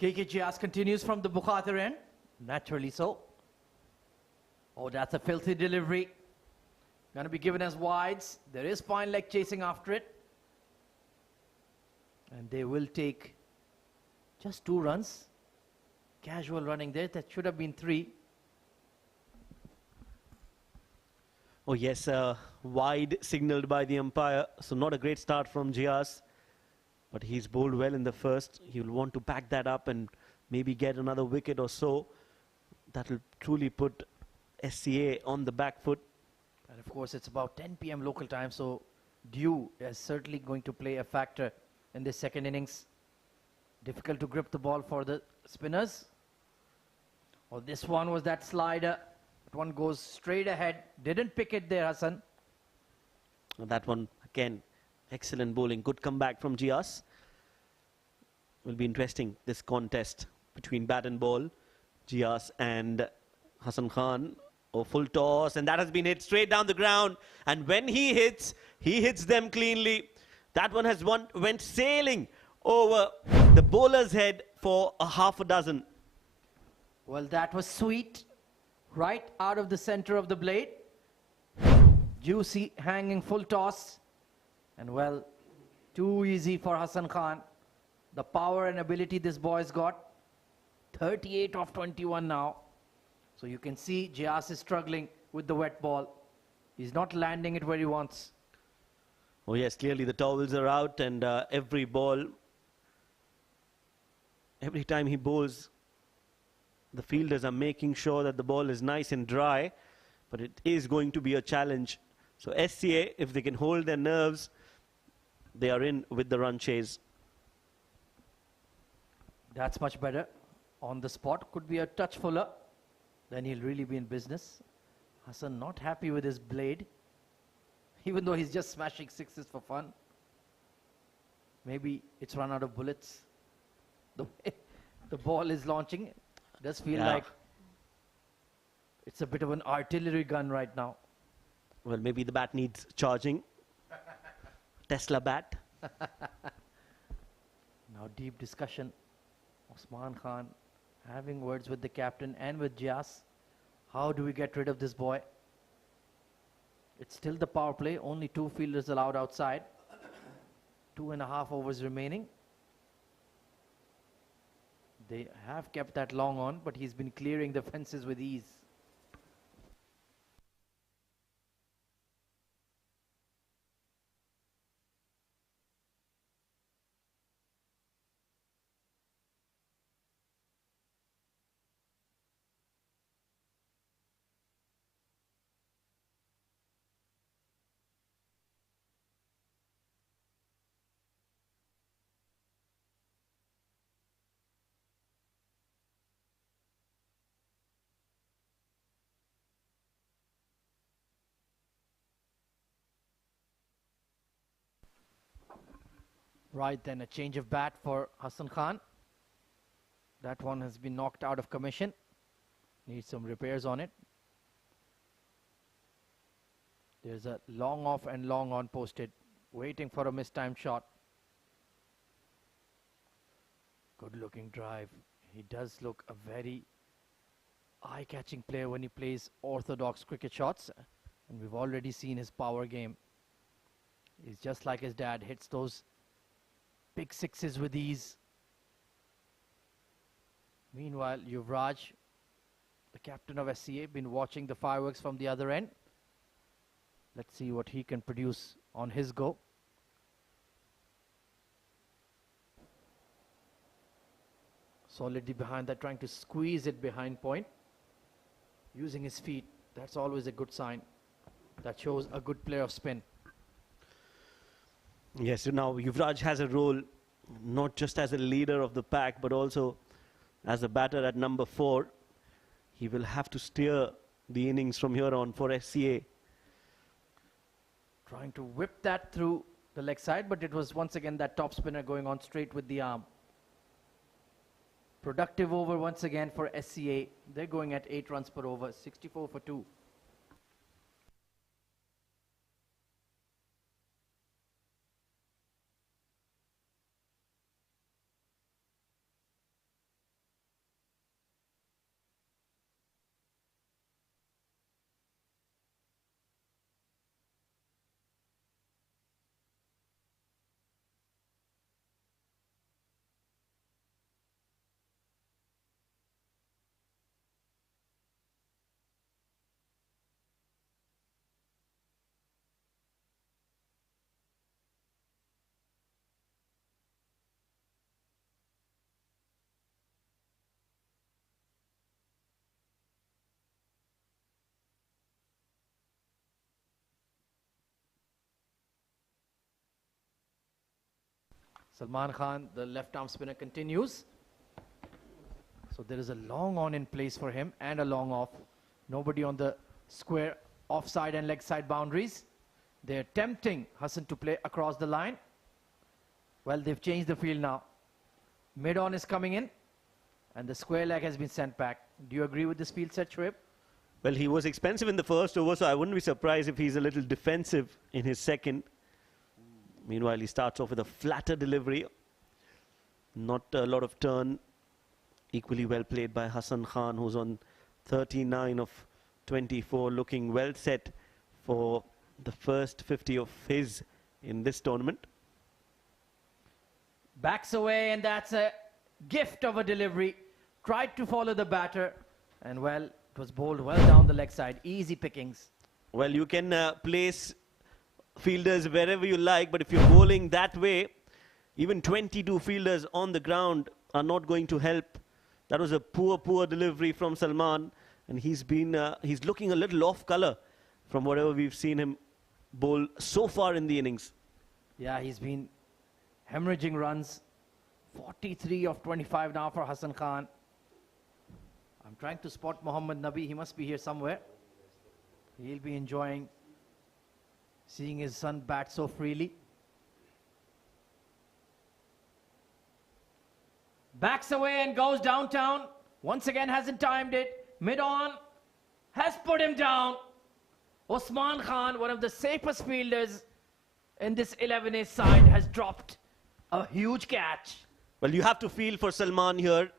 KKGS continues from the Bukhatir end. Naturally so. Oh, that's a filthy delivery. Going to be given as wides. There is fine leg chasing after it. And they will take just 2 runs. Casual running there. That should have been 3. Oh yes, wide signalled by the umpire. So not a great start from Gias. But he's bowled well in the first. He'll want to back that up and maybe get another wicket or so. That will truly put SCA on the back foot. And of course, it's about 10 p.m. local time, so dew is certainly going to play a factor in this second innings. Difficult to grip the ball for the spinners. Oh, this one was that slider. That one goes straight ahead. Didn't pick it there, Hassan. That one, again, excellent bowling. Good comeback from Gias. Will be interesting, this contest between bat and ball. Gias and Hassan Khan. Oh, full toss, and that has been hit straight down the ground. And when he hits them cleanly. That one has went sailing over the bowler's head for a half a dozen. Well, that was sweet. Right out of the center of the blade. Juicy, hanging full toss. And well, too easy for Hassan Khan. The power and ability this boy's got. 38 off 21 now. So you can see Gias is struggling with the wet ball. He's not landing it where he wants. Oh yes, clearly the towels are out, and every time he bowls, the fielders are making sure that the ball is nice and dry. But it is going to be a challenge. So SCA, if they can hold their nerves, they are in with the run chase. That's much better. On the spot, could be a touch fuller. Then he'll really be in business. Hassan not happy with his blade. Even though he's just smashing 6s for fun. Maybe it's run out of bullets. The way the ball is launching does feel like it's a bit of an artillery gun right now. Well, maybe the bat needs charging. Tesla bat. Now deep discussion. Osman Khan having words with the captain and with Gias. How do we get rid of this boy? It's still the power play. Only 2 fielders allowed outside. 2.5 overs remaining. They have kept that long on, but he's been clearing the fences with ease. Right, then a change of bat for Hassan Khan. That one has been knocked out of commission. Needs some repairs on it. There's a long off and long on posted, waiting for a mistimed shot. Good looking drive. He does look a very eye-catching player when he plays orthodox cricket shots. And we've already seen his power game. He's just like his dad, hits those big 6s with ease. Meanwhile, Yuvraj, the captain of SCA, been watching the fireworks from the other end. Let's see what he can produce on his go. Solidly behind that, trying to squeeze it behind point. Using his feet, that's always a good sign. That shows a good player of spin. Yes, so now Yuvraj has a role, not just as a leader of the pack, but also as a batter at number 4. He will have to steer the innings from here on for SCA. Trying to whip that through the leg side, but it was once again that top spinner going on straight with the arm. Productive over once again for SCA. They're going at 8 runs per over, 64 for 2. Salman Khan, the left arm spinner, continues. So there is a long on in place for him and a long off. Nobody on the square offside and leg side boundaries. They're tempting Hassan to play across the line. Well, they've changed the field now. Mid on is coming in and the square leg has been sent back. Do you agree with this field set, Shoaib? Well, he was expensive in the first over, so I wouldn't be surprised if he's a little defensive in his second. Meanwhile, he starts off with a flatter delivery. Not a lot of turn. Equally well played by Hassan Khan, who's on 39 of 24, looking well set for the first 50 of his in this tournament. Backs away, and that's a gift of a delivery. Tried to follow the batter, and well, it was bowled well down the leg side. Easy pickings. Well, you can place fielders wherever you like, but if you're bowling that way, even 22 fielders on the ground are not going to help. That was a poor delivery from Salman, and he's looking a little off color from whatever we've seen him bowl so far in the innings. Yeah, he's been hemorrhaging runs. 43 of 25 now for Hassan Khan. I'm trying to spot Mohammad Nabi. He must be here somewhere. He'll be enjoying seeing his son bat so freely. Backs away and goes downtown. Once again hasn't timed it. Mid on. Has put him down. Osman Khan, one of the safest fielders in this 11A side, has dropped a huge catch. Well, you have to feel for Salman here.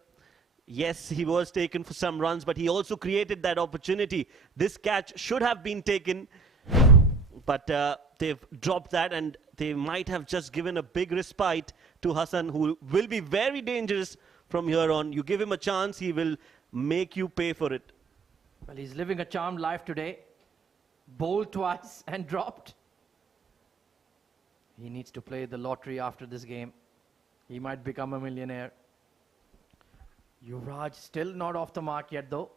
Yes, he was taken for some runs, but he also created that opportunity. This catch should have been taken, but they've dropped that, and they might have just given a big respite to Hassan, who will be very dangerous from here on. You give him a chance, he will make you pay for it. Well, he's living a charmed life today. Bowled twice and dropped. He needs to play the lottery after this game. He might become a millionaire. Yuvraj still not off the mark yet, though.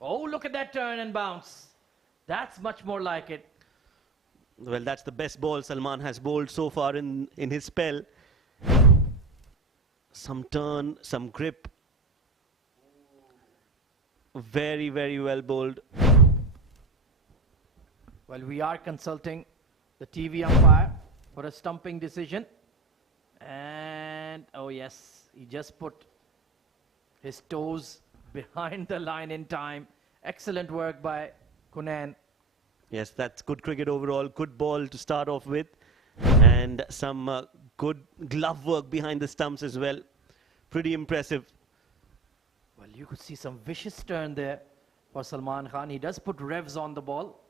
Oh, look at that turn and bounce. That's much more like it. Well, that's the best ball Salman has bowled so far in his spell. Some turn, some grip. Very, very well bowled. Well, we are consulting the TV umpire for a stumping decision. And, oh yes, he just put his toes behind the line in time. Excellent work by Kunan. Yes, that's good cricket overall. Good ball to start off with. And some good glove work behind the stumps as well. Pretty impressive. Well, you could see some vicious turn there for Salman Khan. He does put revs on the ball.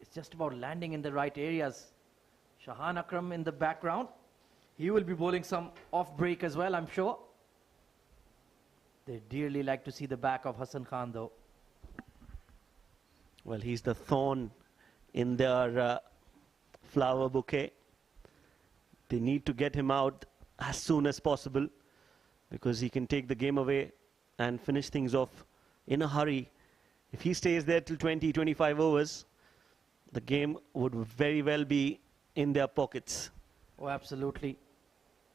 It's just about landing in the right areas. Shahan Akram in the background. He will be bowling some off break as well, I'm sure. They dearly like to see the back of Hassan Khan, though. Well, he's the thorn in their flower bouquet. They need to get him out as soon as possible, because he can take the game away and finish things off in a hurry. If he stays there till 20, 25 overs, the game would very well be in their pockets. Oh, absolutely.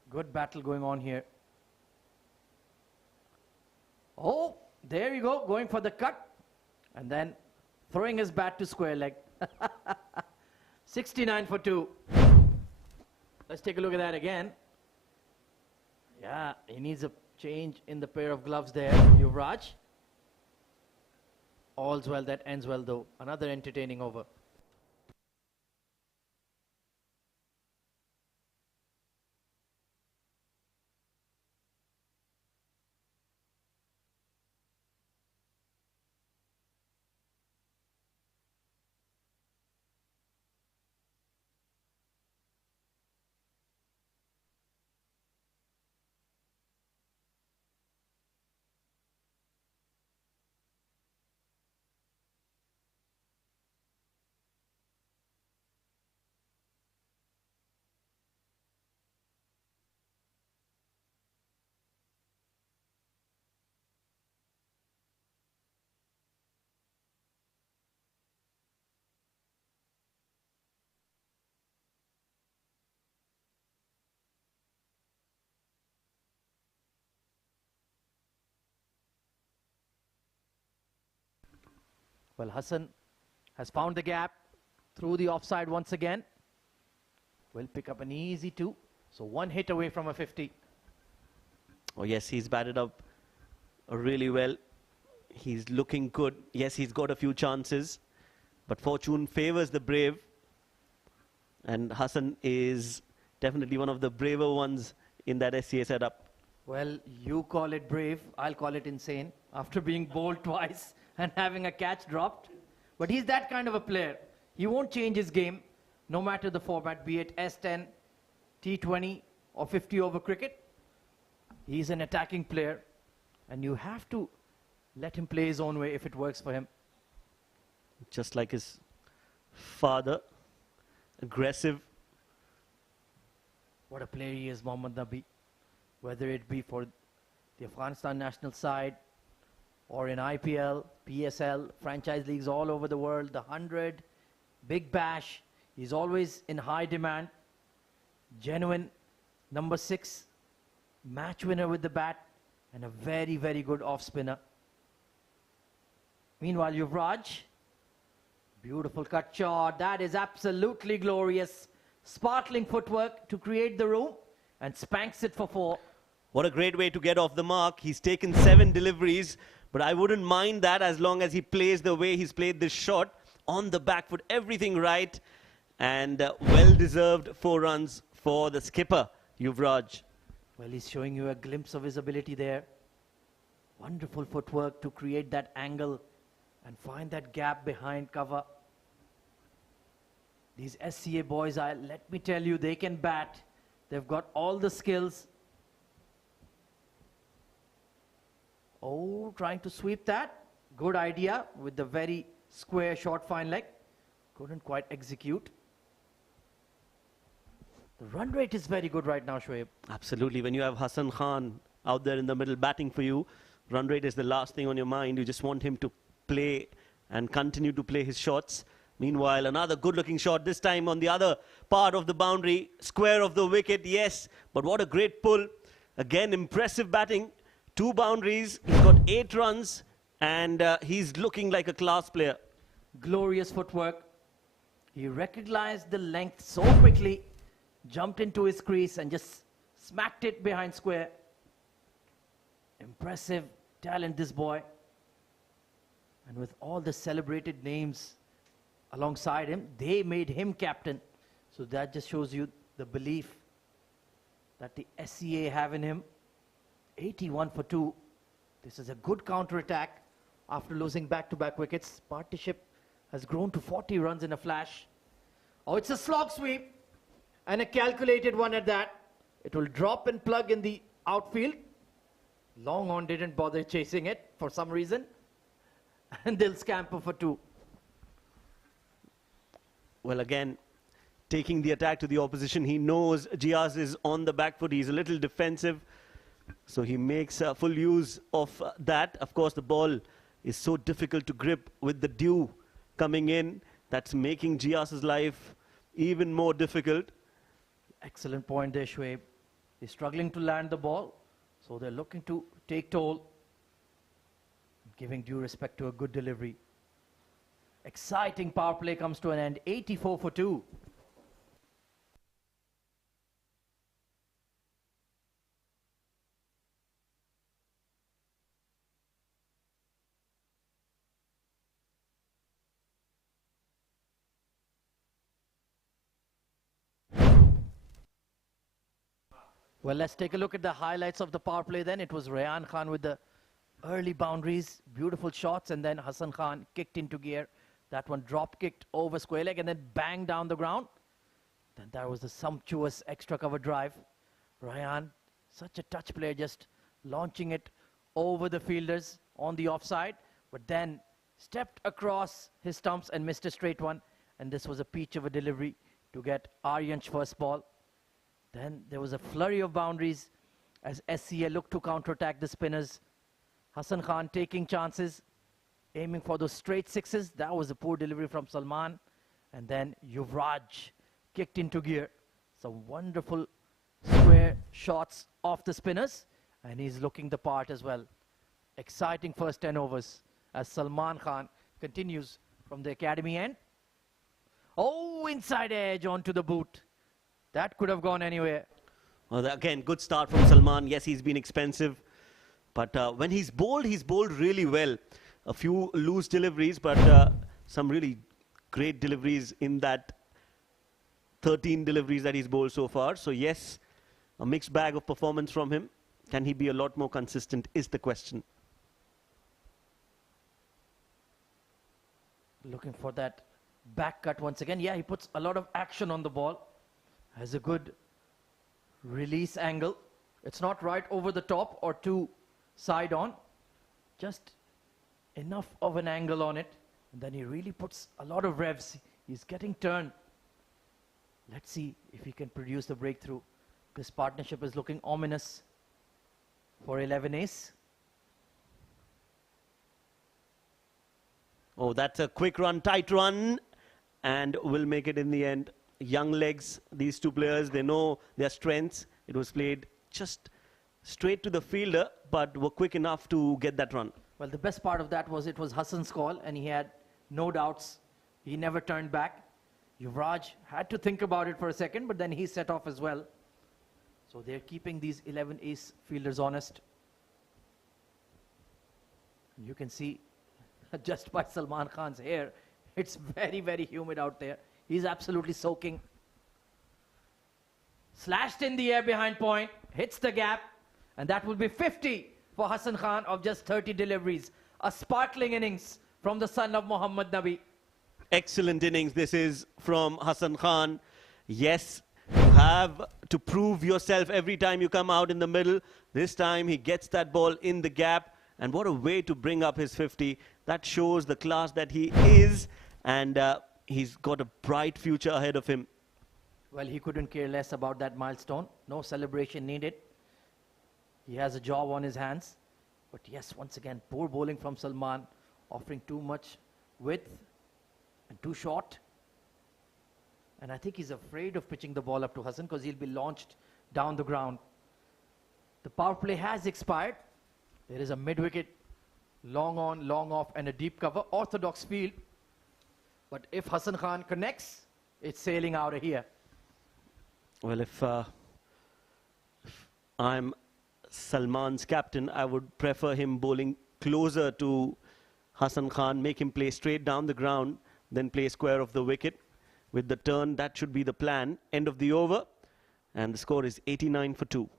Good battle going on here. Oh, there you go, going for the cut. And then throwing his bat to square leg. 69 for 2. Let's take a look at that again. Yeah, he needs a change in the pair of gloves there, Yuvraj. All's well that ends well, though. Another entertaining over. Well, Hassan has found the gap through the offside once again. Will pick up an easy 2. So 1 hit away from a 50. Oh yes, he's batted up really well. He's looking good. Yes, he's got a few chances, but fortune favors the brave. And Hassan is definitely one of the braver ones in that SCA setup. Well, you call it brave, I'll call it insane after being bowled twice and having a catch dropped. But he's that kind of a player. He won't change his game, no matter the format, be it S10, T20 or 50 over cricket. He's an attacking player, and you have to let him play his own way if it works for him. Just like his father, aggressive. What a player he is, Mohammad Nabi. Whether it be for the Afghanistan national side or in IPL, PSL, franchise leagues all over the world, the 100, Big Bash, he's always in high demand. Genuine number 6, match winner with the bat, and a very, very good off-spinner. Meanwhile, Yuvraj, beautiful cut shot. That is absolutely glorious. Sparkling footwork to create the room and spanks it for 4. What a great way to get off the mark. He's taken 7 deliveries, but I wouldn't mind that as long as he plays the way he's played this shot. On the back foot, everything right. And well-deserved 4 runs for the skipper, Yuvraj. Well, he's showing you a glimpse of his ability there. Wonderful footwork to create that angle and find that gap behind cover. These SCA boys, let me tell you, they can bat. They've got all the skills. Oh, trying to sweep that. Good idea with the very square short fine leg. Couldn't quite execute. The run rate is very good right now, Shoaib. Absolutely. When you have Hassan Khan out there in the middle batting for you, run rate is the last thing on your mind. You just want him to play and continue to play his shots. Meanwhile, another good-looking shot, this time on the other part of the boundary, square of the wicket, yes. But what a great pull. Again, impressive batting. 2 boundaries, he's got 8 runs, and he's looking like a class player. Glorious footwork. He recognized the length so quickly, jumped into his crease and just smacked it behind square. Impressive talent, this boy. And with all the celebrated names alongside him, they made him captain. So that just shows you the belief that the SCA have in him. 81 for 2. This is a good counter-attack after losing back-to-back wickets. Partnership has grown to 40 runs in a flash. Oh, it's a slog sweep and a calculated one at that. It will drop and plug in the outfield. Long on didn't bother chasing it for some reason. And they'll scamper for 2. Well, again, taking the attack to the opposition. He knows Giaz is on the back foot. He's a little defensive. So he makes full use of that. Of course, the ball is so difficult to grip with the dew coming in. That's making Giaz's life even more difficult. Excellent point there, Shoaib. He's struggling to land the ball. So they're looking to take toll. Giving due respect to a good delivery. Exciting power play comes to an end. 84 for 2. Well, let's take a look at the highlights of the power play then. It was Rayan Khan with the early boundaries, beautiful shots, and then Hassan Khan kicked into gear. That one drop kicked over square leg and then bang down the ground. Then there was the sumptuous extra cover drive. Rayan, such a touch player, just launching it over the fielders on the offside, but then stepped across his stumps and missed a straight one. And this was a peach of a delivery to get Aryan's first ball. Then there was a flurry of boundaries as SCA looked to counterattack the spinners. Hassan Khan taking chances, aiming for those straight sixes. That was a poor delivery from Salman. And then Yuvraj kicked into gear. Some wonderful square shots off the spinners. And he's looking the part as well. Exciting first 10 overs as Salman Khan continues from the academy end. Oh, inside edge onto the boot. That could have gone anywhere. Well, again, good start from Salman. Yes, he's been expensive. But when he's bowled really well. A few loose deliveries, but some really great deliveries in that 13 deliveries that he's bowled so far. So yes, a mixed bag of performance from him. Can he be a lot more consistent is the question. Looking for that back cut once again. Yeah, he puts a lot of action on the ball. Has a good release angle. It's not right over the top or too side on. Just enough of an angle on it. And then he really puts a lot of revs. He's getting turned. Let's see if he can produce the breakthrough. This partnership is looking ominous for 11 ace. Oh, that's a quick run, tight run, and will make it in the end. Young legs, these two players, they know their strengths. It was played just straight to the fielder, but were quick enough to get that run. Well, the best part of that was it was Hassan's call, and he had no doubts. He never turned back. Yuvraj had to think about it for a second, but then he set off as well. So they're keeping these 11 ace fielders honest. You can see just by Salman Khan's hair, it's very, very humid out there. He's absolutely soaking. Slashed in the air behind point, hits the gap, and that will be 50 for Hassan Khan of just 30 deliveries. A sparkling innings from the son of Muhammad Nabi. Excellent innings this is from Hassan Khan. Yes, you have to prove yourself every time you come out in the middle. This time he gets that ball in the gap, and what a way to bring up his 50. That shows the class that he is, and he's got a bright future ahead of him. Well, he couldn't care less about that milestone. No celebration needed. He has a job on his hands. But yes, once again, poor bowling from Salman, offering too much width and too short. And I think he's afraid of pitching the ball up to Hassan because he'll be launched down the ground. The power play has expired. There is a mid-wicket, long on, long off, and a deep cover. Orthodox field. But if Hassan Khan connects, it's sailing out of here. Well, if I'm Salman's captain, I would prefer him bowling closer to Hassan Khan, make him play straight down the ground, then play square of the wicket. With the turn, that should be the plan. End of the over, and the score is 89 for 2.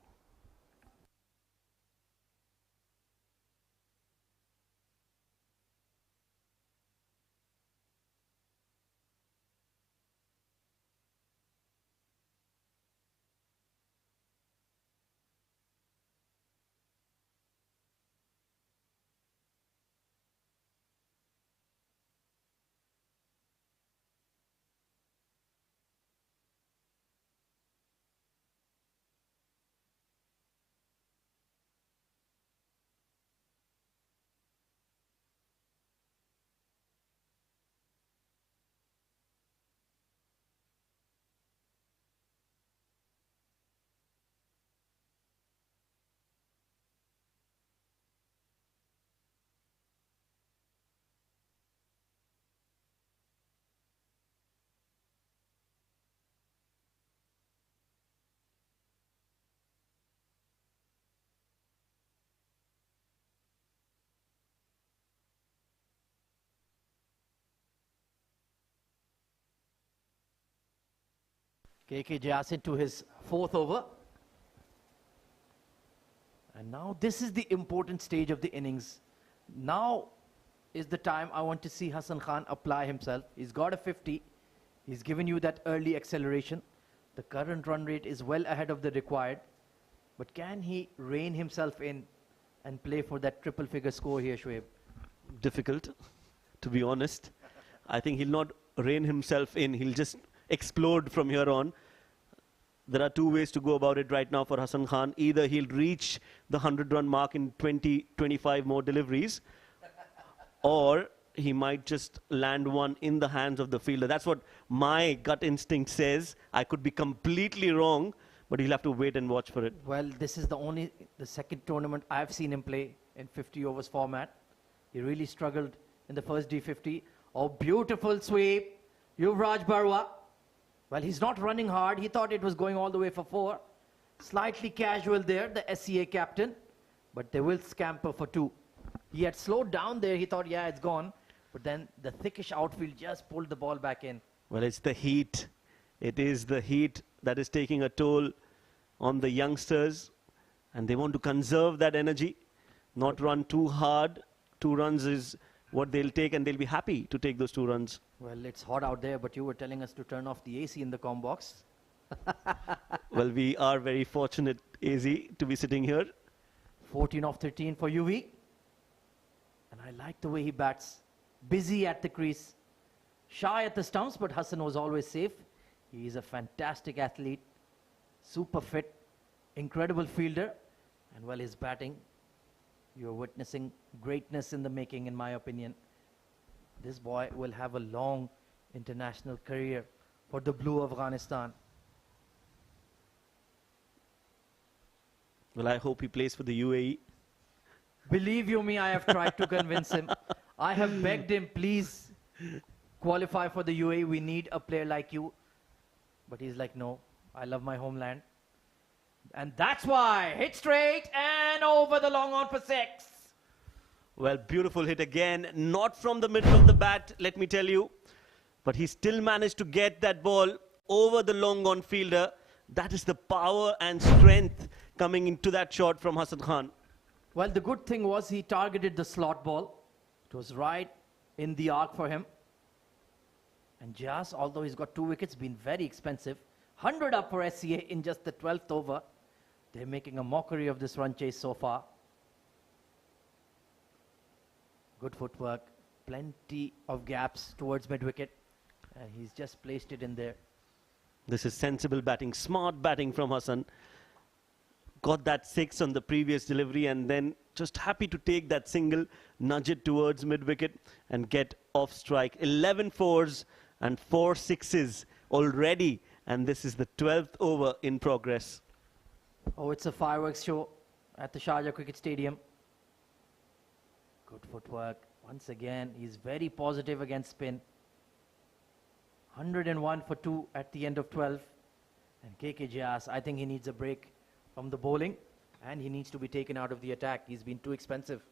KK Jayasin to his 4th over. And now this is the important stage of the innings. Now is the time I want to see Hassan Khan apply himself. He's got a 50. He's given you that early acceleration. The current run rate is well ahead of the required. But can he rein himself in and play for that triple figure score here, Shoaib? Difficult, to be honest. I think he'll not rein himself in. He'll just explode from here on. There are two ways to go about it right now for Hassan Khan. Either he'll reach the 100-run mark in 20, 25 more deliveries, or he might just land one in the hands of the fielder. That's what my gut instinct says. I could be completely wrong, but he'll have to wait and watch for it. Well, this is the second tournament I've seen him play in 50 overs format. He really struggled in the first D50. Oh, beautiful sweep. Yuvraj Barua. Well, he's not running hard. He thought it was going all the way for 4. Slightly casual there, the SCA captain. But they will scamper for 2. He had slowed down there. He thought, yeah, it's gone. But then the thickish outfield just pulled the ball back in. Well, it's the heat. It is the heat that is taking a toll on the youngsters. And they want to conserve that energy, not run too hard. 2 runs is what they'll take, and they'll be happy to take those 2 runs. Well, it's hot out there, but you were telling us to turn off the AC in the comm box. Well, we are very fortunate, AZ, to be sitting here. 14 of 13 for UV. And I like the way he bats. Busy at the crease. Shy at the stumps, but Hassan was always safe. He is a fantastic athlete. Super fit. Incredible fielder. And well, his batting, you're witnessing greatness in the making, in my opinion. This boy will have a long international career for the blue of Afghanistan. Well, I hope he plays for the UAE. Believe you me, I have tried to convince him. I have begged him, please qualify for the UAE. We need a player like you. But he's like, no, I love my homeland. And that's why, hit straight and over the long on for 6. Well, beautiful hit again. Not from the middle of the bat, let me tell you. But he still managed to get that ball over the long on fielder. That is the power and strength coming into that shot from Hassan Khan. Well, the good thing was he targeted the slot ball. It was right in the arc for him. And Jas, although he's got 2 wickets, been very expensive. 100 up for SCA in just the 12th over. They're making a mockery of this run chase so far. Good footwork. Plenty of gaps towards mid-wicket. And he's just placed it in there. This is sensible batting, smart batting from Hassan. Got that 6 on the previous delivery and then just happy to take that single, nudge it towards mid-wicket and get off strike. 11 fours and 4 sixes already. And this is the 12th over in progress. Oh, it's a fireworks show at the Sharjah Cricket Stadium. Good footwork. Once again, he's very positive against spin. 101 for 2 at the end of 12. And KK Jas, I think he needs a break from the bowling. And he needs to be taken out of the attack. He's been too expensive.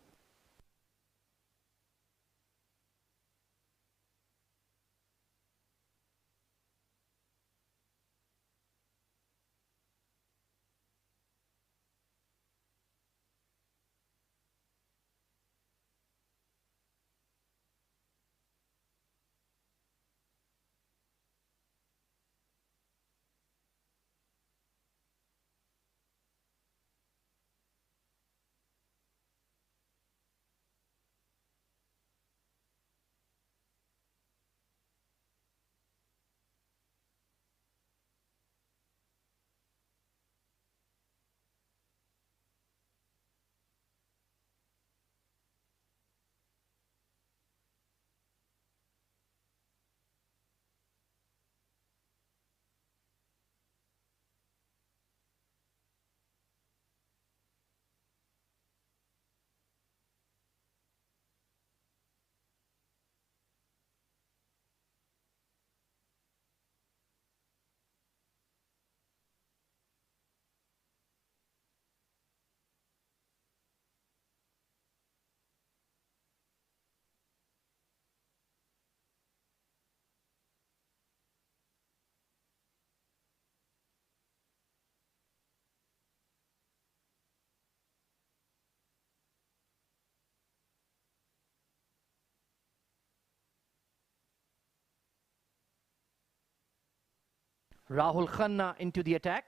Rahul Khanna into the attack.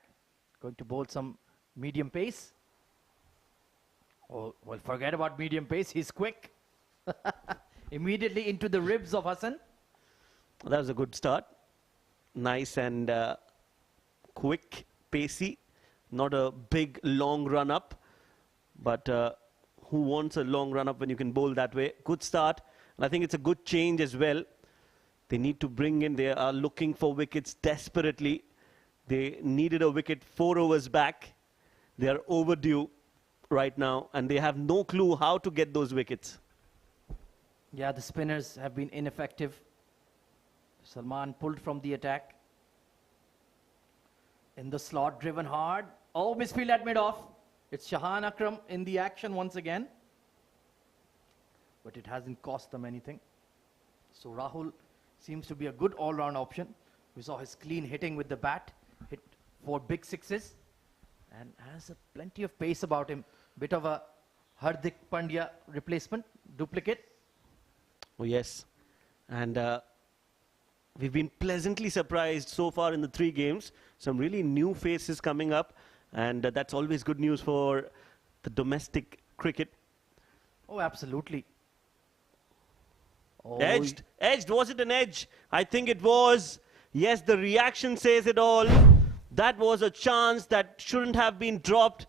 Going to bowl some medium pace. Oh, well, forget about medium pace. He's quick. Immediately into the ribs of Hassan. That was a good start. Nice and quick, pacey. Not a big, long run up. But who wants a long run up when you can bowl that way? Good start. And I think it's a good change as well. They need to bring in, they are looking for wickets desperately. They needed a wicket 4 overs back. They are overdue right now, and they have no clue how to get those wickets. Yeah, the spinners have been ineffective. Salman pulled from the attack. In the slot, driven hard. Oh, misfield at mid-off. It's Shahan Akram in the action once again. But it hasn't cost them anything. So Rahul seems to be a good all-round option. We saw his clean hitting with the bat. Hit 4 big sixes. And has plenty of pace about him. Bit of a Hardik Pandya replacement, duplicate. Oh, yes. And we've been pleasantly surprised so far in the 3 games. Some really new faces coming up. And that's always good news for the domestic cricket. Oh, absolutely. Oh, Edged. Edged. Was it an edge? I think it was. Yes, the reaction says it all. That was a chance that shouldn't have been dropped.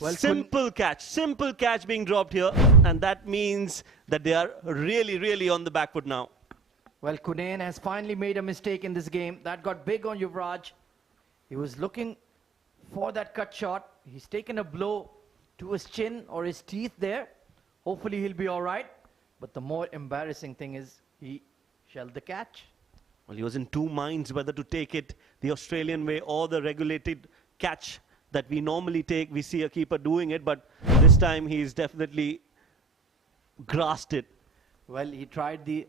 Well, simple catch being dropped here. And that means that they are really, really on the back foot now. Well, Kunain has finally made a mistake in this game. That got big on Yuvraj. He was looking for that cut shot. He's taken a blow to his chin or his teeth there. Hopefully he'll be all right. But the more embarrassing thing is he shelled the catch. Well, he was in 2 minds whether to take it the Australian way or the regulated catch that we normally take. We see a keeper doing it, but this time he's definitely grasped it. Well, he tried the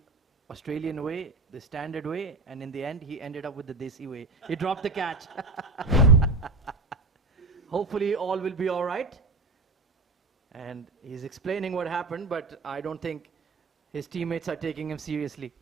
Australian way, the standard way, and in the end he ended up with the Desi way. He dropped the catch. Hopefully all will be all right. And he's explaining what happened, but I don't think his teammates are taking him seriously.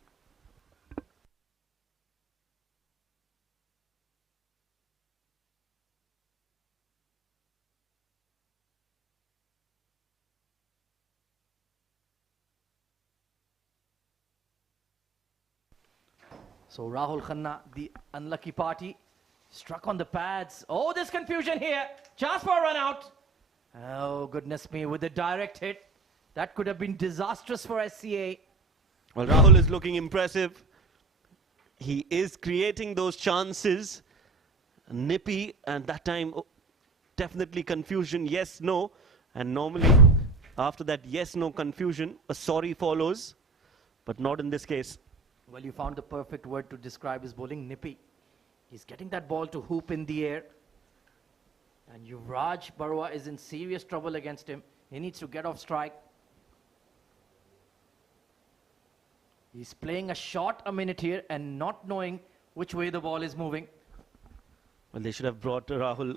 So Rahul Khanna, the unlucky party, struck on the pads. Oh, there's confusion here. Chance for a run out. Oh, goodness me, with a direct hit. That could have been disastrous for SCA. Well, Rahul is looking impressive. He is creating those chances. Nippy, and that time, definitely confusion, yes, no. And normally, after that yes, no confusion, a sorry follows. But not in this case. Well, you found the perfect word to describe his bowling, nippy. He's getting that ball to hoop in the air. And Yuvraj Barua is in serious trouble against him. He needs to get off strike. He's playing a shot a minute here and not knowing which way the ball is moving. Well, they should have brought Rahul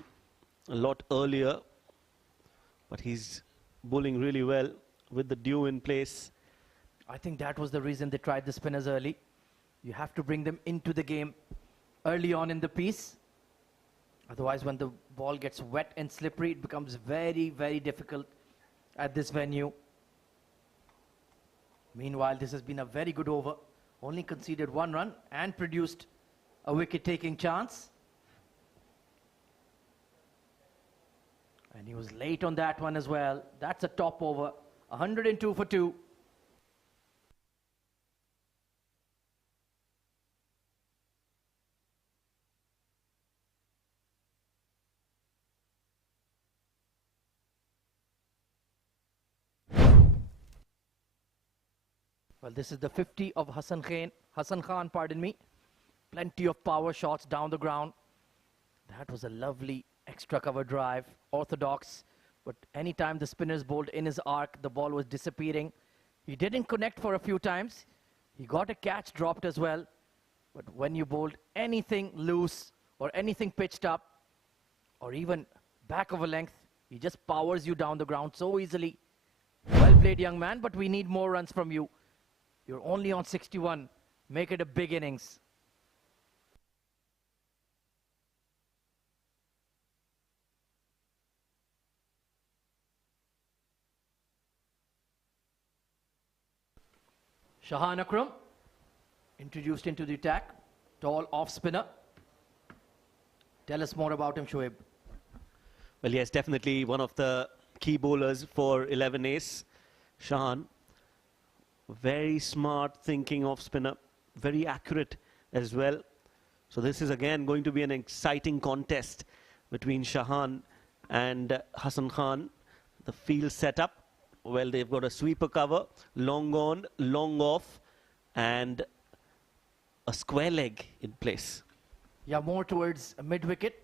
a lot earlier. But he's bowling really well with the dew in place. I think that was the reason they tried the spinners early. You have to bring them into the game early on in the piece. Otherwise, when the ball gets wet and slippery, it becomes very, very difficult at this venue. Meanwhile, this has been a very good over. Only conceded 1 run and produced a wicket-taking chance. And he was late on that one as well. That's a top over. 102 for 2. Well, this is the 50 of Hassan Khan, pardon me. Plenty of power shots down the ground. That was a lovely extra cover drive, orthodox. But anytime the spinners bowled in his arc, the ball was disappearing. He didn't connect for a few times. He got a catch dropped as well. But when you bowled anything loose or anything pitched up or even back of a length, he just powers you down the ground so easily. Well played, young man, but we need more runs from you. You're only on 61. Make it a big innings. Shahan Akram, introduced into the attack. Tall off spinner. Tell us more about him, Shoaib. Well, yes, definitely one of the key bowlers for 11 ace, Shahan. Very smart thinking off spinner, very accurate as well. So this is again going to be an exciting contest between Shahan and Hassan Khan. The field setup. Well, they've got a sweeper cover, long on, long off, and a square leg in place. Yeah, more towards mid-wicket.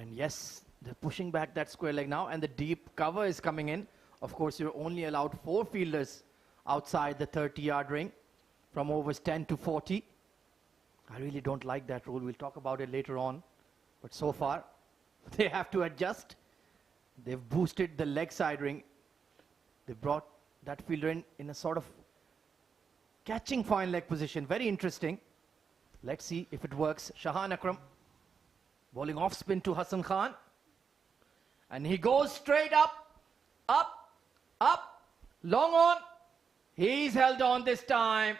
And yes, they're pushing back that square leg now, and the deep cover is coming in. Of course, you're only allowed 4 fielders outside the 30-yard ring from overs 10 to 40. I really don't like that rule. We'll talk about it later on. But so far, they have to adjust. They've boosted the leg side ring. They brought that fielder in a sort of catching fine leg position. Very interesting. Let's see if it works. Shahan Akram bowling off spin to Hassan Khan. And he goes straight up, up, up, long on. He's held on this time.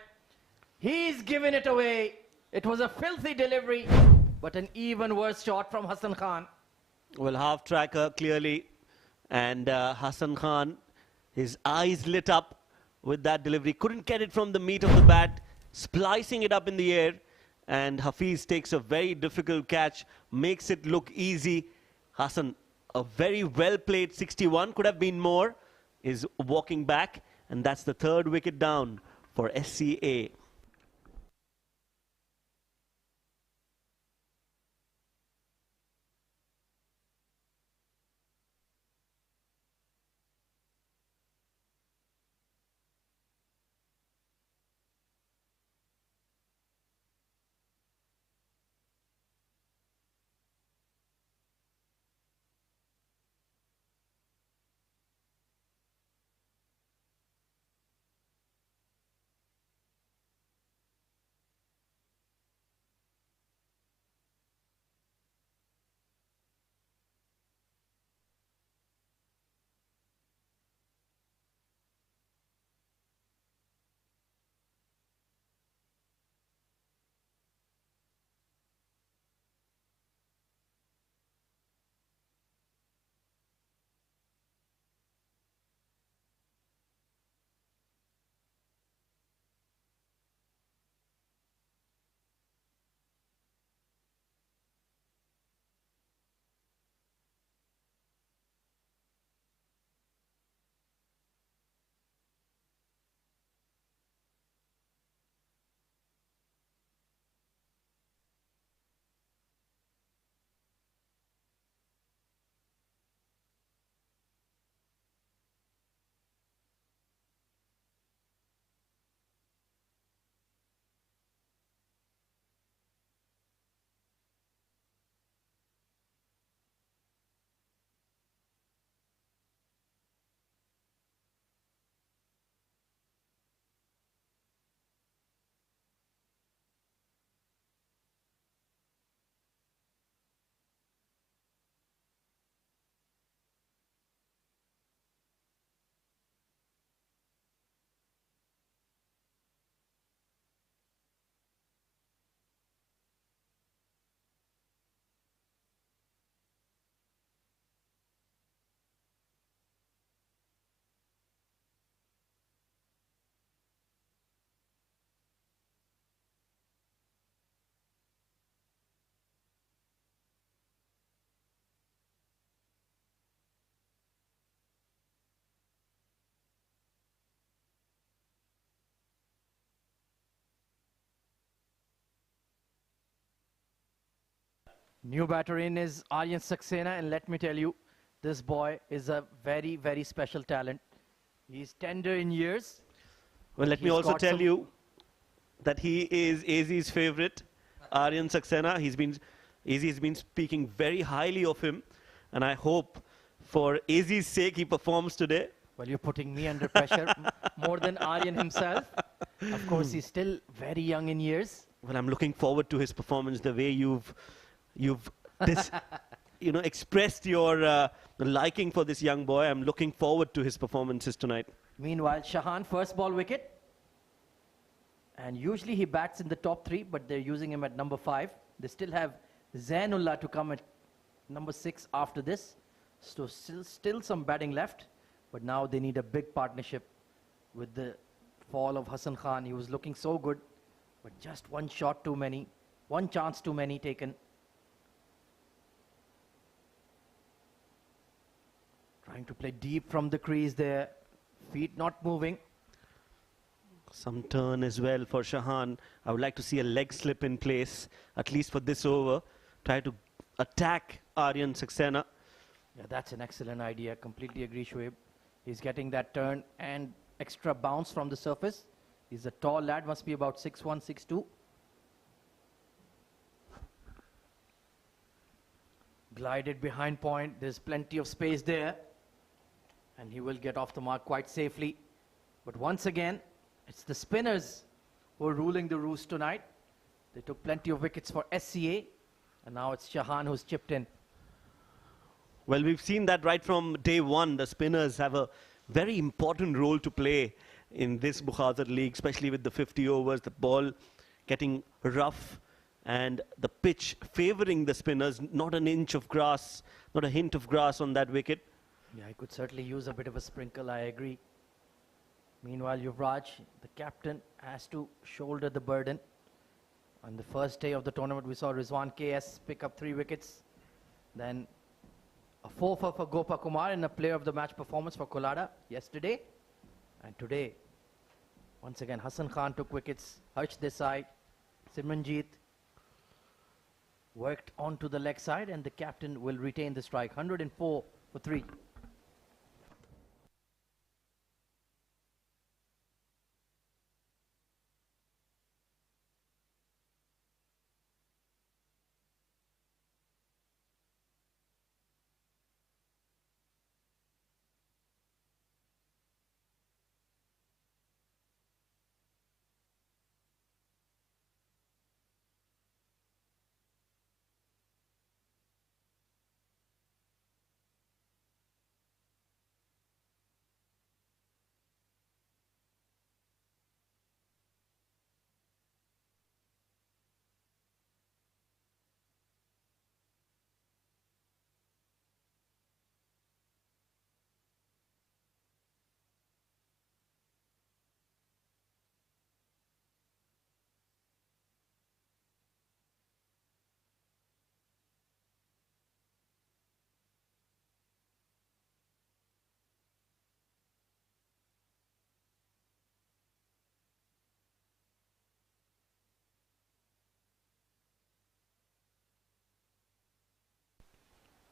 He's given it away. It was a filthy delivery, but an even worse shot from Hassan Khan. Well, half tracker clearly, and Hassan Khan, his eyes lit up with that delivery. Couldn't get it from the meat of the bat, splicing it up in the air, and Hafiz takes a very difficult catch, makes it look easy. Hassan, a very well played 61, could have been more, is walking back, and that's the 3rd wicket down for SCA. New batter in is Aryan Saxena, and let me tell you, this boy is a very, very special talent. He's tender in years. Well, let me also tell you that he is AZ's favorite, Aryan Saxena. AZ's been speaking very highly of him, and I hope for AZ's sake he performs today. Well, you're putting me under pressure more than Aryan himself. Of course, he's still very young in years. Well, I'm looking forward to his performance, the way you've expressed your liking for this young boy. I'm looking forward to his performances tonight. Meanwhile, Shahan, first ball wicket. And usually he bats in the top 3, but they're using him at number 5. They still have Zainullah to come at number 6 after this. So still some batting left. But now they need a big partnership with the fall of Hassan Khan. He was looking so good, but just one shot too many, one chance too many taken. Trying to play deep from the crease there. Feet not moving. Some turn as well for Shahan. I would like to see a leg slip in place, at least for this over. Try to attack Aryan Saxena. Yeah, that's an excellent idea. Completely agree, Shoaib. He's getting that turn and extra bounce from the surface. He's a tall lad, must be about 6'1", 6'2". Glided behind point. There's plenty of space there. And he will get off the mark quite safely. But once again, it's the spinners who are ruling the roost tonight. They took plenty of wickets for SCA. And now it's Shahan who's chipped in. Well, we've seen that right from day one. The spinners have a very important role to play in this Bukhatir League, especially with the 50 overs, the ball getting rough and the pitch favouring the spinners. Not an inch of grass, not a hint of grass on that wicket. Yeah, I could certainly use a bit of a sprinkle, I agree. Meanwhile, Yuvraj, the captain, has to shoulder the burden. On the first day of the tournament, we saw Rizwan KS pick up 3 wickets. Then a 4 for Gopa Kumar in a player of the match performance for Kolada yesterday. And today, once again, Hassan Khan took wickets. Harsh Desai, Simranjeet worked onto the leg side, and the captain will retain the strike. 104 for 3.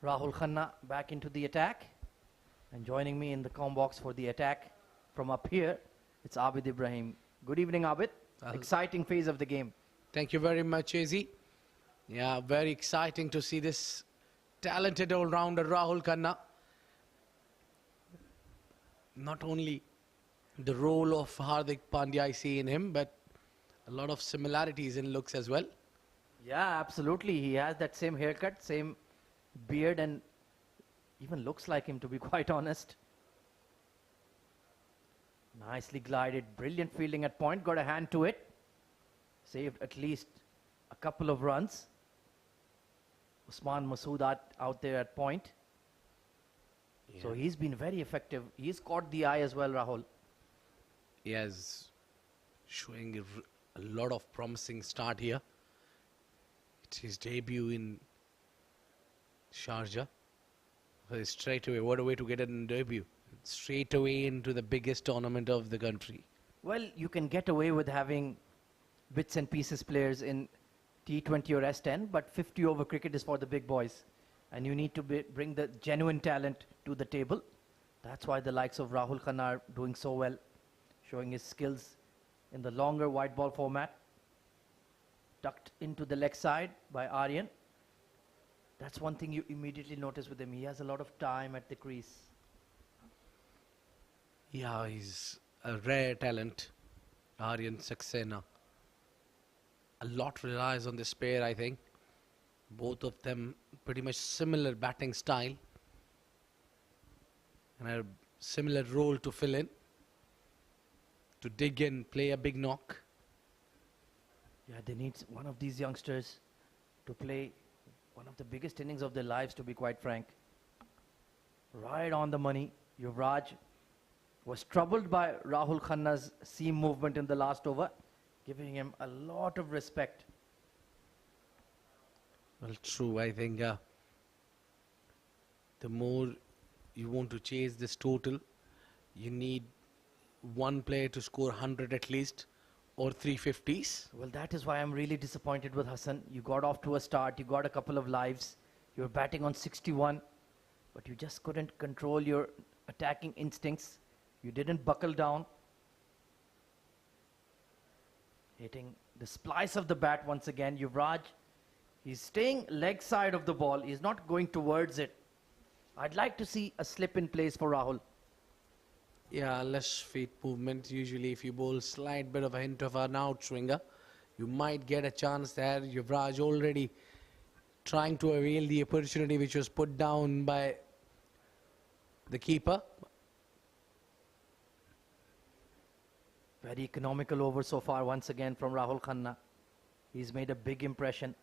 Rahul Khanna back into the attack. And joining me in the comm box for the attack from up here, it's Abid Ibrahim. Good evening, Abid. Exciting phase of the game. Thank you very much, AZ. Yeah, very exciting to see this talented all-rounder Rahul Khanna. Not only the role of Hardik Pandya I see in him, but a lot of similarities in looks as well. Yeah, absolutely. He has that same haircut, same beard, and even looks like him, to be quite honest. Nicely glided, brilliant fielding at point, got a hand to it. Saved at least a couple of runs. Usman Masood out there at point. Yeah. So he's been very effective. He's caught the eye as well, Rahul. He has showing a lot of promising start here. It's his debut in Sharjah. Straight away, what a way to get an debut. Straight away into the biggest tournament of the country. Well, you can get away with having bits and pieces players in T20 or S10, but 50 over cricket is for the big boys. And you need to bring the genuine talent to the table. That's why the likes of Rahul Khanna are doing so well, showing his skills in the longer white ball format. Tucked into the leg side by Aryan. That's one thing you immediately notice with him. He has a lot of time at the crease. Yeah, he's a rare talent, Aryan Saxena. A lot relies on this pair, I think. Both of them pretty much similar batting style and a similar role to fill in, to dig in, play a big knock. Yeah, they need one of these youngsters to play one of the biggest innings of their lives, to be quite frank. Right on the money. Yuvraj was troubled by Rahul Khanna's seam movement in the last over, giving him a lot of respect. Well, true. I think the more you want to chase this total, you need one player to score 100 at least, or 350s. Well, that is why I'm really disappointed with Hassan. You got off to a start, you got a couple of lives, you were batting on 61, but you just couldn't control your attacking instincts. You didn't buckle down. Hitting the splice of the bat once again. Yuvraj, he's staying leg side of the ball. He's not going towards it. I'd like to see a slip in place for Rahul. Yeah, less feet movement. Usually if you bowl slight bit of a hint of an outswinger, you might get a chance there. Yuvraj already trying to avail the opportunity which was put down by the keeper. Very economical over so far once again from Rahul Khanna. He's made a big impression.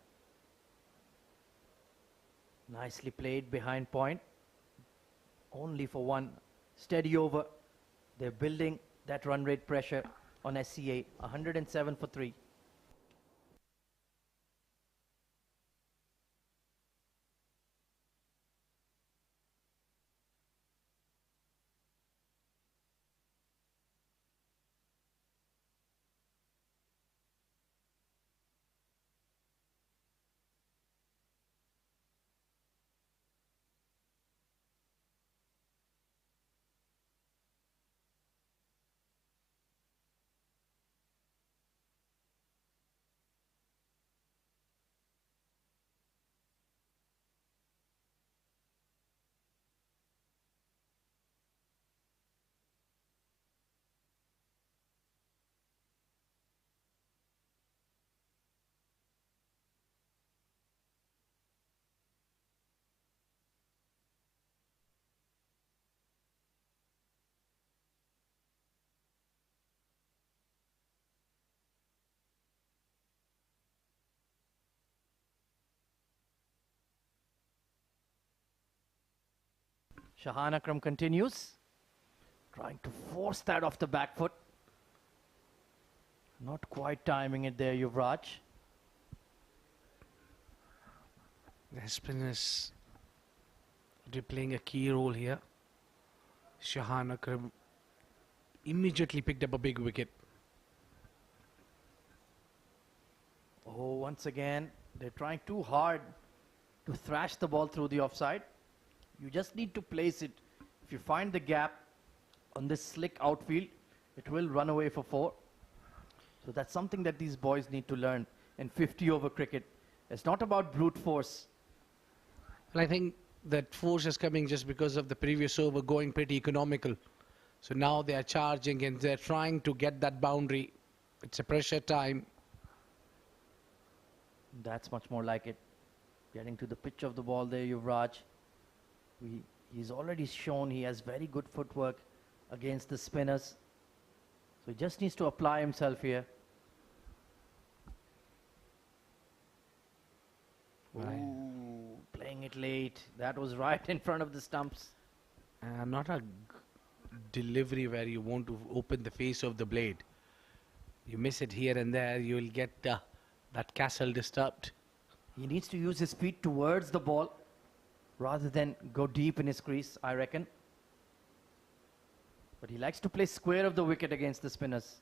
Nicely played behind point. Only for one steady over. They're building that run rate pressure on SCA. 107 for 3. Shahan Akram continues. Trying to force that off the back foot. Not quite timing it there, Yuvraj. The spinners are playing a key role here. Shahan Akram immediately picked up a big wicket. Oh, once again, they're trying too hard to thrash the ball through the offside. You just need to place it. If you find the gap on this slick outfield, it will run away for 4. So that's something that these boys need to learn in 50 over cricket. It's not about brute force. And I think that force is coming just because of the previous over going pretty economical. So now they are charging and they're trying to get that boundary. It's a pressure time. That's much more like it. Getting to the pitch of the ball there, Yuvraj. He's already shown he has very good footwork against the spinners. So he just needs to apply himself here. Right. Ooh, playing it late. That was right in front of the stumps. Not a delivery where you want to open the face of the blade. You miss it here and there, you will get that castle disturbed. He needs to use his feet towards the ball rather than go deep in his crease, I reckon. But he likes to play square of the wicket against the spinners.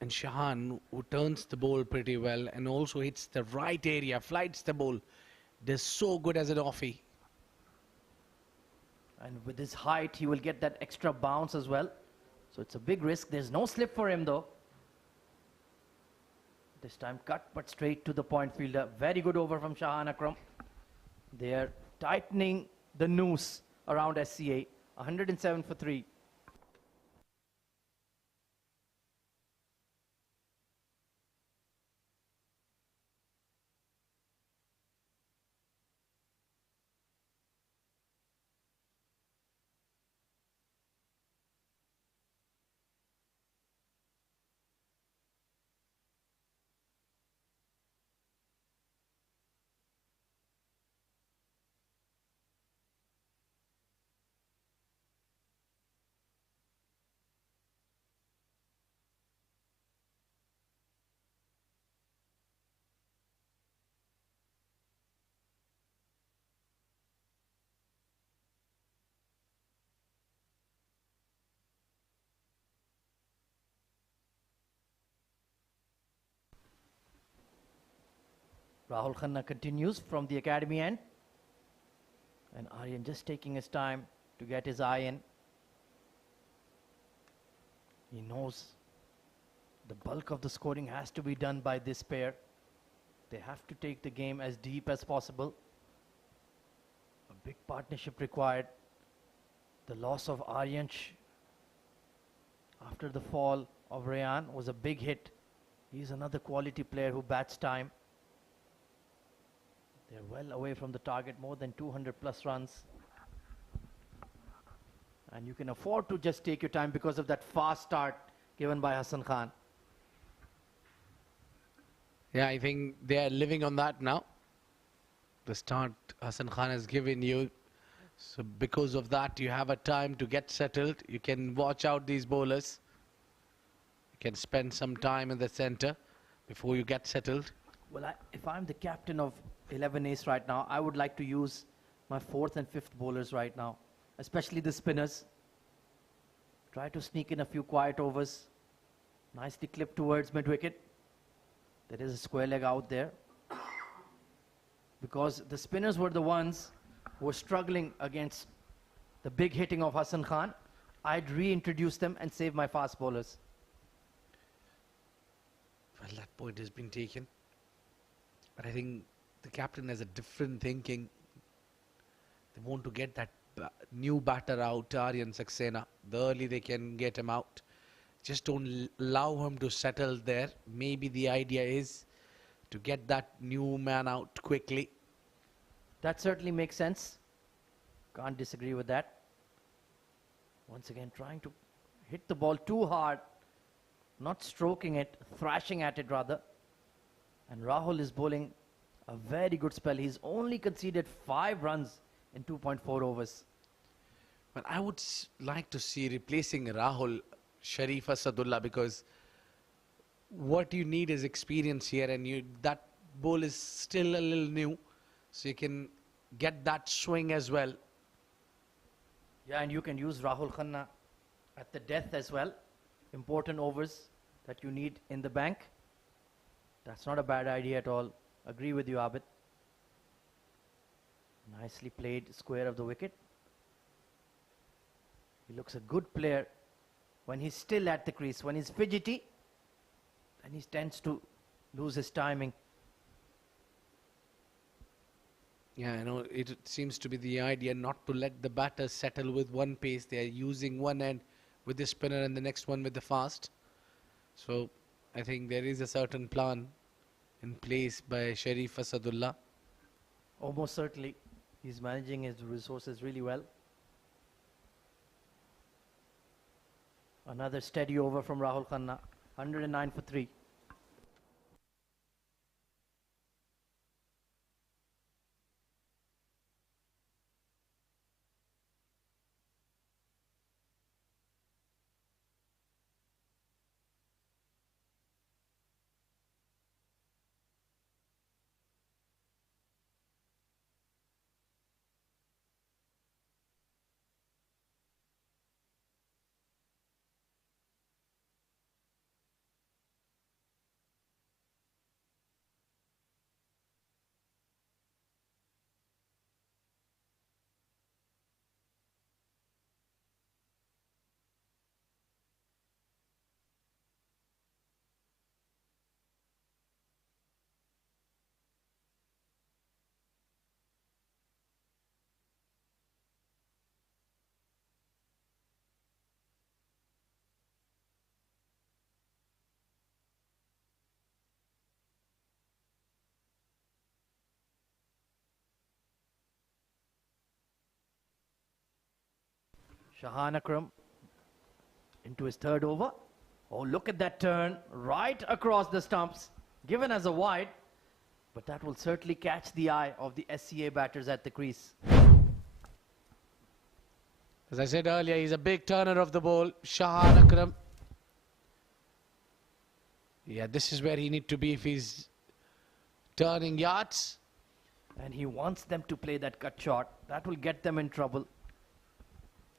And Shahan, who turns the ball pretty well and also hits the right area, flights the ball, does so good as an offie. And with his height, he will get that extra bounce as well. So it's a big risk. There's no slip for him though. This time cut but straight to the point fielder. Very good over from Shahan Akram. They are tightening the noose around SCA. 107 for 3. Rahul Khanna continues from the academy end. And Aryan just taking his time to get his eye in. He knows the bulk of the scoring has to be done by this pair. They have to take the game as deep as possible. A big partnership required. The loss of Aryansh after the fall of Rayan was a big hit. He's another quality player who bats time. They're well away from the target, more than 200 plus runs. And you can afford to just take your time because of that fast start given by Hassan Khan. Yeah, I think they are living on that now. The start Hassan Khan has given you. So because of that, you have a time to get settled. You can watch out these bowlers. You can spend some time in the center before you get settled. Well, if I'm the captain of 11 ace right now, I would like to use my 4th and 5th bowlers right now, especially the spinners. Try to sneak in a few quiet overs. Nicely clipped towards mid-wicket. There is a square leg out there. Because the spinners were the ones who were struggling against the big hitting of Hassan Khan, I'd reintroduce them and save my fast bowlers. Well, that point has been taken. But I think the captain has a different thinking. They want to get that new batter out, Aryan Saxena. The early they can get him out. Just don't allow him to settle there. Maybe the idea is to get that new man out quickly. That certainly makes sense. Can't disagree with that. Once again, trying to hit the ball too hard. Not stroking it, thrashing at it rather. And Rahul is bowling a very good spell. He's only conceded 5 runs in 2.4 overs. But I would like to see replacing Rahul, Sharif Asadullah, because what you need is experience here, and that ball is still a little new, so you can get that swing as well. Yeah, and you can use Rahul Khanna at the death as well. Important overs that you need in the bank. That's not a bad idea at all. Agree with you, Abid. Nicely played, square of the wicket. He looks a good player when he's still at the crease. When he's fidgety, then he tends to lose his timing. Yeah, I know it seems to be the idea not to let the batter settle with one pace. They are using one end with the spinner and the next one with the fast. So I think there is a certain plan in place by Sharif Asadullah. Almost certainly. He's managing his resources really well. Another steady over from Rahul Khanna. 109 for 3. Shahan Akram into his 3rd over. Oh, look at that turn right across the stumps, given as a wide, but that will certainly catch the eye of the SCA batters at the crease. As I said earlier, he's a big turner of the ball, Shahan Akram. Yeah, this is where he needs to be if he's turning yards. And he wants them to play that cut shot. That will get them in trouble.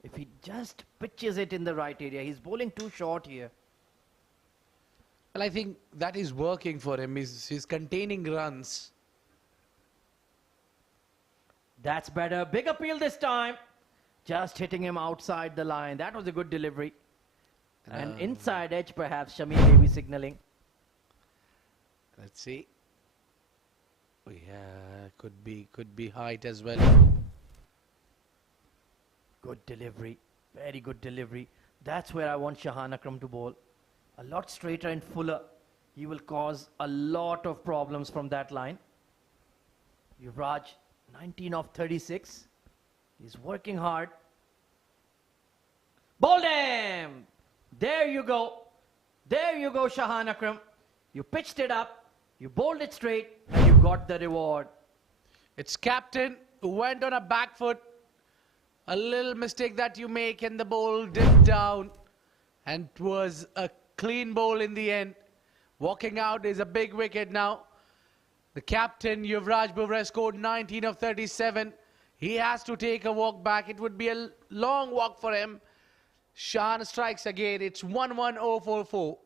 If he just pitches it in the right area. He's bowling too short here. Well, I think that is working for him. He's containing runs. That's better. Big appeal this time. Just hitting him outside the line. That was a good delivery. And inside edge, perhaps. Shami may be signaling. Let's see. Oh, yeah, could be height as well. Good delivery. Very good delivery. That's where I want Shahan Akram to bowl. A lot straighter and fuller. He will cause a lot of problems from that line. Yuvraj, 19 of 36. He's working hard. Bowled him! There you go. There you go, Shahan Akram. You pitched it up, you bowled it straight, and you got the reward. It's captain who went on a back foot. A little mistake that you make and the ball dipped down. And it was a clean bowl in the end. Walking out is a big wicket now. The captain, Yuvraj Bumrah, scored 19 of 37. He has to take a walk back. It would be a long walk for him. Shahan strikes again. It's 1-1-0-4-4.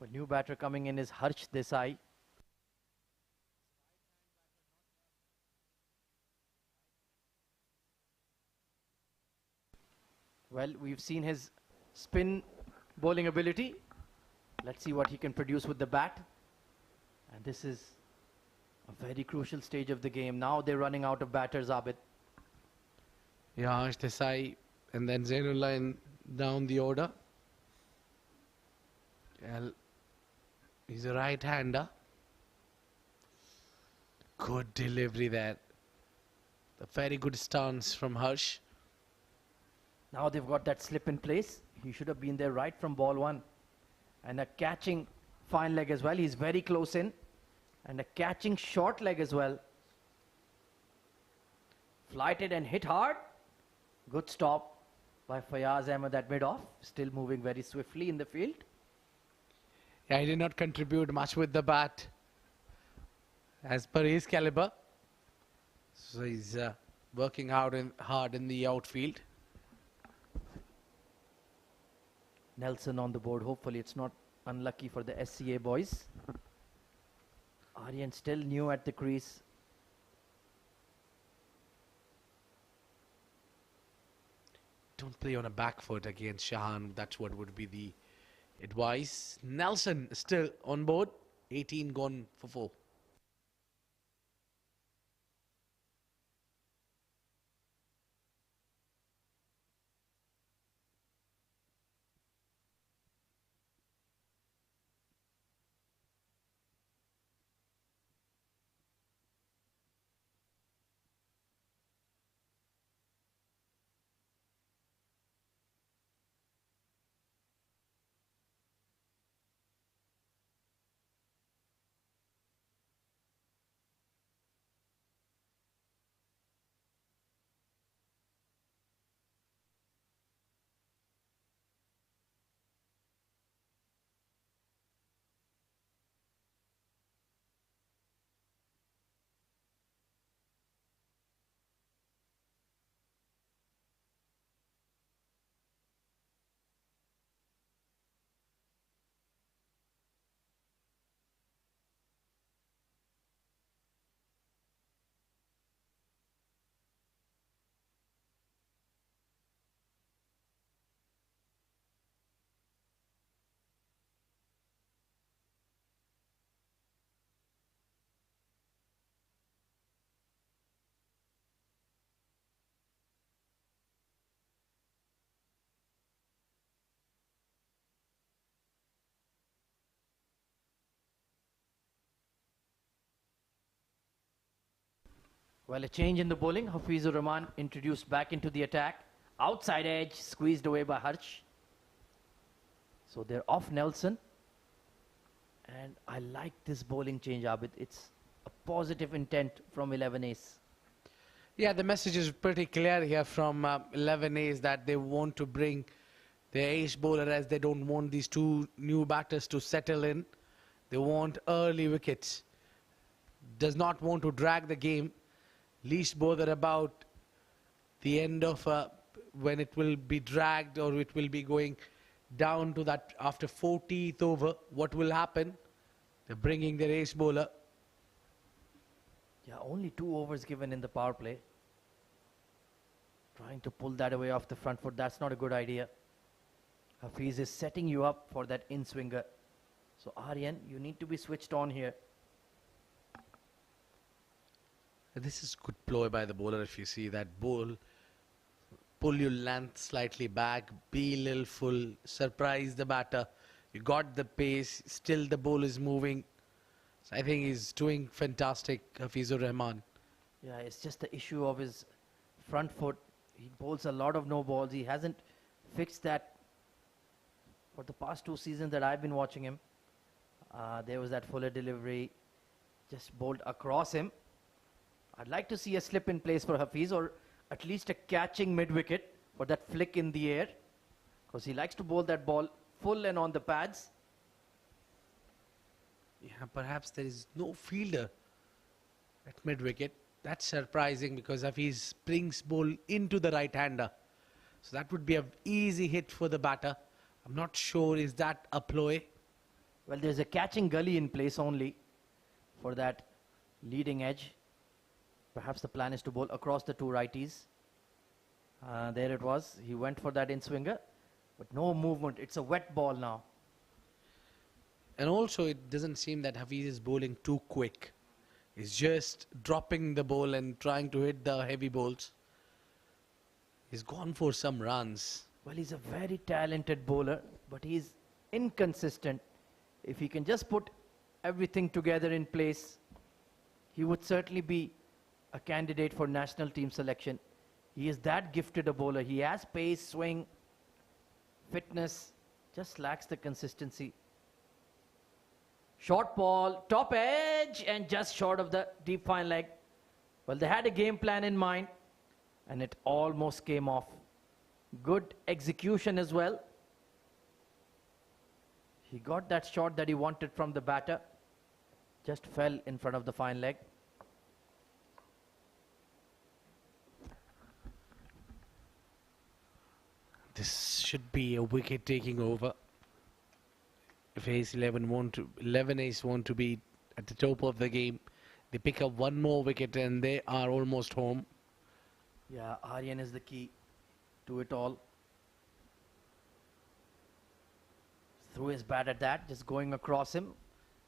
A new batter coming in is Harsh Desai. Well, we've seen his spin bowling ability. Let's see what he can produce with the bat. And this is a very crucial stage of the game. Now they're running out of batters, Abid. Yeah, Harsh Desai and then Zainullah down the order. Well, he's a right-hander. Good delivery there. A very good stance from Harsh. Now they've got that slip in place. He should have been there right from ball one. And a catching fine leg as well. He's very close in. And a catching short leg as well. Flighted and hit hard. Good stop by Fayaz Ahmed at mid-off. Still moving very swiftly in the field. Yeah, he did not contribute much with the bat as per his caliber. So he's working hard in the outfield. Nelson on the board. Hopefully it's not unlucky for the SCA boys. Aryan still new at the crease. Don't play on a back foot against Shahan. That's what would be the advice. Nelson still on board. 18 gone for 4. Well, a change in the bowling. Hafizur Rahman introduced back into the attack. Outside edge, squeezed away by Harsh. So they're off Nelson. And I like this bowling change, Abid. It's a positive intent from 11 ace. Yeah, the message is pretty clear here from 11 A's that they want to bring the ace bowler, as they don't want these two new batters to settle in. They want early wickets. Does not want to drag the game. Least bother about the end of when it will be dragged or it will be going down to that after 40th over. What will happen? They're bringing their ace bowler. Yeah, only 2 overs given in the power play. Trying to pull that away off the front foot, that's not a good idea. Hafiz is setting you up for that in-swinger. So Aryan, you need to be switched on here. This is good ploy by the bowler. If you see that ball, pull your length slightly back, be a little full, surprise the batter. You got the pace, still the ball is moving. So I think he's doing fantastic, Hafizur Rahman. Yeah, it's just the issue of his front foot. He bowls a lot of no balls. He hasn't fixed that for the past 2 seasons that I've been watching him. There was that fuller delivery, just bowled across him. I'd like to see a slip in place for Hafiz, or at least a catching mid-wicket for that flick in the air, because he likes to bowl that ball full and on the pads. Yeah, perhaps there is no fielder at mid-wicket. That's surprising because Hafiz brings ball into the right-hander. So that would be an easy hit for the batter. I'm not sure, is that a ploy? Well, there's a catching gully in place only for that leading edge. Perhaps the plan is to bowl across the 2 righties. There it was. He went for that in-swinger, but no movement. It's a wet ball now. And also, it doesn't seem that Hafiz is bowling too quick. He's just dropping the ball and trying to hit the heavy balls. He's gone for some runs. Well, he's a very talented bowler, but he's inconsistent. If he can just put everything together in place, he would certainly be a candidate for national team selection. He is that gifted a bowler. He has pace, swing, fitness, just lacks the consistency. Short ball, top edge, and just short of the deep fine leg. Well, they had a game plan in mind, and it almost came off. Good execution as well. He got that shot that he wanted from the batter. Just fell in front of the fine leg. This should be a wicket taking over. If Ace 11 Ace want to be at the top of the game, they pick up one more wicket and they are almost home. Yeah, Aryan is the key to it all. Threw his bat at that, just going across him.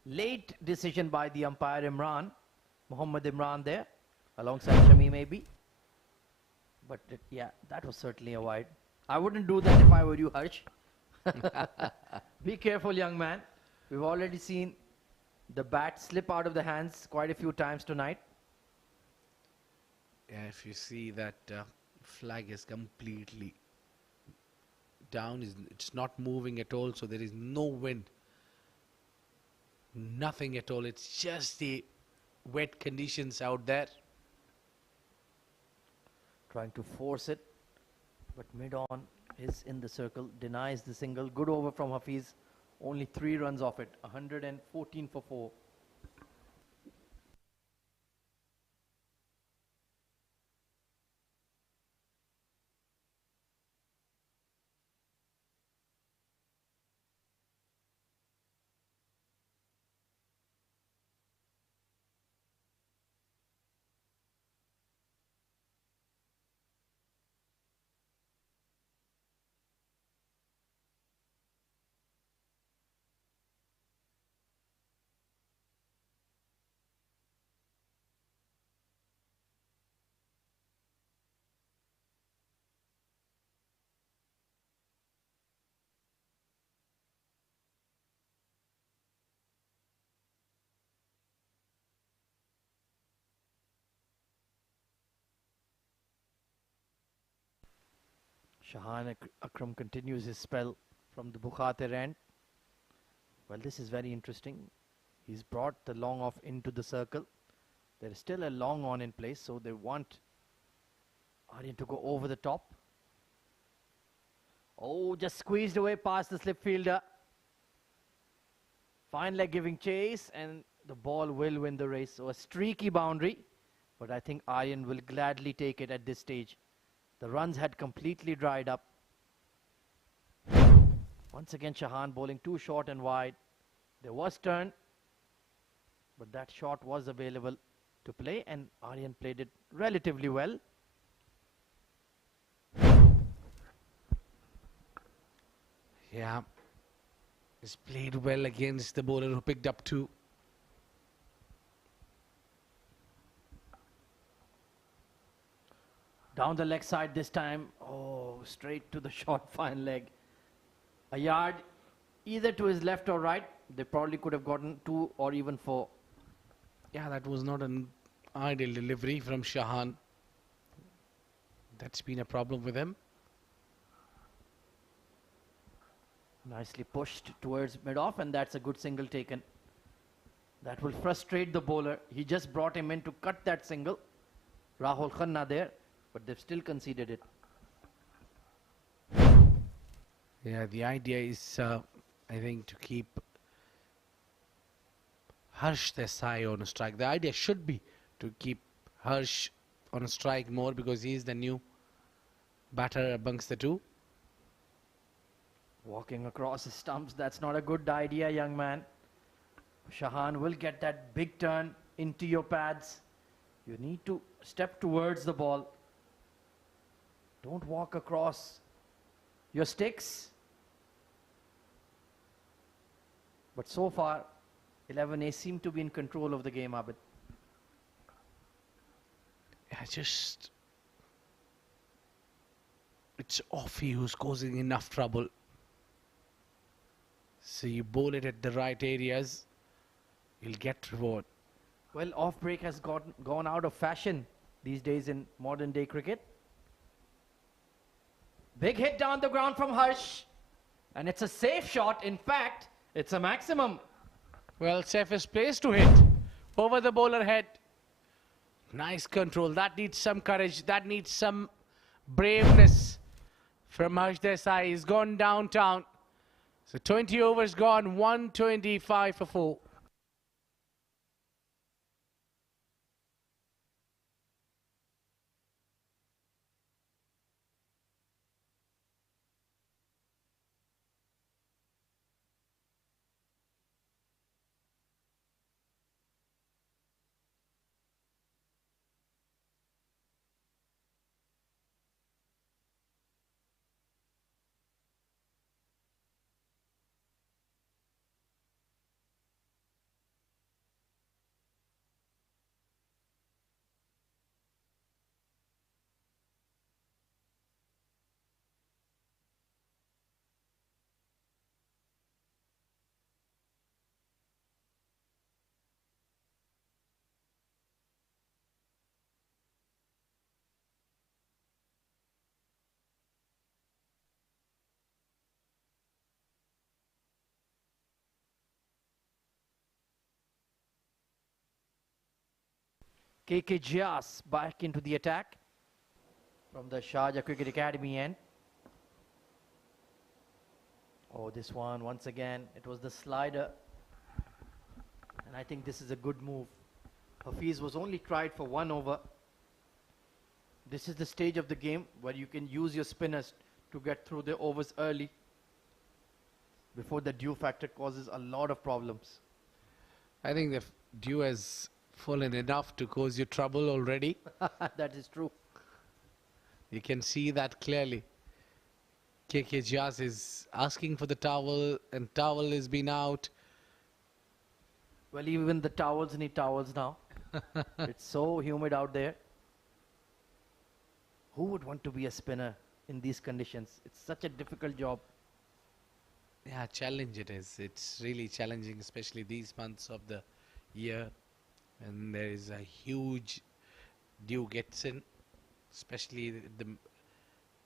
Late decision by the umpire Imran, Muhammad Imran there, alongside Shami maybe. But yeah, that was certainly a wide. I wouldn't do that if I were you, Harsh. Be careful, young man. We've already seen the bat slip out of the hands quite a few times tonight. Yeah, if you see that flag is completely down, it's not moving at all, so there is no wind. Nothing at all. It's just the wet conditions out there. Trying to force it, but mid-on is in the circle, denies the single. Good over from Hafiz, only 3 runs off it, 114 for 4. Shahan Akram continues his spell from the Bukhatir end. Well, this is very interesting. He's brought the long off into the circle. There is still a long on in place, so they want Aryan to go over the top. Oh, just squeezed away past the slip fielder. Fine leg giving chase, and the ball will win the race. So a streaky boundary, but I think Aryan will gladly take it at this stage. The runs had completely dried up. Once again, Shahan bowling too short and wide. There was turn, but that shot was available to play, and Aryan played it relatively well. Yeah, he's played well against the bowler who picked up 2. Down the leg side this time. Oh, straight to the short fine leg. A yard either to his left or right. They probably could have gotten 2 or even 4. Yeah, that was not an ideal delivery from Shahan. That's been a problem with him. Nicely pushed towards mid-off, and that's a good single taken. That will frustrate the bowler. He just brought him in to cut that single. Rahul Khanna there, but they've still conceded it. Yeah, the idea is, I think, to keep Harsh Desai on a strike. The idea should be to keep Harsh on a strike more because he is the new batter amongst the two. Walking across his stumps, that's not a good idea, young man. Shahan will get that big turn into your pads. You need to step towards the ball. Don't walk across your sticks. But so far, 11A seem to be in control of the game, Abid. Yeah, it's Offie who's causing enough trouble. So you bowl it at the right areas, you'll get reward. Well, off break has gone out of fashion these days in modern day cricket. Big hit down the ground from Harsh. And it's a safe shot. In fact, it's a maximum. Well, safest place to hit. Over the bowler head. Nice control. That needs some courage. That needs some braveness from Harsh Desai. He's gone downtown. So 20 overs gone, 125 for 4. KK Jias back into the attack from the Sharjah Cricket Academy end. Oh, this one, once again, it was the slider. And I think this is a good move. Hafiz was only tried for 1 over. This is the stage of the game where you can use your spinners to get through the overs early before the dew factor causes a lot of problems. I think the dew has fallen enough to cause you trouble already. That is true. You can see that clearly. KK Jias is asking for the towel, and towel has been out. Well, even the towels need towels now. It's so humid out there. Who would want to be a spinner in these conditions? It's such a difficult job. Yeah, challenge it is. It's really challenging, especially these months of the year. And there is a huge dew gets in, especially the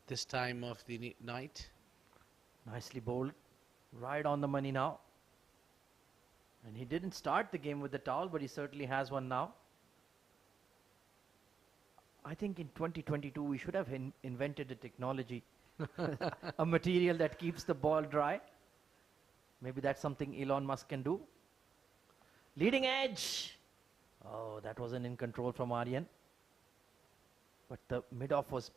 this time of the night. Nicely bowled. Right on the money now. And he didn't start the game with the towel, but he certainly has one now. I think in 2022 we should have invented a technology, a material that keeps the ball dry. Maybe that's something Elon Musk can do. Leading edge. Oh, that wasn't in control from Aryan. But the mid-off was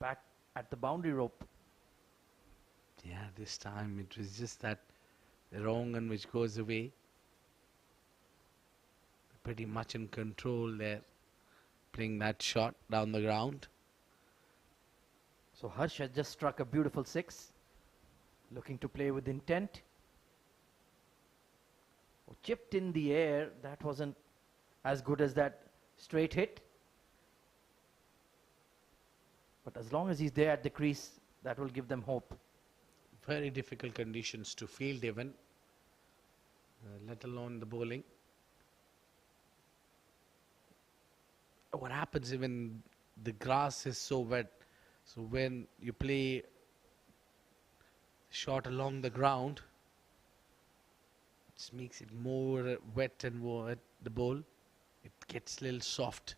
back at the boundary rope. Yeah, this time it was just that the wrong one which goes away. Pretty much in control there, playing that shot down the ground. So Harsh has just struck a beautiful 6. Looking to play with intent. Oh, chipped in the air. That wasn't as good as that straight hit. But as long as he's there at the crease, that will give them hope. Very difficult conditions to field even, let alone the bowling. What happens when the grass is so wet? So when you play shot along the ground, it makes it more wet and more at the bowl. It gets a little soft.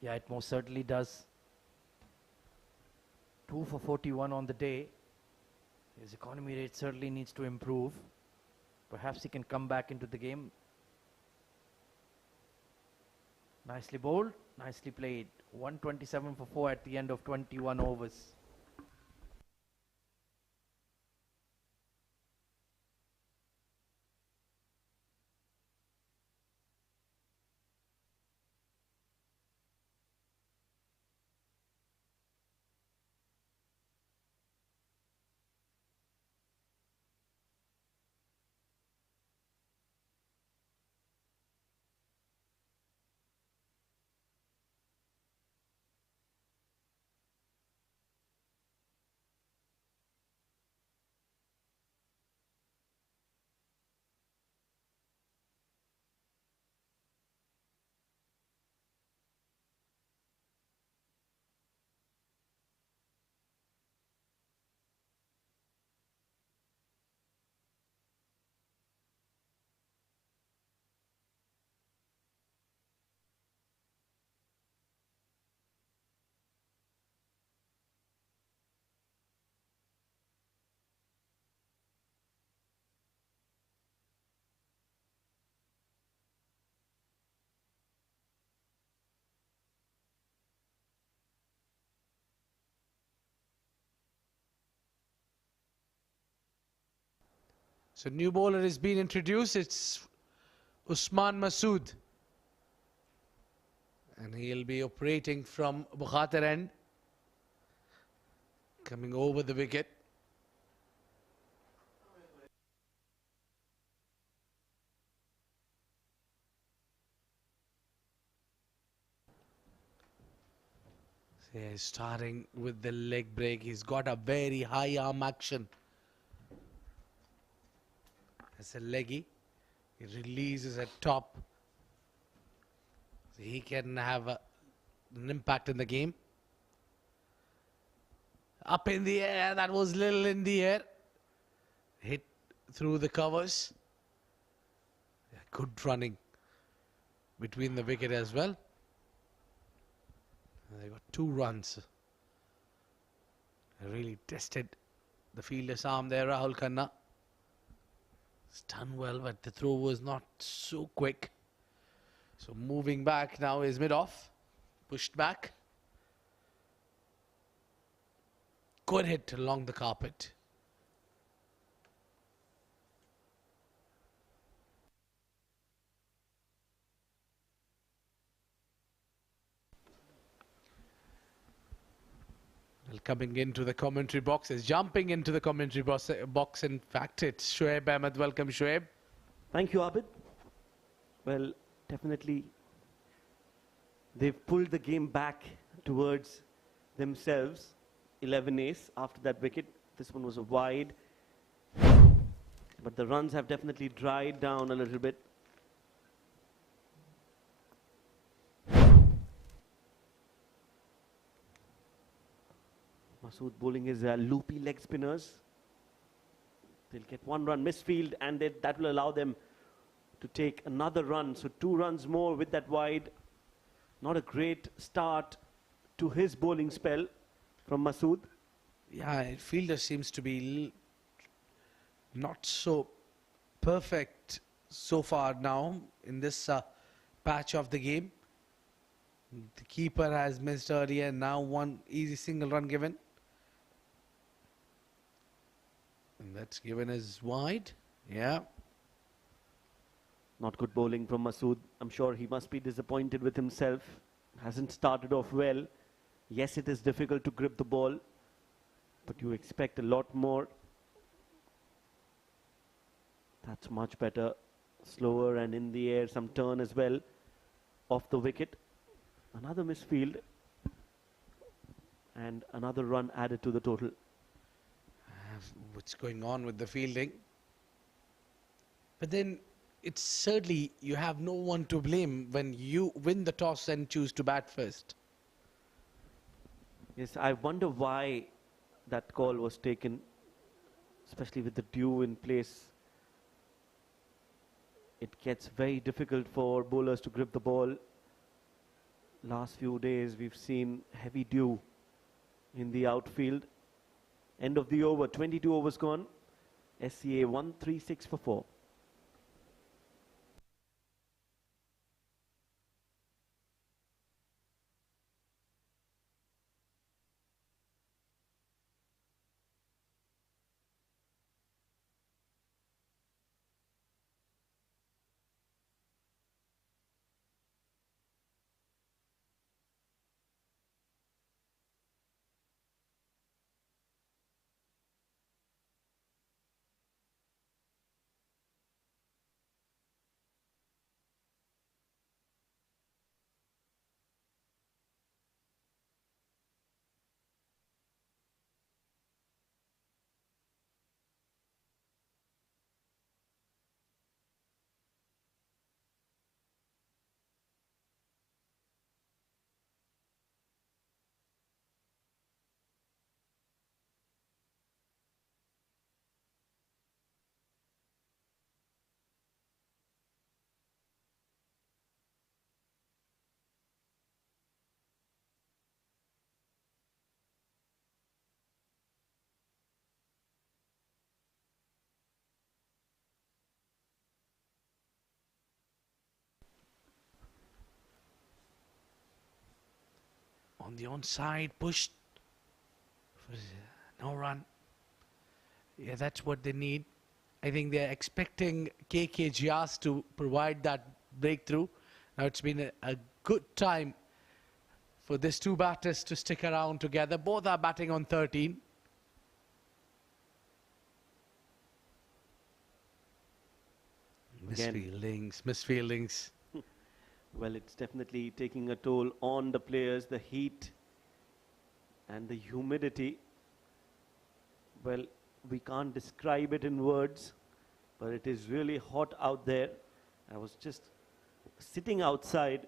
Yeah, it most certainly does. 2 for 41 on the day. His economy rate certainly needs to improve. Perhaps he can come back into the game. Nicely bowled, nicely played. 127 for 4 at the end of 21 overs. So new bowler has been introduced. It's Usman Masood. And he'll be operating from Bukhatir end. Coming over the wicket. So yeah, he's starting with the leg break. He's got a very high arm action. That's a leggy. He releases at top. So he can have an impact in the game. Up in the air. That was little in the air. Hit through the covers. Yeah, good running between the wicket as well. They got 2 runs. They really tested the fielder's arm there, Rahul Khanna. It's done well, but the throw was not so quick. So moving back now is mid-off. Pushed back. Good hit along the carpet. Well, coming into the commentary box is jumping into the commentary box. In fact, it's Shoaib Ahmed. Welcome, Shoaib. Thank you, Abid. Well, definitely they've pulled the game back towards themselves. 11 ace after that wicket. This one was a wide. But the runs have definitely dried down a little bit. Masood bowling his loopy leg spinners. They'll get 1 run misfield, and that will allow them to take another run. So 2 runs more with that wide. Not a great start to his bowling spell from Masood. Yeah, fielder seems to be not so perfect so far now in this patch of the game. The keeper has missed earlier, now 1 easy single run given. And that's given as wide. Yeah. Not good bowling from Masood. I'm sure he must be disappointed with himself. Hasn't started off well. Yes, it is difficult to grip the ball, but you expect a lot more. That's much better. Slower and in the air, some turn as well. Off the wicket. Another misfield. And another run added to the total. What's going on with the fielding? But then it's certainly you have no one to blame when you win the toss and choose to bat first. Yes, I wonder why that call was taken, especially with the dew in place. It gets very difficult for bowlers to grip the ball. Last few days we've seen heavy dew in the outfield. End of the over, 22 overs gone. SCA 136 for 4. On the onside, pushed. No run. Yeah, that's what they need. I think they're expecting KK Gias to provide that breakthrough. Now it's been a good time for these two batters to stick around together. Both are batting on 13. Misfieldings. Well, it's definitely taking a toll on the players, the heat and the humidity. Well, we can't describe it in words, but it is really hot out there. I was just sitting outside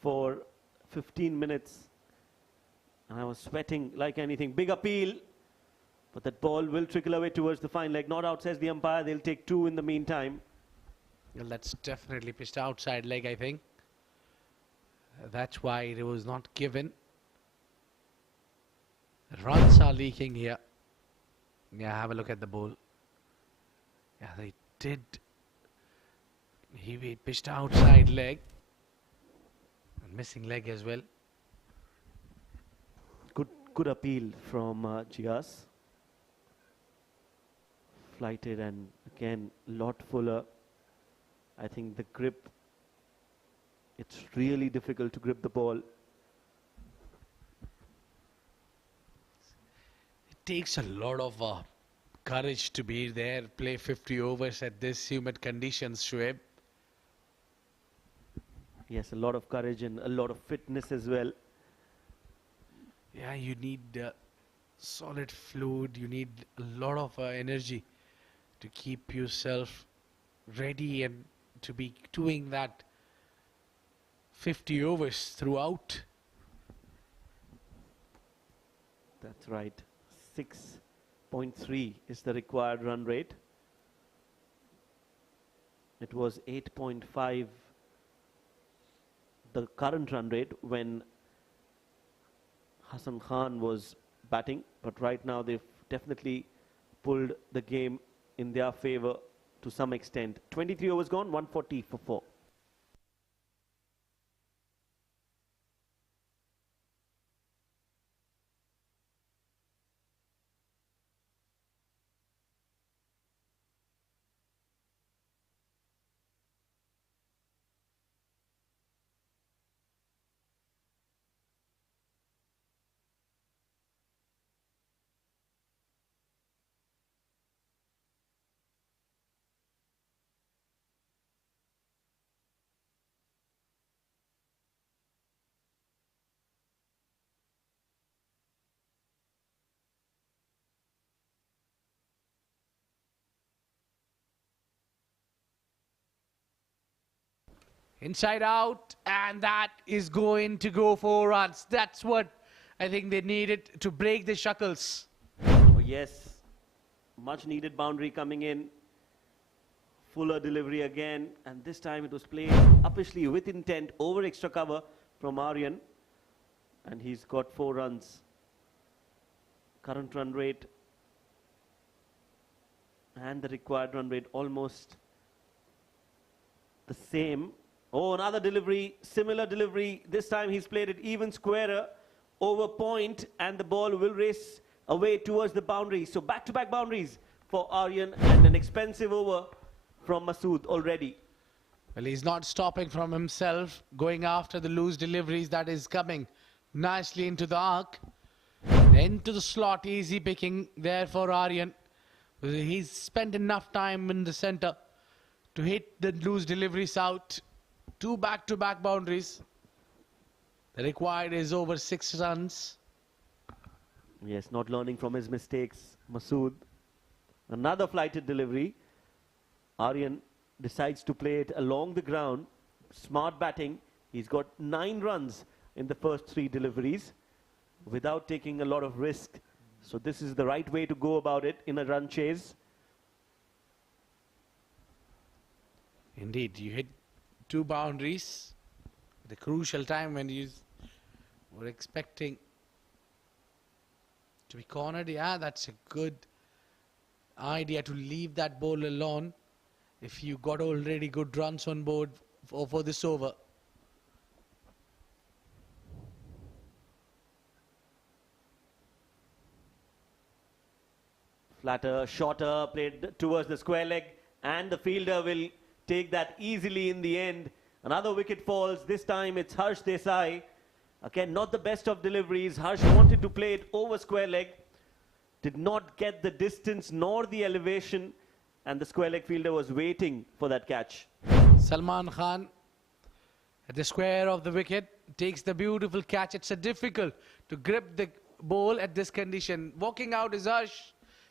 for 15 minutes and I was sweating like anything. Big appeal, but that ball will trickle away towards the fine leg. Not out, says the umpire. They'll take 2 in the meantime. Well, that's definitely pitched outside leg, I think. That's why it was not given. Runs are leaking here. Yeah, have a look at the ball. Yeah, they did. He pitched outside leg. And missing leg as well. Good appeal from Gias. Flighted and again, lot fuller. I think the grip, it's really difficult to grip the ball. It takes a lot of courage to be there, play 50 overs at this humid conditions, Shoaib. Yes, a lot of courage and a lot of fitness as well. Yeah, you need solid fluid, you need a lot of energy to keep yourself ready and to be doing that 50 overs throughout. That's right. 6.3 is the required run rate. It was 8.5 the current run rate when Hassan Khan was batting, but right now they've definitely pulled the game in their favour to some extent. 23 overs gone, 140 for 4. Inside out, and that is going to go 4 runs. That's what I think they needed to break the shackles. Oh yes, much needed boundary coming in. Fuller delivery again, and this time it was played uppishly with intent over extra cover from Aryan, and he's got 4 runs. Current run rate and the required run rate almost the same. Oh, another delivery, similar delivery. This time he's played it even squarer over point, and the ball will race away towards the boundary. So back-to-back boundaries for Aryan, and an expensive over from Masood already. Well, he's not stopping from himself, going after the loose deliveries that is coming nicely into the arc. Into the slot, easy picking there for Aryan. He's spent enough time in the center to hit the loose deliveries out. 2 back-to-back boundaries. The required is over 6 runs. Yes, not learning from his mistakes, Masood. Another flighted delivery. Aryan decides to play it along the ground. Smart batting. He's got 9 runs in the first 3 deliveries without taking a lot of risk. So this is the right way to go about it in a run chase. Indeed, you hit 2 boundaries. The crucial time when you were expecting to be cornered. Yeah, that's a good idea to leave that ball alone if you got already good runs on board for this over. Flatter, shorter, played towards the square leg, and the fielder will take that easily in the end. Another wicket falls. This time it's Harsh Desai. Again, not the best of deliveries. Harsh wanted to play it over square leg. Did not get the distance nor the elevation, and the square leg fielder was waiting for that catch. Salman Khan at the square of the wicket takes the beautiful catch. It's a difficult to grip the ball at this condition. Walking out is Harsh.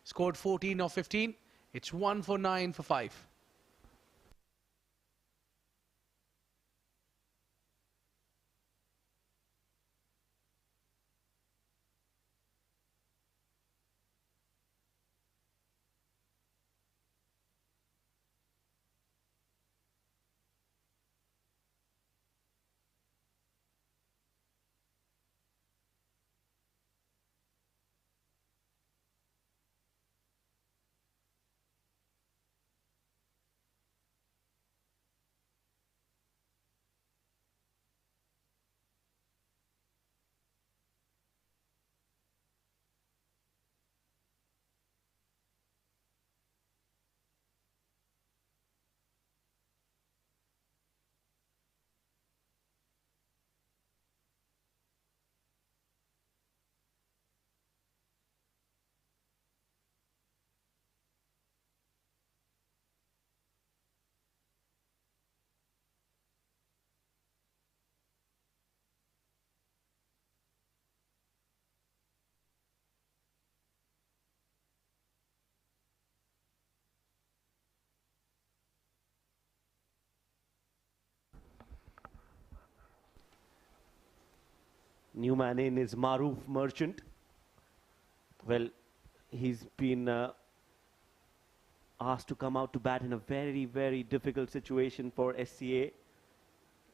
Scored 14 of 15. It's 1 for 9 for 5. New man in is Maruf Merchant. Well, He's been asked to come out to bat in a very, very difficult situation for SCA.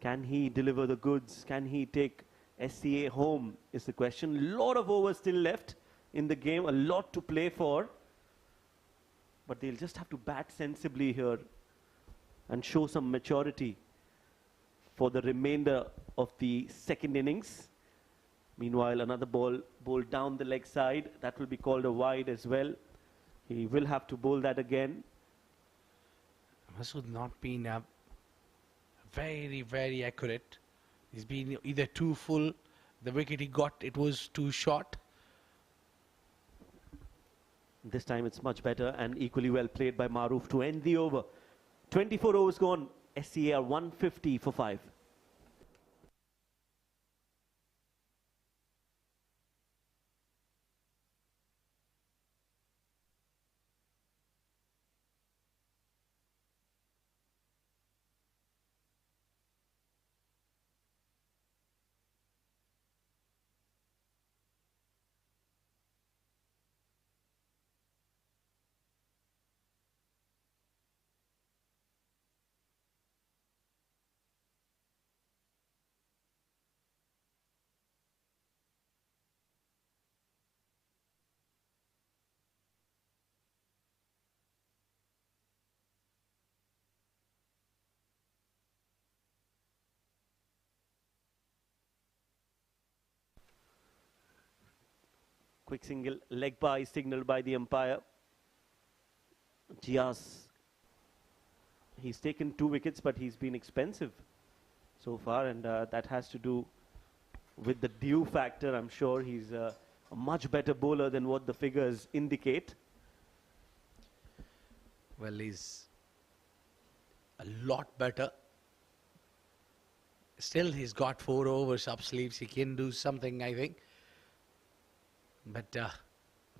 Can he deliver the goods? Can he take SCA home is the question. Lot of overs still left in the game, a lot to play for. But they'll just have to bat sensibly here and show some maturity for the remainder of the second innings. Meanwhile, another ball bowled down the leg side. That will be called a wide as well. He will have to bowl that again. Masood not been very, very accurate. He's been either too full, the wicket he got, it was too short. This time it's much better and equally well played by Maroof to end the over. 24 overs gone. SCA are 150 for 5. Quick single, leg by signaled by the umpire. Gias, he's taken 2 wickets, but he's been expensive so far, and that has to do with the due factor. I'm sure he's a much better bowler than what the figures indicate. Well, he's a lot better. Still, he's got 4 overs up sleeves. He can do something, I think. But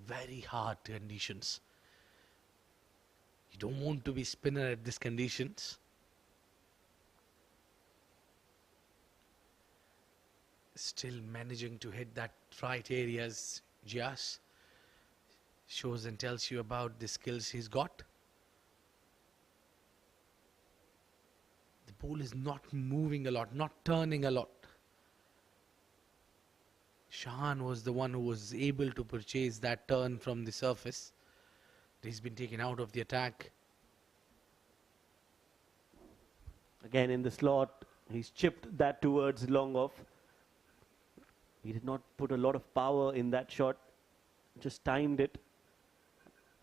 very hard conditions. You don't want to be spinner at these conditions. Still managing to hit that right areas, Gias. Shows and tells you about the skills he's got. The ball is not moving a lot, not turning a lot. Shahan was the one who was able to purchase that turn from the surface. He's been taken out of the attack. Again in the slot, he's chipped that towards long off. He did not put a lot of power in that shot, just timed it,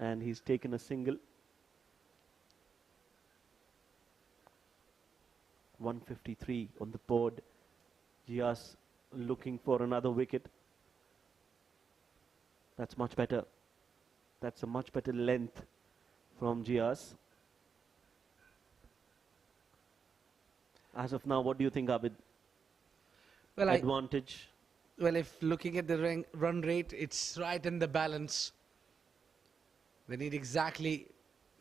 and he's taken a single. 153 on the board. Gias looking for another wicket. That's much better. That's a much better length from Gias. As of now, what do you think, Abid? Well, Advantage? Well, if looking at the run rate, it's right in the balance. They need exactly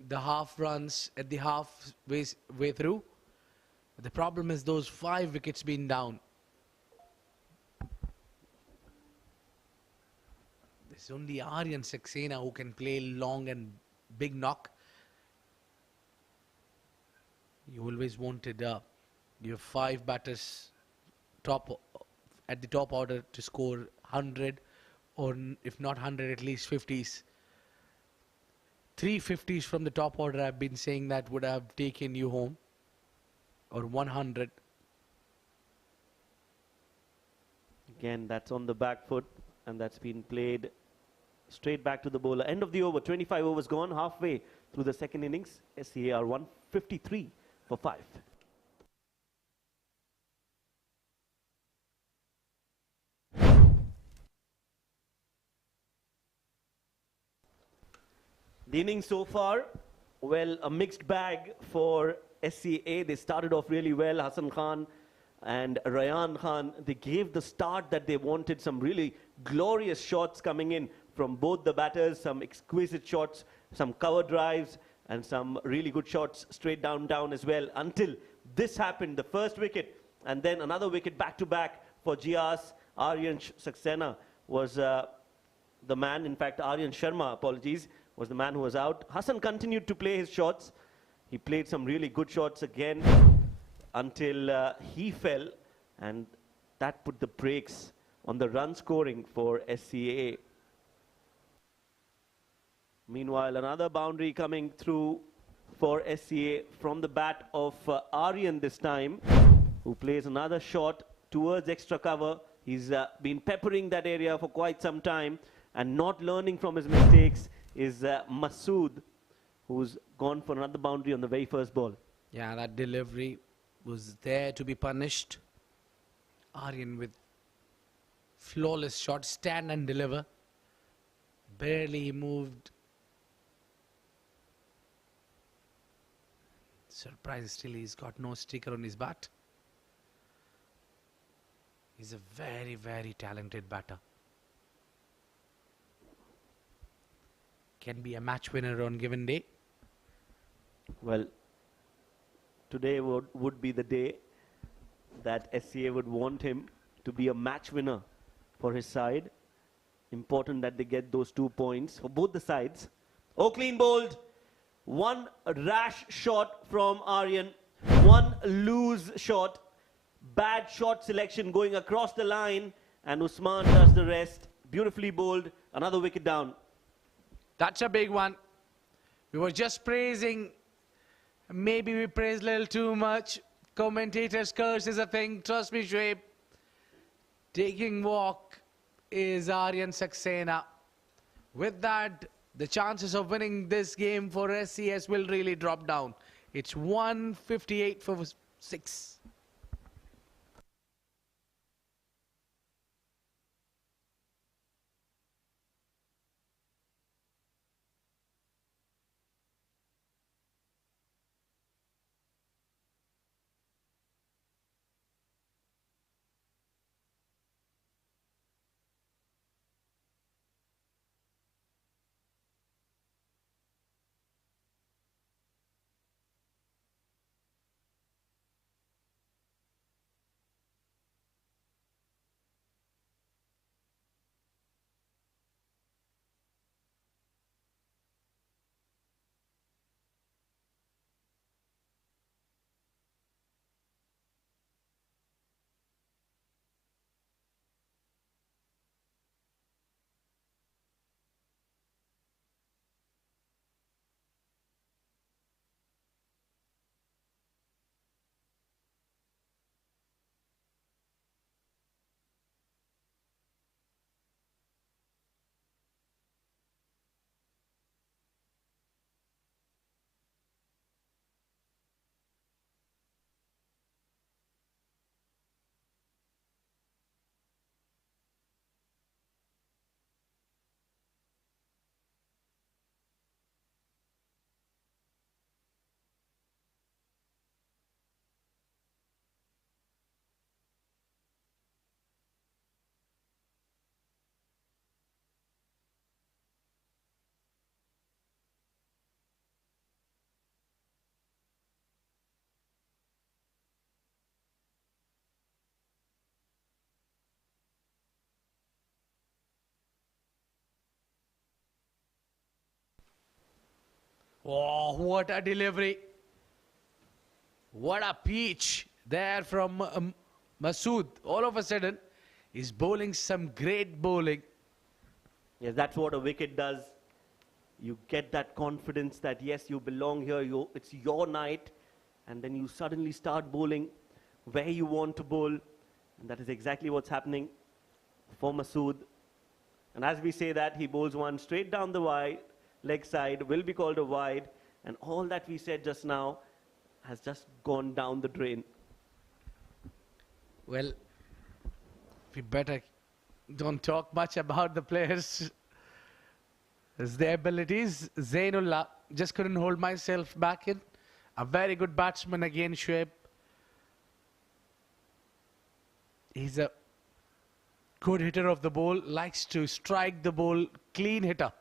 the half runs at the way through. But the problem is those 5 wickets being down. There's only Aryan Saxena who can play long and big knock. You always wanted your 5 batters at the top order to score 100, or if not 100, at least 50s. 3 50s from the top order, I've been saying, that would have taken you home, or 100. Again, that's on the back foot, and that's been played straight back to the bowler. End of the over, 25 overs gone, halfway through the second innings. SCA are 153 for 5. The innings so far, well, a mixed bag for SCA. They started off really well. Hassan Khan and Rayan Khan, they gave the start that they wanted. Some really glorious shots coming in from both the batters, some exquisite shots, some cover drives, and some really good shots straight down as well, until this happened, the first wicket, and then another wicket back to back for Gias. Aryan Saxena was the man, in fact, Aryan Sharma, apologies, was the man who was out. Hassan continued to play his shots. He played some really good shots again until he fell, and that put the brakes on the run scoring for SCA. Meanwhile, another boundary coming through for SCA from the bat of Aryan this time, who plays another shot towards extra cover. He's been peppering that area for quite some time, and not learning from his mistakes is Masood, who's gone for another boundary on the very first ball. Yeah, that delivery was there to be punished. Aryan with flawless shot, stand and deliver. Barely moved. Surprise, still he's got no sticker on his bat. He's a very, very talented batter. Can be a match winner on given day. Well, today would be the day that SCA would want him to be a match winner for his side. Important that they get those 2 points for both the sides. Oh, clean bowled. One rash shot from Aryan. One loose shot. Bad shot selection going across the line. And Usman does the rest. Beautifully bowled. Another wicket down. That's a big one. We were just praising. Maybe we praised a little too much. Commentators' curse is a thing. Trust me, Shoaib. Taking walk is Aryan Saxena. With that, the chances of winning this game for SCS will really drop down. It's 158 for 6. Oh, what a delivery. What a peach there from Masood. All of a sudden, he's bowling some great bowling. Yes, that's what a wicket does. You get that confidence that, yes, you belong here, it's your night, and then you suddenly start bowling where you want to bowl, and that is exactly what's happening for Masood. And as we say that, he bowls one straight down the wide, leg side, will be called a wide, and all that we said just now has just gone down the drain. Well, we better don't talk much about the players. It's their abilities. Zainullah just couldn't hold myself back in. A very good batsman again, Shoaib. He's a good hitter of the ball, likes to strike the ball, clean hitter.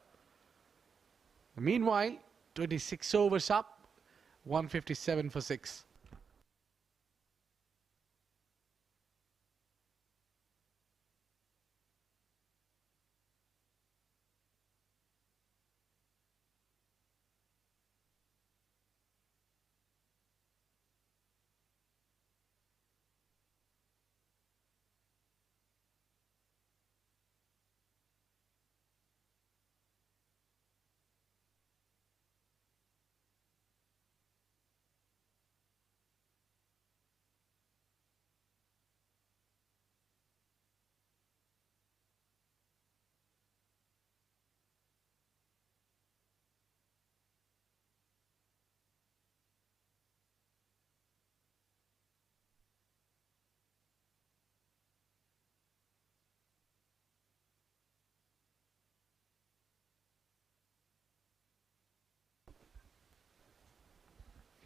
Meanwhile, 26 overs up, 157 for 6.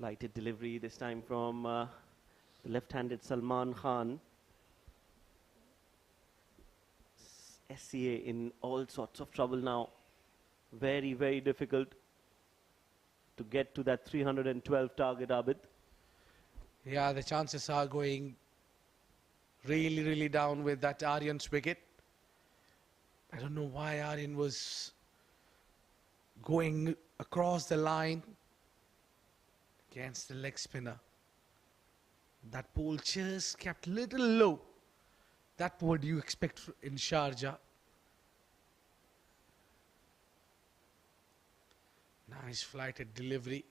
Flighted delivery this time from the left-handed Salman Khan. SCA in all sorts of trouble now. Very, very difficult to get to that 312 target, Abid. Yeah, the chances are going really, really down with that Aryan's wicket. I don't know why Aryan was going across the line against the leg spinner. That ball just kept little low. That what you expect in Sharjah. Nice flighted delivery.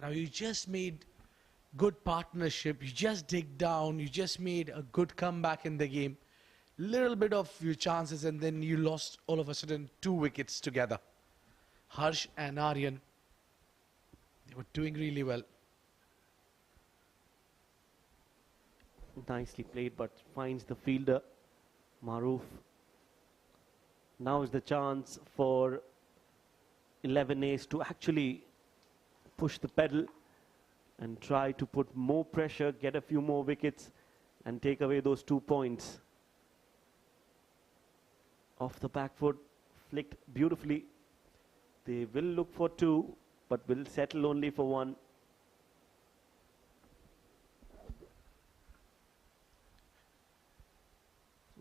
Now you just made good partnership. You just dig down. You just made a good comeback in the game. Little bit of your chances and then you lost all of a sudden 2 wickets together. Harsh and Aryan, they were doing really well. Nicely played, but finds the fielder, Maroof. Now is the chance for 11 Ace to actually push the pedal and try to put more pressure, get a few more wickets and take away those 2 points. Off the back foot, flicked beautifully. They will look for 2, but will settle only for 1.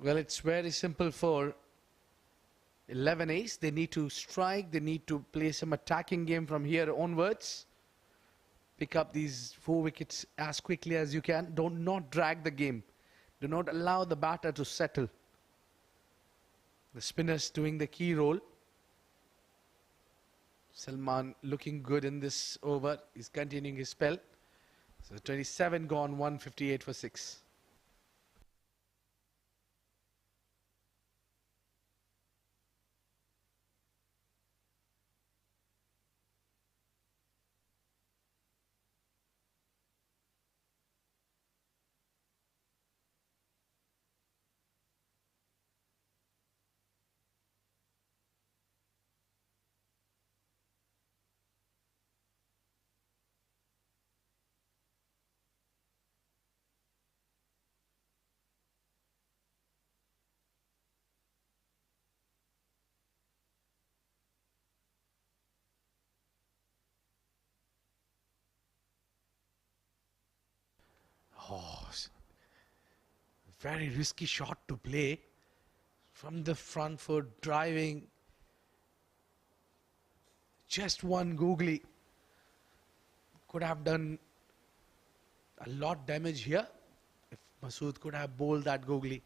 Well, it's very simple for 11 Ace. They need to strike. They need to play some attacking game from here onwards. Pick up these 4 wickets as quickly as you can. Don't not drag the game. Do not allow the batter to settle. The spinners doing the key role. Salman looking good in this over. He's continuing his spell. So 27 gone, 158 for 6. Oh, very risky shot to play. From the front foot, driving. Just one googly. Could have done a lot damage here. If Masood could have bowled that googly.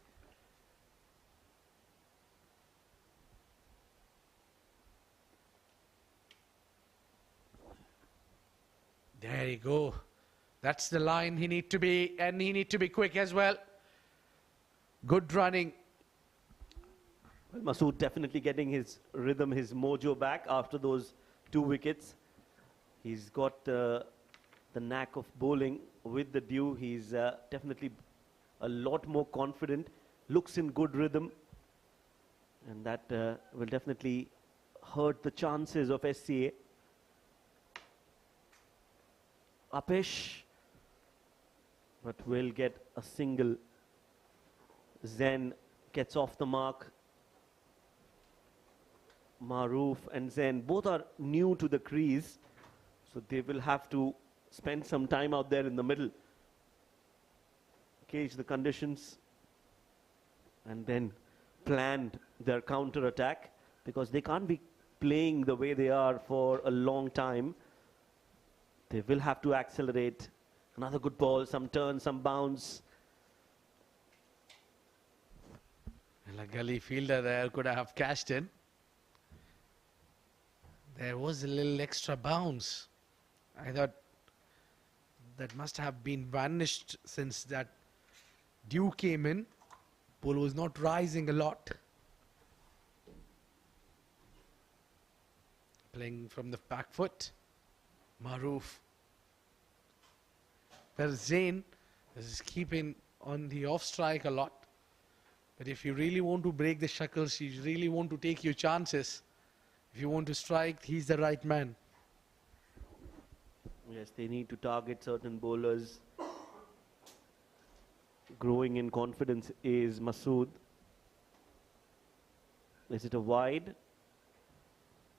There you go. That's the line he need to be, and he need to be quick as well. Good running. Well, Masood definitely getting his rhythm, his mojo back after those 2 wickets. He's got the knack of bowling with the dew. He's definitely a lot more confident, looks in good rhythm, and that will definitely hurt the chances of SCA. Apesh, but will get a single. Zen gets off the mark. Maroof and Zen both are new to the crease, so they will have to spend some time out there in the middle, gauge the conditions, and then plan their counter attack, because they can't be playing the way they are for a long time. They will have to accelerate. Another good ball, some turn, some bounce. And a gully fielder there could have cashed in. There was a little extra bounce. I thought that must have been vanished since that dew came in. Ball was not rising a lot. Playing from the back foot. Maroof. But Zain is keeping on the off strike a lot. But if you really want to break the shackles, you really want to take your chances, if you want to strike, he's the right man. Yes, they need to target certain bowlers. Growing in confidence is Masood. Is it a wide?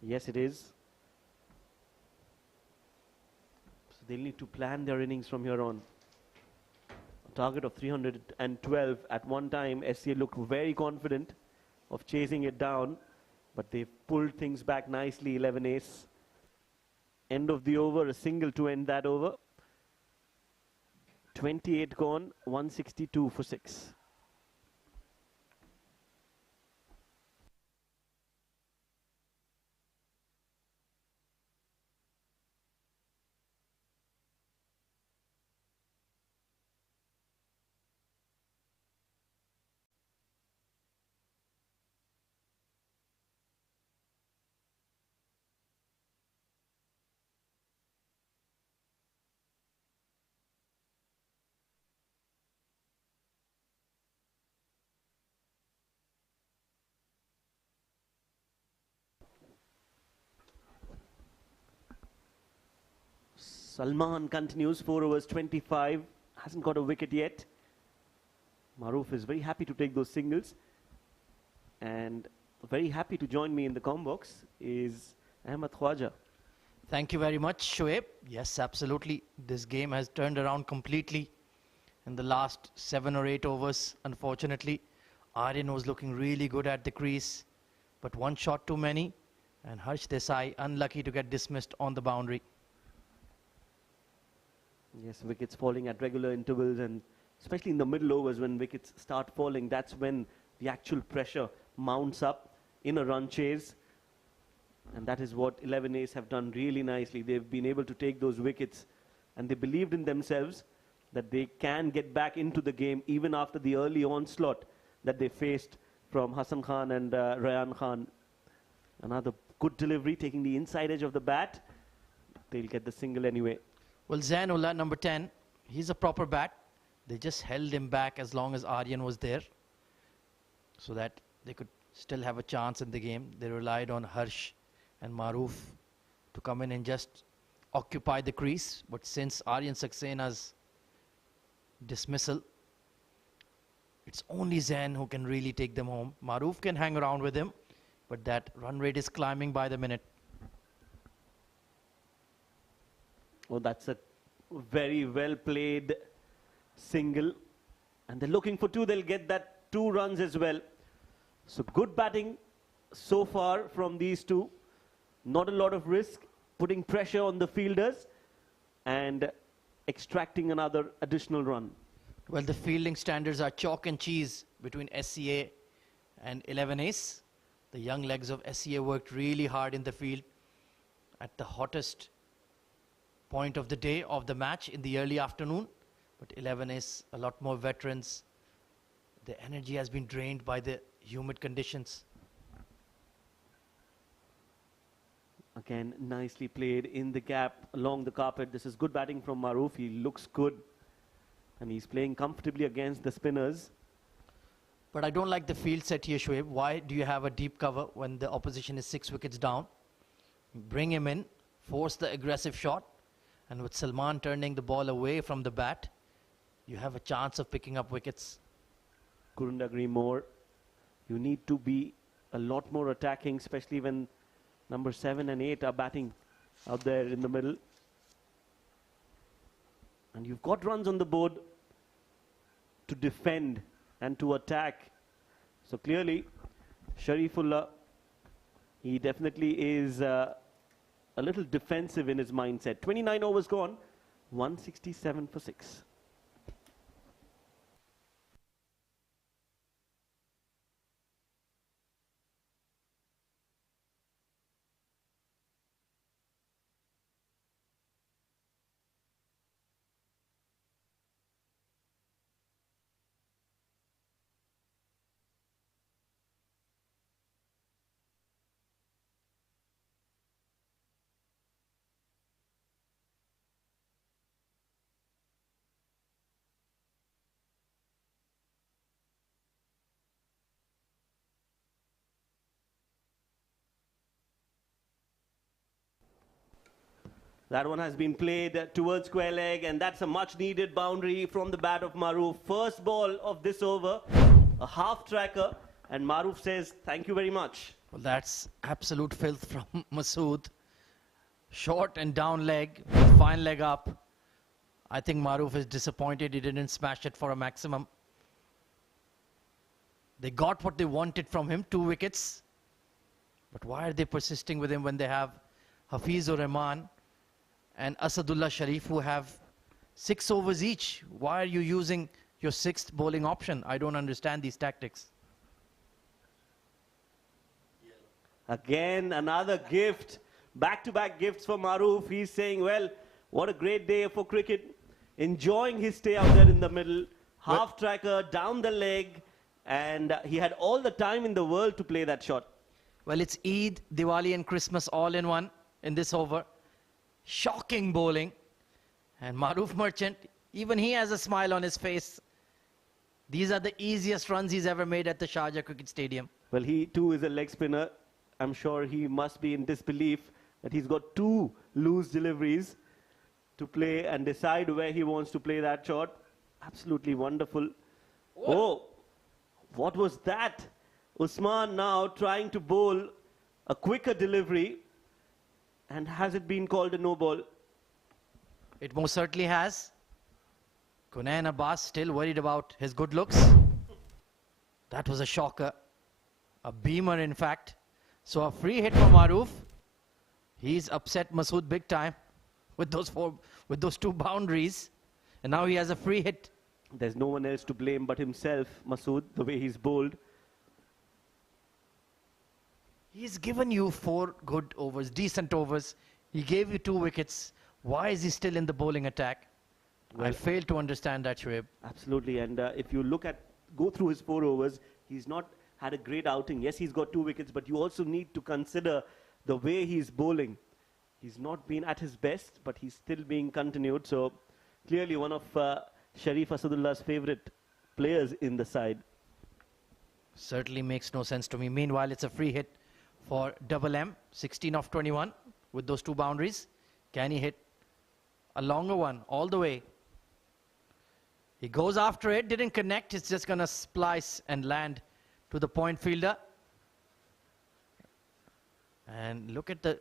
Yes, it is. So they'll need to plan their innings from here on. A target of 312 at one time. SCA looked very confident of chasing it down, but they've pulled things back nicely. 11 ace. End of the over, a single to end that over. 28 gone, 162 for 6. Salman continues, 4 overs, 25. Hasn't got a wicket yet. Maroof is very happy to take those singles. And very happy to join me in the comm box is Ahmed Khwaja. Thank you very much, Shoaib. Yes, absolutely. This game has turned around completely in the last 7 or 8 overs. Unfortunately, Aryan was looking really good at the crease, but one shot too many, and Harsh Desai unlucky to get dismissed on the boundary. Yes, wickets falling at regular intervals, and especially in the middle overs when wickets start falling, that's when the actual pressure mounts up in a run chase. And that is what 11 ace have done really nicely. They've been able to take those wickets, and they believed in themselves that they can get back into the game even after the early onslaught that they faced from Hassan Khan and Rayan Khan. Another good delivery, taking the inside edge of the bat. They'll get the single anyway. Well, Zainullah, number 10, he's a proper bat. They just held him back as long as Aryan was there so that they could still have a chance in the game. They relied on Harsh and Maroof to come in and just occupy the crease. But since Aryan Saxena's dismissal, it's only Zain who can really take them home. Maroof can hang around with him, but that run rate is climbing by the minute. Oh, that's a very well played single. And they're looking for 2. They'll get that 2 runs as well. So good batting so far from these two. Not a lot of risk. Putting pressure on the fielders and extracting another additional run. Well, the fielding standards are chalk and cheese between SCA and 11 ace. The young legs of SCA worked really hard in the field at the hottest point of the day of the match in the early afternoon, but 11 is a lot more veterans. The energy has been drained by the humid conditions. Again, nicely played in the gap along the carpet. This is good batting from Maroof. He looks good and he's playing comfortably against the spinners. But I don't like the field set here, Shoaib. Why do you have a deep cover when the opposition is 6 wickets down? Bring him in, force the aggressive shot, and with Salman turning the ball away from the bat, you have a chance of picking up wickets. Couldn't agree more. You need to be a lot more attacking, especially when number 7 and 8 are batting out there in the middle. And you've got runs on the board to defend and to attack. So clearly, Sharifullah, he definitely is a little defensive in his mindset. 29 overs gone, 167 for 6. That one has been played towards square leg, and that's a much needed boundary from the bat of Maruf. First ball of this over, a half tracker, and Maruf says, thank you very much. Well, that's absolute filth from Masood. Short and down leg, fine leg up. I think Maruf is disappointed he didn't smash it for a maximum. They got what they wanted from him, 2 wickets. But why are they persisting with him when they have Hafizur Rahman and Asadullah Sharif, who have 6 overs each? Why are you using your 6th bowling option? I don't understand these tactics. Again, another gift. Back-to-back gifts for Maruf. He's saying, well, what a great day for cricket. Enjoying his stay out there in the middle. Half tracker, down the leg. And he had all the time in the world to play that shot. Well, it's Eid, Diwali and Christmas all in one in this over. Shocking bowling. And Maruf Merchant, even he has a smile on his face. These are the easiest runs he's ever made at the Sharjah Cricket Stadium. Well, he too is a leg spinner. I'm sure he must be in disbelief that he's got 2 loose deliveries to play and decide where he wants to play that shot. Absolutely wonderful. Oh, what was that? Usman now trying to bowl a quicker delivery. And has it been called a no ball? It most certainly has. Kunain Abbas still worried about his good looks. That was a shocker. A beamer, in fact. So a free hit for Maruf. He's upset Masood big time with those 2 boundaries. And now he has a free hit. There's no one else to blame but himself, Masood, the way he's bowled. He's given you 4 good overs, decent overs. He gave you 2 wickets. Why is he still in the bowling attack? Well, I fail to understand that, Shoaib. Absolutely. And if you go through his 4 overs, he's not had a great outing. Yes, he's got 2 wickets, but you also need to consider the way he's bowling. He's not been at his best, but he's still being continued. So clearly one of Sharif Asadullah's favorite players in the side. Certainly makes no sense to me. Meanwhile, it's a free hit for Double M, 16 of 21 with those 2 boundaries. Can he hit a longer one all the way? He goes after it, didn't connect. It's just going to splice and land to the point fielder. And look at the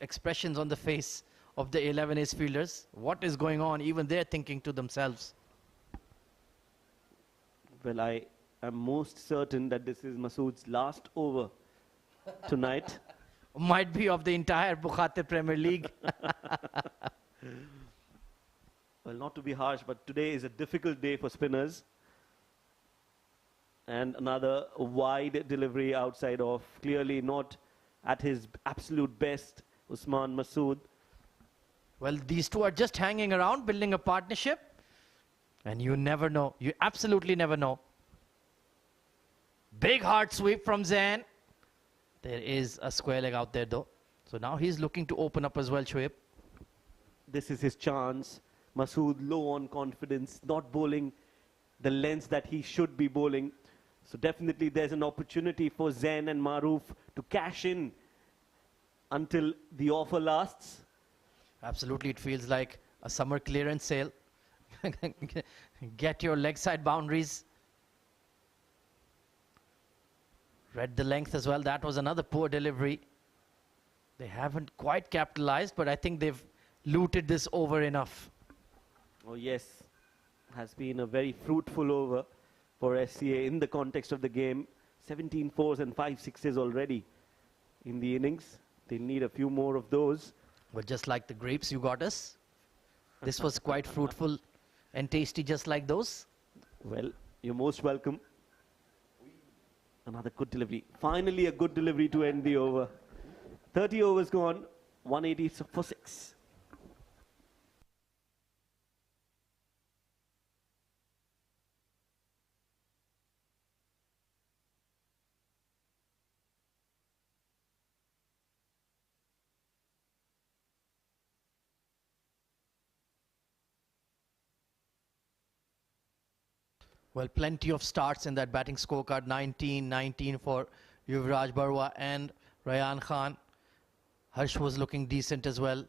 expressions on the face of the 11 ace fielders. What is going on? Even they're thinking to themselves. Well, I am most certain that this is Masood's last over tonight. Might be of the entire Bukhatir Premier League. Well, not to be harsh, but today is a difficult day for spinners. And another wide delivery outside off. Clearly not at his absolute best, Usman Masood. Well, these 2 are just hanging around, building a partnership. And you never know. You absolutely never know. Big hard sweep from Zain. There is a square leg out there, though. So now he's looking to open up as well, Shoaib. This is his chance. Masood low on confidence, not bowling the lengths that he should be bowling. So definitely there's an opportunity for Zain and Maruf to cash in until the offer lasts. Absolutely, it feels like a summer clearance sale. Get your leg side boundaries. Read the length as well. That was another poor delivery. They haven't quite capitalized, but I think they've looted this over enough. Oh yes, has been a very fruitful over for SCA in the context of the game. 17 fours and 5 sixes already in the innings. They need a few more of those. But just like the grapes you got us, this was quite fruitful and tasty just like those. Well, you're most welcome. Another good delivery. Finally a good delivery to end the over. 30 overs gone, 180 for 6. Well, plenty of starts in that batting scorecard. 19 for Yuvraj Barwa and Rayan Khan. Harsh was looking decent as well.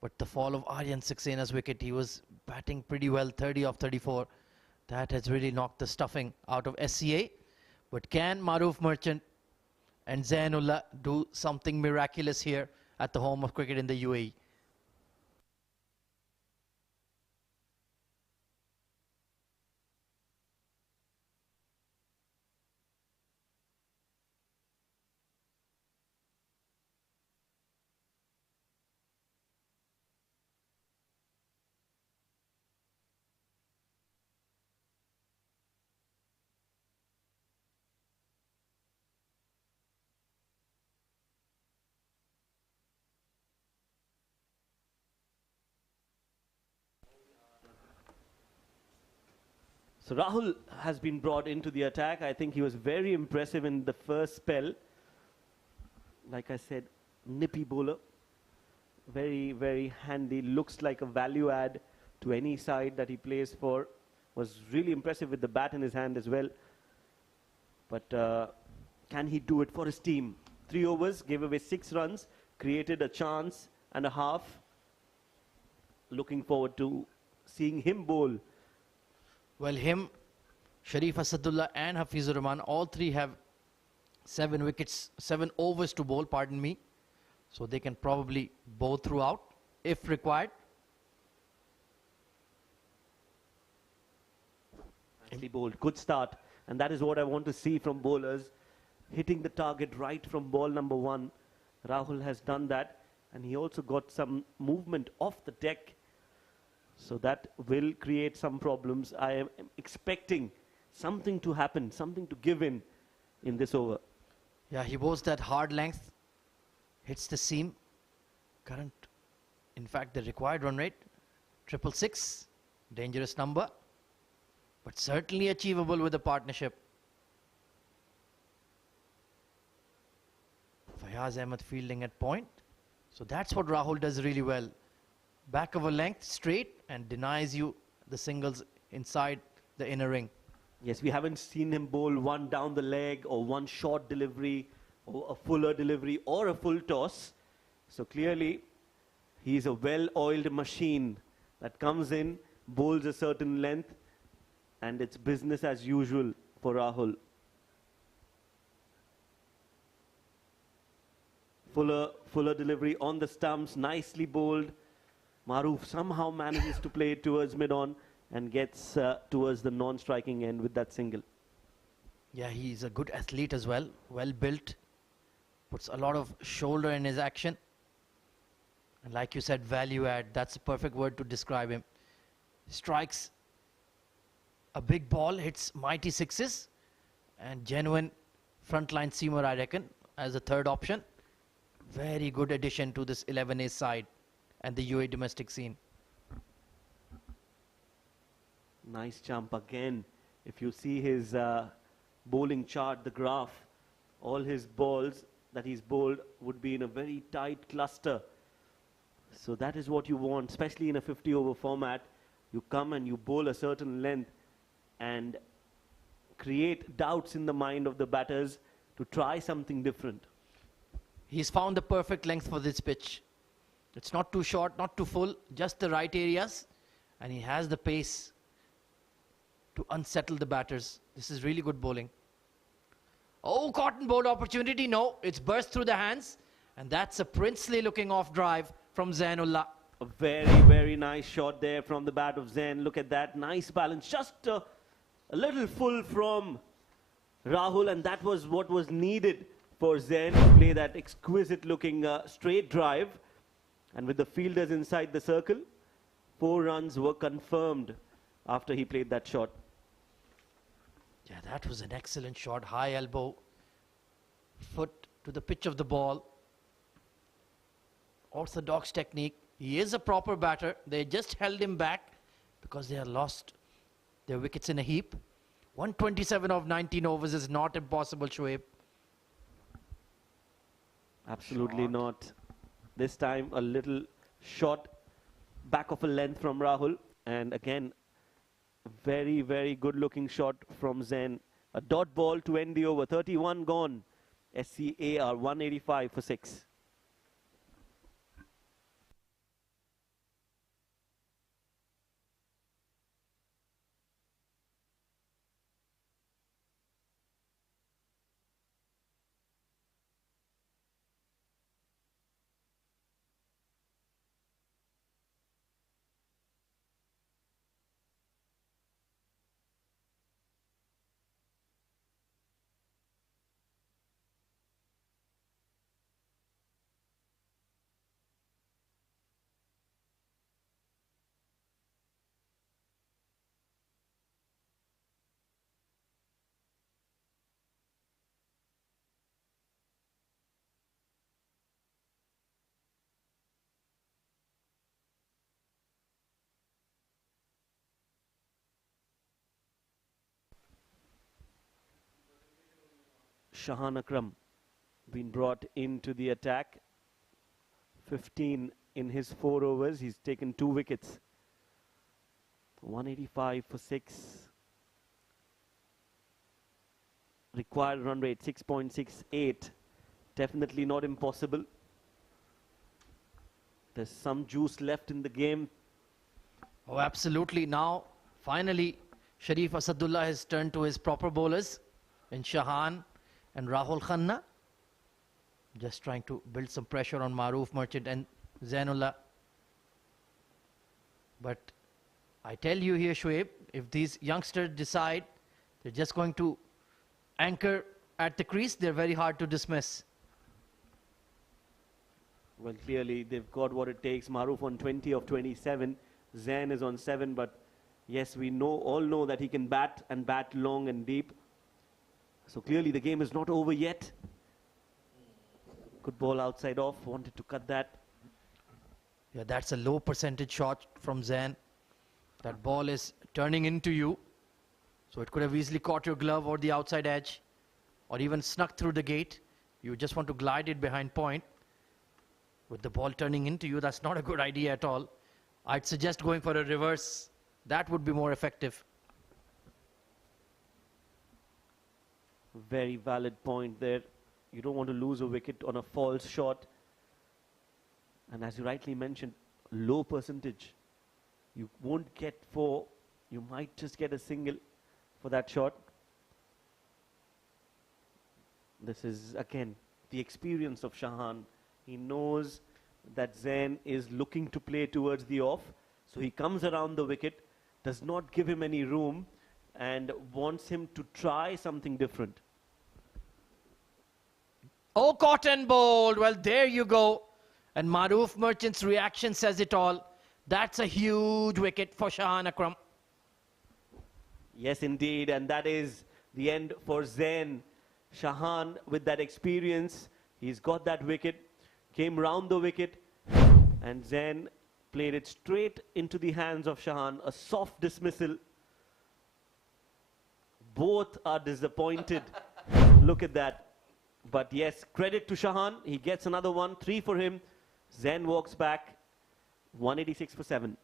But the fall of Aryan Sacsena's wicket, he was batting pretty well, 30 of 34. That has really knocked the stuffing out of SCA. But can Maruf Merchant and Zainullah do something miraculous here at the home of cricket in the UAE? So Rahul has been brought into the attack. I think he was very impressive in the first spell. Like I said, nippy bowler. Very, very handy. Looks like a value add to any side that he plays for. Was really impressive with the bat in his hand as well. But can he do it for his team? 3 overs, gave away 6 runs, created a chance and a half. Looking forward to seeing him bowl. Well, him, Sharif Asadullah and Hafizur Rahman, all three have 7 wickets, 7 overs to bowl, pardon me. So they can probably bowl throughout if required. Nicely bowled, good start. And that is what I want to see from bowlers. Hitting the target right from ball number 1. Rahul has done that. And he also got some movement off the deck. So that will create some problems. I am expecting something to happen, something to give in this over. Yeah, he bowls that hard length, hits the seam. Current, in fact, the required run rate, 666, dangerous number, but certainly achievable with a partnership. Fayaz Ahmed fielding at point. So that's what Rahul does really well. Back of a length, straight, and denies you the singles inside the inner ring. Yes, we haven't seen him bowl one down the leg or one short delivery or a fuller delivery or a full toss. So clearly, he's a well-oiled machine that comes in, bowls a certain length, and it's business as usual for Rahul. Fuller delivery on the stumps, nicely bowled. Maruf somehow manages to play it towards mid-on and gets towards the non-striking end with that single. Yeah, he's a good athlete as well, well built, puts a lot of shoulder in his action. And like you said, value add, that's a perfect word to describe him. Strikes a big ball, hits mighty sixes, and genuine frontline seamer, I reckon, as a third option. Very good addition to this 11A side and the UAE domestic scene. Nice jump again. If you see his bowling chart, the graph, all his balls that he's bowled would be in a very tight cluster. So that is what you want, especially in a 50-over format. You come and you bowl a certain length and create doubts in the mind of the batters to try something different. He's found the perfect length for this pitch. It's not too short, not too full, just the right areas. And he has the pace to unsettle the batters. This is really good bowling. Oh, cotton ball opportunity. No, it's burst through the hands. And that's a princely looking off drive from Zainullah. A very, very nice shot there from the bat of Zain. Look at that. Nice balance. Just a little full from Rahul. And that was what was needed for Zain to play that exquisite looking straight drive. And with the fielders inside the circle, 4 runs were confirmed after he played that shot. Yeah, that was an excellent shot. High elbow, foot to the pitch of the ball. Orthodox technique. He is a proper batter. They just held him back because they have lost their wickets in a heap. 127 of 19 overs is not impossible, Shoaib. Absolutely Shot. not. This time a little shot back of a length from Rahul. And again, very, very good looking shot from Zain. A dot ball to end the over. 31 gone. SCA are 185 for 6. Shahan Akram been brought into the attack. 15 in his 4 overs. He's taken 2 wickets. 185 for 6. Required run rate 6.68. Definitely not impossible. There's some juice left in the game. Oh, absolutely. Now, finally, Sharif Asadullah has turned to his proper bowlers in Shahan and Rahul Khanna. Just trying to build some pressure on Maroof Merchant and Zainullah. But I tell you here, Shoaib, if these youngsters decide they're just going to anchor at the crease, they're very hard to dismiss. Well, clearly they've got what it takes. Maroof on 20 of 27. Zain is on 7, but yes, we all know that he can bat and bat long and deep. So clearly the game is not over yet. Good ball outside off, wanted to cut that. Yeah, that's a low percentage shot from Zain. That ball is turning into you. So it could have easily caught your glove or the outside edge, or even snuck through the gate. You just want to glide it behind point. With the ball turning into you, that's not a good idea at all. I'd suggest going for a reverse. That would be more effective. Very valid point there. You don't want to lose a wicket on a false shot. And as you rightly mentioned, low percentage. You won't get 4. You might just get a single for that shot. This is, again, the experience of Shahan. He knows that Zain is looking to play towards the off. So he comes around the wicket, does not give him any room, and wants him to try something different. Oh, caught and bowled. Well, there you go. And Maroof Merchant's reaction says it all. That's a huge wicket for Shahan Akram. Yes, indeed. And that is the end for Zain. Shahan, with that experience, he's got that wicket, came round the wicket, and Zain played it straight into the hands of Shahan. A soft dismissal. Both are disappointed. Look at that. But yes, credit to Shahan. He gets another one. 3 for him. Zain walks back. 186 for 7.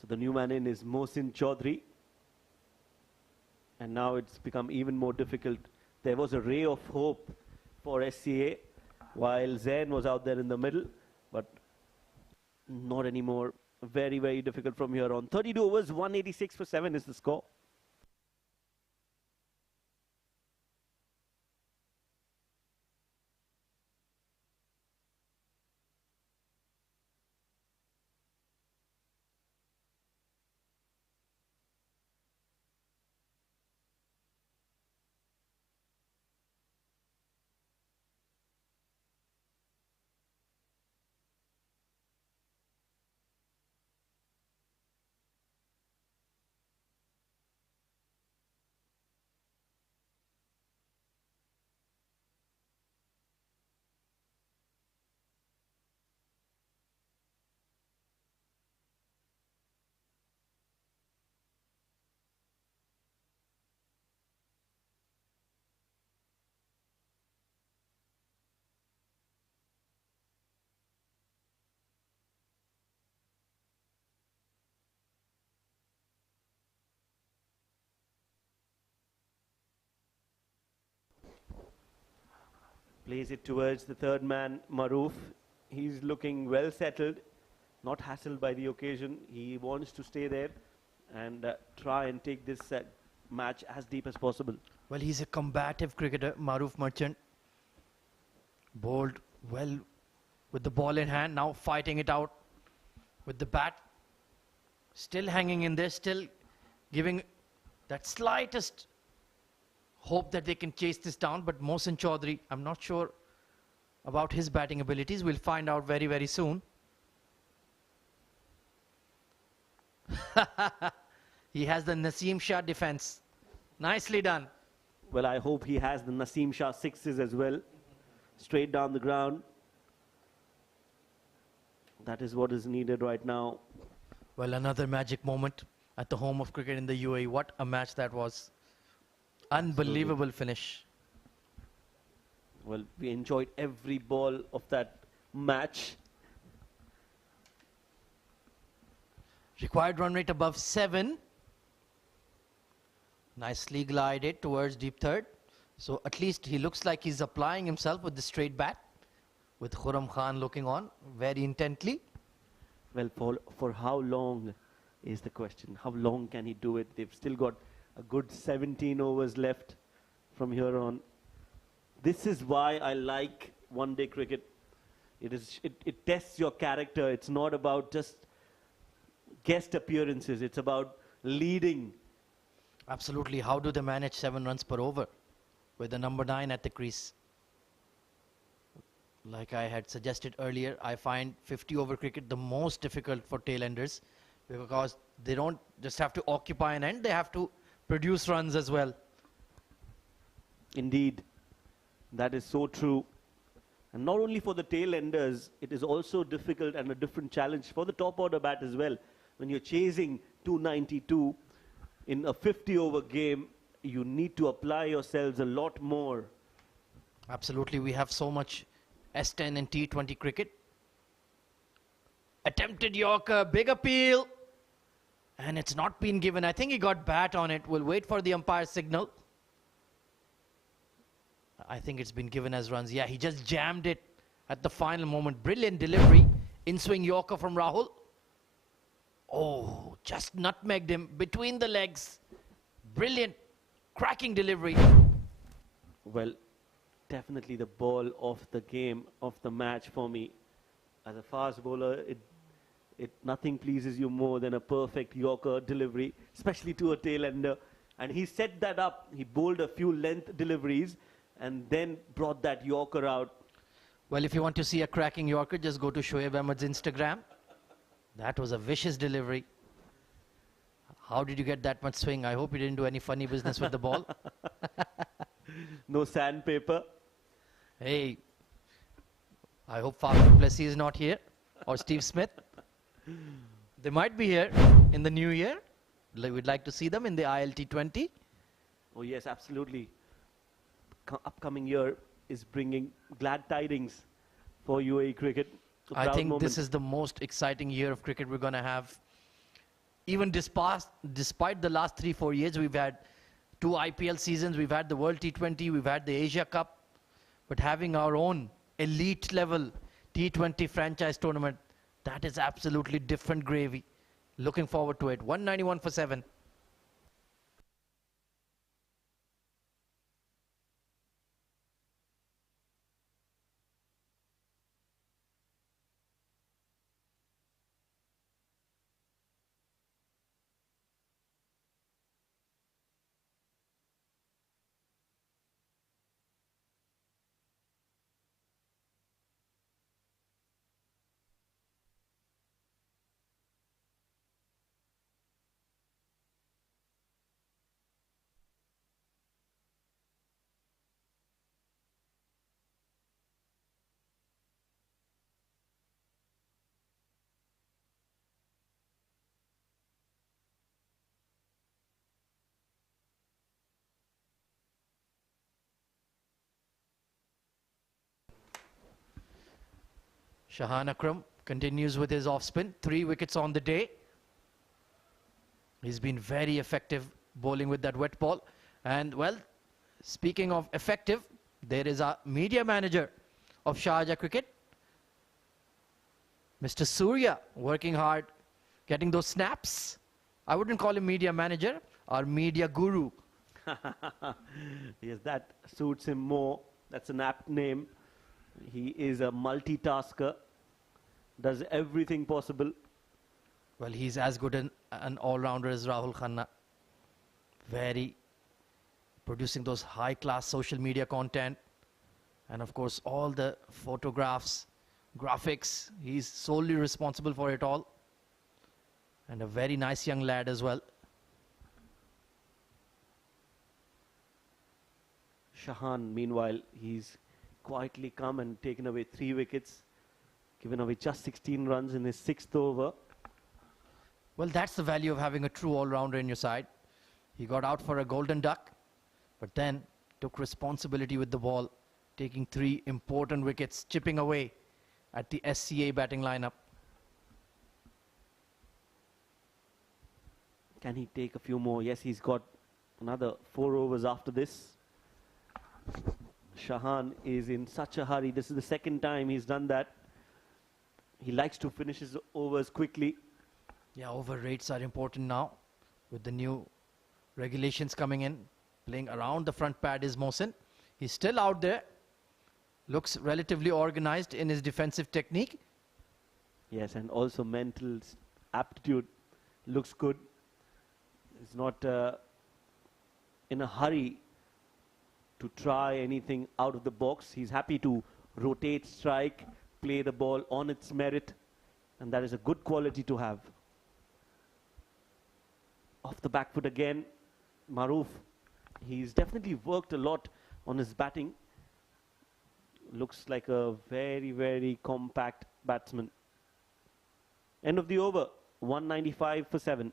So the new man in is Mohsin Chaudhry. And now it's become even more difficult. There was a ray of hope for SCA while Zain was out there in the middle. But not anymore. Very, very difficult from here on. 32 overs, 186 for 7 is the score. Plays it towards the third man, Maroof. He's looking well settled, not hassled by the occasion. He wants to stay there and try and take this match as deep as possible. Well, he's a combative cricketer, Maroof Merchant. Bowled well with the ball in hand, now fighting it out with the bat. Still hanging in there, still giving that slightest hope that they can chase this down. But Mohsin Chaudhary, I'm not sure about his batting abilities. We'll find out very, very soon. He has the Naseem Shah defense. Nicely done. Well, I hope he has the Naseem Shah sixes as well. Straight down the ground. That is what is needed right now. Well, another magic moment at the home of cricket in the UAE. What a match that was. Unbelievable finish. Well, we enjoyed every ball of that match. Required run rate above 7. Nicely glided towards deep third. So at least he looks like he's applying himself with the straight bat, with Khurram Khan looking on very intently. Well, for how long is the question? How long can he do it? They've still got a good 17 overs left from here on. This is why I like one-day cricket. It tests your character. It's not about just guest appearances. It's about leading. Absolutely. How do they manage 7 runs per over with the number 9 at the crease? Like I had suggested earlier, I find 50-over cricket the most difficult for tailenders because they don't just have to occupy an end, they have to produce runs as well. Indeed, that is so true. And not only for the tailenders, it is also difficult and a different challenge for the top order bat as well. When you're chasing 292 in a 50-over game, you need to apply yourselves a lot more. Absolutely, we have so much S10 and T20 cricket. Attempted Yorker, big appeal. And it's not been given. I think he got bat on it. We'll wait for the umpire signal. I think it's been given as runs. Yeah, he just jammed it at the final moment. Brilliant delivery. In-swing Yorker from Rahul. Oh, just nutmegged him between the legs. Brilliant, cracking delivery. Well, definitely the ball of the game, of the match for me. As a fast bowler, nothing pleases you more than a perfect Yorker delivery, especially to a tailender. And he set that up. He bowled a few length deliveries and then brought that Yorker out. Well, if you want to see a cracking Yorker, just go to Shoaib Ahmed's Instagram. That was a vicious delivery. How did you get that much swing? I hope you didn't do any funny business with the ball. No sandpaper. Hey, I hope Faf du Plessis is not here, or Steve Smith. They might be here in the new year. We'd like to see them in the ILT20. Oh yes, absolutely. Upcoming year is bringing glad tidings for UAE cricket. I think this is the most exciting year of cricket we're going to have. Even despite the last 3-4 years, we've had 2 IPL seasons, we've had the World T20, we've had the Asia Cup. But having our own elite level T20 franchise tournament, that is absolutely different gravy. Looking forward to it. 191 for 7. Shahan Akram continues with his off spin. 3 wickets on the day. He's been very effective bowling with that wet ball. And well, speaking of effective, There is a media manager of Sharjah Cricket, Mr. Surya, working hard, getting those snaps. I wouldn't call him media manager or media guru. Yes, that suits him more. That's an apt name. He is a multitasker, does everything possible. Well, he's as good an all-rounder as Rahul Khanna. Very producing those high-class social media content. And of course, all the photographs, graphics, he's solely responsible for it all. And a very nice young lad as well. Shahan, meanwhile, he's quietly come and taken away 3 wickets, given away just 16 runs in his 6th over. Well, that's the value of having a true all-rounder in your side. He got out for a golden duck, but then took responsibility with the ball, taking 3 important wickets, chipping away at the SCA batting lineup. Can he take a few more? Yes, he's got another 4 overs after this. Shahan is in such a hurry. This is the 2nd time he's done that. He likes to finish his overs quickly. Yeah, over rates are important now with the new regulations coming in. Playing around the front pad is Mohsin. He's still out there. Looks relatively organized in his defensive technique. Yes, and also mental aptitude looks good. He's not in a hurry to try anything out of the box. He's happy to rotate, strike, play the ball on its merit, and that is a good quality to have. Off the back foot again, Maroof. He's definitely worked a lot on his batting. Looks like a very, very compact batsman. End of the over, 195 for 7.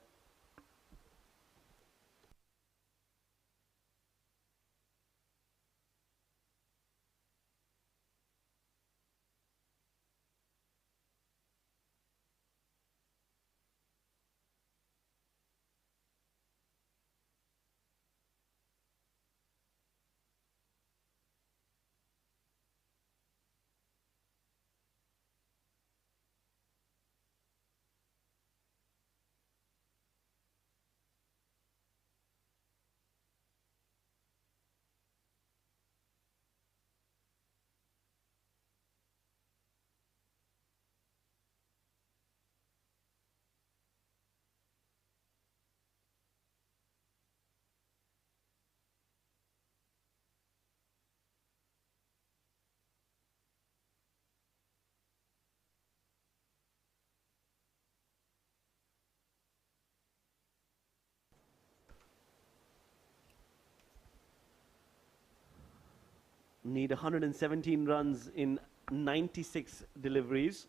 Need 117 runs in 96 deliveries.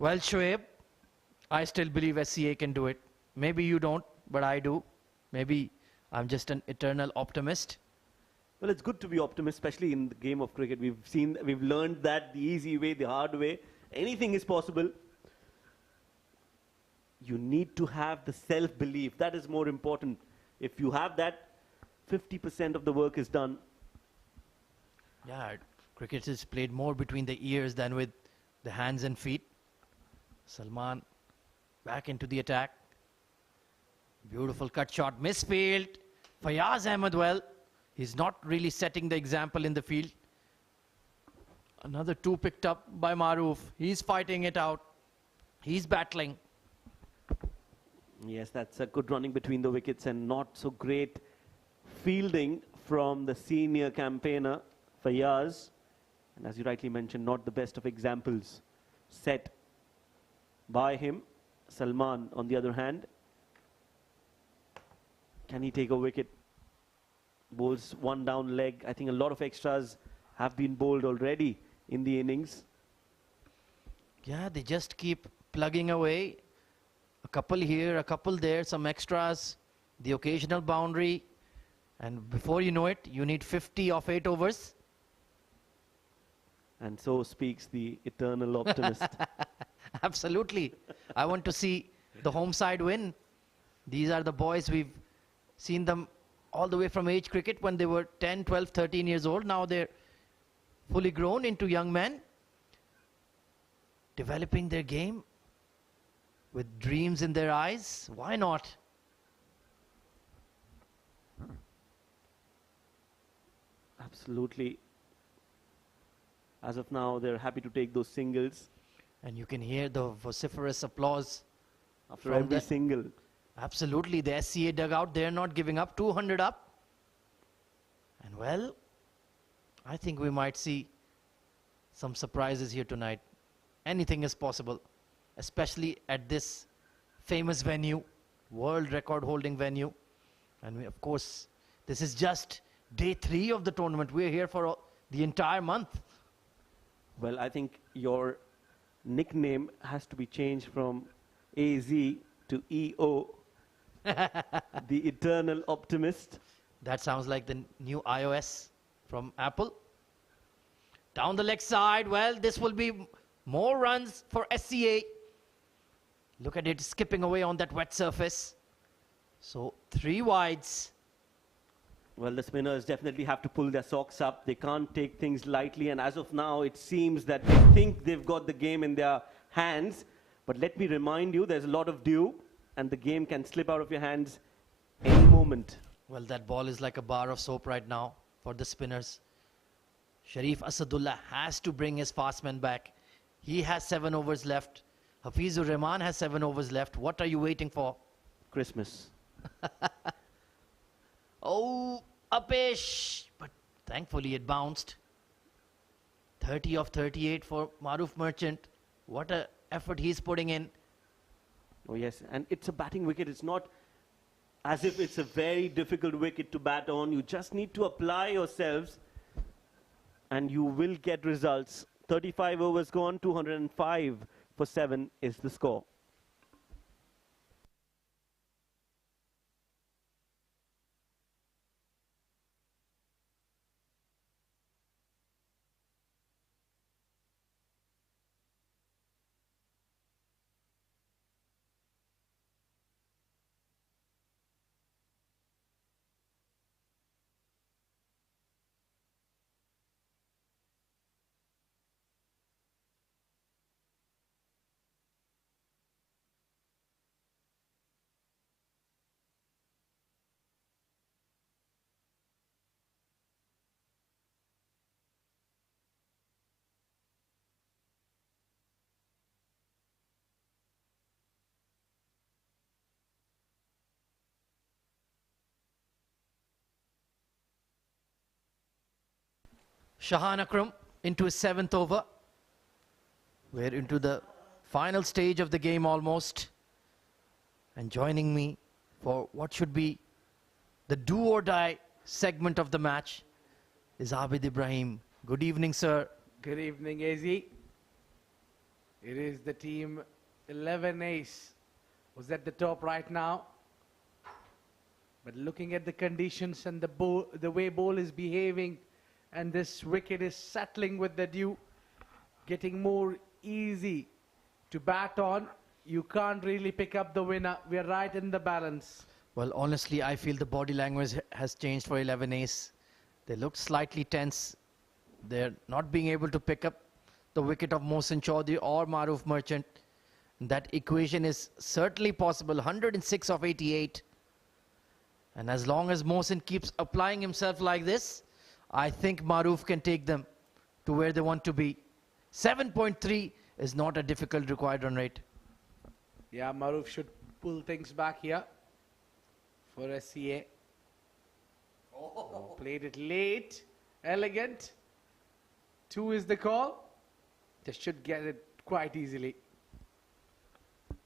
Well, Shoaib, I still believe SCA can do it. Maybe you don't, but I do. Maybe I'm just an eternal optimist. Well, it's good to be optimist, especially in the game of cricket. We've learned that the easy way, the hard way. Anything is possible. You need to have the self-belief. That is more important. If you have that, 50% of the work is done. Yeah, cricket is played more between the ears than with the hands and feet. Salman back into the attack. Beautiful cut shot, misfield. Fayaz Ahmed, well, he's not really setting the example in the field. Another 2 picked up by Maroof. He's fighting it out. He's battling. Yes, that's a good running between the wickets and not so great fielding from the senior campaigner, Fayaz. And as you rightly mentioned, not the best of examples set by him. Salman, on the other hand, can he take a wicket? Bowls one down leg. I think a lot of extras have been bowled already in the innings. Yeah, they just keep plugging away. A couple here, a couple there, some extras, the occasional boundary. And before you know it, you need 50 of 8 overs. And so speaks the eternal optimist. Absolutely. I want to see the home side win. These are the boys, we've seen them all the way from age cricket when they were 10, 12, 13 years old. Now they're fully grown into young men, developing their game with dreams in their eyes. Why not? Absolutely. As of now, they're happy to take those singles And you can hear the vociferous applause after from every the- single. Absolutely, the SCA dugout, they're not giving up. 200 up. And well, I think we might see some surprises here tonight. Anything is possible, especially at this famous venue, world record holding venue. And of course, this is just day 3 of the tournament. We're here for the entire month. Well, I think your nickname has to be changed from AZ to EO, the eternal optimist. That sounds like the new iOS from Apple. Down the leg side, well, this will be more runs for SCA. Look at it skipping away on that wet surface. So 3 wides. Well, the spinners definitely have to pull their socks up. They can't take things lightly. And as of now, it seems that they think they've got the game in their hands. But let me remind you, there's a lot of dew, and the game can slip out of your hands any moment. Well, that ball is like a bar of soap right now for the spinners. Sharif Asadullah has to bring his fast man back. He has 7 overs left. Hafizur Rahman has 7 overs left. What are you waiting for? Christmas. Oh, upish. But thankfully it bounced. 30 of 38 for Maruf Merchant. What a effort he's putting in. Oh, yes. And it's a batting wicket. It's not as if it's a very difficult wicket to bat on. You just need to apply yourselves, and you will get results. 35 overs gone, 205 for 7 is the score. Shahan Akram into his 7th over. We're into the final stage of the game almost. And joining me for what should be the do or die segment of the match is Abid Ibrahim. Good evening, sir. Good evening, AZ. It is the team 11 ace who's at the top right now. But looking at the conditions and the way ball is behaving, and this wicket is settling with the dew, getting more easy to bat on, you can't really pick up the winner. We're right in the balance. Well, honestly, I feel the body language has changed for 11 ace. They look slightly tense. They're not being able to pick up the wicket of Mohsin Chaudhary or Maruf Merchant. That equation is certainly possible. 106 of 88. And as long as Mohsin keeps applying himself like this, I think Maruf can take them to where they want to be. 7.3 is not a difficult required run rate. Yeah, Maruf should pull things back here for SCA. Oh, played it late. Elegant. 2 is the call. They should get it quite easily.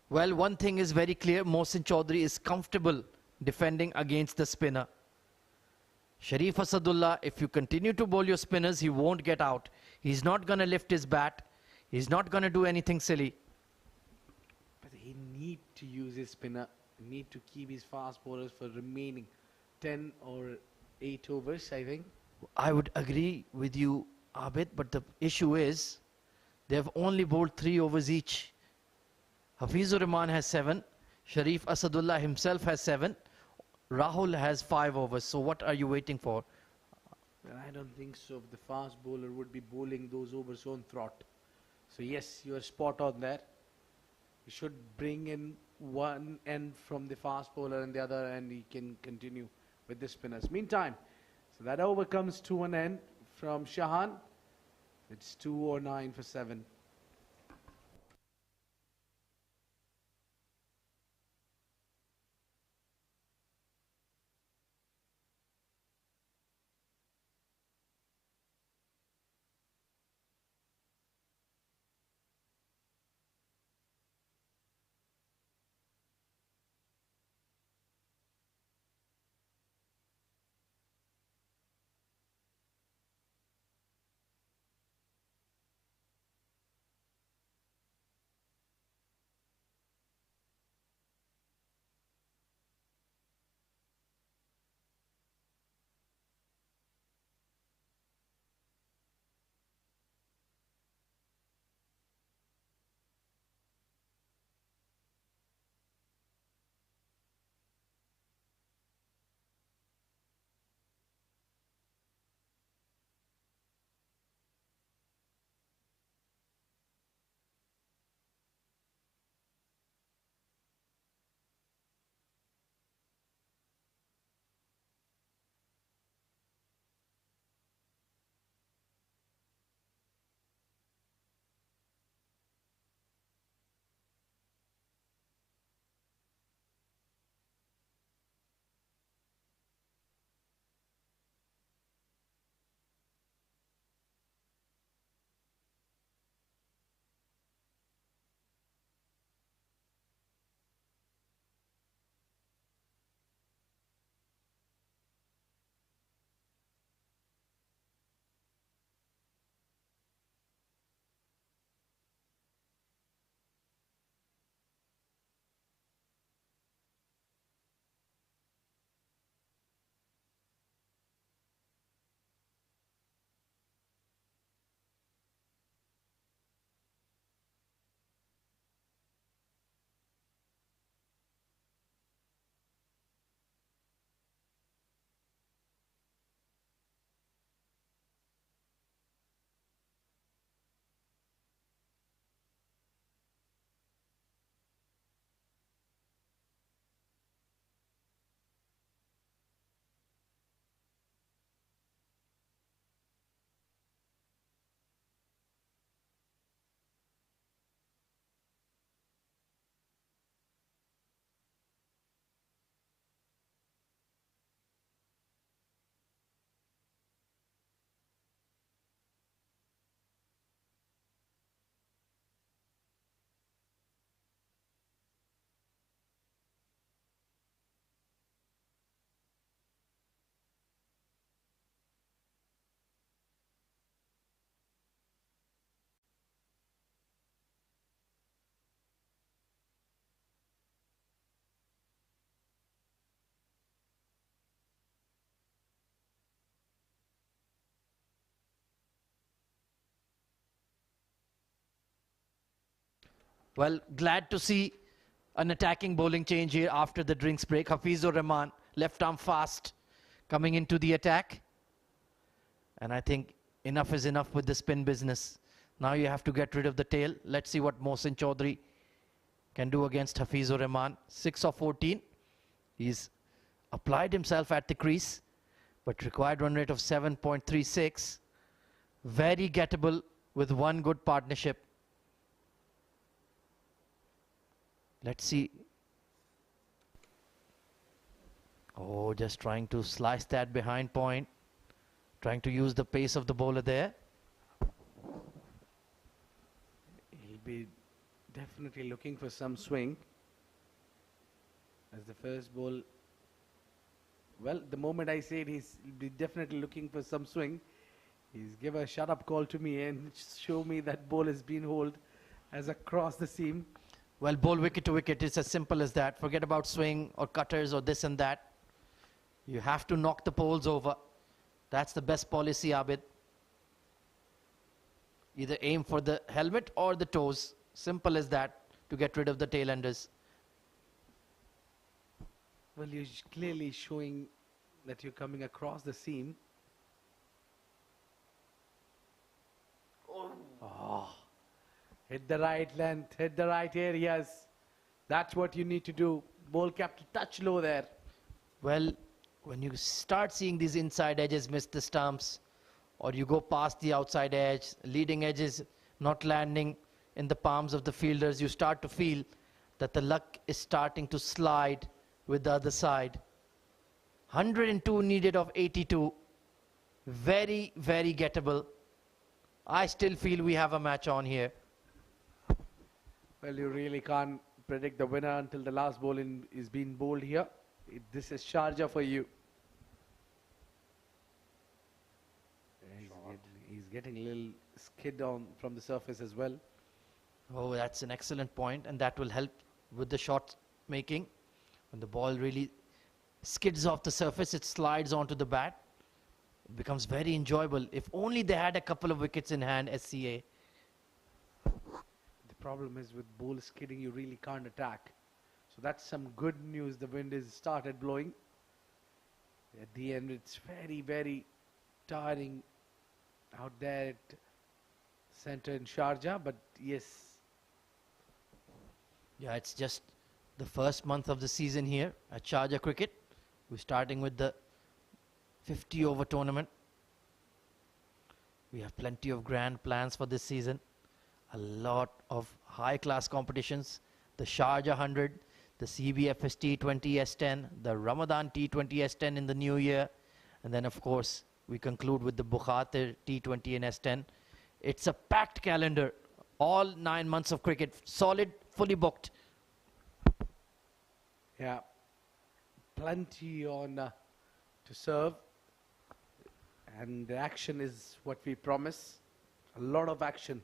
Well, one thing is very clear. Mohsin Chaudhary is comfortable defending against the spinner. Sharif Asadullah, if you continue to bowl your spinners, he won't get out. He's not going to lift his bat. He's not going to do anything silly. But he need to use his spinner. Need to keep his fast bowlers for remaining 10 or 8 overs, I think. I would agree with you, Abid, but the issue is they have only bowled 3 overs each. Hafizur Rahman has 7. Sharif Asadullah himself has 7. Rahul has 5 overs, so what are you waiting for? Well, I don't think so. The fast bowler would be bowling those overs on trot. So yes, you are spot on there. You should bring in one end from the fast bowler and the other end he can continue with the spinners. Meantime, so that over comes to an end from Shahan. It's 209 for 7. Well, glad to see an attacking bowling change here after the drinks break. Hafizur Rahman, left arm fast, coming into the attack. And I think enough is enough with the spin business. Now you have to get rid of the tail. Let's see what Mohsin Chaudhary can do against Hafizur Rahman. 6 of 14. He's applied himself at the crease, but required run rate of 7.36. Very gettable with one good partnership. Let's see. Oh, just trying to slice that behind point. Trying to use the pace of the bowler there. He'll be definitely looking for some swing. As the first ball, well, the moment I said he'll be definitely looking for some swing, he's give a shut-up call to me and show me that ball has been holed as across the seam. Well, bowl wicket to wicket, it's as simple as that. Forget about swing or cutters or this and that. You have to knock the poles over. That's the best policy, Abid. Either aim for the helmet or the toes. Simple as that to get rid of the tail enders. Well, you're clearly showing that you're coming across the seam. Oh, hit the right length, hit the right areas. That's what you need to do. Ball kept a touch low there. Well, when you start seeing these inside edges miss the stumps, or you go past the outside edge, leading edges not landing in the palms of the fielders, you start to feel that the luck is starting to slide with the other side. 102 needed of 82. Very, very gettable. I still feel we have a match on here. Well, you really can't predict the winner until the last ball is being bowled here. This is Sharjah for you. He's getting a little skid on from the surface as well. Oh, that's an excellent point, and that will help with the shot making. When the ball really skids off the surface, it slides onto the bat. It becomes very enjoyable. If only they had a couple of wickets in hand, SCA. The problem is with ball skidding, you really can't attack. So that's some good news. The wind has started blowing. At the end, it's very, very tiring out there at center in Sharjah. But yes, Yeah, it's just the first month of the season here at Sharjah Cricket. We're starting with the 50 over tournament. We have plenty of grand plans for this season. A lot of high class competitions. The Sharjah 100, the CBFS T20 S10, the Ramadan T20 S10 in the new year. And then of course, we conclude with the Bukhatir T20 and S10. It's a packed calendar. All 9 months of cricket, solid, fully booked. yeah, plenty on to serve. And the action is what we promise. A lot of action.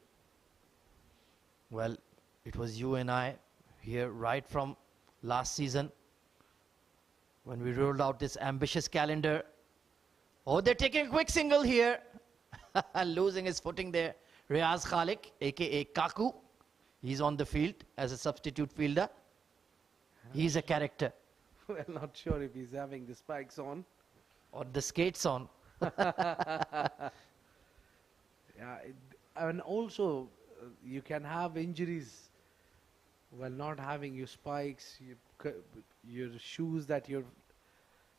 Well, it was you and I here right from last season when we rolled out this ambitious calendar. Oh, they're taking a quick single here. Losing his footing there. Riaz Khalik, aka Kaku. He's on the field as a substitute fielder. He's a character. Well, not sure if he's having the spikes on. Or the skates on. Yeah, and also you can have injuries while not having your spikes, your shoes that you're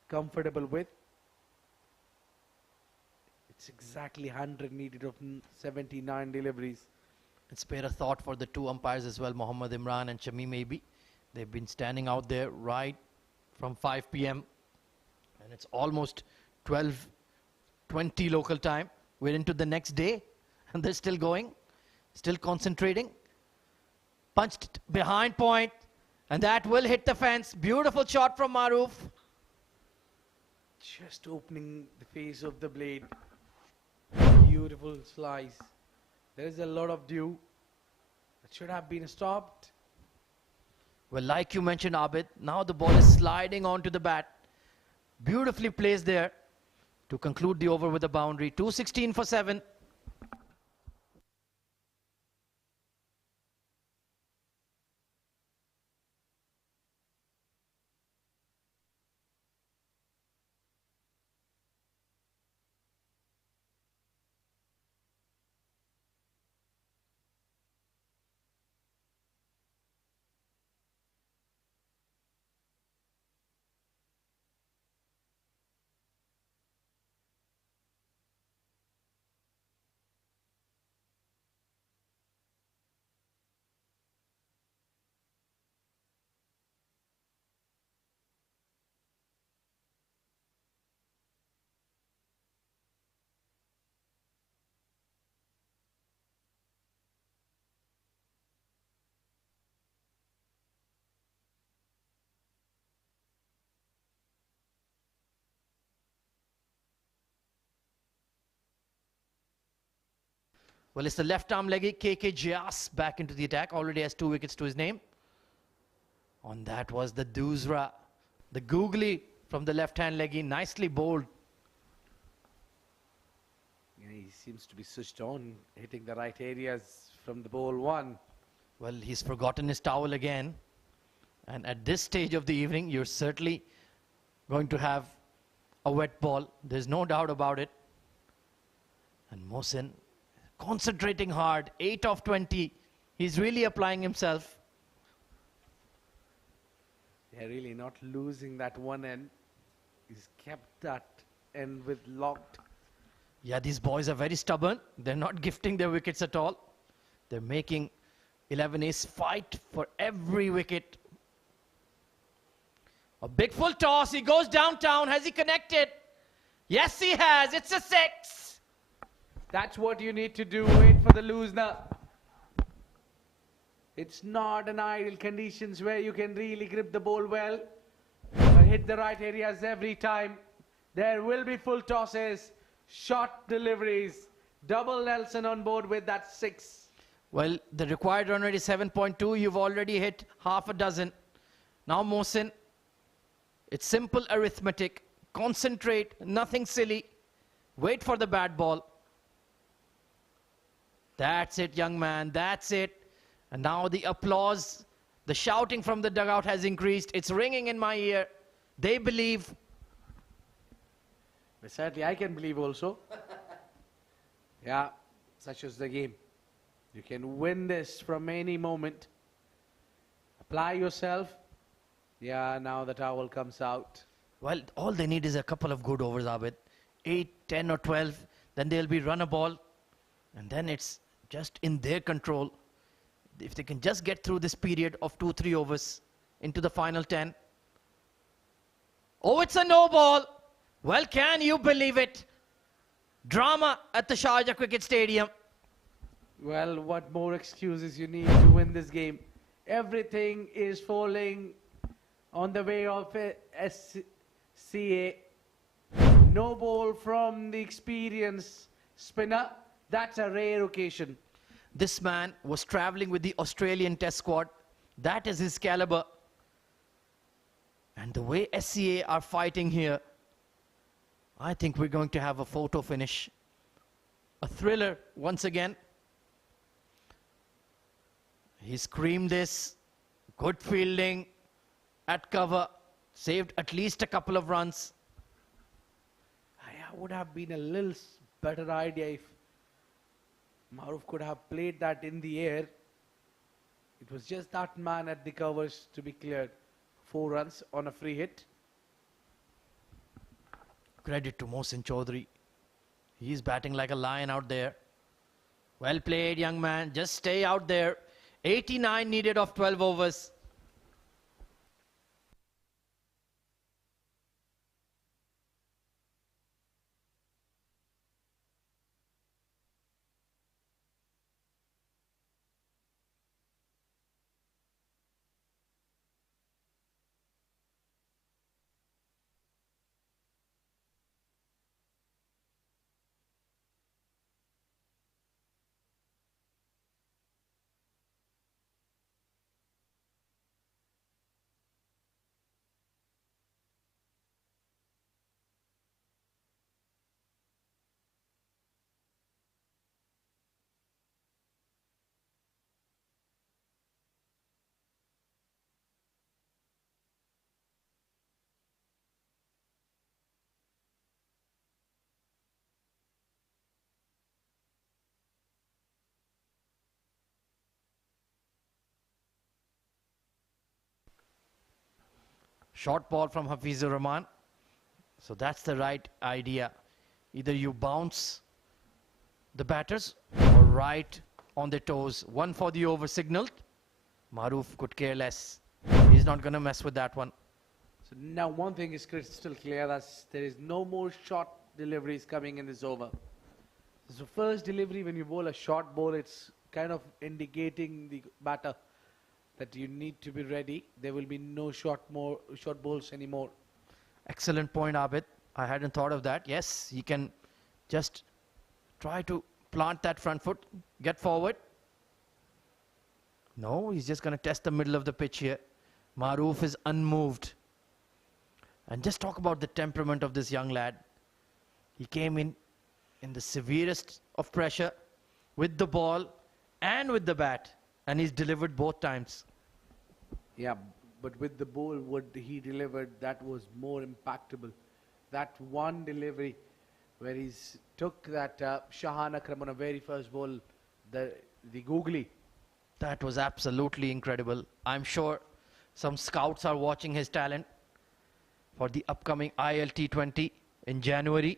comfortable with. It's exactly 100 needed of 79 deliveries. And spare a thought for the two umpires as well, Mohammad Imran and Shamim Maybe. They've been standing out there right from 5 p.m. and it's almost 12:20 local time. We're into the next day and they're still going, still concentrating. Punched behind point and that will hit the fence. Beautiful shot from Maroof. Just opening the face of the blade. Beautiful slice. There is a lot of dew. That should have been stopped. Well, like you mentioned, Abid, now the ball is sliding onto the bat. Beautifully placed there to conclude the over with a boundary. 216 for 7. Well, it's the left arm leggy KK Jias back into the attack. Already has 2 wickets to his name. On that was the Dusra, the googly from the left hand leggy. Nicely bowled. Yeah, he seems to be switched on, hitting the right areas from the ball one. Well, he's forgotten his towel again. And at this stage of the evening, you're certainly going to have a wet ball. There's no doubt about it. And Mohsin concentrating hard, 8 of 20. He's really applying himself. They're really not losing that one end. He's kept that end with locked. Yeah, these boys are very stubborn. They're not gifting their wickets at all. They're making 11 ace fight for every wicket. A big full toss. He goes downtown. Has he connected? Yes, he has. It's a 6. That's what you need to do. Wait for the loosener. It's not an ideal conditions where you can really grip the ball well or hit the right areas every time. There will be full tosses, short deliveries, double Nelson on board with that 6. Well, the required run rate is 7.2. You've already hit half a dozen. Now, Mohsin, it's simple arithmetic. Concentrate, nothing silly. Wait for the bad ball. That's it, young man. That's it. And now the applause, the shouting from the dugout has increased. It's ringing in my ear. They believe. But certainly I can believe also. Yeah, such is the game. You can win this from any moment. Apply yourself. Yeah, now the towel comes out. Well, all they need is a couple of good overs, Abid. 8, 10 or 12. Then they'll be run a ball. And then it's just in their control. If they can just get through this period of 2-3 overs into the final 10. Oh, it's a no ball. Well, can you believe it? Drama at the Sharjah Cricket Stadium. Well, what more excuses you need to win this game? Everything is falling on the way of SCA. No ball from the experienced spinner. That's a rare occasion. This man was traveling with the Australian Test squad. That is his caliber. And the way SCA are fighting here, I think we're going to have a photo finish. A thriller once again. He screamed this. Good fielding at cover. Saved at least a couple of runs. I would have been a little better idea if Maruf could have played that in the air. It was just that man at the covers to be cleared. 4 runs on a free hit. Credit to Mohsin Chaudhary. He's batting like a lion out there. Well played, young man. Just stay out there. 89 needed of 12 overs. Short ball from Hafizur Rahman. So that's the right idea. Either you bounce the batters or right on their toes. One for the over signaled. Maruf could care less. He's not going to mess with that one. So now one thing is crystal clear, that there is no more short deliveries coming in this over. So first delivery, when you bowl a short ball, it's kind of indicating the batter that you need to be ready. There will be no short balls anymore. Excellent point, Abid. I hadn't thought of that. Yes, he can just try to plant that front foot, get forward. No, he's just going to test the middle of the pitch here. Maruf is unmoved. And just talk about the temperament of this young lad. He came in the severest of pressure with the ball and with the bat. And he's delivered both times. Yeah, but with the ball what he delivered, that was more impactable. That one delivery where he's took that Shahan Akram on a very first ball, the googly. That was absolutely incredible. I'm sure some scouts are watching his talent for the upcoming ILT20 in January.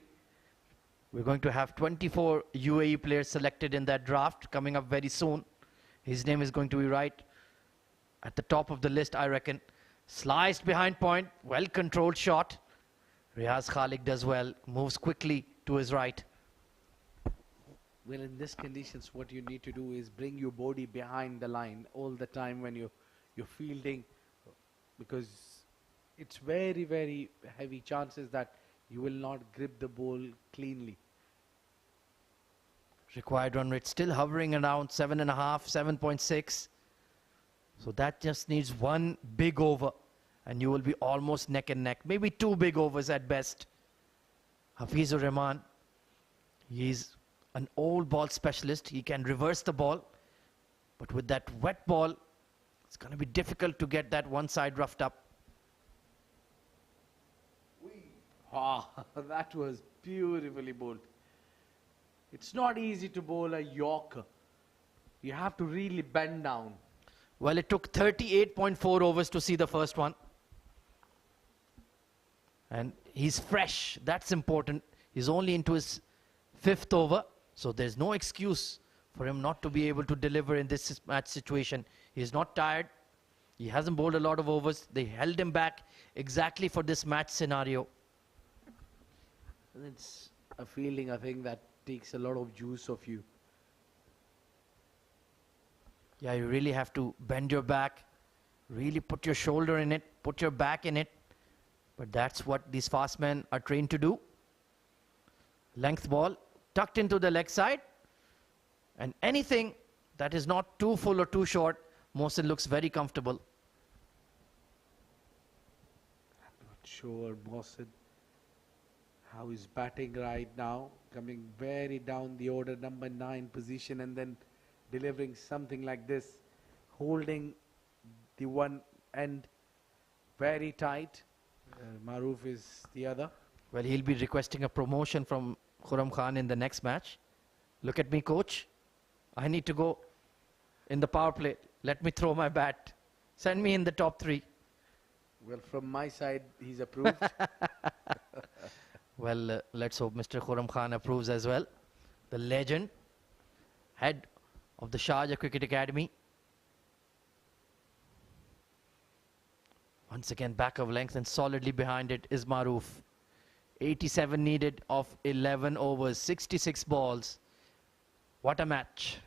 We're going to have 24 UAE players selected in that draft coming up very soon. His name is going to be right at the top of the list, I reckon. Sliced behind point, well-controlled shot. Riaz Khalik does well, moves quickly to his right. Well, in these conditions, what you need to do is bring your body behind the line all the time when you're fielding, because it's very, very heavy chances that you will not grip the ball cleanly. Required run rate still hovering around 7.5, 7.6. So that just needs one big over and you will be almost neck and neck. Maybe two big overs at best. Hafizur Rahman, he's an old ball specialist. He can reverse the ball. But with that wet ball, it's going to be difficult to get that one side roughed up. Ah, that was beautifully bowled. It's not easy to bowl a Yorker. You have to really bend down. Well, it took 38.4 overs to see the first one. And he's fresh. That's important. He's only into his 5th over. So there's no excuse for him not to be able to deliver in this match situation. He's not tired. He hasn't bowled a lot of overs. They held him back exactly for this match scenario. It's a feeling, I think, that takes a lot of juice of you. Yeah, you really have to bend your back, really put your shoulder in it, put your back in it. But that's what these fast men are trained to do. Length ball, tucked into the leg side. And anything that is not too full or too short, Mohsin looks very comfortable. I'm not sure, Mohsin, how he's batting right now. Coming very down the order, number 9 position, and then delivering something like this. Holding the one end very tight. Maroof is the other. Well, he'll be requesting a promotion from Khurram Khan in the next match. Look at me, coach. I need to go in the power play. Let me throw my bat. Send me in the top 3. Well, from my side, he's approved. Well, let's hope Mr. Khurram Khan approves as well. The legend, head of the Sharjah Cricket Academy. Once again, back of length and solidly behind it is Maroof. 87 needed of 11 overs, 66 balls. What a match.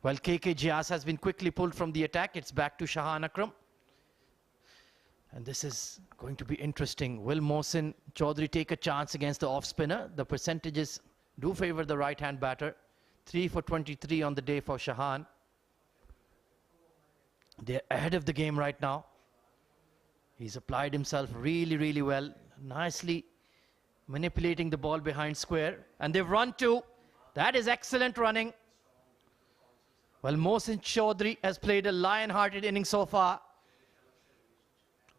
Well, KK Jias has been quickly pulled from the attack. It's back to Shahan Akram. And this is going to be interesting. Will Mohsin Chaudhary take a chance against the off-spinner? The percentages do favor the right-hand batter. 3 for 23 on the day for Shahan. They're ahead of the game right now. He's applied himself really, really well. Nicely manipulating the ball behind square. And they've run 2. That is excellent running. Well, Mohsin Chaudhary has played a lion-hearted inning so far.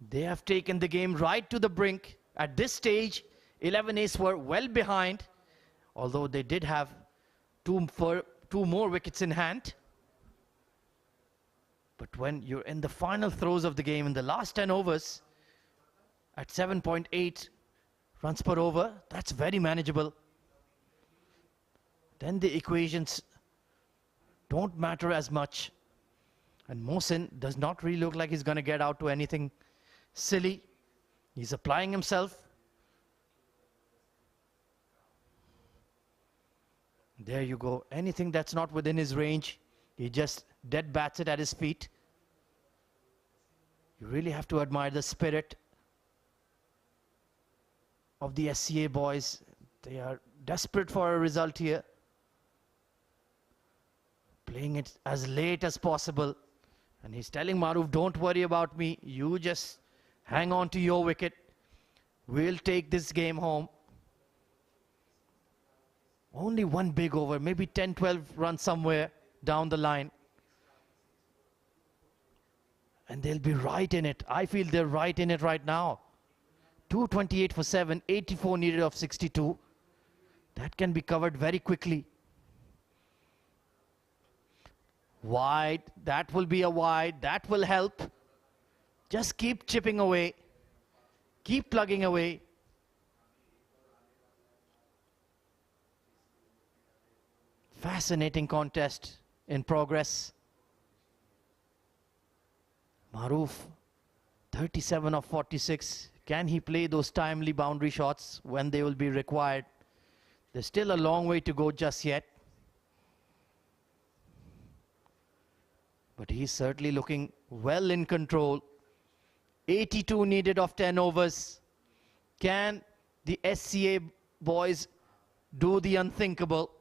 They have taken the game right to the brink. At this stage, 11 Ace were well behind, although they did have two more wickets in hand. But when you're in the final throes of the game, in the last 10 overs, at 7.8 runs per over, that's very manageable. Then the equations don't matter as much. And Mohsin does not really look like he's going to get out to anything silly. He's applying himself. There you go. Anything that's not within his range, he just dead bats it at his feet. You really have to admire the spirit of the SCA boys. They are desperate for a result here. Playing it as late as possible. And he's telling Maruf, don't worry about me. You just hang on to your wicket. We'll take this game home. Only one big over, maybe 10, 12 runs somewhere down the line. And they'll be right in it. I feel they're right in it right now. 228 for 7, 84 needed of 62. That can be covered very quickly. Wide, that will be a wide, that will help. Just keep chipping away. Keep plugging away. Fascinating contest in progress. Maruf, 37 of 46. Can he play those timely boundary shots when they will be required? There's still a long way to go just yet. But he's certainly looking well in control. 82 needed of 10 overs. Can the SCA boys do the unthinkable?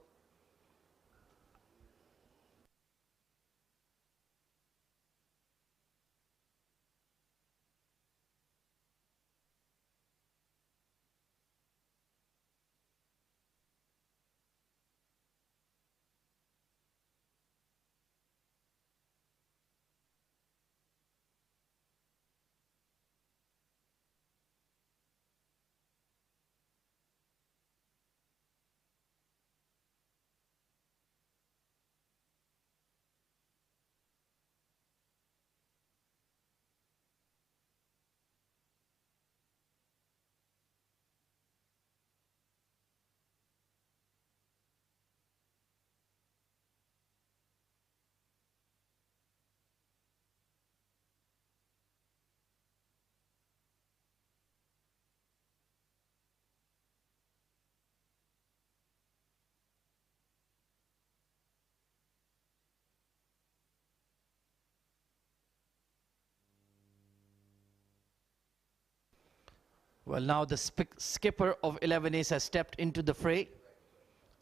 Well, now the skipper of 11 Ace has stepped into the fray.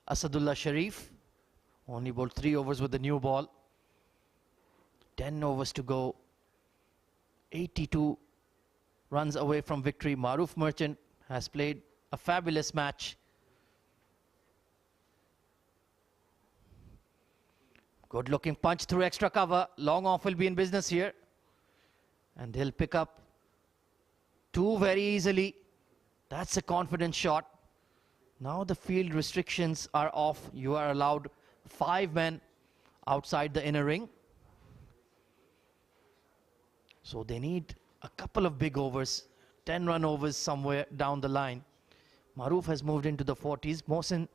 Asadullah Sharif only bowled 3 overs with the new ball. 10 overs to go. 82 runs away from victory. Maruf Merchant has played a fabulous match. Good looking punch through extra cover. Long off will be in business here. And they'll pick up 2 very easily. That's a confident shot. Now the field restrictions are off. You are allowed 5 men outside the inner ring. So they need a couple of big overs, 10-run overs somewhere down the line. Maruf has moved into the 40s. Mohsin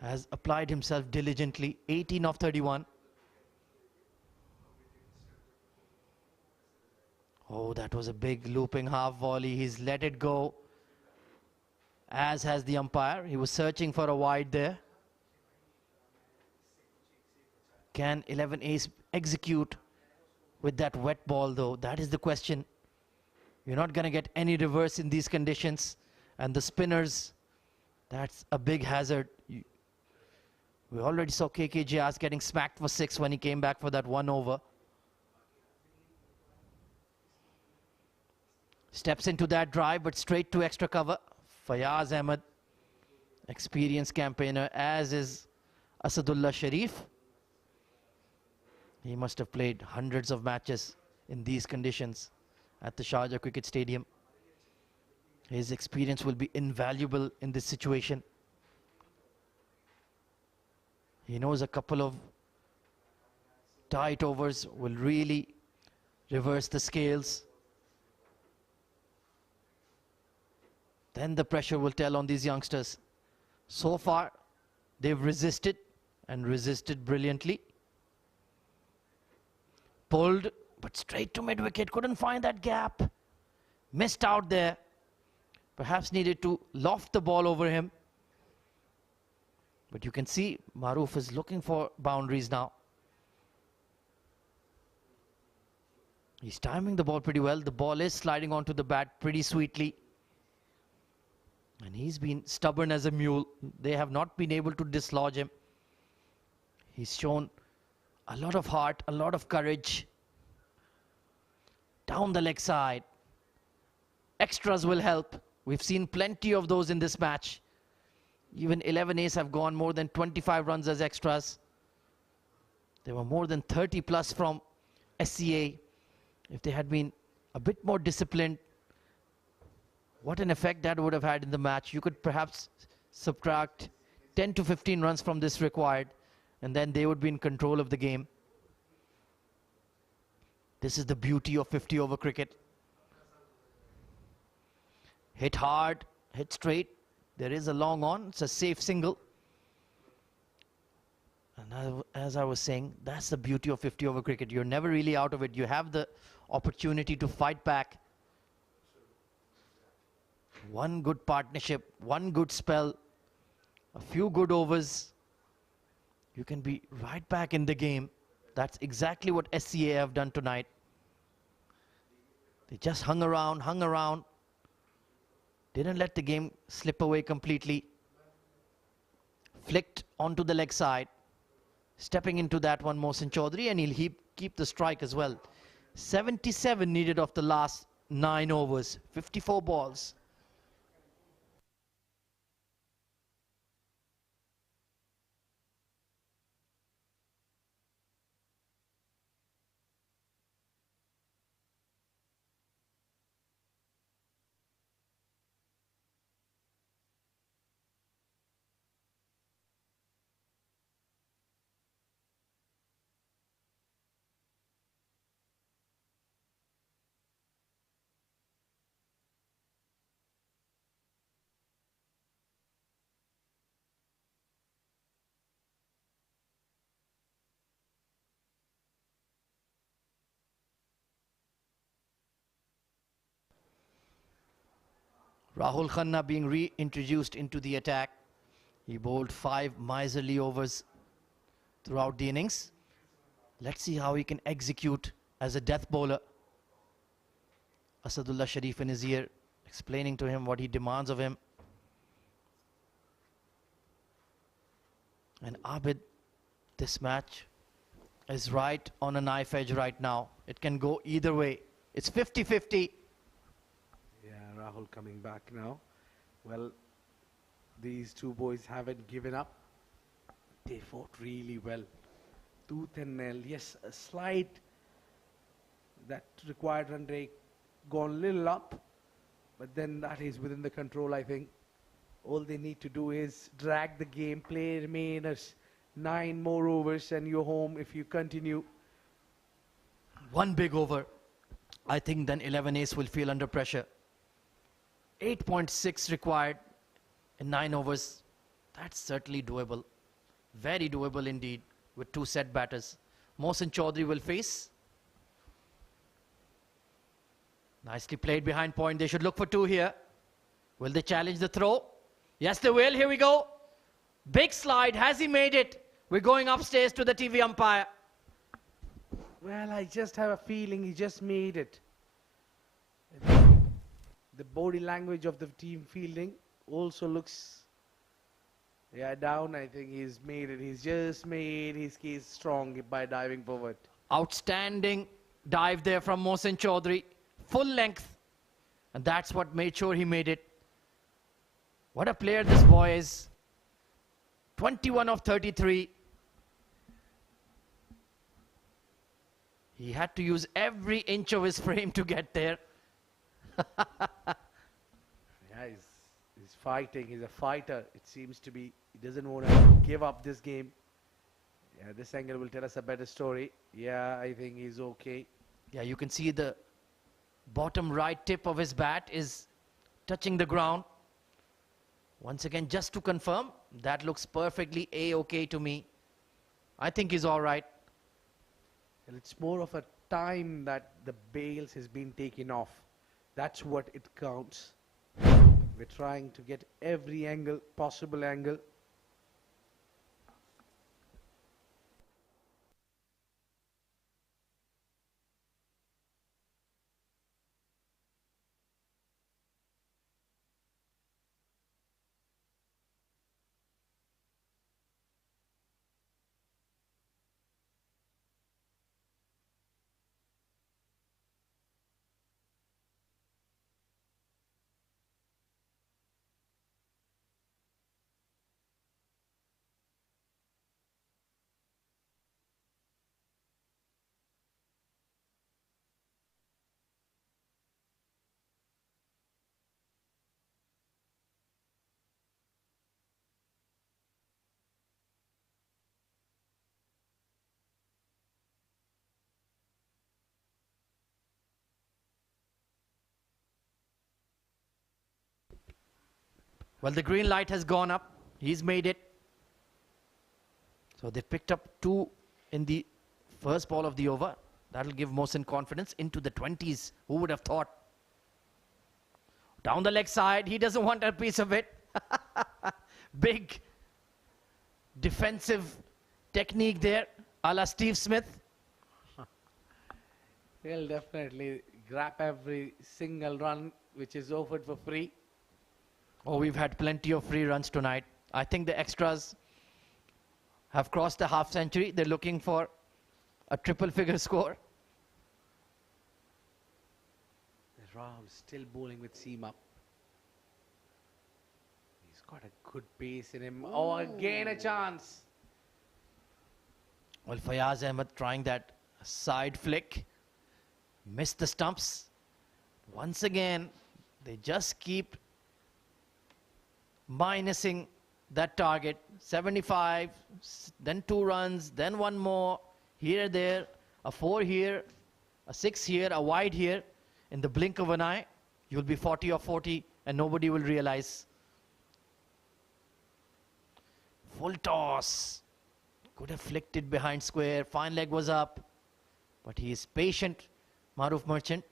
has applied himself diligently, 18 of 31. Oh, that was a big looping half volley. He's let it go, as has the umpire. He was searching for a wide there. Can 11 Ace execute with that wet ball, though? That is the question. You're not going to get any reverse in these conditions. And the spinners, that's a big hazard. We already saw KK Jayaz getting smacked for 6 when he came back for that 1 over. Steps into that drive, but straight to extra cover. Fayaz Ahmed, experienced campaigner, as is Asadullah Sharif. He must have played hundreds of matches in these conditions. at the Sharjah Cricket Stadium. His experience will be invaluable in this situation. He knows a couple of tight overs will really reverse the scales. Then the pressure will tell on these youngsters. So far, they've resisted and resisted brilliantly. Pulled, but straight to mid-wicket. Couldn't find that gap. Missed out there. Perhaps needed to loft the ball over him. But you can see Maroof is looking for boundaries now. He's timing the ball pretty well. The ball is sliding onto the bat pretty sweetly. And he's been stubborn as a mule. They have not been able to dislodge him. He's shown a lot of heart, a lot of courage. Down the leg side. Extras will help. We've seen plenty of those in this match. Even 11 ace have gone more than 25 runs as extras. There were more than 30 plus from SCA. If they had been a bit more disciplined, what an effect that would have had in the match. You could perhaps subtract 10 to 15 runs from this required, and then they would be in control of the game. This is the beauty of 50 over cricket. Hit hard, hit straight. There is a long on. It's a safe single. And as I was saying, that's the beauty of 50 over cricket. You're never really out of it. You have the opportunity to fight back. One good partnership, one good spell, a few good overs. You can be right back in the game. That's exactly what SCA have done tonight. They just hung around. Didn't let the game slip away completely. Flicked onto the leg side. Stepping into that one, Mohsin Chaudhary, and he'll keep the strike as well. 77 needed of the last 9 overs. 54 balls. Rahul Khanna being reintroduced into the attack. He bowled 5 miserly overs throughout the innings. Let's see how he can execute as a death bowler. Asadullah Sharif in his ear, explaining to him what he demands of him. And Abid, this match is right on a knife edge right now. It can go either way. It's 50-50. Yeah, Rahul coming back now. Well, these two boys haven't given up. They fought really well. Tooth and nail. Yes, a slight, that required run rate gone a little up, but then that is within the control, I think. All they need to do is drag the game, play, remain as 9 more overs, and you're home if you continue. One big over. I think then 11 ace will feel under pressure. 8.6 required in 9 overs. That's certainly doable. Very doable indeed with 2 set batters. Mohsin Chaudhary will face. Nicely played behind point. They should look for 2 here. Will they challenge the throw? Yes, they will. Here we go. Big slide. Has he made it? We're going upstairs to the TV umpire. Well, I just have a feeling he just made it. The body language of the team fielding also looks, down. I think he's made it. He's just made his case strong by diving forward. Outstanding dive there from Mohsin Chaudhary. Full length. And that's what made sure he made it. What a player this boy is. 21 of 33. He had to use every inch of his frame to get there. Yeah, he's fighting. He's a fighter. It seems to be. He doesn't want to give up this game. Yeah, this angle will tell us a better story. Yeah, I think he's okay. Yeah, you can see the bottom right tip of his bat is touching the ground. Once again, just to confirm, that looks perfectly A-okay to me. I think he's all right. And it's more of a time that the bails has been taken off. That's what it counts. We're trying to get every angle, possible angle. Well, the green light has gone up. He's made it. So they picked up 2 in the first ball of the over. That'll give Mohsin confidence into the 20s. Who would have thought? Down the leg side. He doesn't want a piece of it. Big defensive technique there, a la Steve Smith. He'll definitely grab every single run which is offered for free. Oh, we've had plenty of free runs tonight. I think the extras have crossed the half century. They're looking for a triple figure score. Rahul still bowling with seam up. He's got a good pace in him. Oh, again a chance. Well, Fayaz Ahmed trying that side flick. Missed the stumps. Once again, they just keep minusing that target. 75, then 2 runs, then 1 more. Here, there, a 4 here, a 6 here, a wide here. In the blink of an eye, you'll be 40 or 40 and nobody will realize. Full toss. Could have flicked it behind square. Fine leg was up. But he is patient, Maruf Merchant.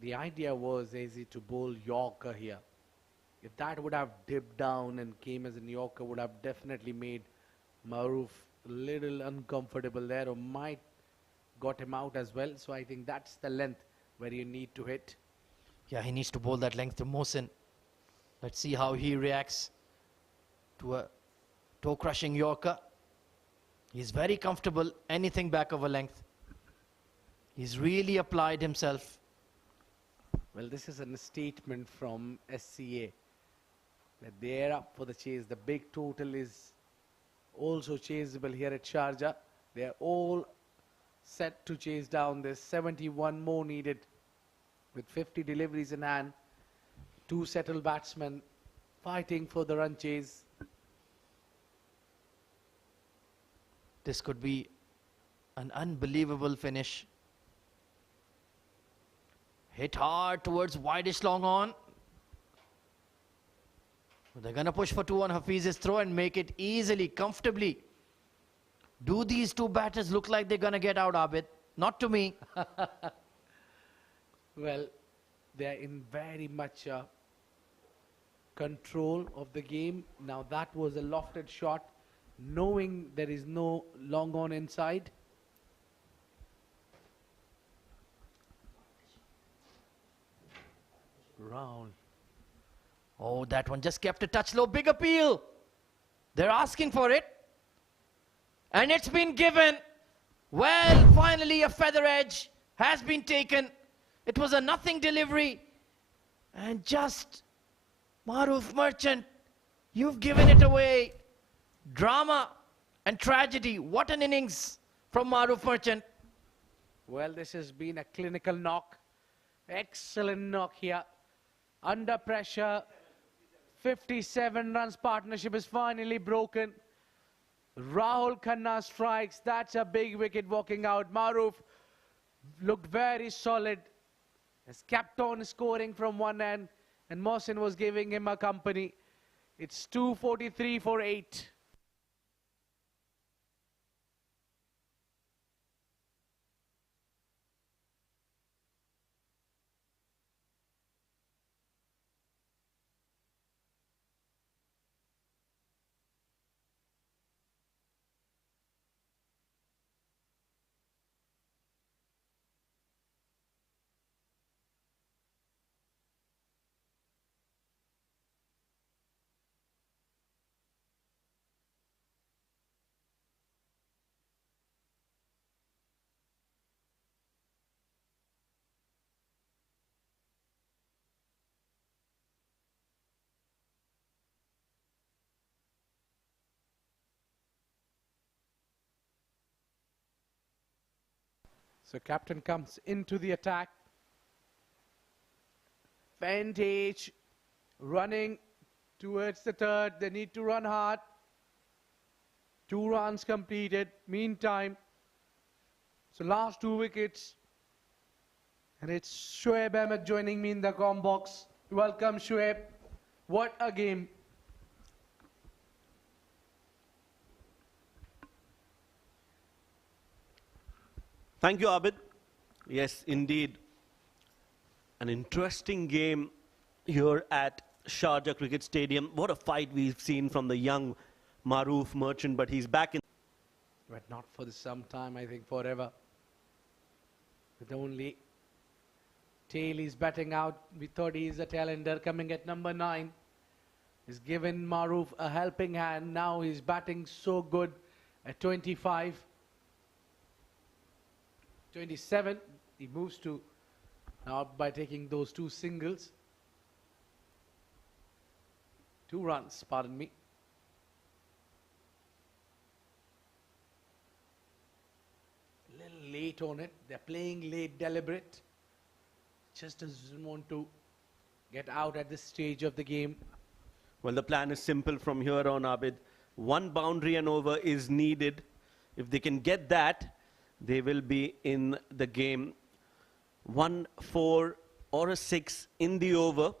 The idea was easy to bowl Yorker here. If that would have dipped down and came as a Yorker, would have definitely made Maruf a little uncomfortable there, or might got him out as well. So I think that's the length where you need to hit. Yeah, he needs to bowl that length to Mohsin. Let's see how he reacts to a toe-crushing Yorker. He's very comfortable, anything back of a length. He's really applied himself. Well, this is a statement from SCA that they're up for the chase. The big total is also chaseable here at Sharjah. They're all set to chase down this. 71 more needed with 50 deliveries in hand. 2 settled batsmen fighting for the run chase. This could be an unbelievable finish. Hit hard towards wideish long on. They're going to push for 2 on Hafiz's throw and make it easily, comfortably. Do these 2 batters look like they're going to get out, Abid? Not to me. Well, they're in very much control of the game. Now that was a lofted shot, knowing there is no long on inside. Round. Oh, that one just kept a touch low. Big appeal. They're asking for it. And it's been given. Well, finally a feather edge has been taken. It was a nothing delivery. And just Maruf Merchant, you've given it away. Drama and tragedy. What an innings from Maruf Merchant. Well, this has been a clinical knock. Excellent knock here. Under pressure. 57 runs partnership is finally broken. Rahul Khanna strikes. That's a big wicket walking out. Maruf looked very solid. As Captain scoring from one end and Mohsin was giving him a company. It's 243 for 8. So captain comes into the attack. 47TH running towards the third. They need to run hard. 2 runs completed. Meantime, so last 2 wickets. And it's Shoaib Ahmed joining me in the comm box. Welcome, Shoaib. What a game. Thank you, Abid. Yes, indeed. An interesting game here at Sharjah Cricket Stadium. What a fight we've seen from the young Maruf Merchant, but he's back in. But not for some time, I think forever. With only tail is batting out. We thought he's a tailender coming at number 9. He's given Maruf a helping hand. Now he's batting so good at 25. 27, he moves to now by taking those 2 singles. 2 runs, pardon me. Little late on it. They're playing late, deliberate. Just doesn't want to get out at this stage of the game. Well, the plan is simple from here on, Abid. 1 boundary and over is needed. If they can get that, they will be in the game. 1, 4 or a 6 in the over,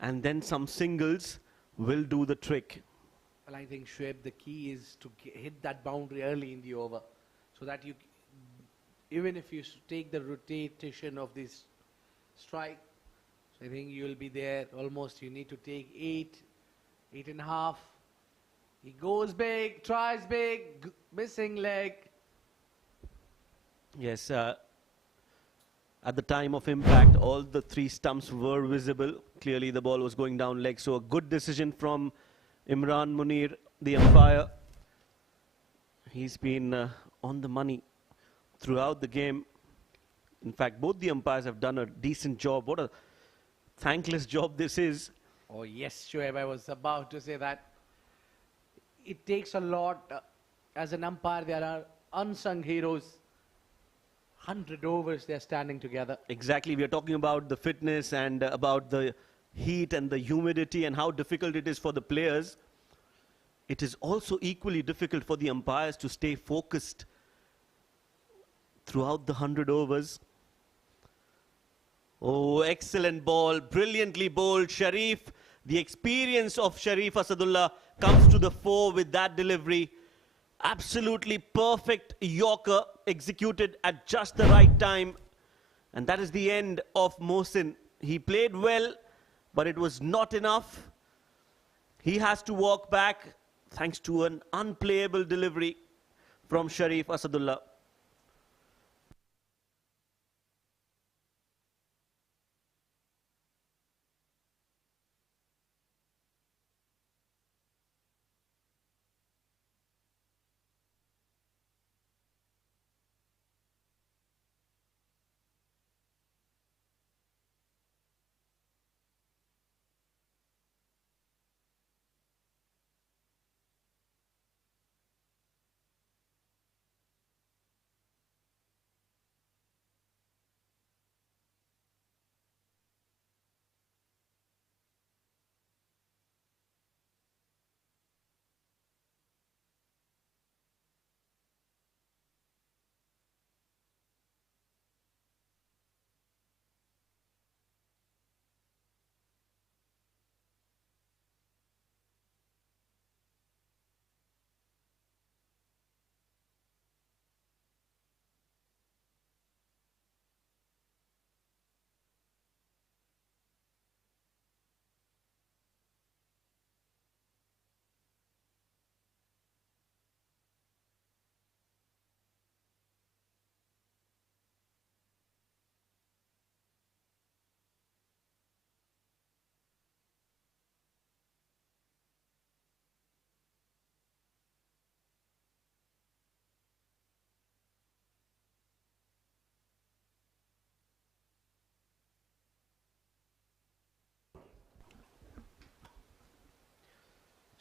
and then some singles will do the trick. Well, I think, Shoaib, the key is to hit that boundary early in the over, so that you, even if you take the rotation of this strike, so I think you will be there almost. You need to take 8, 8.5. He goes big, tries big, missing leg. Yes, at the time of impact, all the 3 stumps were visible. Clearly, the ball was going down leg. So a good decision from Imran Munir, the umpire. He's been on the money throughout the game. In fact, both the umpires have done a decent job. What a thankless job this is. Oh, yes, Shoaib, I was about to say that. It takes a lot. As an umpire, there are unsung heroes. 100 overs, they're standing together. Exactly. We are talking about the fitness and about the heat and the humidity and how difficult it is for the players. It is also equally difficult for the umpires to stay focused throughout the 100 overs. Oh, excellent ball. Brilliantly bowled. Sharif, the experience of Sharif Asadullah comes to the fore with that delivery. Absolutely perfect Yorker, executed at just the right time. And that is the end of Mohsin. He played well, but it was not enough. He has to walk back thanks to an unplayable delivery from Sharif Asadullah.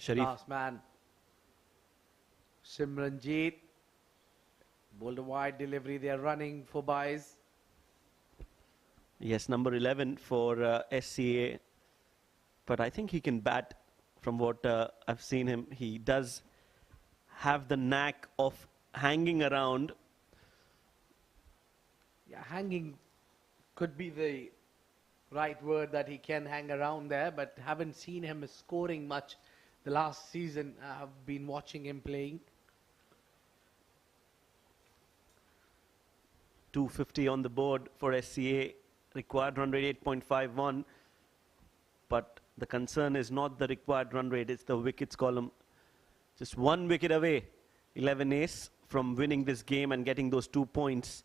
Sharif. Last man. Simranjeet. Bowled a wide delivery. They are running for byes. Yes, number 11 for SCA. But I think he can bat from what I've seen him. He does have the knack of hanging around. Yeah, hanging could be the right word, that he can hang around there, but haven't seen him scoring much the last season. I've been watching him playing. 250 on the board for SCA. Required run rate 8.51. But the concern is not the required run rate, it's the wickets column. Just 1 wicket away, 11 ace from winning this game and getting those 2 points.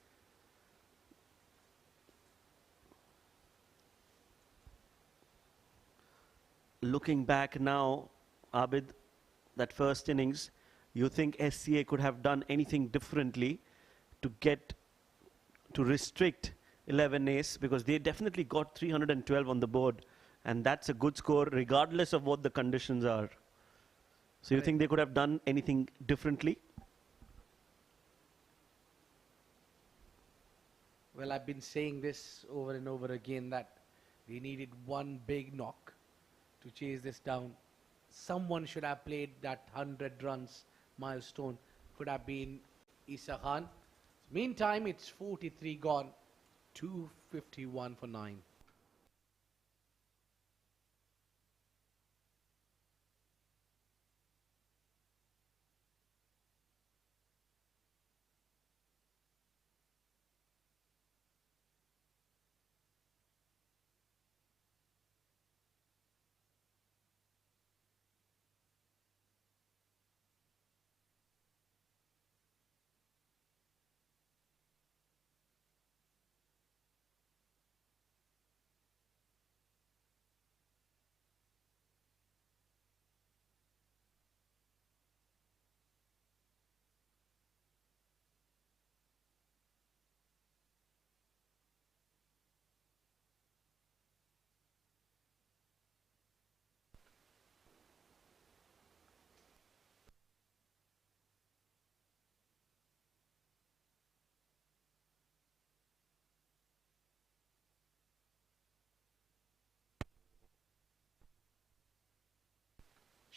Looking back now, Abid, that first innings, you think SCA could have done anything differently to restrict 11 ace, because they definitely got 312 on the board, and that's a good score regardless of what the conditions are. So you think they could have done anything differently? Well, I've been saying this over and over again, that they needed one big knock to chase this down. Someone should have played that 100 runs milestone. Could have been Isa Khan. Meantime, it's 43 gone, 251 for 9.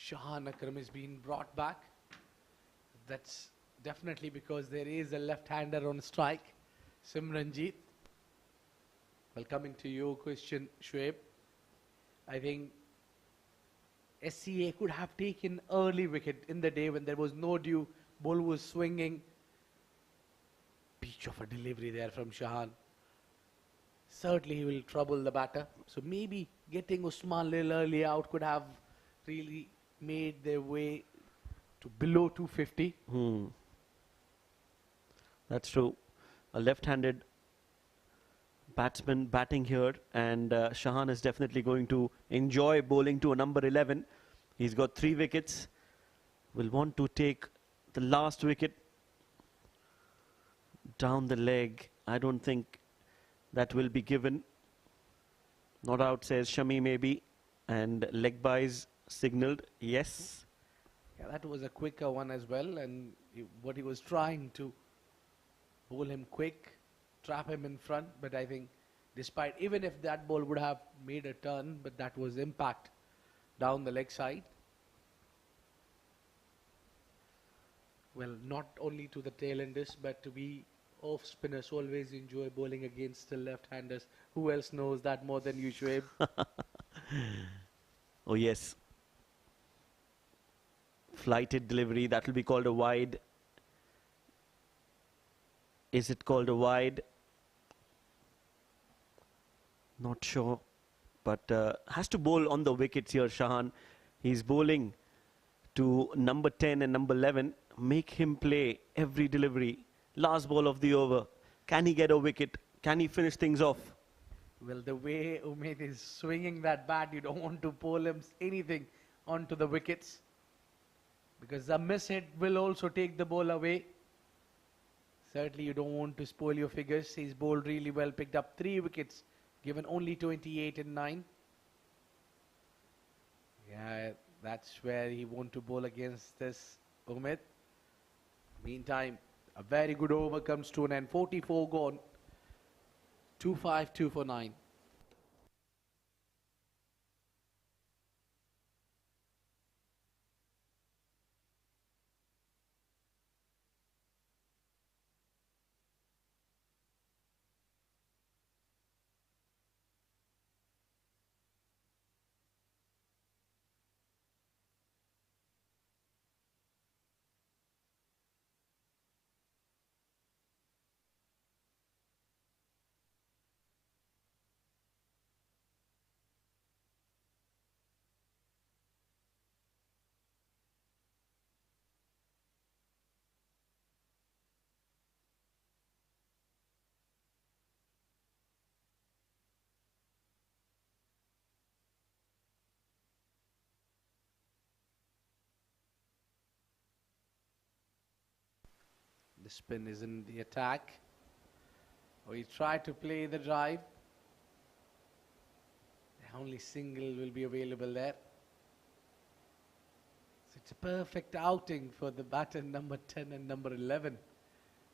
Shahan Akram is being brought back. That's definitely because there is a left-hander on strike, Simranjeet. Well, coming to your question, Shoaib, I think SCA could have taken early wicket in the day when there was no dew, ball was swinging. Peach of a delivery there from Shahan. Certainly he will trouble the batter. So maybe getting Usman a little early out could have really made their way to below 250. That's true. A left-handed batsman batting here, and Shahan is definitely going to enjoy bowling to a number 11. He's got 3 wickets. Will want to take the last wicket down the leg. I don't think that will be given. Not out, says Shami, maybe. And leg byes signalled, yes. Yeah, that was a quicker one as well, and what he was trying to bowl him quick, trap him in front, but I think despite, even if that ball would have made a turn, but that was impact down the leg side. Well, not only to the tail-enders, but to be off-spinners always enjoy bowling against the left-handers. Who else knows that more than you, Shoaib? Oh, yes. Flighted delivery, that will be called a wide. Is it called a wide? Not sure. But has to bowl on the wickets here, Shahan. He's bowling to number 10 and number 11. Make him play every delivery. Last ball of the over. Can he get a wicket? Can he finish things off? Well, the way Umaid is swinging that bat, you don't want to bowl him anything onto the wickets, because a miss hit will also take the ball away. Certainly you don't want to spoil your figures. He's bowled really well, picked up 3 wickets, given only 28 and 9. Yeah, That's where he want to bowl against this Umid. Meantime, a very good over comes to an end. 44 gone. 2-5, 2 for 9. The spin is in the attack. We try to play the drive. The only single will be available there. So it's a perfect outing for the batter number 10 and number 11.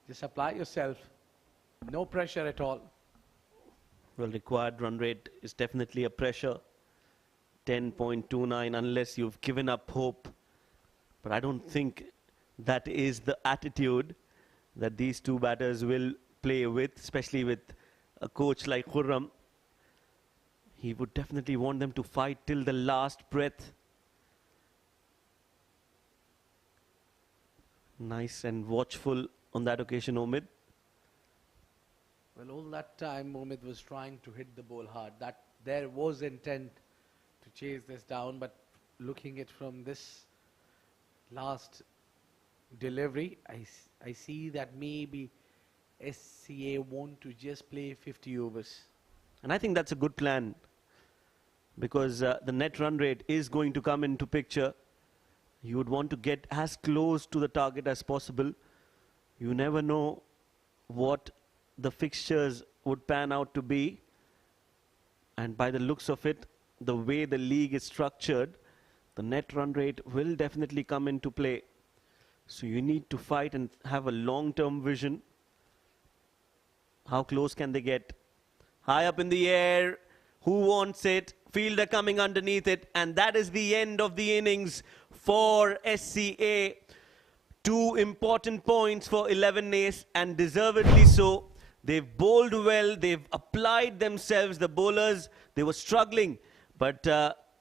Just apply yourself. No pressure at all. Well, required run rate is definitely a pressure. 10.29 unless you've given up hope. But I don't think that is the attitude that these two batters will play with, especially with a coach like Khurram. He would definitely want them to fight till the last breath. Nice and watchful on that occasion, Omid. Well, all that time, Mohit was trying to hit the ball hard. That there was intent to chase this down, but looking at from this last delivery, I see that maybe SCA want to just play 50 overs. And I think that's a good plan because the net run rate is going to come into picture. You would want to get as close to the target as possible. You never know what the fixtures would pan out to be. And by the looks of it, the way the league is structured, the net run rate will definitely come into play. So you need to fight and have a long-term vision. How close can they get? High up in the air. Who wants it? Fielder coming underneath it. And that is the end of the innings for SCA. 2 important points for 11 ace, and deservedly so. They've bowled well. They've applied themselves. The bowlers, they were struggling. But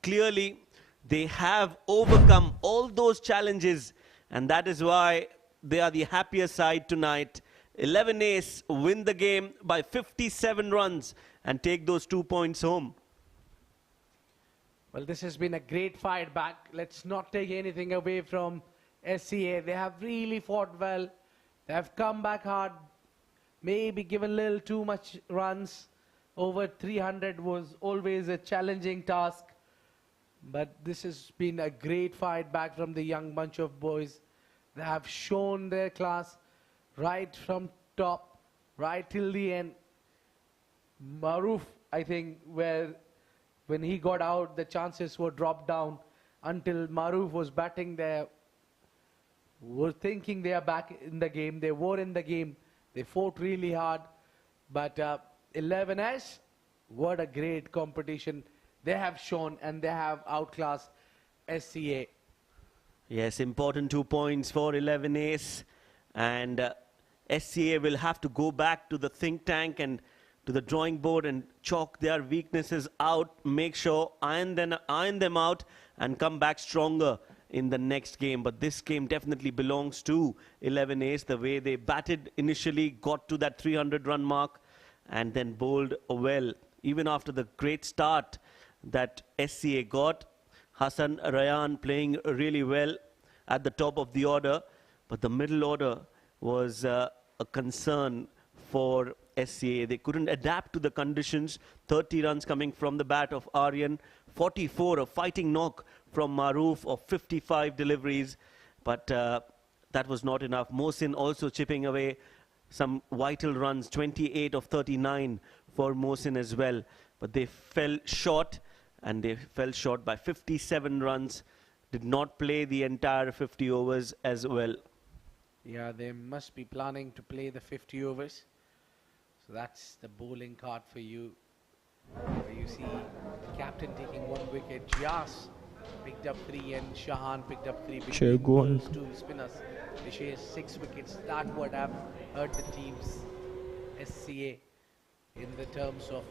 clearly, they have overcome all those challenges. And that is why they are the happier side tonight. 11 ace win the game by 57 runs and take those 2 points home. Well, this has been a great fight back. Let's not take anything away from SCA. They have really fought well. They have come back hard. Maybe given a little too much runs. Over 300 was always a challenging task. But this has been a great fight back from the young bunch of boys. They have shown their class right from top, right till the end. Maroof, I think, when he got out, the chances were dropped down until Maroof was batting there. Were thinking they are back in the game. They were in the game. They fought really hard. But 11S, what a great competition they have shown, and they have outclassed SCA. Yes, important 2 points for 11 ace. And SCA will have to go back to the think tank and to the drawing board and chalk their weaknesses out, make sure, iron them out and come back stronger in the next game. But this game definitely belongs to 11 ace. The way they batted initially, got to that 300-run mark and then bowled well. Even after the great start that SCA got, Hassan Rayan playing really well at the top of the order, but the middle order was a concern for SCA. They couldn't adapt to the conditions. 30 runs coming from the bat of Aryan, 44, a fighting knock from Maroof of 55 deliveries, but that was not enough. Mohsin also chipping away some vital runs, 28 of 39 for Mohsin as well, but they fell short. And they fell short by 57 runs did not play the entire 50 overs as well. Yeah, they must be planning to play the 50 overs. So that's the bowling card for you. You see the captain taking 1 wicket. Jas picked up 3 and Shahan picked up 3. Between those two spinners, they share 6 wickets. That would have hurt the team's SCA in the terms of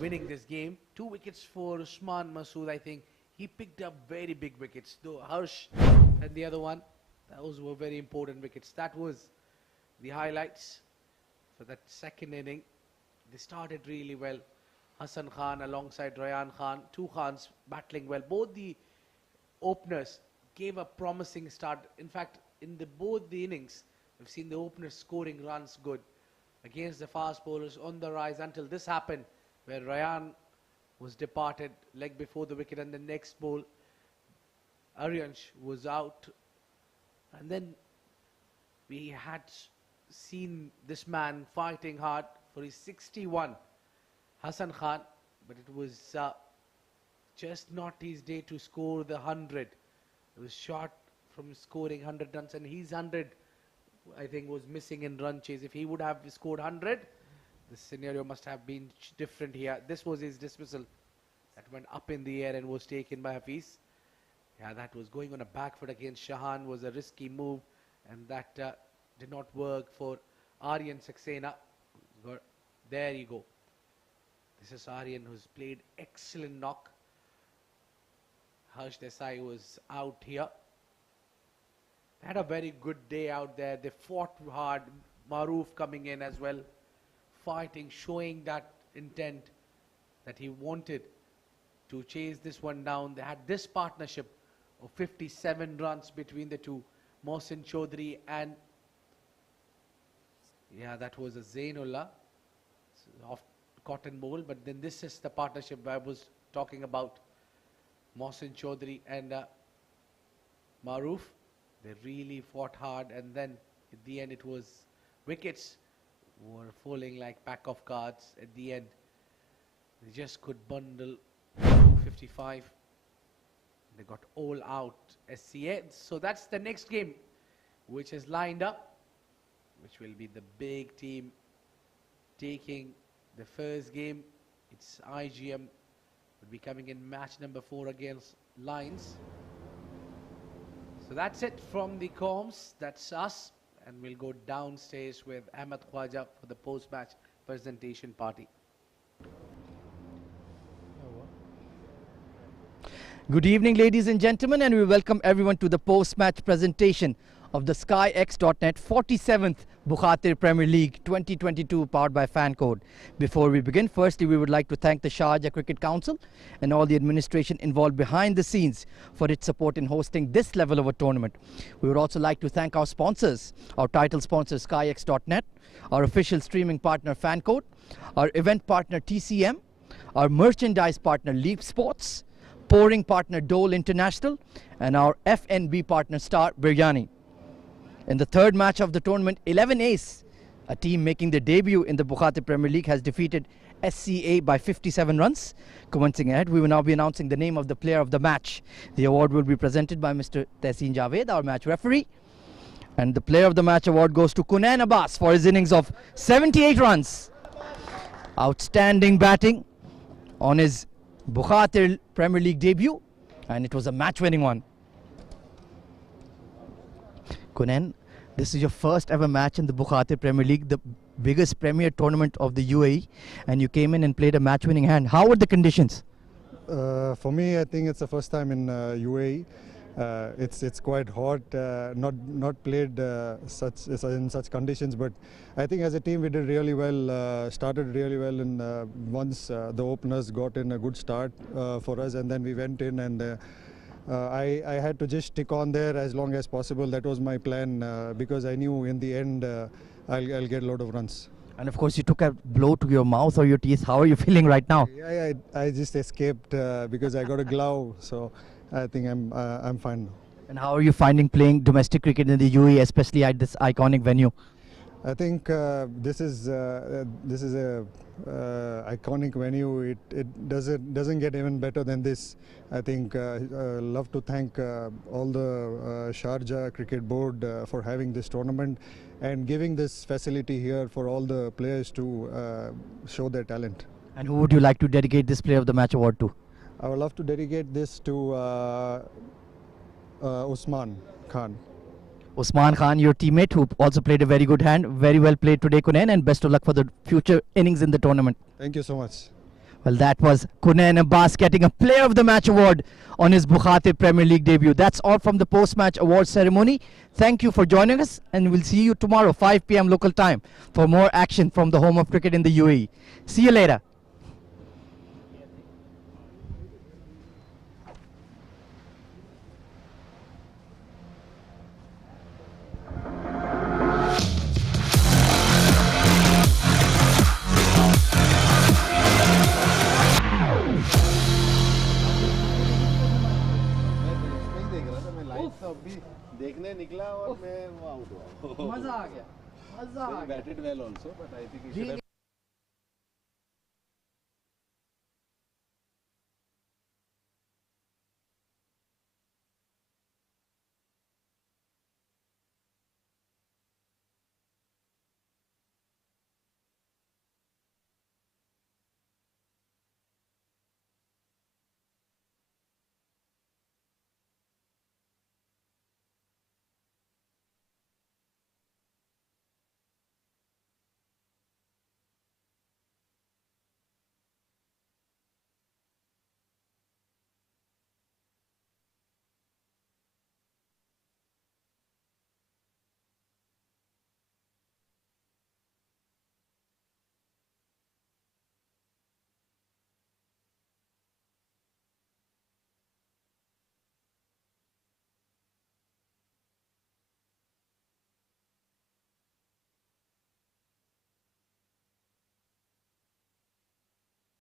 winning this game. 2 wickets for Usman Masood, I think. He picked up very big wickets. Though Harsh and the other one, those were very important wickets. That was the highlights for that second inning. They started really well. Hassan Khan alongside Rayan Khan, 2 Khans battling well. Both the openers gave a promising start. In fact, in both the innings, we've seen the openers scoring runs good against the fast bowlers on the rise until this happened, where Rayan was departed leg before the wicket, and the next ball, Aryansh was out. And then we had seen this man fighting hard for his 61, Hassan Khan, but it was just not his day to score the 100. It was short from scoring 100 runs, and his 100, I think, was missing in run chase. If he would have scored 100, the scenario must have been different here. This was his dismissal that went up in the air and was taken by Hafiz. Yeah, that was going on a back foot against Shahan, was a risky move, and that did not work for Aryan Saxena. There you go. This is Aryan, who's played excellent knock. Harsh Desai was out here. They had a very good day out there. They fought hard. Maroof coming in as well, fighting, showing that intent that he wanted to chase this one down. They had this partnership of 57 runs between the two, Mohsin Chaudhary and, yeah, that was a Zainullah off cotton bowl. But then this is the partnership I was talking about, Mohsin Chaudhary and Maroof. They really fought hard, and then at the end it was wickets were falling like pack of cards at the end. They just could bundle 55. They got all out SCA. So that's the next game which is lined up, which will be the big team taking the first game. It's IGM will be coming in match number 4 against Lions. So that's it from the comms. That's us. And we'll go downstairs with Ahmed Khwaja for the post-match presentation party. Good evening, ladies and gentlemen, and we welcome everyone to the post-match presentation of the SkyX.net 47th Bukhatir Premier League 2022 powered by FanCode. Before we begin, firstly, we would like to thank the Sharjah Cricket Council and all the administration involved behind the scenes for its support in hosting this level of a tournament. We would also like to thank our sponsors, our title sponsor SkyX.net, our official streaming partner FanCode, our event partner TCM, our merchandise partner Leap Sports, pouring partner Dole International, and our FNB partner Star Biryani. In the third match of the tournament, 11 Ace, a team making their debut in the Bukhatir Premier League, has defeated SCA by 57 runs. Commencing ahead, we will now be announcing the name of the player of the match. The award will be presented by Mr. Tehseen Javed, our match referee. And the player of the match award goes to Kunain Abbas for his innings of 78 runs. Outstanding batting on his Bukhatir Premier League debut, and it was a match-winning one. Kunain, this is your first ever match in the Bukhatir Premier League, the biggest premier tournament of the UAE, and you came in and played a match-winning hand. How were the conditions? For me, I think it's the first time in UAE. It's quite hot. Not played in such conditions, but I think as a team we did really well. Started really well, and once the openers got in a good start for us, and then we went in and. I had to just stick on there as long as possible. That was my plan because I knew in the end I'll get a lot of runs. And of course you took a blow to your mouth or your teeth. How are you feeling right now? Yeah, I just escaped because I got a glove, so I think I'm fine now. And how are you finding playing domestic cricket in the UAE, especially at this iconic venue? I think this is a iconic venue. It doesn't get even better than this. I think love to thank all the Sharjah Cricket Board for having this tournament and giving this facility here for all the players to show their talent. And who would you like to dedicate this Player of the Match award to? I would love to dedicate this to Usman Khan. Usman Khan, your teammate, who also played a very good hand. Very well played today, Kunain, and best of luck for the future innings in the tournament. Thank you so much. Well, that was Kunain Abbas getting a Player of the Match award on his Bukhatir Premier League debut. That's all from the post-match award ceremony. Thank you for joining us, and we'll see you tomorrow, 5 p.m. local time, for more action from the home of cricket in the UAE. See you later. देखने निकला और मैं वो out हुआ. मजा आ गया. He batted well also, but I think he should have